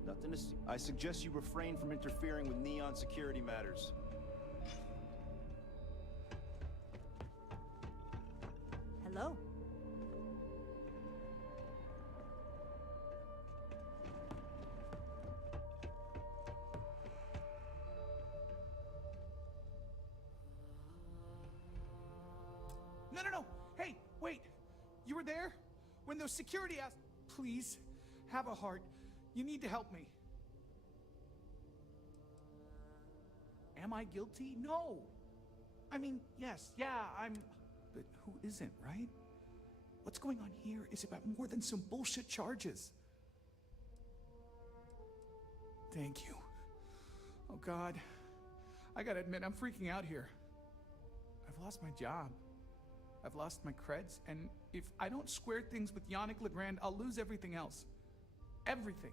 Nothing to see. I suggest you refrain from interfering with Neon security matters. Hello? No. Hey, wait. You were there? When those security asked, please, have a heart. You need to help me. Am I guilty? No. I mean, yes, yeah, but who isn't, right? What's going on here is about more than some bullshit charges. Thank you. Oh, God. I gotta admit, I'm freaking out here. I've lost my job. I've lost my creds, and if I don't square things with Yannick Legrand, I'll lose everything else. Everything.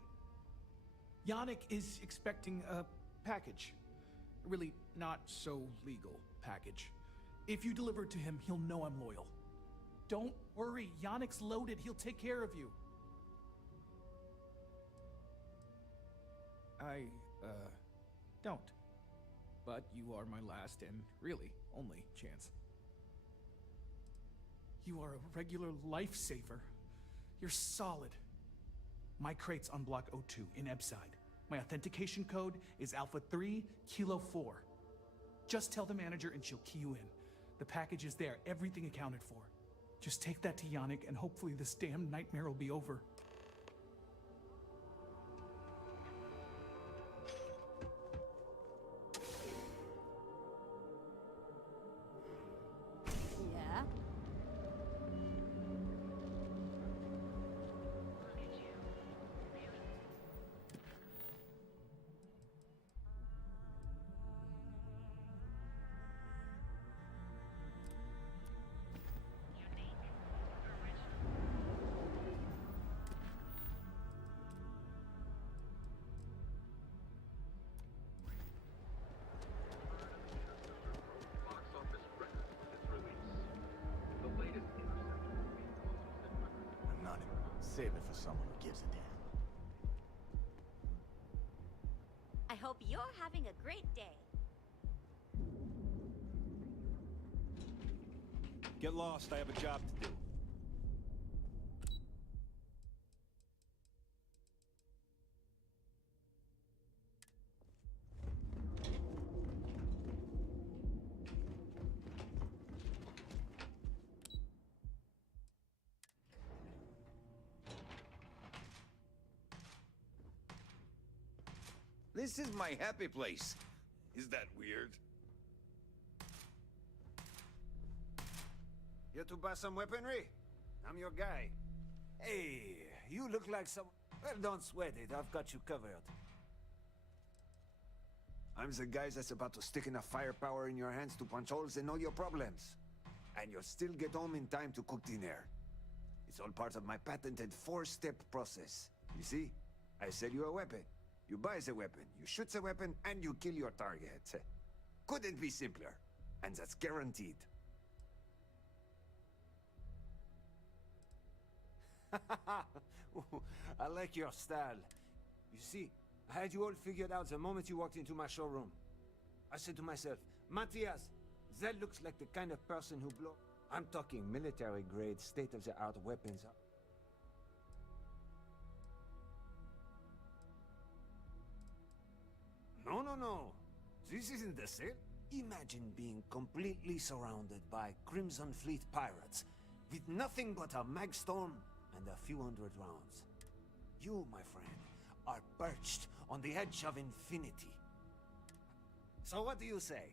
Yannick is expecting a package. A really not so legal package. If you deliver it to him, he'll know I'm loyal. Don't worry, Yannick's loaded. He'll take care of you. I, don't. But you are my last and really only chance. You are a regular lifesaver. You're solid. My crate's on Block O2 in Ebside. My authentication code is Alpha 3 Kilo 4. Just tell the manager and she'll key you in. The package is there, everything accounted for. Just take that to Yannick and hopefully this damn nightmare will be over. Yeah? Box office record with its release. The latest Interceptor movie also set records. I'm not even. Save it for someone who gives a damn. I hope you're having a great day. Get lost. I have a job to do. This is my happy place. Is that weird? Here to buy some weaponry? I'm your guy. Hey, you look like some... Well, don't sweat it. I've got you covered. I'm the guy that's about to stick enough firepower in your hands to punch holes in all your problems. And you'll still get home in time to cook dinner. It's all part of my patented 4-step process. You see? I sell you a weapon. You buy the weapon, you shoot the weapon, and you kill your target. Couldn't be simpler. And that's guaranteed. I like your style. You see, I had you all figured out the moment you walked into my showroom. I said to myself, Matthias, that looks like the kind of person who blow... I'm talking military-grade, state-of-the-art weapons. No. This isn't the sale. Imagine being completely surrounded by Crimson Fleet pirates, with nothing but a magstorm and a few hundred rounds. You, my friend, are perched on the edge of infinity. So what do you say?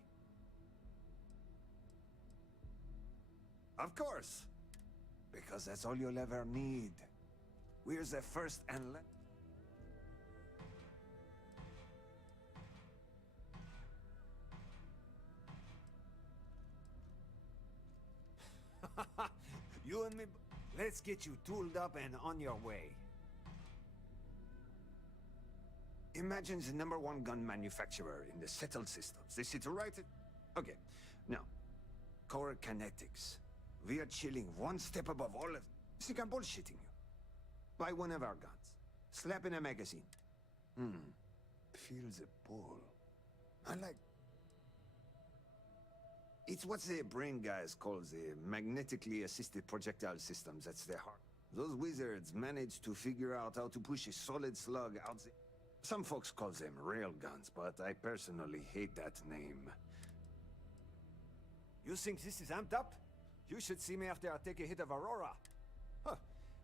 Of course! Because that's all you'll ever need. We're the first and You and me, let's get you tooled up and on your way. Imagine the #1 gun manufacturer in the settled systems. They sit right at... Okay, now, core kinetics. We are chilling one step above all of... You think I'm bullshitting you? Buy one of our guns. Slap in a magazine. Feel the pull. I like... It's what the brain guys call the magnetically assisted projectile systems. That's their heart. Those wizards managed to figure out how to push a solid slug out the... Some folks call them railguns, but I personally hate that name. You think this is amped up? You should see me after I take a hit of Aurora. Huh.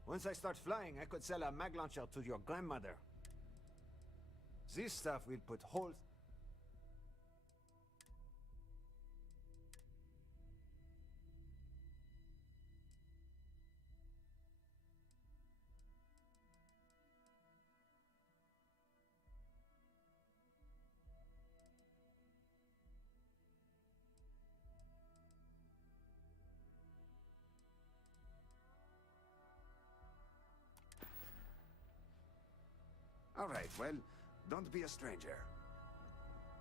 Once I start flying, I could sell a mag launcher to your grandmother. This stuff will put holes... All right, well, don't be a stranger.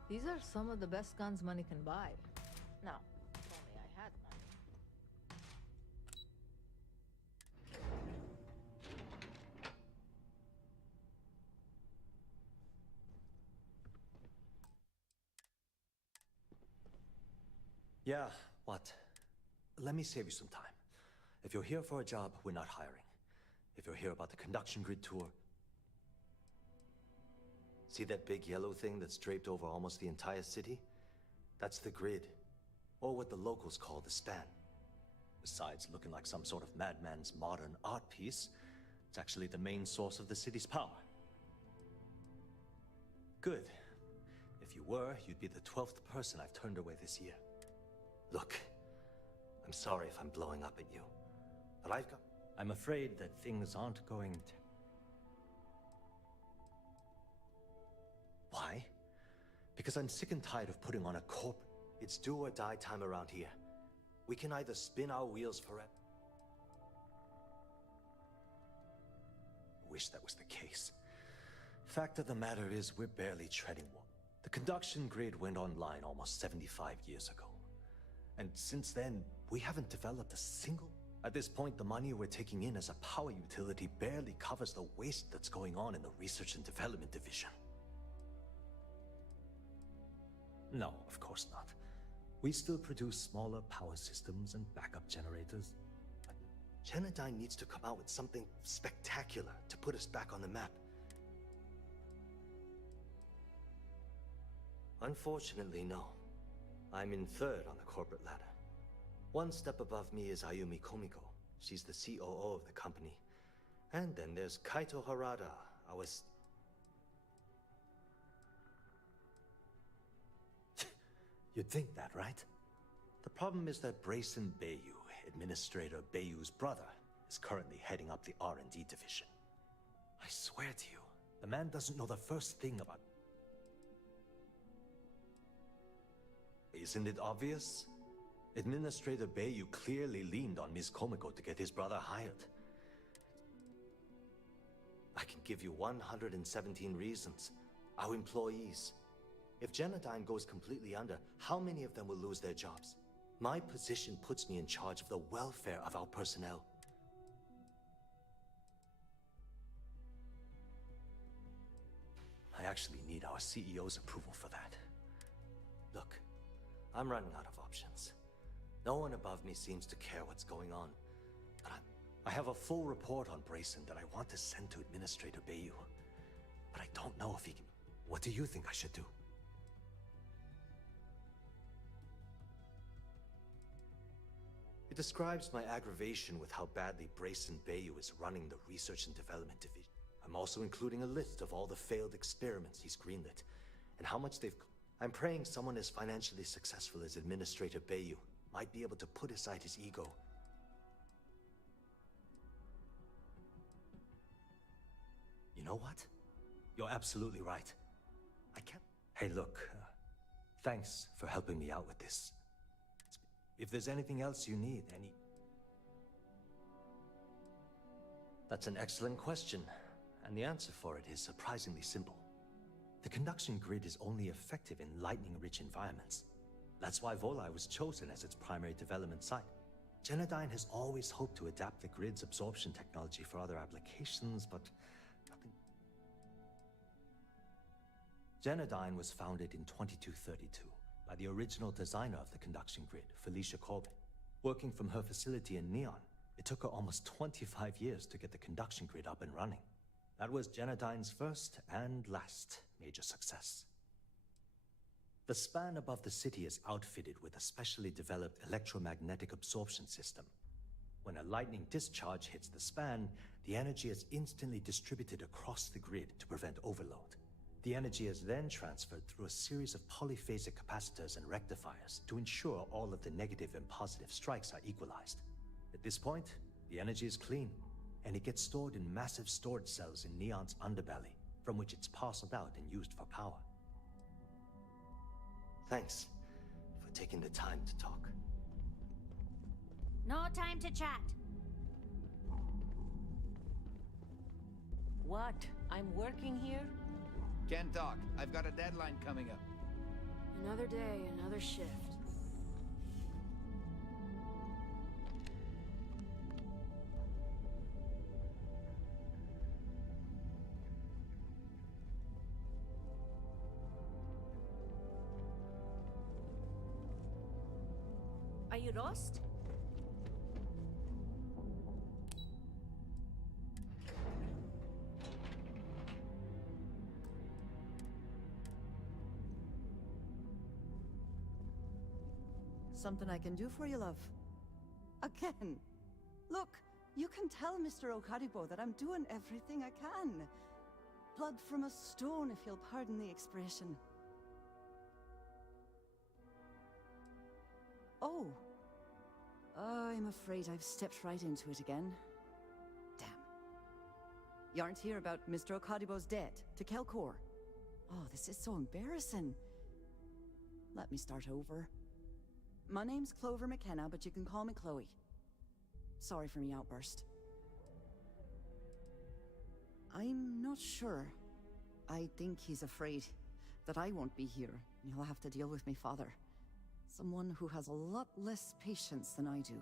These are some of the best guns money can buy. Now, if only I had money. Yeah, what? Let me save you some time. If you're here for a job, we're not hiring. If you're here about the conduction grid tour... See that big yellow thing that's draped over almost the entire city? That's the grid, or what the locals call the span. Besides looking like some sort of madman's modern art piece, it's actually the main source of the city's power. Good. If you were, you'd be the 12th person I've turned away this year. Look, I'm sorry if I'm blowing up at you, but I'm afraid that things aren't going to... Why? Because I'm sick and tired of putting on a corporate... It's do or die time around here. We can either spin our wheels forever... I wish that was the case. Fact of the matter is, we're barely treading water. The conduction grid went online almost 75 years ago. And since then, we haven't developed a single... At this point, the money we're taking in as a power utility barely covers the waste that's going on in the research and development division. No, of course not. We still produce smaller power systems and backup generators. But Genodyne needs to come out with something spectacular to put us back on the map. Unfortunately, no. I'm in third on the corporate ladder. One step above me is Ayumi Komiko. She's the COO of the company. And then there's Kaito Harada, our... You'd think that, right? The problem is that Brayson Bayu, Administrator Bayu's brother, is currently heading up the R&D division. I swear to you, the man doesn't know the first thing about... Isn't it obvious? Administrator Bayu clearly leaned on Ms. Komiko to get his brother hired. I can give you 117 reasons. Our employees. If Genodyne goes completely under, how many of them will lose their jobs? My position puts me in charge of the welfare of our personnel. I actually need our CEO's approval for that. Look, I'm running out of options. No one above me seems to care what's going on. But I have a full report on Brayson that I want to send to Administrator Bayu. But I don't know if he can... What do you think I should do? describes my aggravation with how badly Brayson Bayou is running the research and development division. I'm also including a list of all the failed experiments he's greenlit, and how much they've... I'm praying someone as financially successful as Administrator Bayou might be able to put aside his ego. You know what? You're absolutely right. I can't... Hey, look, thanks for helping me out with this. If there's anything else you need, That's an excellent question, and the answer for it is surprisingly simple. The conduction grid is only effective in lightning-rich environments. That's why Volai was chosen as its primary development site. Genodyne has always hoped to adapt the grid's absorption technology for other applications, but nothing... Genodyne was founded in 2232 by the original designer of the conduction grid, Felicia Corbin. Working from her facility in Neon, it took her almost 25 years to get the conduction grid up and running. That was Genodyne's first and last major success. The span above the city is outfitted with a specially developed electromagnetic absorption system. When a lightning discharge hits the span, the energy is instantly distributed across the grid to prevent overload. The energy is then transferred through a series of polyphasic capacitors and rectifiers to ensure all of the negative and positive strikes are equalized. At this point, the energy is clean, and it gets stored in massive storage cells in Neon's underbelly, from which it's parceled out and used for power. Thanks for taking the time to talk. No time to chat. What? I'm working here? Can't talk. I've got a deadline coming up. Another day, another shift. Are you lost? Something I can do for you, love. Again. Look, you can tell Mr. Okaribo that I'm doing everything I can. Blood from a stone, if you'll pardon the expression. Oh. I'm afraid I've stepped right into it again. Damn. You aren't here about Mr. Okaribo's debt to Kelkor. Oh, this is so embarrassing. Let me start over. My name's Clover McKenna, but you can call me Chloe. Sorry for me outburst. I'm not sure. I think he's afraid that I won't be here, and he'll have to deal with my father. Someone who has a lot less patience than I do.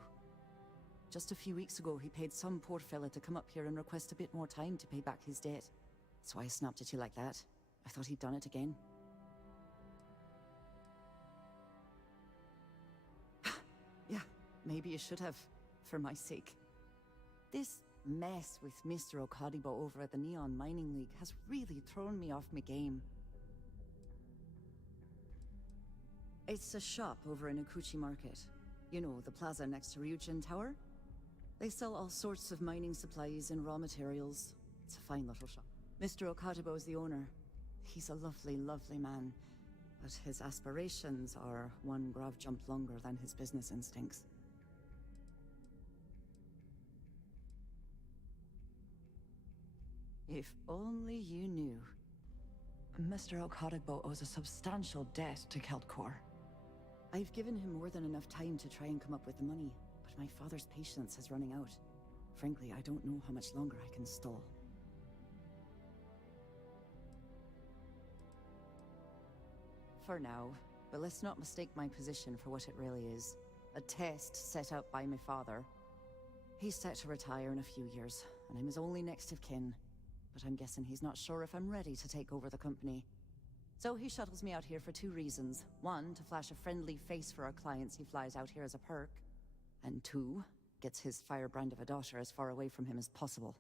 Just a few weeks ago, he paid some poor fella to come up here and request a bit more time to pay back his debt. So I snapped at you like that. I thought he'd done it again. Yeah, maybe you should have, for my sake. This mess with Mr. Okaribo over at the Neon Mining League has really thrown me off my game. It's a shop over in Akuchi Market. You know, the plaza next to Ryujin Tower? They sell all sorts of mining supplies and raw materials. It's a fine little shop. Mr. Okaribo is the owner. He's a lovely, lovely man. But his aspirations are one grav jump longer than his business instincts. If only you knew. Mr. Okaribo owes a substantial debt to Keltkor. I've given him more than enough time to try and come up with the money, but my father's patience is running out. Frankly, I don't know how much longer I can stall. For now, but let's not mistake my position for what it really is. A test set up by my father. He's set to retire in a few years, and I'm his only next of kin. But I'm guessing he's not sure if I'm ready to take over the company. So he shuttles me out here for two reasons. One, to flash a friendly face for our clients he flies out here as a perk. And two, gets his firebrand of a daughter as far away from him as possible.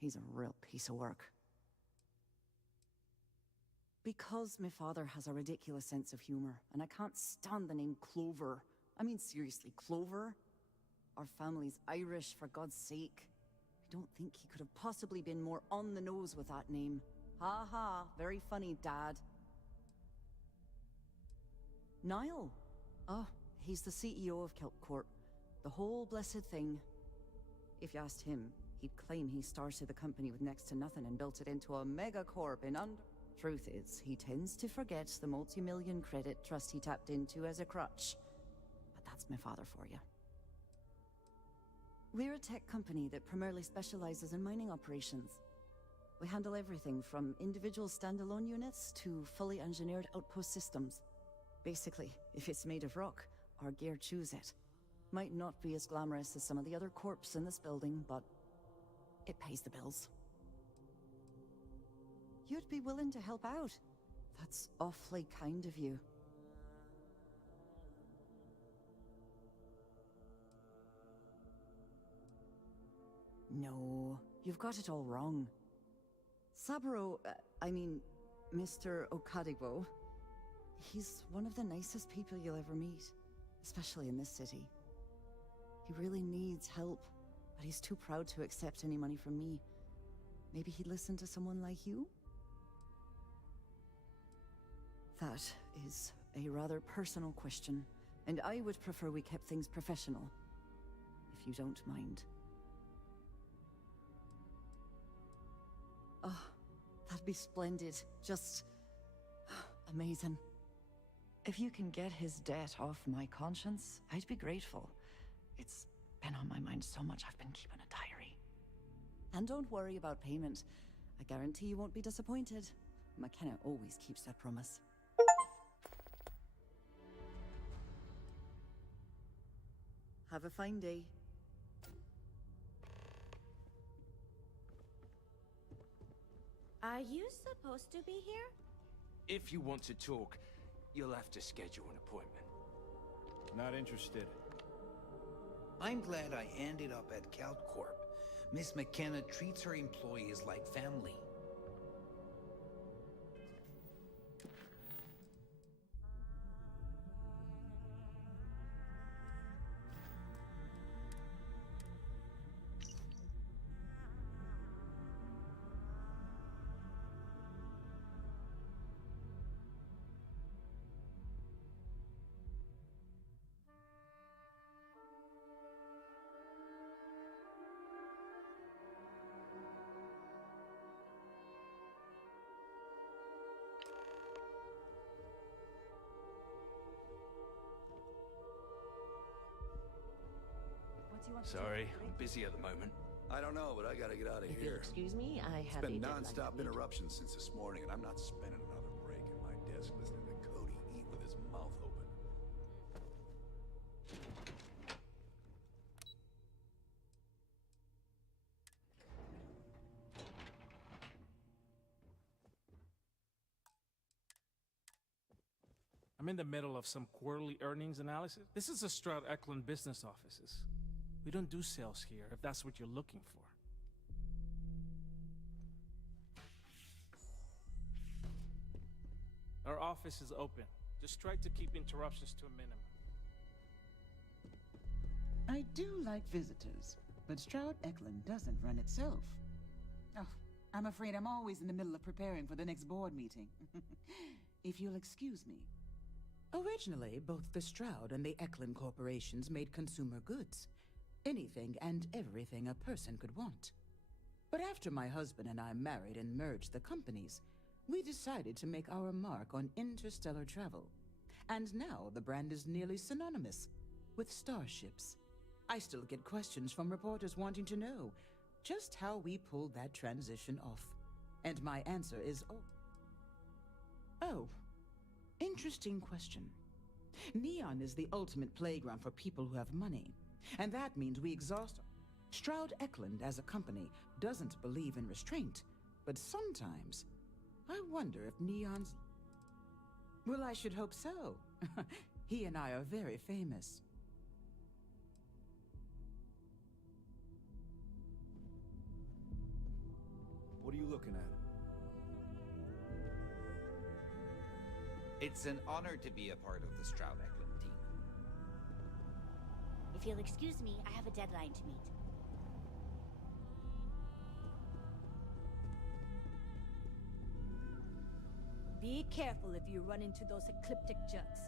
He's a real piece of work. Because my father has a ridiculous sense of humor, and I can't stand the name Clover. I mean, seriously, Clover? Our family's Irish, for God's sake. I don't think he could have possibly been more on the nose with that name. Ha ha, very funny, Dad. Niall. Oh, he's the CEO of CatCorp. The whole blessed thing. If you asked him, he'd claim he started the company with next to nothing and built it into a megacorp in under... Truth is, he tends to forget the multi-million credit trust he tapped into as a crutch. But that's my father for you. We're a tech company that primarily specializes in mining operations. We handle everything from individual standalone units to fully engineered outpost systems. Basically, if it's made of rock, our gear chews it. Might not be as glamorous as some of the other corps in this building, but it pays the bills. You'd be willing to help out. That's awfully kind of you. No, you've got it all wrong. Saburo, Mr. Okadigbo, he's one of the nicest people you'll ever meet, especially in this city. He really needs help, but he's too proud to accept any money from me. Maybe he'd listen to someone like you? That is a rather personal question, and I would prefer we kept things professional, if you don't mind. Oh, that'd be splendid. Just... amazing. If you can get his debt off my conscience, I'd be grateful. It's been on my mind so much I've been keeping a diary. And don't worry about payment. I guarantee you won't be disappointed. McKenna always keeps that promise. Have a fine day. Are you supposed to be here? If you want to talk, you'll have to schedule an appointment. Not interested. I'm glad I ended up at CatCorp. Miss McKenna treats her employees like family. Sorry, I'm busy at the moment. I don't know, but I gotta get out of If you'll here. excuse me, I It's have been a deadline non-stop to meet. interruptions since this morning, and I'm not spending another break at my desk listening to Cody eat with his mouth open. I'm in the middle of some quarterly earnings analysis. This is the Stroud Eklund business offices. We don't do sales here, if that's what you're looking for. Our office is open. Just try to keep interruptions to a minimum. I do like visitors, but Stroud Eklund doesn't run itself. Oh, I'm afraid I'm always in the middle of preparing for the next board meeting. If you'll excuse me. Originally, both the Stroud and the Eklund corporations made consumer goods. Anything and everything a person could want. But after my husband and I married and merged the companies, we decided to make our mark on interstellar travel. And now the brand is nearly synonymous with starships. I still get questions from reporters wanting to know just how we pulled that transition off. And my answer is, oh, interesting question. Neon is the ultimate playground for people who have money. And that means we exhaust... Stroud Eklund as a company doesn't believe in restraint, but sometimes I wonder if Neon's... Well, I should hope so. He and I are very famous. What are you looking at? It's an honor to be a part of the Stroud Eklund team. If you'll excuse me, I have a deadline to meet. Be careful if you run into those ecliptic jerks.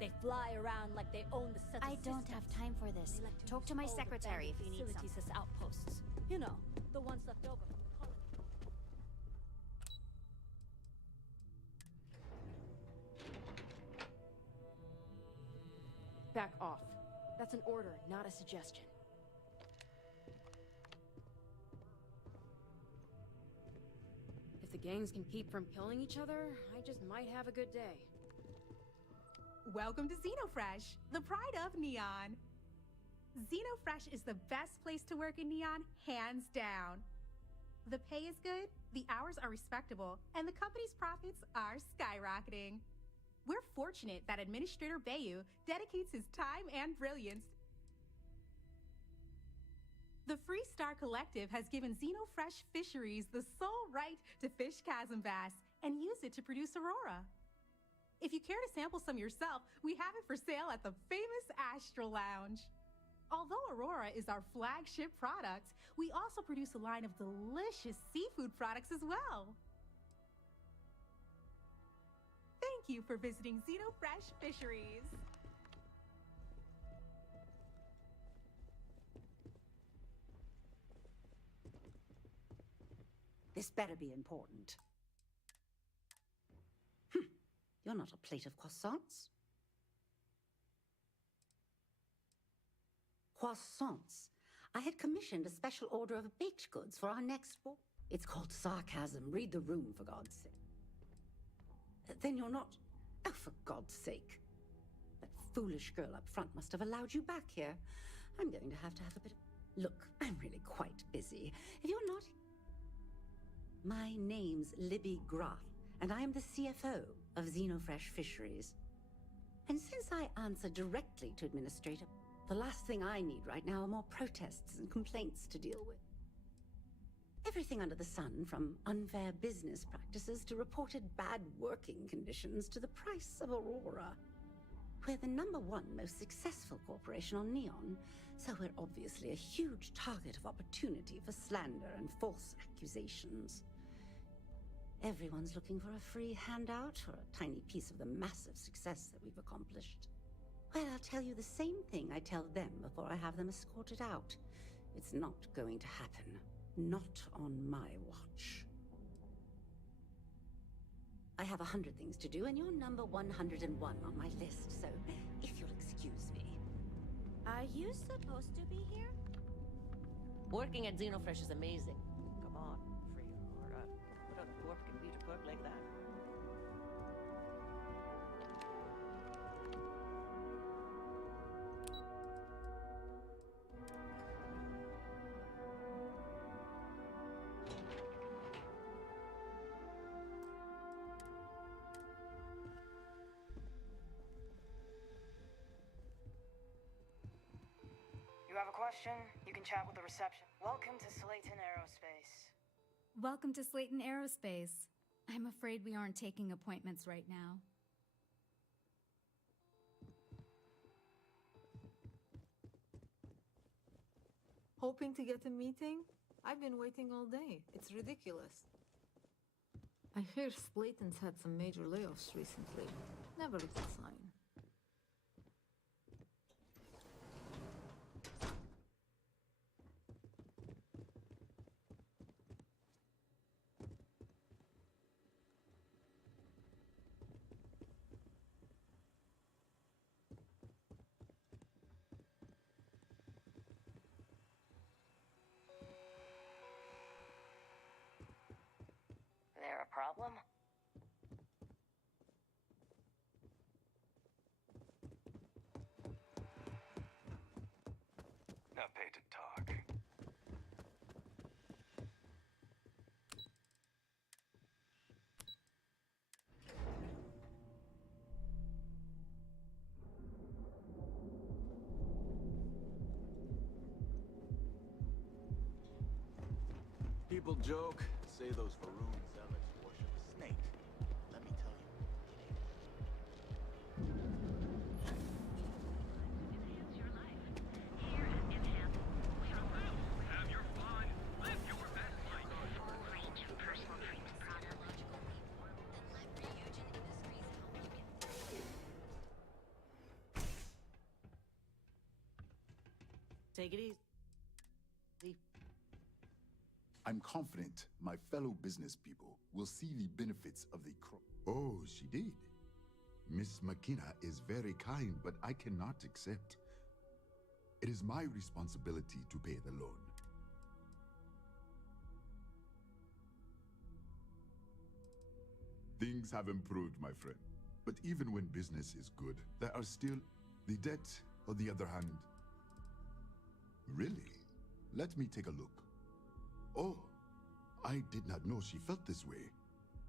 They fly around like they own the set of I don't have time for this. They like to Talk use to my all the secretary if you need facilities something. as outposts. You know, the ones left over from the colony. Back off. That's an order, not a suggestion. If the gangs can keep from killing each other, I just might have a good day. Welcome to Xenofresh, the pride of Neon. Xenofresh is the best place to work in Neon, hands down. The pay is good, the hours are respectable, and the company's profits are skyrocketing. We're fortunate that Administrator Bayu dedicates his time and brilliance. The Freestar Collective has given Xenofresh Fisheries the sole right to fish chasm bass and use it to produce Aurora. If you care to sample some yourself, we have it for sale at the famous Astral Lounge. Although Aurora is our flagship product, we also produce a line of delicious seafood products as well. Thank you for visiting Xenofresh Fisheries. This better be important. You're not a plate of croissants. Croissants. I had commissioned a special order of baked goods for our next ball. It's called sarcasm. Read the room, for God's sake. Then you're not... Oh, for God's sake. That foolish girl up front must have allowed you back here. I'm going to have a bit of... Look, I'm really quite busy. If you're not... My name's Libby Groth, and I am the CFO of Xenofresh Fisheries. And since I answer directly to Administrator, the last thing I need right now are more protests and complaints to deal with. Everything under the sun, from unfair business practices to reported bad working conditions to the price of Aurora. We're the #1 most successful corporation on Neon, so we're obviously a huge target of opportunity for slander and false accusations. Everyone's looking for a free handout or a tiny piece of the massive success that we've accomplished. Well, I'll tell you the same thing I tell them before I have them escorted out. It's not going to happen. Not on my watch. I have 100 things to do, and you're number 101 on my list, so if you'll excuse me. Are you supposed to be here? Working at Xenofresh is amazing. Come on, free Aurora. What other corp can beat a corp like that? You have a question? You can chat with the reception. Welcome to Slayton Aerospace. Welcome to Slayton Aerospace. I'm afraid we aren't taking appointments right now. Hoping to get a meeting? I've been waiting all day. It's ridiculous. I hear Slayton's had some major layoffs recently. Never a good sign. There a problem? Not paid to talk. People joke, say those Varun zealots worship a snake. Let me tell you, it ain't. Take it easy. I'm confident my fellow business people will see the benefits of the Oh, she did. Miss McKenna is very kind, but I cannot accept. It is my responsibility to pay the loan. Things have improved, my friend. But even when business is good, there are still the debt, on the other hand. Really? Let me take a look. Oh, I did not know she felt this way.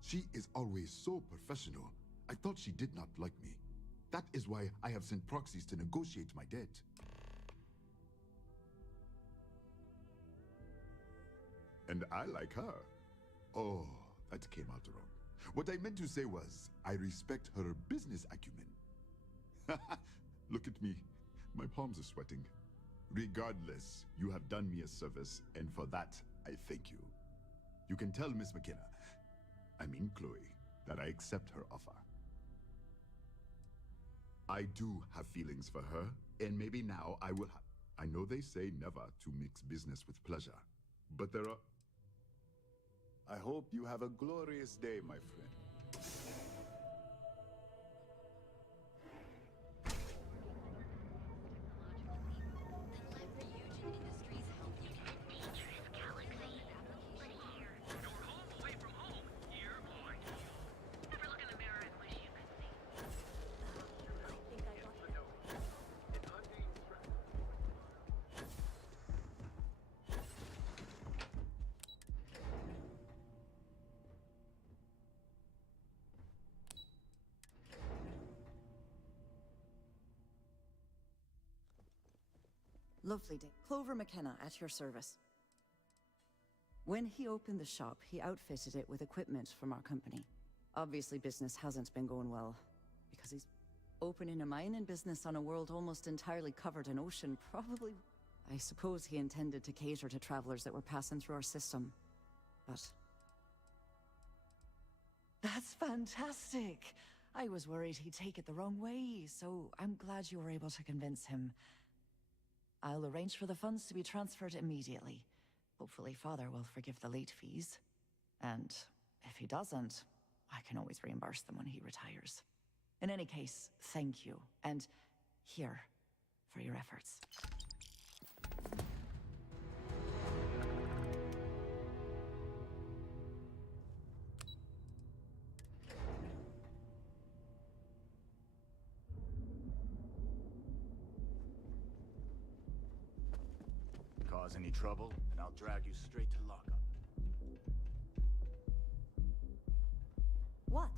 She is always so professional. I thought she did not like me. That is why I have sent proxies to negotiate my debt. And I like her. Oh, that came out wrong. What I meant to say was, I respect her business acumen. Look at me. My palms are sweating. Regardless, you have done me a service, and for that, I thank you. You can tell Miss McKenna, I mean Chloe, that I accept her offer. I do have feelings for her, and maybe now I will have... I know they say never to mix business with pleasure, but there are... I hope you have a glorious day, my friend. Lovely day. Clover McKenna at your service. When he opened the shop, he outfitted it with equipment from our company. Obviously, business hasn't been going well, because he's opening a mining business on a world almost entirely covered in ocean, probably... I suppose he intended to cater to travelers that were passing through our system, but... That's fantastic! I was worried he'd take it the wrong way, so I'm glad you were able to convince him. I'll arrange for the funds to be transferred immediately. Hopefully Father will forgive the late fees. And if he doesn't, I can always reimburse them when he retires. In any case, thank you. And here, for your efforts. Cause any trouble, and I'll drag you straight to lockup. What?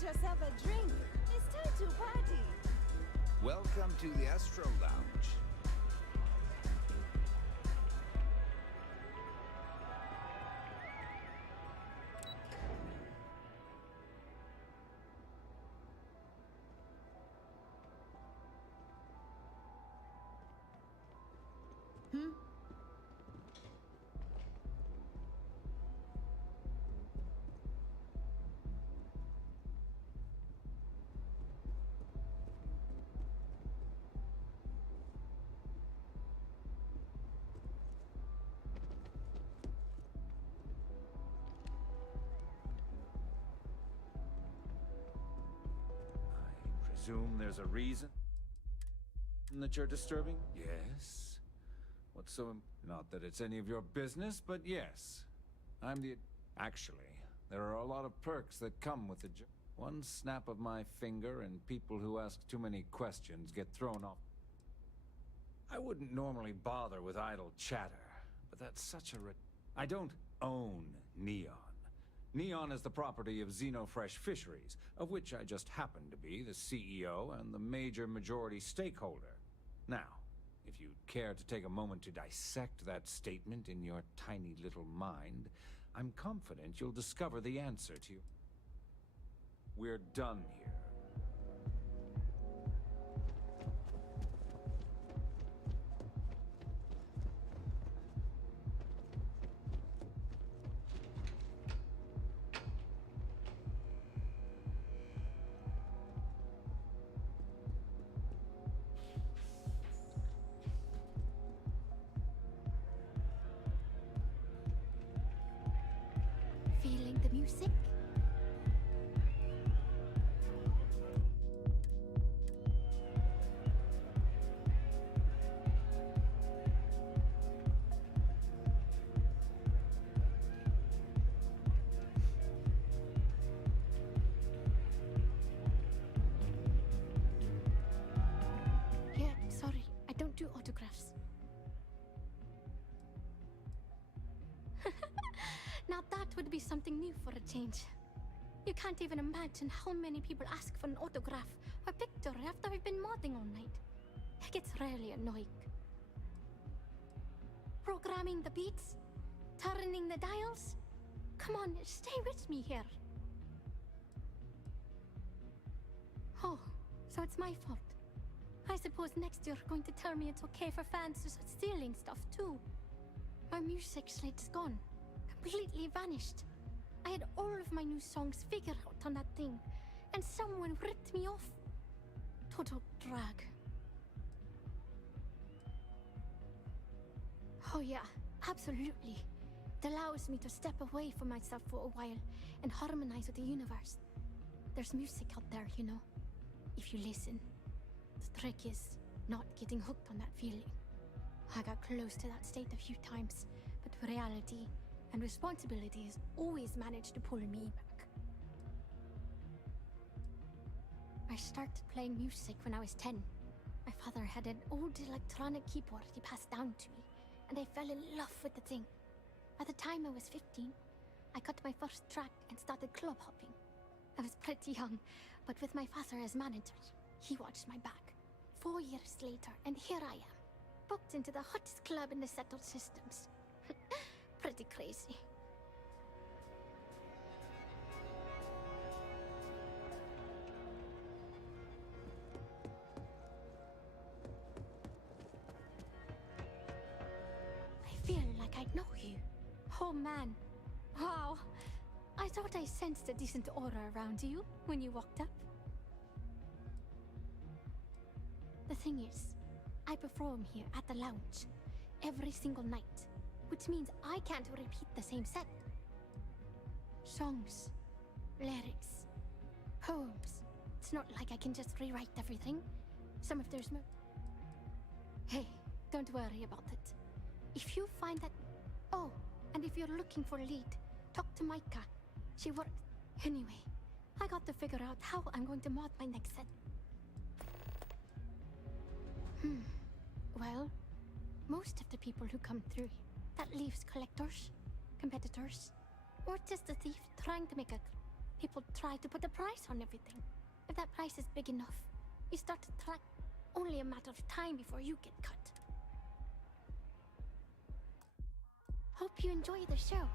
Yourself a drink. It's time to party. Welcome to the Astro Lounge. Presume there's a reason that you're disturbing? Yes. What's so... Not that it's any of your business, but yes. I'm the... Actually, there are a lot of perks that come with the job. One snap of my finger and people who ask too many questions get thrown off. I wouldn't normally bother with idle chatter, but that's such a... I don't own Neon. Neon is the property of Xenofresh Fisheries, of which I just happen to be the CEO and the major majority stakeholder. Now, if you'd care to take a moment to dissect that statement in your tiny little mind, I'm confident you'll discover the answer to... We're done here. Feeling the music? Yeah, sorry, I don't do autographs. Now that would be something new for a change. You can't even imagine how many people ask for an autograph or picture after we've been modding all night. It gets really annoying. Programming the beats? Turning the dials? Come on, stay with me here. Oh, so it's my fault. I suppose next you're going to tell me it's okay for fans to start stealing stuff too. My music slate's gone. Completely vanished. I had all of my new songs figured out on that thing, and someone ripped me off. Total drag. Oh yeah, absolutely. It allows me to step away from myself for a while and harmonize with the universe. There's music out there, you know. If you listen. The trick is not getting hooked on that feeling. I got close to that state a few times, but reality and responsibilities always managed to pull me back. I started playing music when I was 10. My father had an old electronic keyboard he passed down to me, and I fell in love with the thing. By the time I was 15, I got my first track and started club hopping. I was pretty young, but with my father as manager, he watched my back. 4 years later, and here I am, booked into the hottest club in the settled systems. Pretty crazy. I feel like I know you. Oh man. Wow. I thought I sensed a decent aura around you when you walked up. The thing is, I perform here at the lounge every single night, which means I can't repeat the same set. Songs, lyrics, poems. It's not like I can just rewrite everything. Some of there's Hey, don't worry about it. If you find that... Oh, and if you're looking for a lead, talk to Micah. She worked... Anyway, I got to figure out how I'm going to mod my next set. Well, most of the people who come through, that leaves collectors, competitors, or just a thief trying to make a... People try to put a price on everything. If that price is big enough, you start to track. Only a matter of time before you get cut. Hope you enjoy the show.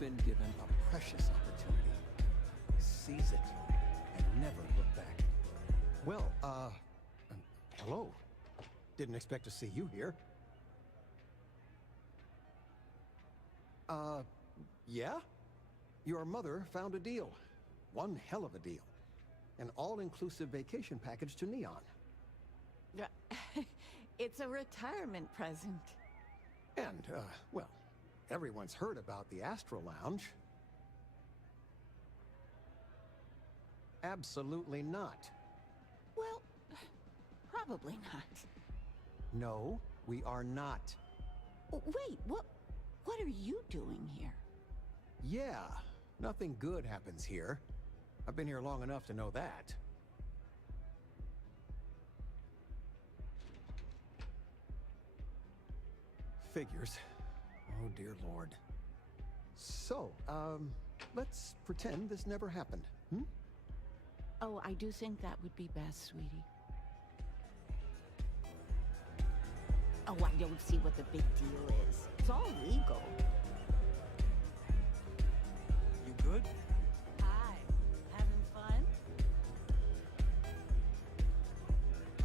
You've been given a precious opportunity. Seize it and never look back. Well, hello. Didn't expect to see you here. Yeah? Your mother found a deal. One hell of a deal. An all-inclusive vacation package to Neon. It's a retirement present. And, well, everyone's heard about the Astro Lounge. Absolutely not. Well, probably not. No, we are not. Wait, what are you doing here? Yeah, nothing good happens here. I've been here long enough to know that. Figures. Oh, dear Lord. So, let's pretend this never happened, hmm? Oh, I do think that would be best, sweetie. Oh, I don't see what the big deal is. It's all legal. You good? Hi. Having fun?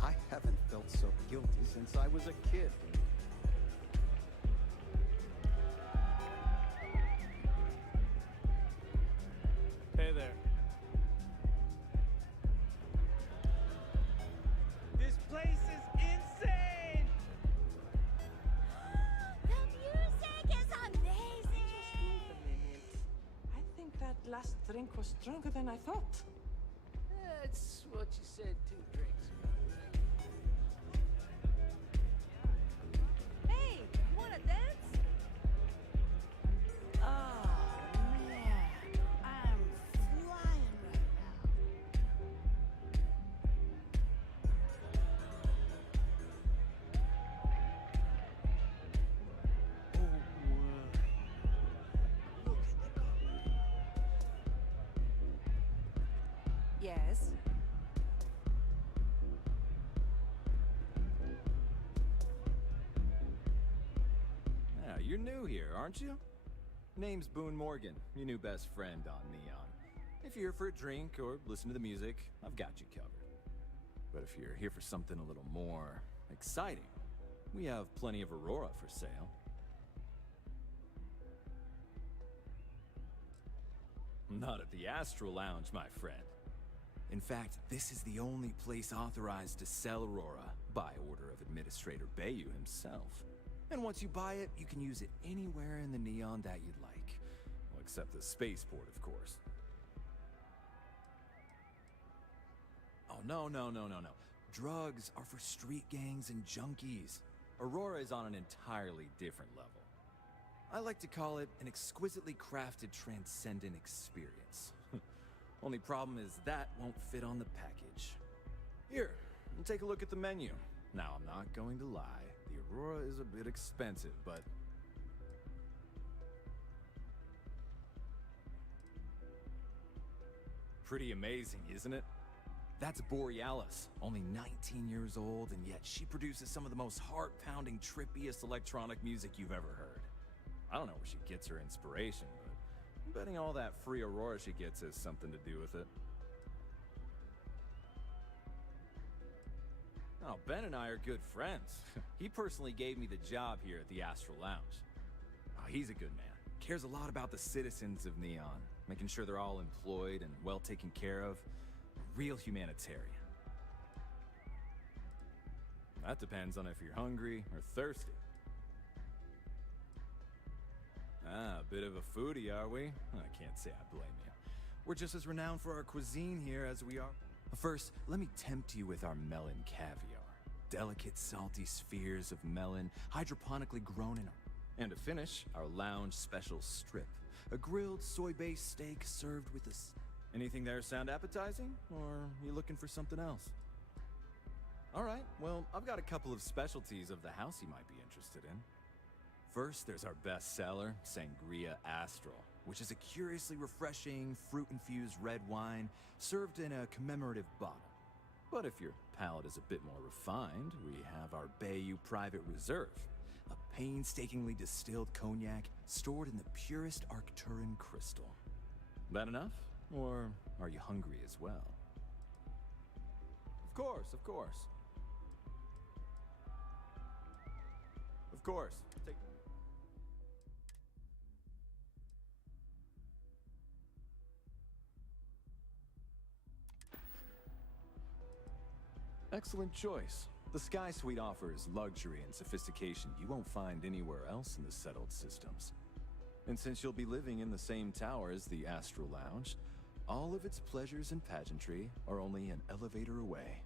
I haven't felt so guilty since I was a kid. Hey there. This place is insane! The music is amazing! Just wait a minute. I think that last drink was stronger than I thought. That's what you said 2 drinks Hey, you wanna dance? Oh, man. I'm flying right now. Yes. Yeah, you're new here, aren't you? Name's Boone Morgan, your new best friend on Neon. If you're here for a drink or listen to the music, I've got you covered. But if you're here for something a little more exciting, we have plenty of Aurora for sale. Not at the Astro Lounge, my friend. In fact, this is the only place authorized to sell Aurora by order of Administrator Bayou himself. And once you buy it, you can use it anywhere in the Neon that you'd like. Well, except the spaceport, of course. Oh, no. Drugs are for street gangs and junkies. Aurora is on an entirely different level. I like to call it an exquisitely crafted, transcendent experience. Only problem is that won't fit on the package. Here, take a look at the menu. Now, I'm not going to lie. The Aurora is a bit expensive, but... pretty amazing, isn't it? That's Borealis, only 19 years old, and yet she produces some of the most heart-pounding, trippiest electronic music you've ever heard. I don't know where she gets her inspiration, but I'm betting all that free Aurora she gets has something to do with it. Oh, Ben and I are good friends. He personally gave me the job here at the Astral Lounge. Oh, he's a good man. Cares a lot about the citizens of Neon, making sure they're all employed and well taken care of. A real humanitarian. That depends on if you're hungry or thirsty. Ah, a bit of a foodie, are we? I can't say I blame you. We're just as renowned for our cuisine here as we are. First, let me tempt you with our melon caviar. Delicate, salty spheres of melon, hydroponically grown in our... And to finish, our lounge special strip. A grilled soy-based steak served with a... Anything there sound appetizing? Or are you looking for something else? Alright, well, I've got a couple of specialties of the house you might be interested in. First, there's our best seller, Sangria Astral, which is a curiously refreshing, fruit-infused red wine served in a commemorative bottle. But if your palate is a bit more refined, we have our Bayou Private Reserve, A painstakingly distilled cognac stored in the purest Arcturan crystal. That enough? Or are you hungry as well? Of course, of course. Of course. Take... Excellent choice. The Sky Suite offers luxury and sophistication you won't find anywhere else in the settled systems. And since you'll be living in the same tower as the Astral Lounge, all of its pleasures and pageantry are only an elevator away.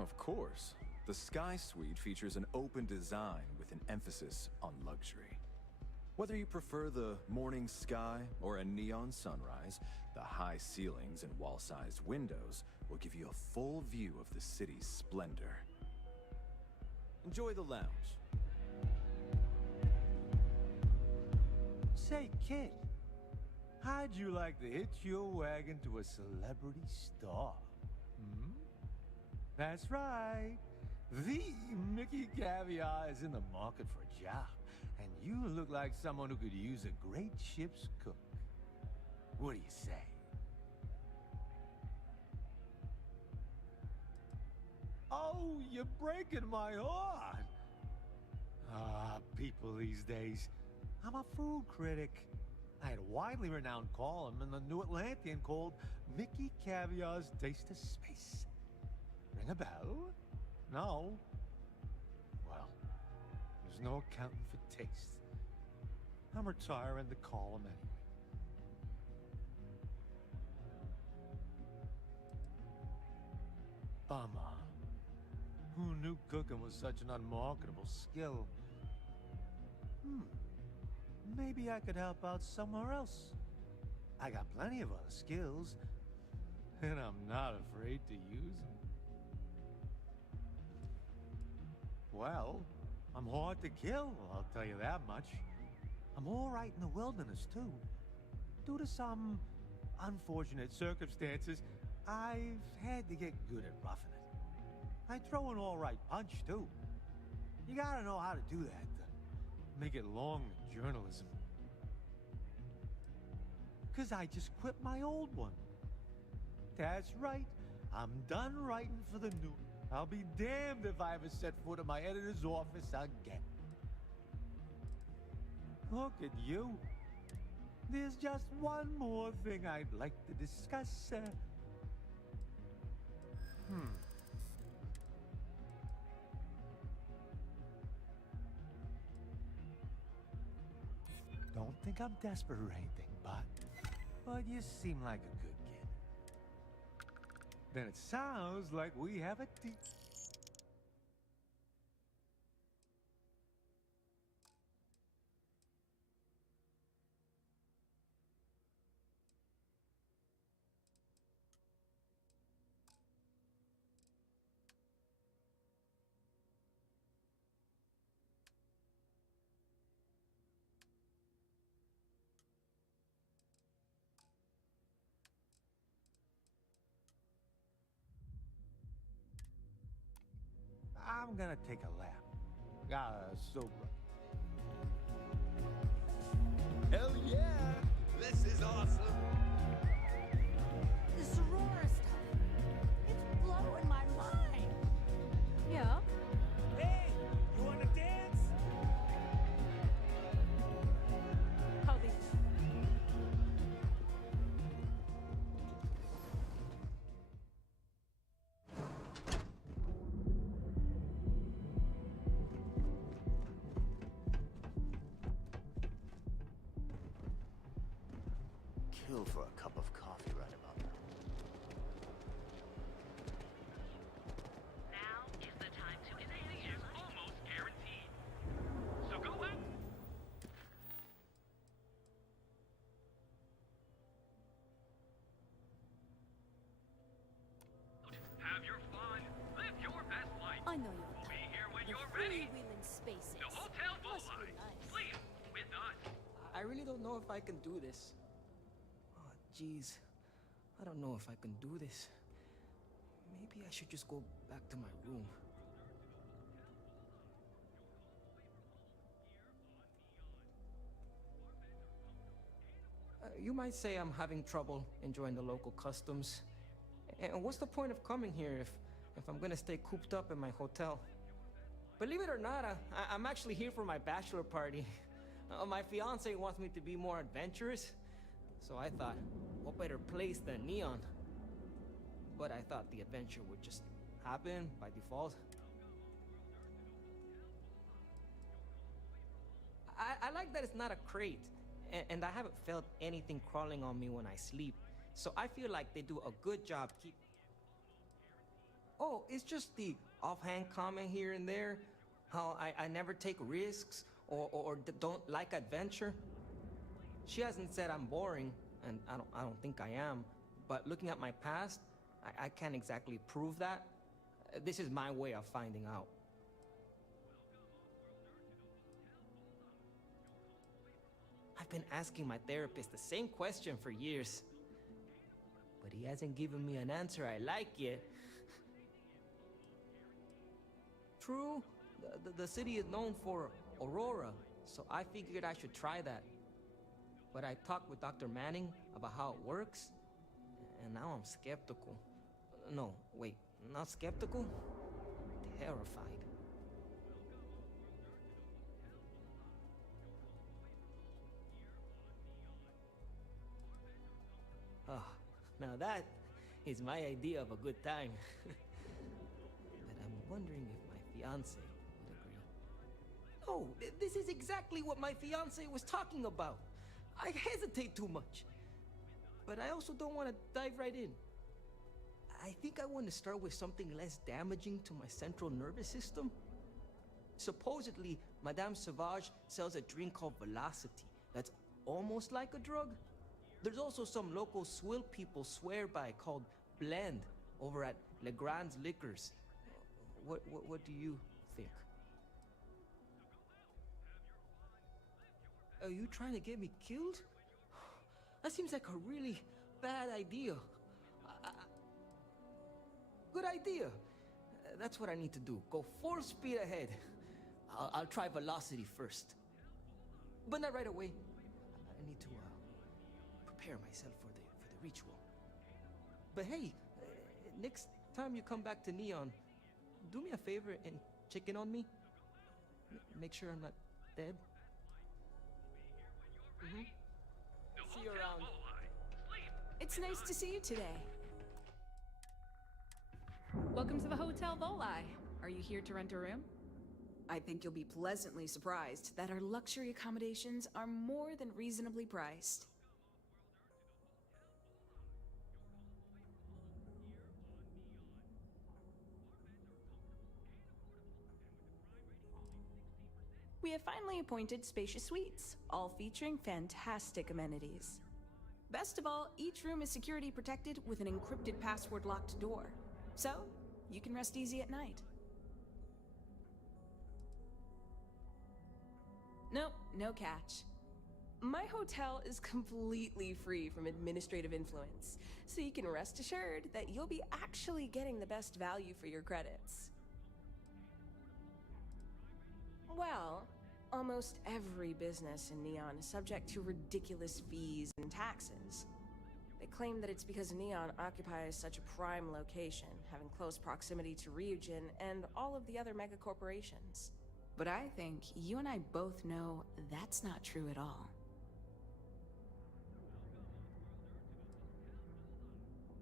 Of course. The Sky Suite features an open design with an emphasis on luxury. Whether you prefer the morning sky or a neon sunrise, the high ceilings and wall-sized windows will give you a full view of the city's splendor. Enjoy the lounge. Say, kid, how'd you like to hitch your wagon to a celebrity star? Hmm? That's right. The Mickey Caviar is in the market for a job, and you look like someone who could use a great ship's cook. What do you say? Oh, you're breaking my heart. Ah, people these days. I'm a food critic. I had a widely renowned column in the New Atlantean called Mickey Caviar's Taste of Space. Ring a bell? No? Well, there's no accounting for taste. I'm retiring the column anyway. Bummer. Who knew cooking was such an unmarketable skill? Maybe I could help out somewhere else. I got plenty of other skills, and I'm not afraid to use them. Well, I'm hard to kill, I'll tell you that much. I'm all right in the wilderness, too. Due to some unfortunate circumstances, I've had to get good at roughing it. I throw an all right punch, too. You gotta know how to do that to make it long in journalism. 'Cause I just quit my old one. That's right. I'm done writing for the new. I'll be damned if I ever set foot in my editor's office again. Look at you. There's just one more thing I'd like to discuss. Don't think I'm desperate or anything, but you seem like a good kid. Then it sounds like we have a deal. I'm gonna take a lap. Sober. Hell yeah! This is awesome! This Aurora stuff, it's blowing my mind. Yeah? Hey, you wanna dance? Howdy. Kill for a cup of coffee right about now. Now is the time to inhale. Is almost guaranteed. So go out. Have your fun. Live your best life. I know you're We'll be here when the you're ready. freewheeling spaces. The hotel Must boat be line. nice. Please, with us. I really don't know if I can do this. Oh, jeez. I don't know if I can do this. Maybe I should just go back to my room. You might say I'm having trouble enjoying the local customs. And what's the point of coming here if I'm gonna stay cooped up in my hotel? Believe it or not, I'm actually here for my bachelor party. My fiance wants me to be more adventurous, so I thought, what better place than Neon? But I thought the adventure would just happen by default. I like that it's not a crate, and I haven't felt anything crawling on me when I sleep, so I feel like they do a good job keep... Oh, it's just the offhand comment here and there, how I never take risks or don't like adventure. She hasn't said I'm boring, and I don't think I am, but looking at my past, I can't exactly prove that. This is my way of finding out. I've been asking my therapist the same question for years, but he hasn't given me an answer I like yet. True, the city is known for Aurora, so I figured I should try that. But I talked with Dr. Manning about how it works, and now I'm skeptical. No, wait, not skeptical? Terrified. Oh, now that is my idea of a good time. But I'm wondering if my fiance would agree. No, this is exactly what my fiance was talking about. I hesitate too much. But I also don't want to dive right in. I think I want to start with something less damaging to my central nervous system. Supposedly, Madame Sauvage sells a drink called Velocity that's almost like a drug. There's also some local swill people swear by called Blend over at Legrand's Liquors. What do you think? Are you trying to get me killed? That seems like a really bad idea. Good idea. That's what I need to do. Go full speed ahead. I'll try Velocity first. But not right away. I need to prepare myself for the ritual. But hey, next time you come back to Neon, do me a favor and check in on me. Make sure I'm not dead. See you around. It's nice to see you today. Welcome to the Hotel Volai. Are you here to rent a room? I think you'll be pleasantly surprised that our luxury accommodations are more than reasonably priced. We have finally appointed spacious suites, all featuring fantastic amenities. Best of all, each room is security protected with an encrypted password-locked door. So, you can rest easy at night. Nope, no catch. My hotel is completely free from administrative influence, so you can rest assured that you'll be actually getting the best value for your credits. Well, almost every business in Neon is subject to ridiculous fees and taxes. They claim that it's because Neon occupies such a prime location, having close proximity to Ryujin and all of the other megacorporations. But I think you and I both know that's not true at all.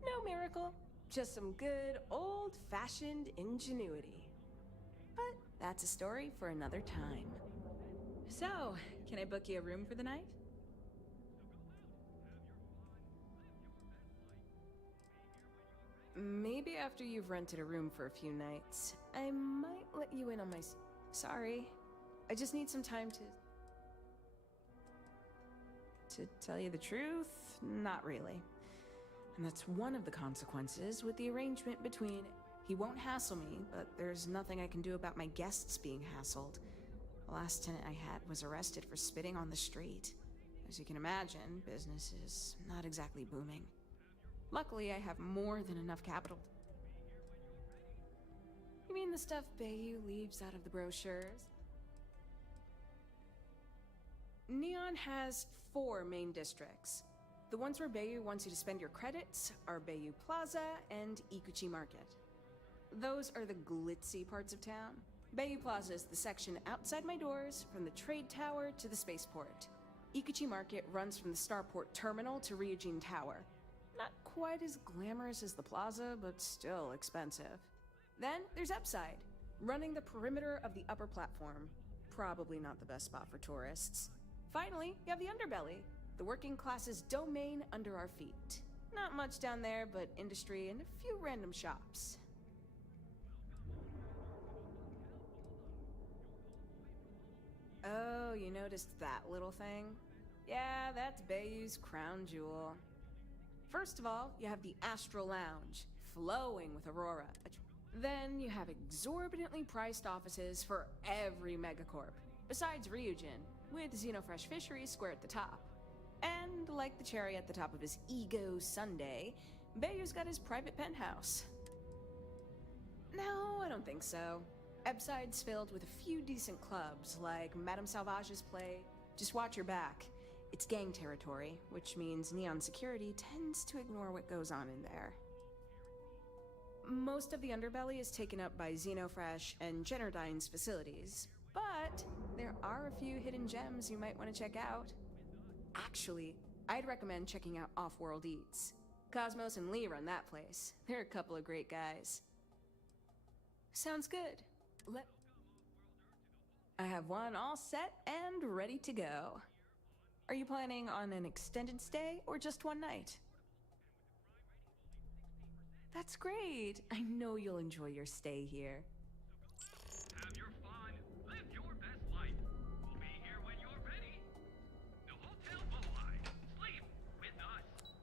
No miracle, just some good old-fashioned ingenuity. But that's a story for another time. So, can I book you a room for the night? Maybe after you've rented a room for a few nights, I might let you in on my... Sorry. I just need some time to tell you the truth, not really. And that's one of the consequences with the arrangement between... He won't hassle me, but there's nothing I can do about my guests being hassled. The last tenant I had was arrested for spitting on the street. As you can imagine, business is not exactly booming. Luckily, I have more than enough capital. You mean the stuff Bayou leaves out of the brochures? Neon has 4 main districts. The ones where Bayou wants you to spend your credits are Bayou Plaza and Ikuchi Market. Those are the glitzy parts of town. Bayou Plaza is the section outside my doors, from the trade tower to the spaceport. Ikuchi Market runs from the Starport Terminal to Ryujin Tower. Not quite as glamorous as the plaza, but still expensive. Then there's Upside, running the perimeter of the upper platform. Probably not the best spot for tourists. Finally, you have the Underbelly, the working class's domain under our feet. Not much down there, but industry and a few random shops. Oh, you noticed that little thing? Yeah, that's Bayou's crown jewel. First of all, you have the Astral Lounge, flowing with Aurora. Then you have exorbitantly priced offices for every megacorp, besides Ryujin, with Xenofresh Fisheries square at the top. And like the cherry at the top of his ego sundae, Bayou's got his private penthouse. No, I don't think so. Ebside's filled with a few decent clubs, like Madame Salvage's play. Just watch your back. It's gang territory, which means Neon security tends to ignore what goes on in there. Most of the underbelly is taken up by Xenofresh and Generdyne's facilities, but there are a few hidden gems you might want to check out. Actually, I'd recommend checking out Off-World Eats. Cosmos and Lee run that place. They're a couple of great guys. Sounds good. I have one all set and ready to go. Are you planning on an extended stay or just one night? That's great. I know you'll enjoy your stay here. Have your fun. Live your best life. We'll be here when you're ready. The Hotel Bolai. Sleep with us.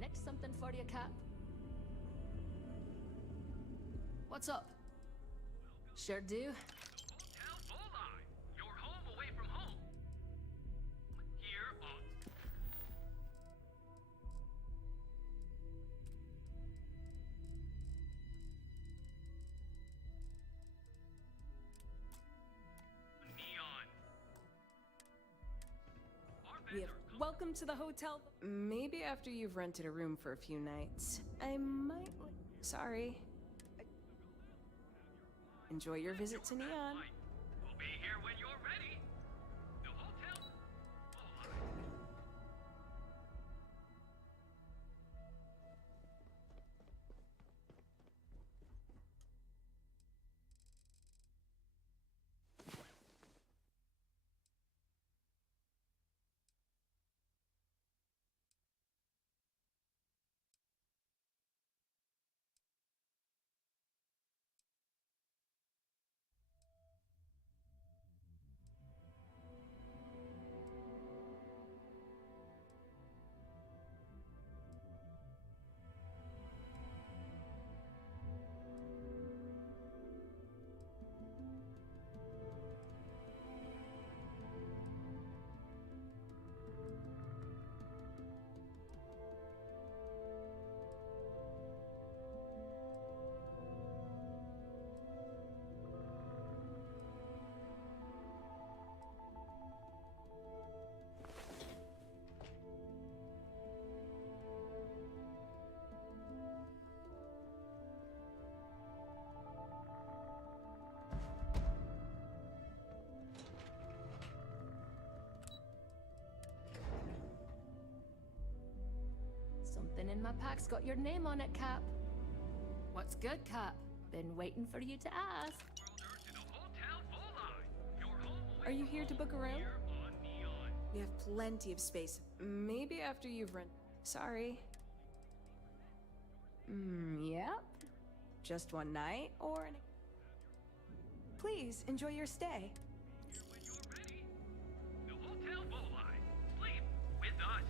Next something for you, Cap? What's up? Sure do. Hotel Bolai. Your home away from home. Here on Neon. Welcome to the hotel. Maybe after you've rented a room for a few nights, I might. Sorry. Enjoy your visit to Neon. We'll be here when you're ready. The Hotel Bolai. Something in my pack's got your name on it, Cap. What's good, Cap? Been waiting for you to ask. Are you here to book a room? We have plenty of space. Maybe after you've rent. Sorry. Yep. Just one night or an. Please enjoy your stay. The Hotel Volai. Sleep with us.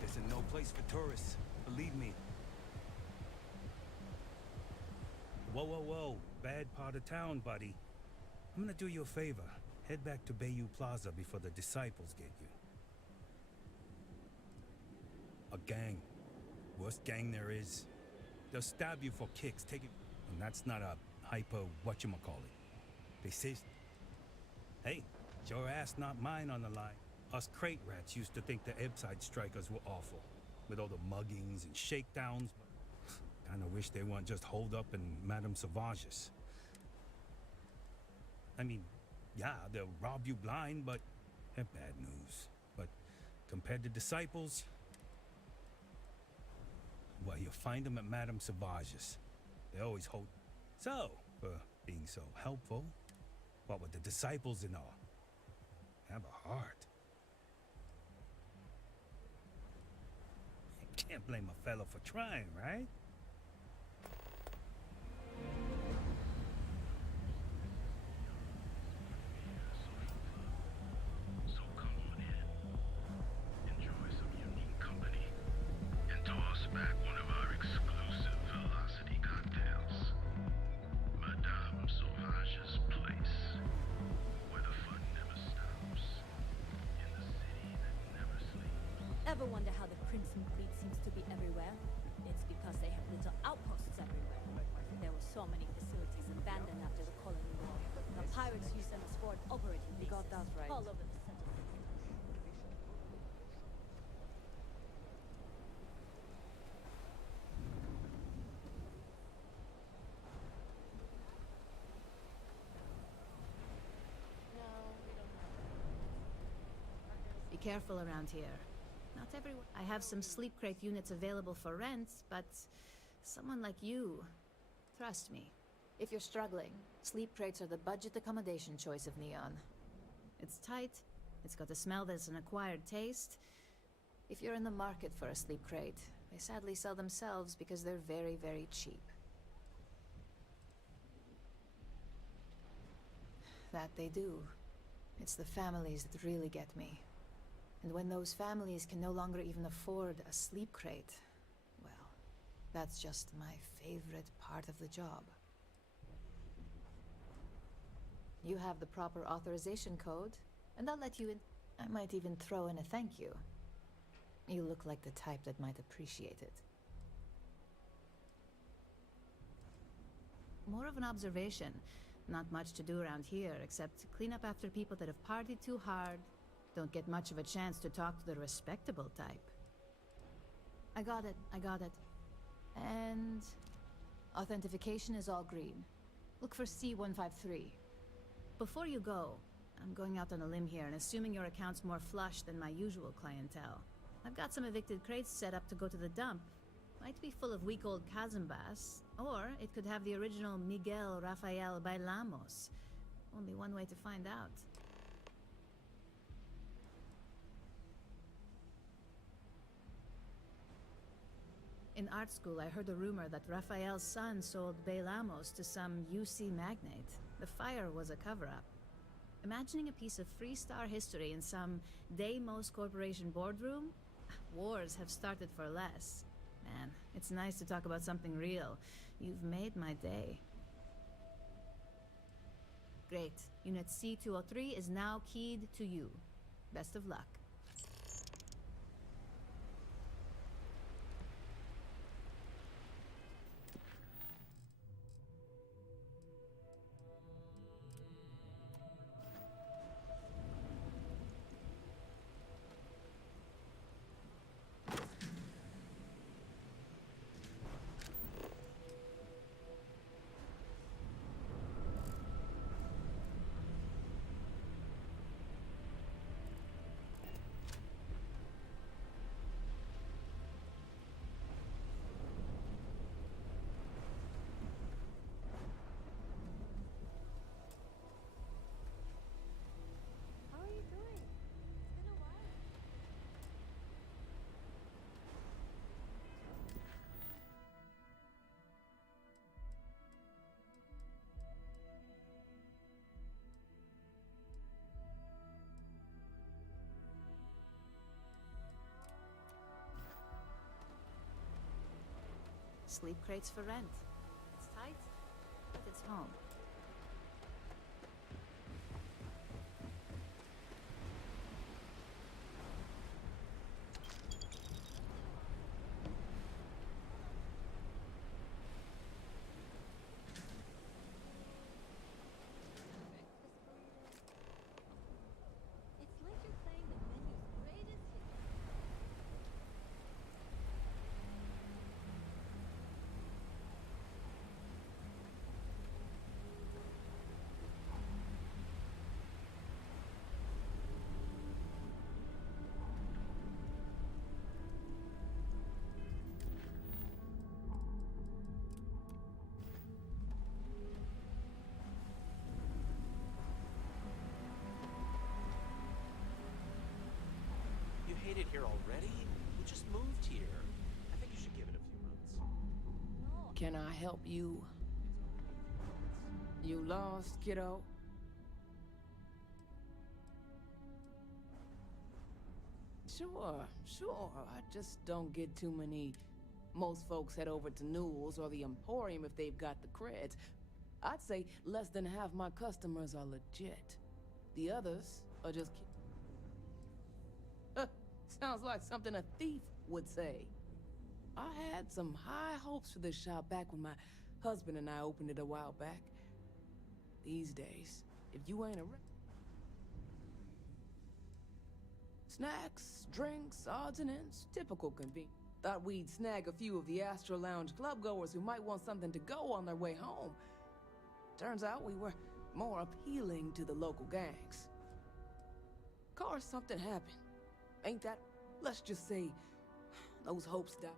This is no place for tourists, believe me. Whoa, whoa, whoa. Bad part of town, buddy. I'm gonna do you a favor. Head back to Bayou Plaza before the disciples get you. A gang. Worst gang there is. They'll stab you for kicks, take it. And that's not a hyper whatchamacallit. They say. Hey, it's your ass, not mine on the line. Us crate rats used to think the Ebbside strikers were awful, with all the muggings and shakedowns. Kinda wish they weren't just holed up in Madame Sauvage's. I mean, yeah, they'll rob you blind, but they're bad news. But compared to disciples, well, you'll find them at Madame Sauvage's. They always hold. So, for being so helpful, what with the disciples and all, have a heart. Can't blame a fellow for trying, right? So come on in. Enjoy some unique company. And toss back one of our exclusive velocity cocktails. Madame Sauvage's place. Where the fun never stops. In the city that never sleeps. Ever wonder how the Crimson Fleet seems to be everywhere? It's because they have little outposts everywhere. There were so many facilities abandoned after the colony war. The pirates used them as forward operating bases. You got that right. All over the settlement. Be careful around here. Not everyone. I have some sleep crate units available for rent, but someone like you, trust me. If you're struggling, sleep crates are the budget accommodation choice of Neon. It's tight, it's got a smell that's an acquired taste. If you're in the market for a sleep crate, they sadly sell themselves because they're very, very cheap. That they do. It's the families that really get me. And when those families can no longer even afford a sleep crate, well, that's just my favorite part of the job. You have the proper authorization code, and I'll let you in. I might even throw in a thank you. You look like the type that might appreciate it. More of an observation. Not much to do around here, except clean up after people that have partied too hard. Don't get much of a chance to talk to the respectable type. I got it. And authentication is all green. Look for C153. Before you go, I'm going out on a limb here and assuming your account's more flush than my usual clientele. I've got some evicted crates set up to go to the dump. Might be full of week-old Kazambas, or it could have the original Miguel Rafael Bailamos. Only one way to find out. In art school, I heard a rumor that Rafael's son sold Bailamos to some UC magnate. The fire was a cover-up. Imagining a piece of Freestar history in some Deimos Corporation boardroom? Wars have started for less. Man, it's nice to talk about something real. You've made my day. Great. Unit C203 is now keyed to you. Best of luck. Sleep crates for rent. It's tight, but it's home. It's like you're playing the menu's greatest hit. You hate it here already? You just moved here. I think you should give it a few months. Can I help you? You lost, kiddo? Sure. I just don't get too many. Most folks head over to Newell's or the Emporium if they've got the creds. I'd say less than half my customers are legit. The others are just sounds like something a thief would say. I had some high hopes for this shop back when my husband and I opened it a while back. These days, if you ain't around... Snacks, drinks, odds and ends, typical convenience. Thought we'd snag a few of the Astro Lounge clubgoers who might want something to go on their way home. Turns out we were more appealing to the local gangs. Of course, something happened. Ain't that? Let's just say those hopes died.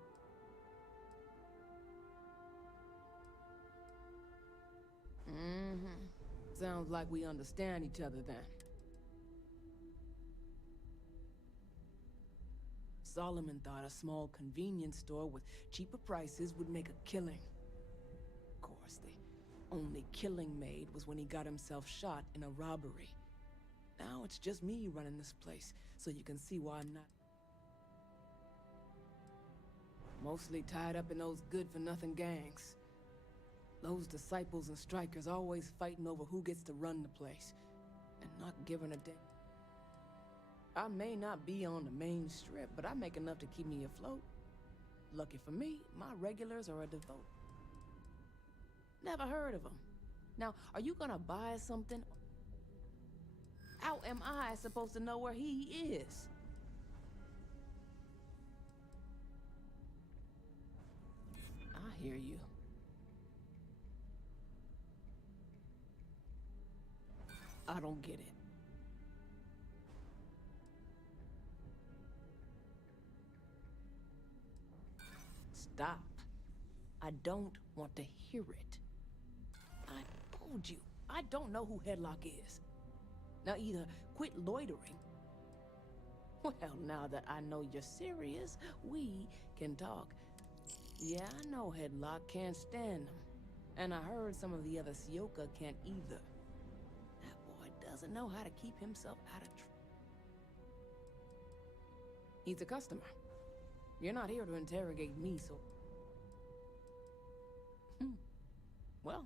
Sounds like we understand each other then. Solomon thought a small convenience store with cheaper prices would make a killing. Of course, the only killing made was when he got himself shot in a robbery. Now it's just me running this place, so you can see why I'm not mostly tied up in those good-for-nothing gangs. Those disciples and strikers always fighting over who gets to run the place, and not giving a damn. I may not be on the main strip, but I make enough to keep me afloat. Lucky for me, my regulars are a devote. Never heard of them. Now, are you gonna buy something? How am I supposed to know where he is? I hear you. I don't get it. Stop. I don't want to hear it. I told you, I don't know who Headlock is. Now either quit loitering. Well, now that I know you're serious, we can talk. Yeah, I know Headlock can't stand them. And I heard some of the other Sioka can't either. That boy doesn't know how to keep himself out of trouble. He's a customer. You're not here to interrogate me, so... Well,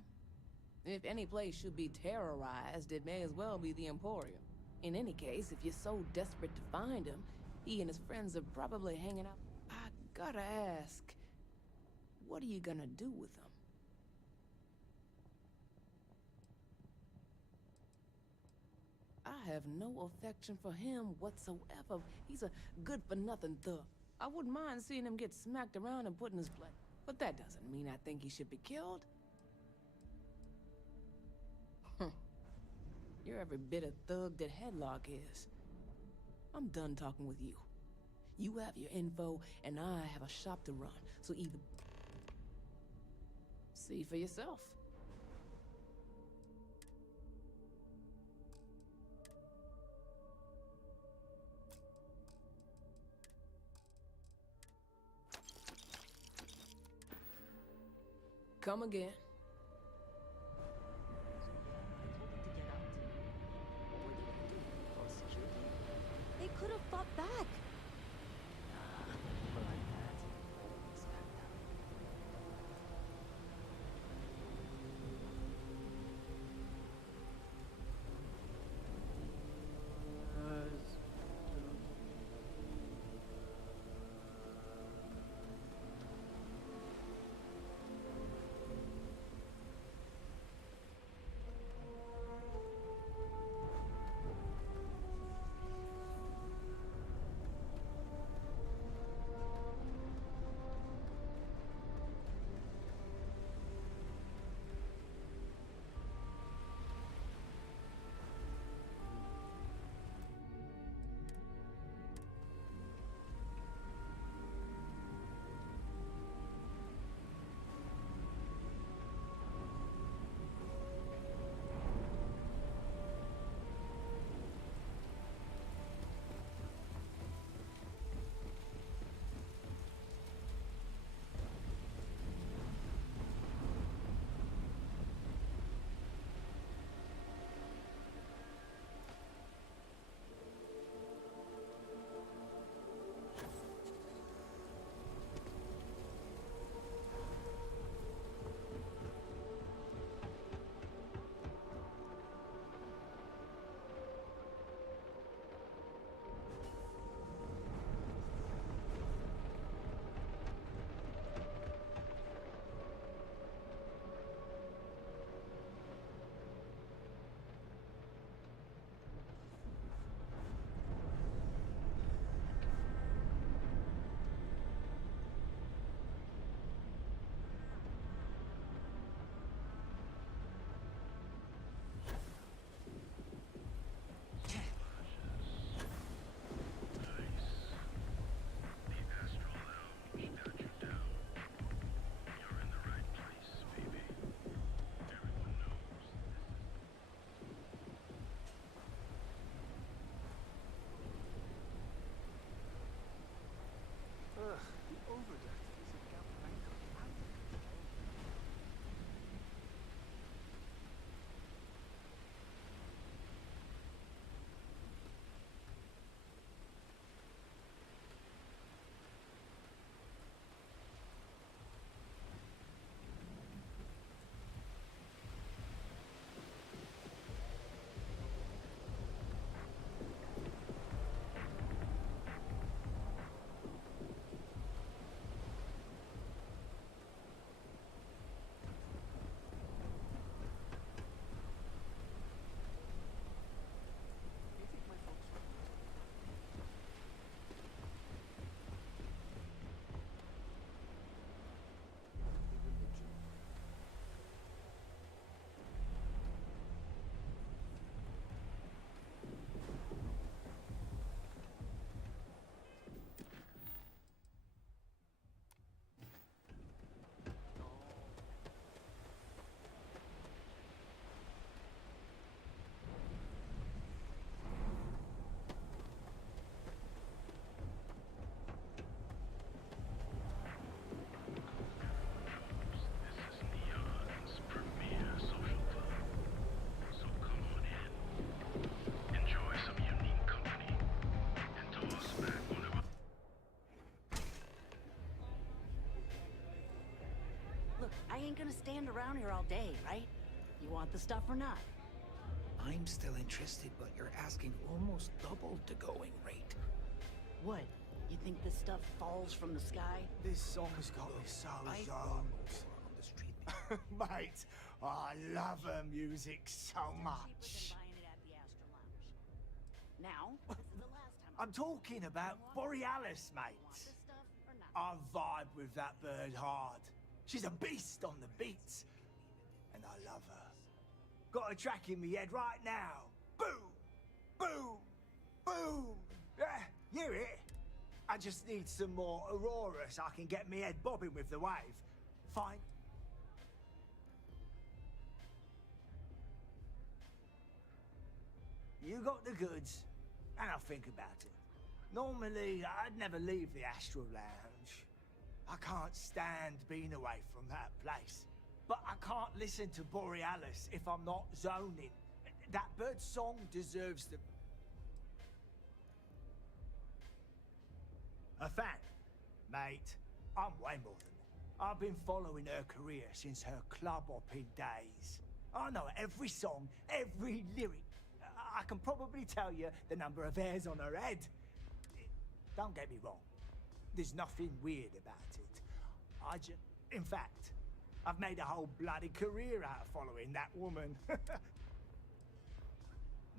if any place should be terrorized, it may as well be the Emporium. In any case, if you're so desperate to find him, he and his friends are probably hanging out. I gotta ask, what are you gonna do with them? I have no affection for him whatsoever. He's a good-for-nothing thug. I wouldn't mind seeing him get smacked around and put in his place. But that doesn't mean I think he should be killed. You're every bit a thug that Headlock is. I'm done talking with you. You have your info, and I have a shop to run, so either... see for yourself. Come again. They could have fought back. gonna stand around here all day, right? You want the stuff or not? I'm still interested, but you're asking almost double the going rate. What? You think this stuff falls from the sky? This song's got me so zoned. On the street. Mate, I love her music so much. Now, this is the last time I'm talking about Borealis, mate. I vibe with that bird hard. She's a beast on the beats. And I love her. Got a track in me head right now. Boom! Boom! Boom! Yeah, hear it? I just need some more Aurora so I can get me head bobbing with the wave. Fine. You got the goods, and I'll think about it. Normally, I'd never leave the Astral Lounge. I can't stand being away from that place. But I can't listen to Borealis if I'm not zoning. That bird's song deserves the... A fan, mate. I'm way more than that. I've been following her career since her club hopping days. I know every song, every lyric. I can probably tell you the number of hairs on her head. Don't get me wrong. There's nothing weird about it. In fact, I've made a whole bloody career out of following that woman.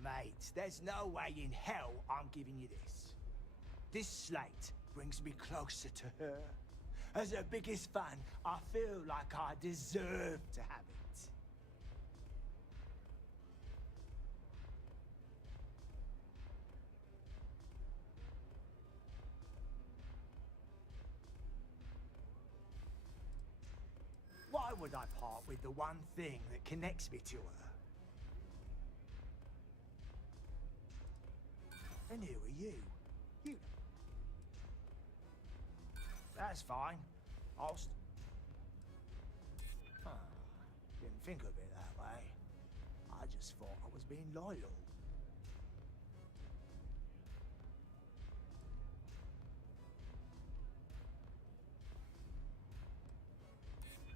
Mate, there's no way in hell I'm giving you this. This slate brings me closer to her. As her biggest fan, I feel like I deserve to have it. Why would I part with the one thing that connects me to her? And who are you? You. That's fine. Didn't think of it that way. I just thought I was being loyal.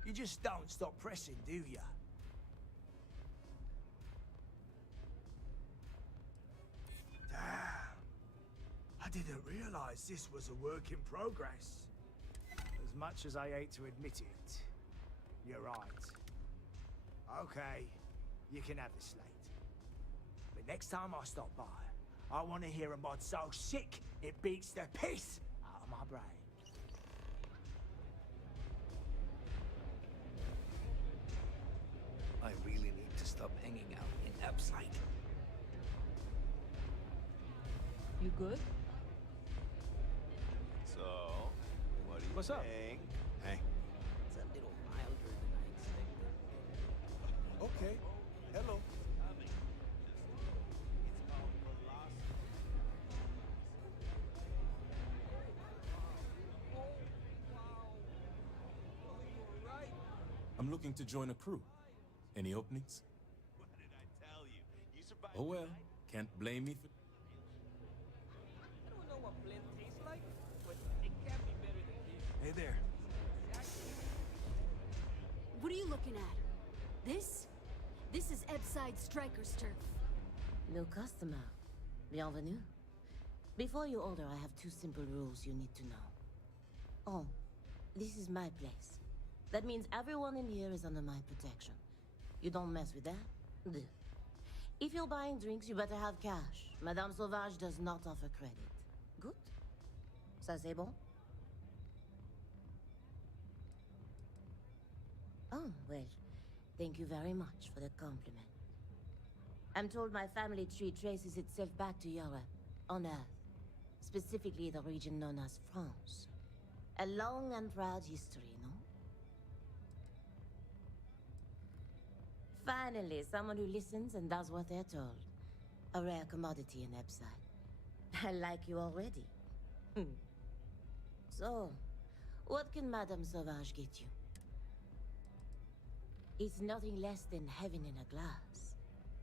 You just don't stop pressing, do ya? Damn. I didn't realize this was a work in progress. As much as I hate to admit it, you're right. Okay, you can have the slate. But next time I stop by, I want to hear a mod so sick it beats the piss out of my brain. I really need to stop hanging out in Upside. You good? So, what do you What's up? think? Hey. It's a little milder than I expected. Okay. Hello. I'm looking to join a crew. Any openings? What did I tell you? You survived. Oh well, can't blame me for... I don't know what blend tastes like, but it can't be better than this. Hey there. What are you looking at? This? This is Ebside Striker's turf. New customer. Bienvenue. Before you order, I have two simple rules you need to know. Oh, this is my place. That means everyone in here is under my protection. You don't mess with that? Duh. If you're buying drinks, you better have cash. Madame Sauvage does not offer credit. Good? Ça c'est bon? Oh, well, thank you very much for the compliment. I'm told my family tree traces itself back to Europe, on Earth. Specifically the region known as France. A long and proud history, no? Finally, someone who listens and does what they're told. A rare commodity in Epside. I like you already. So, what can Madame Sauvage get you? It's nothing less than heaven in a glass.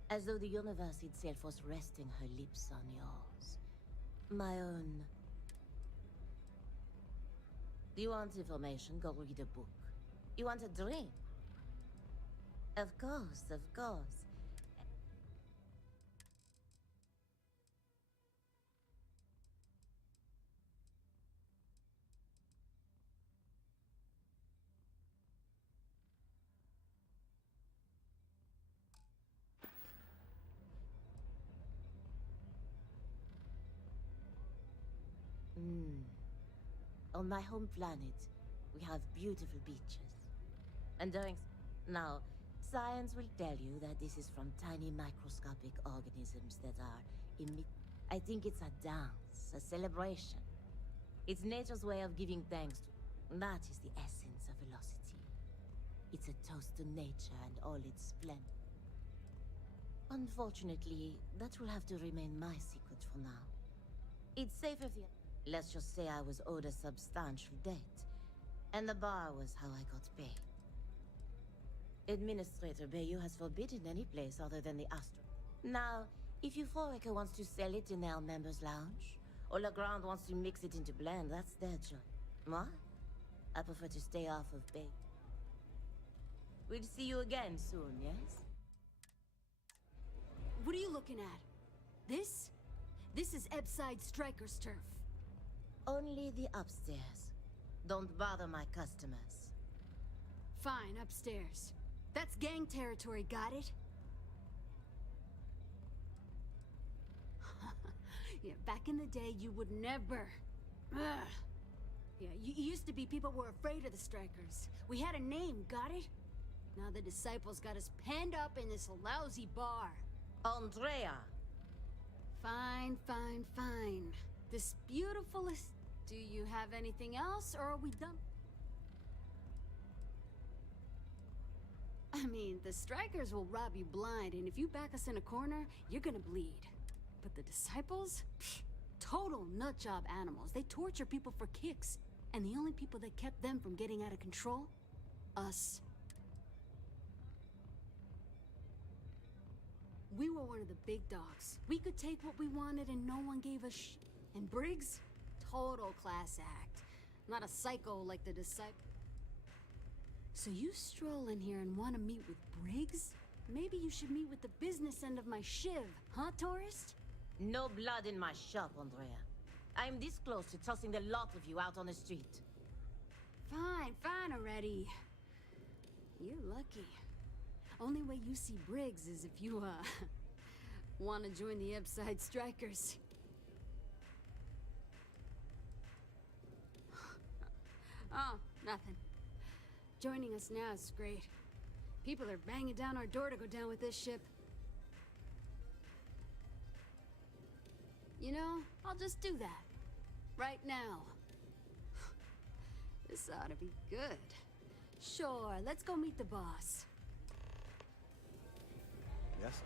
As though the universe itself was resting her lips on yours. My own. Do you want information? Go read a book. You want a drink? Of course, of course. On my home planet, we have beautiful beaches. And during... Now, science will tell you that this is from tiny microscopic organisms that are emit... I think it's a dance, a celebration. It's nature's way of giving thanks to... That is the essence of velocity. It's a toast to nature and all its splendor. Unfortunately, that will have to remain my secret for now. It's safer if... Let's just say I was owed a substantial debt, and the bar was how I got paid. Administrator Bayou has forbidden any place other than the Astro. Now, if Euphorica wants to sell it in their members' lounge, or Legrand wants to mix it into blend, that's their choice. Moi? I prefer to stay off of Bay. We'll see you again soon, yes? What are you looking at? This? This is Ebside Striker's turf. Only the upstairs. Don't bother my customers. Fine, upstairs. That's gang territory, got it? Yeah, back in the day, you would never... Ugh. Yeah, you used to be people were afraid of the Strikers. We had a name, got it? Now the Disciples got us penned up in this lousy bar. Andrea! Fine, fine, fine. This beautiful is... Do you have anything else, or are we done? I mean, the Strikers will rob you blind, and if you back us in a corner, you're gonna bleed. But the Disciples? Psh, total nutjob animals. They torture people for kicks. And the only people that kept them from getting out of control? Us. We were one of the big dogs. We could take what we wanted and no one gave us sh... And Briggs? Total class act. Not a psycho like the Disciple. So you stroll in here and want to meet with Briggs? Maybe you should meet with the business end of my shiv, huh, tourist? No blood in my shop, Andrea. I'm this close to tossing the lot of you out on the street. Fine, fine already. You're lucky. Only way you see Briggs is if you, want to join the Ebside Strikers. Oh, nothing. Joining us now is great. People are banging down our door to go down with this ship. You know, I'll just do that. Right now. This ought to be good. Sure, let's go meet the boss. Yes?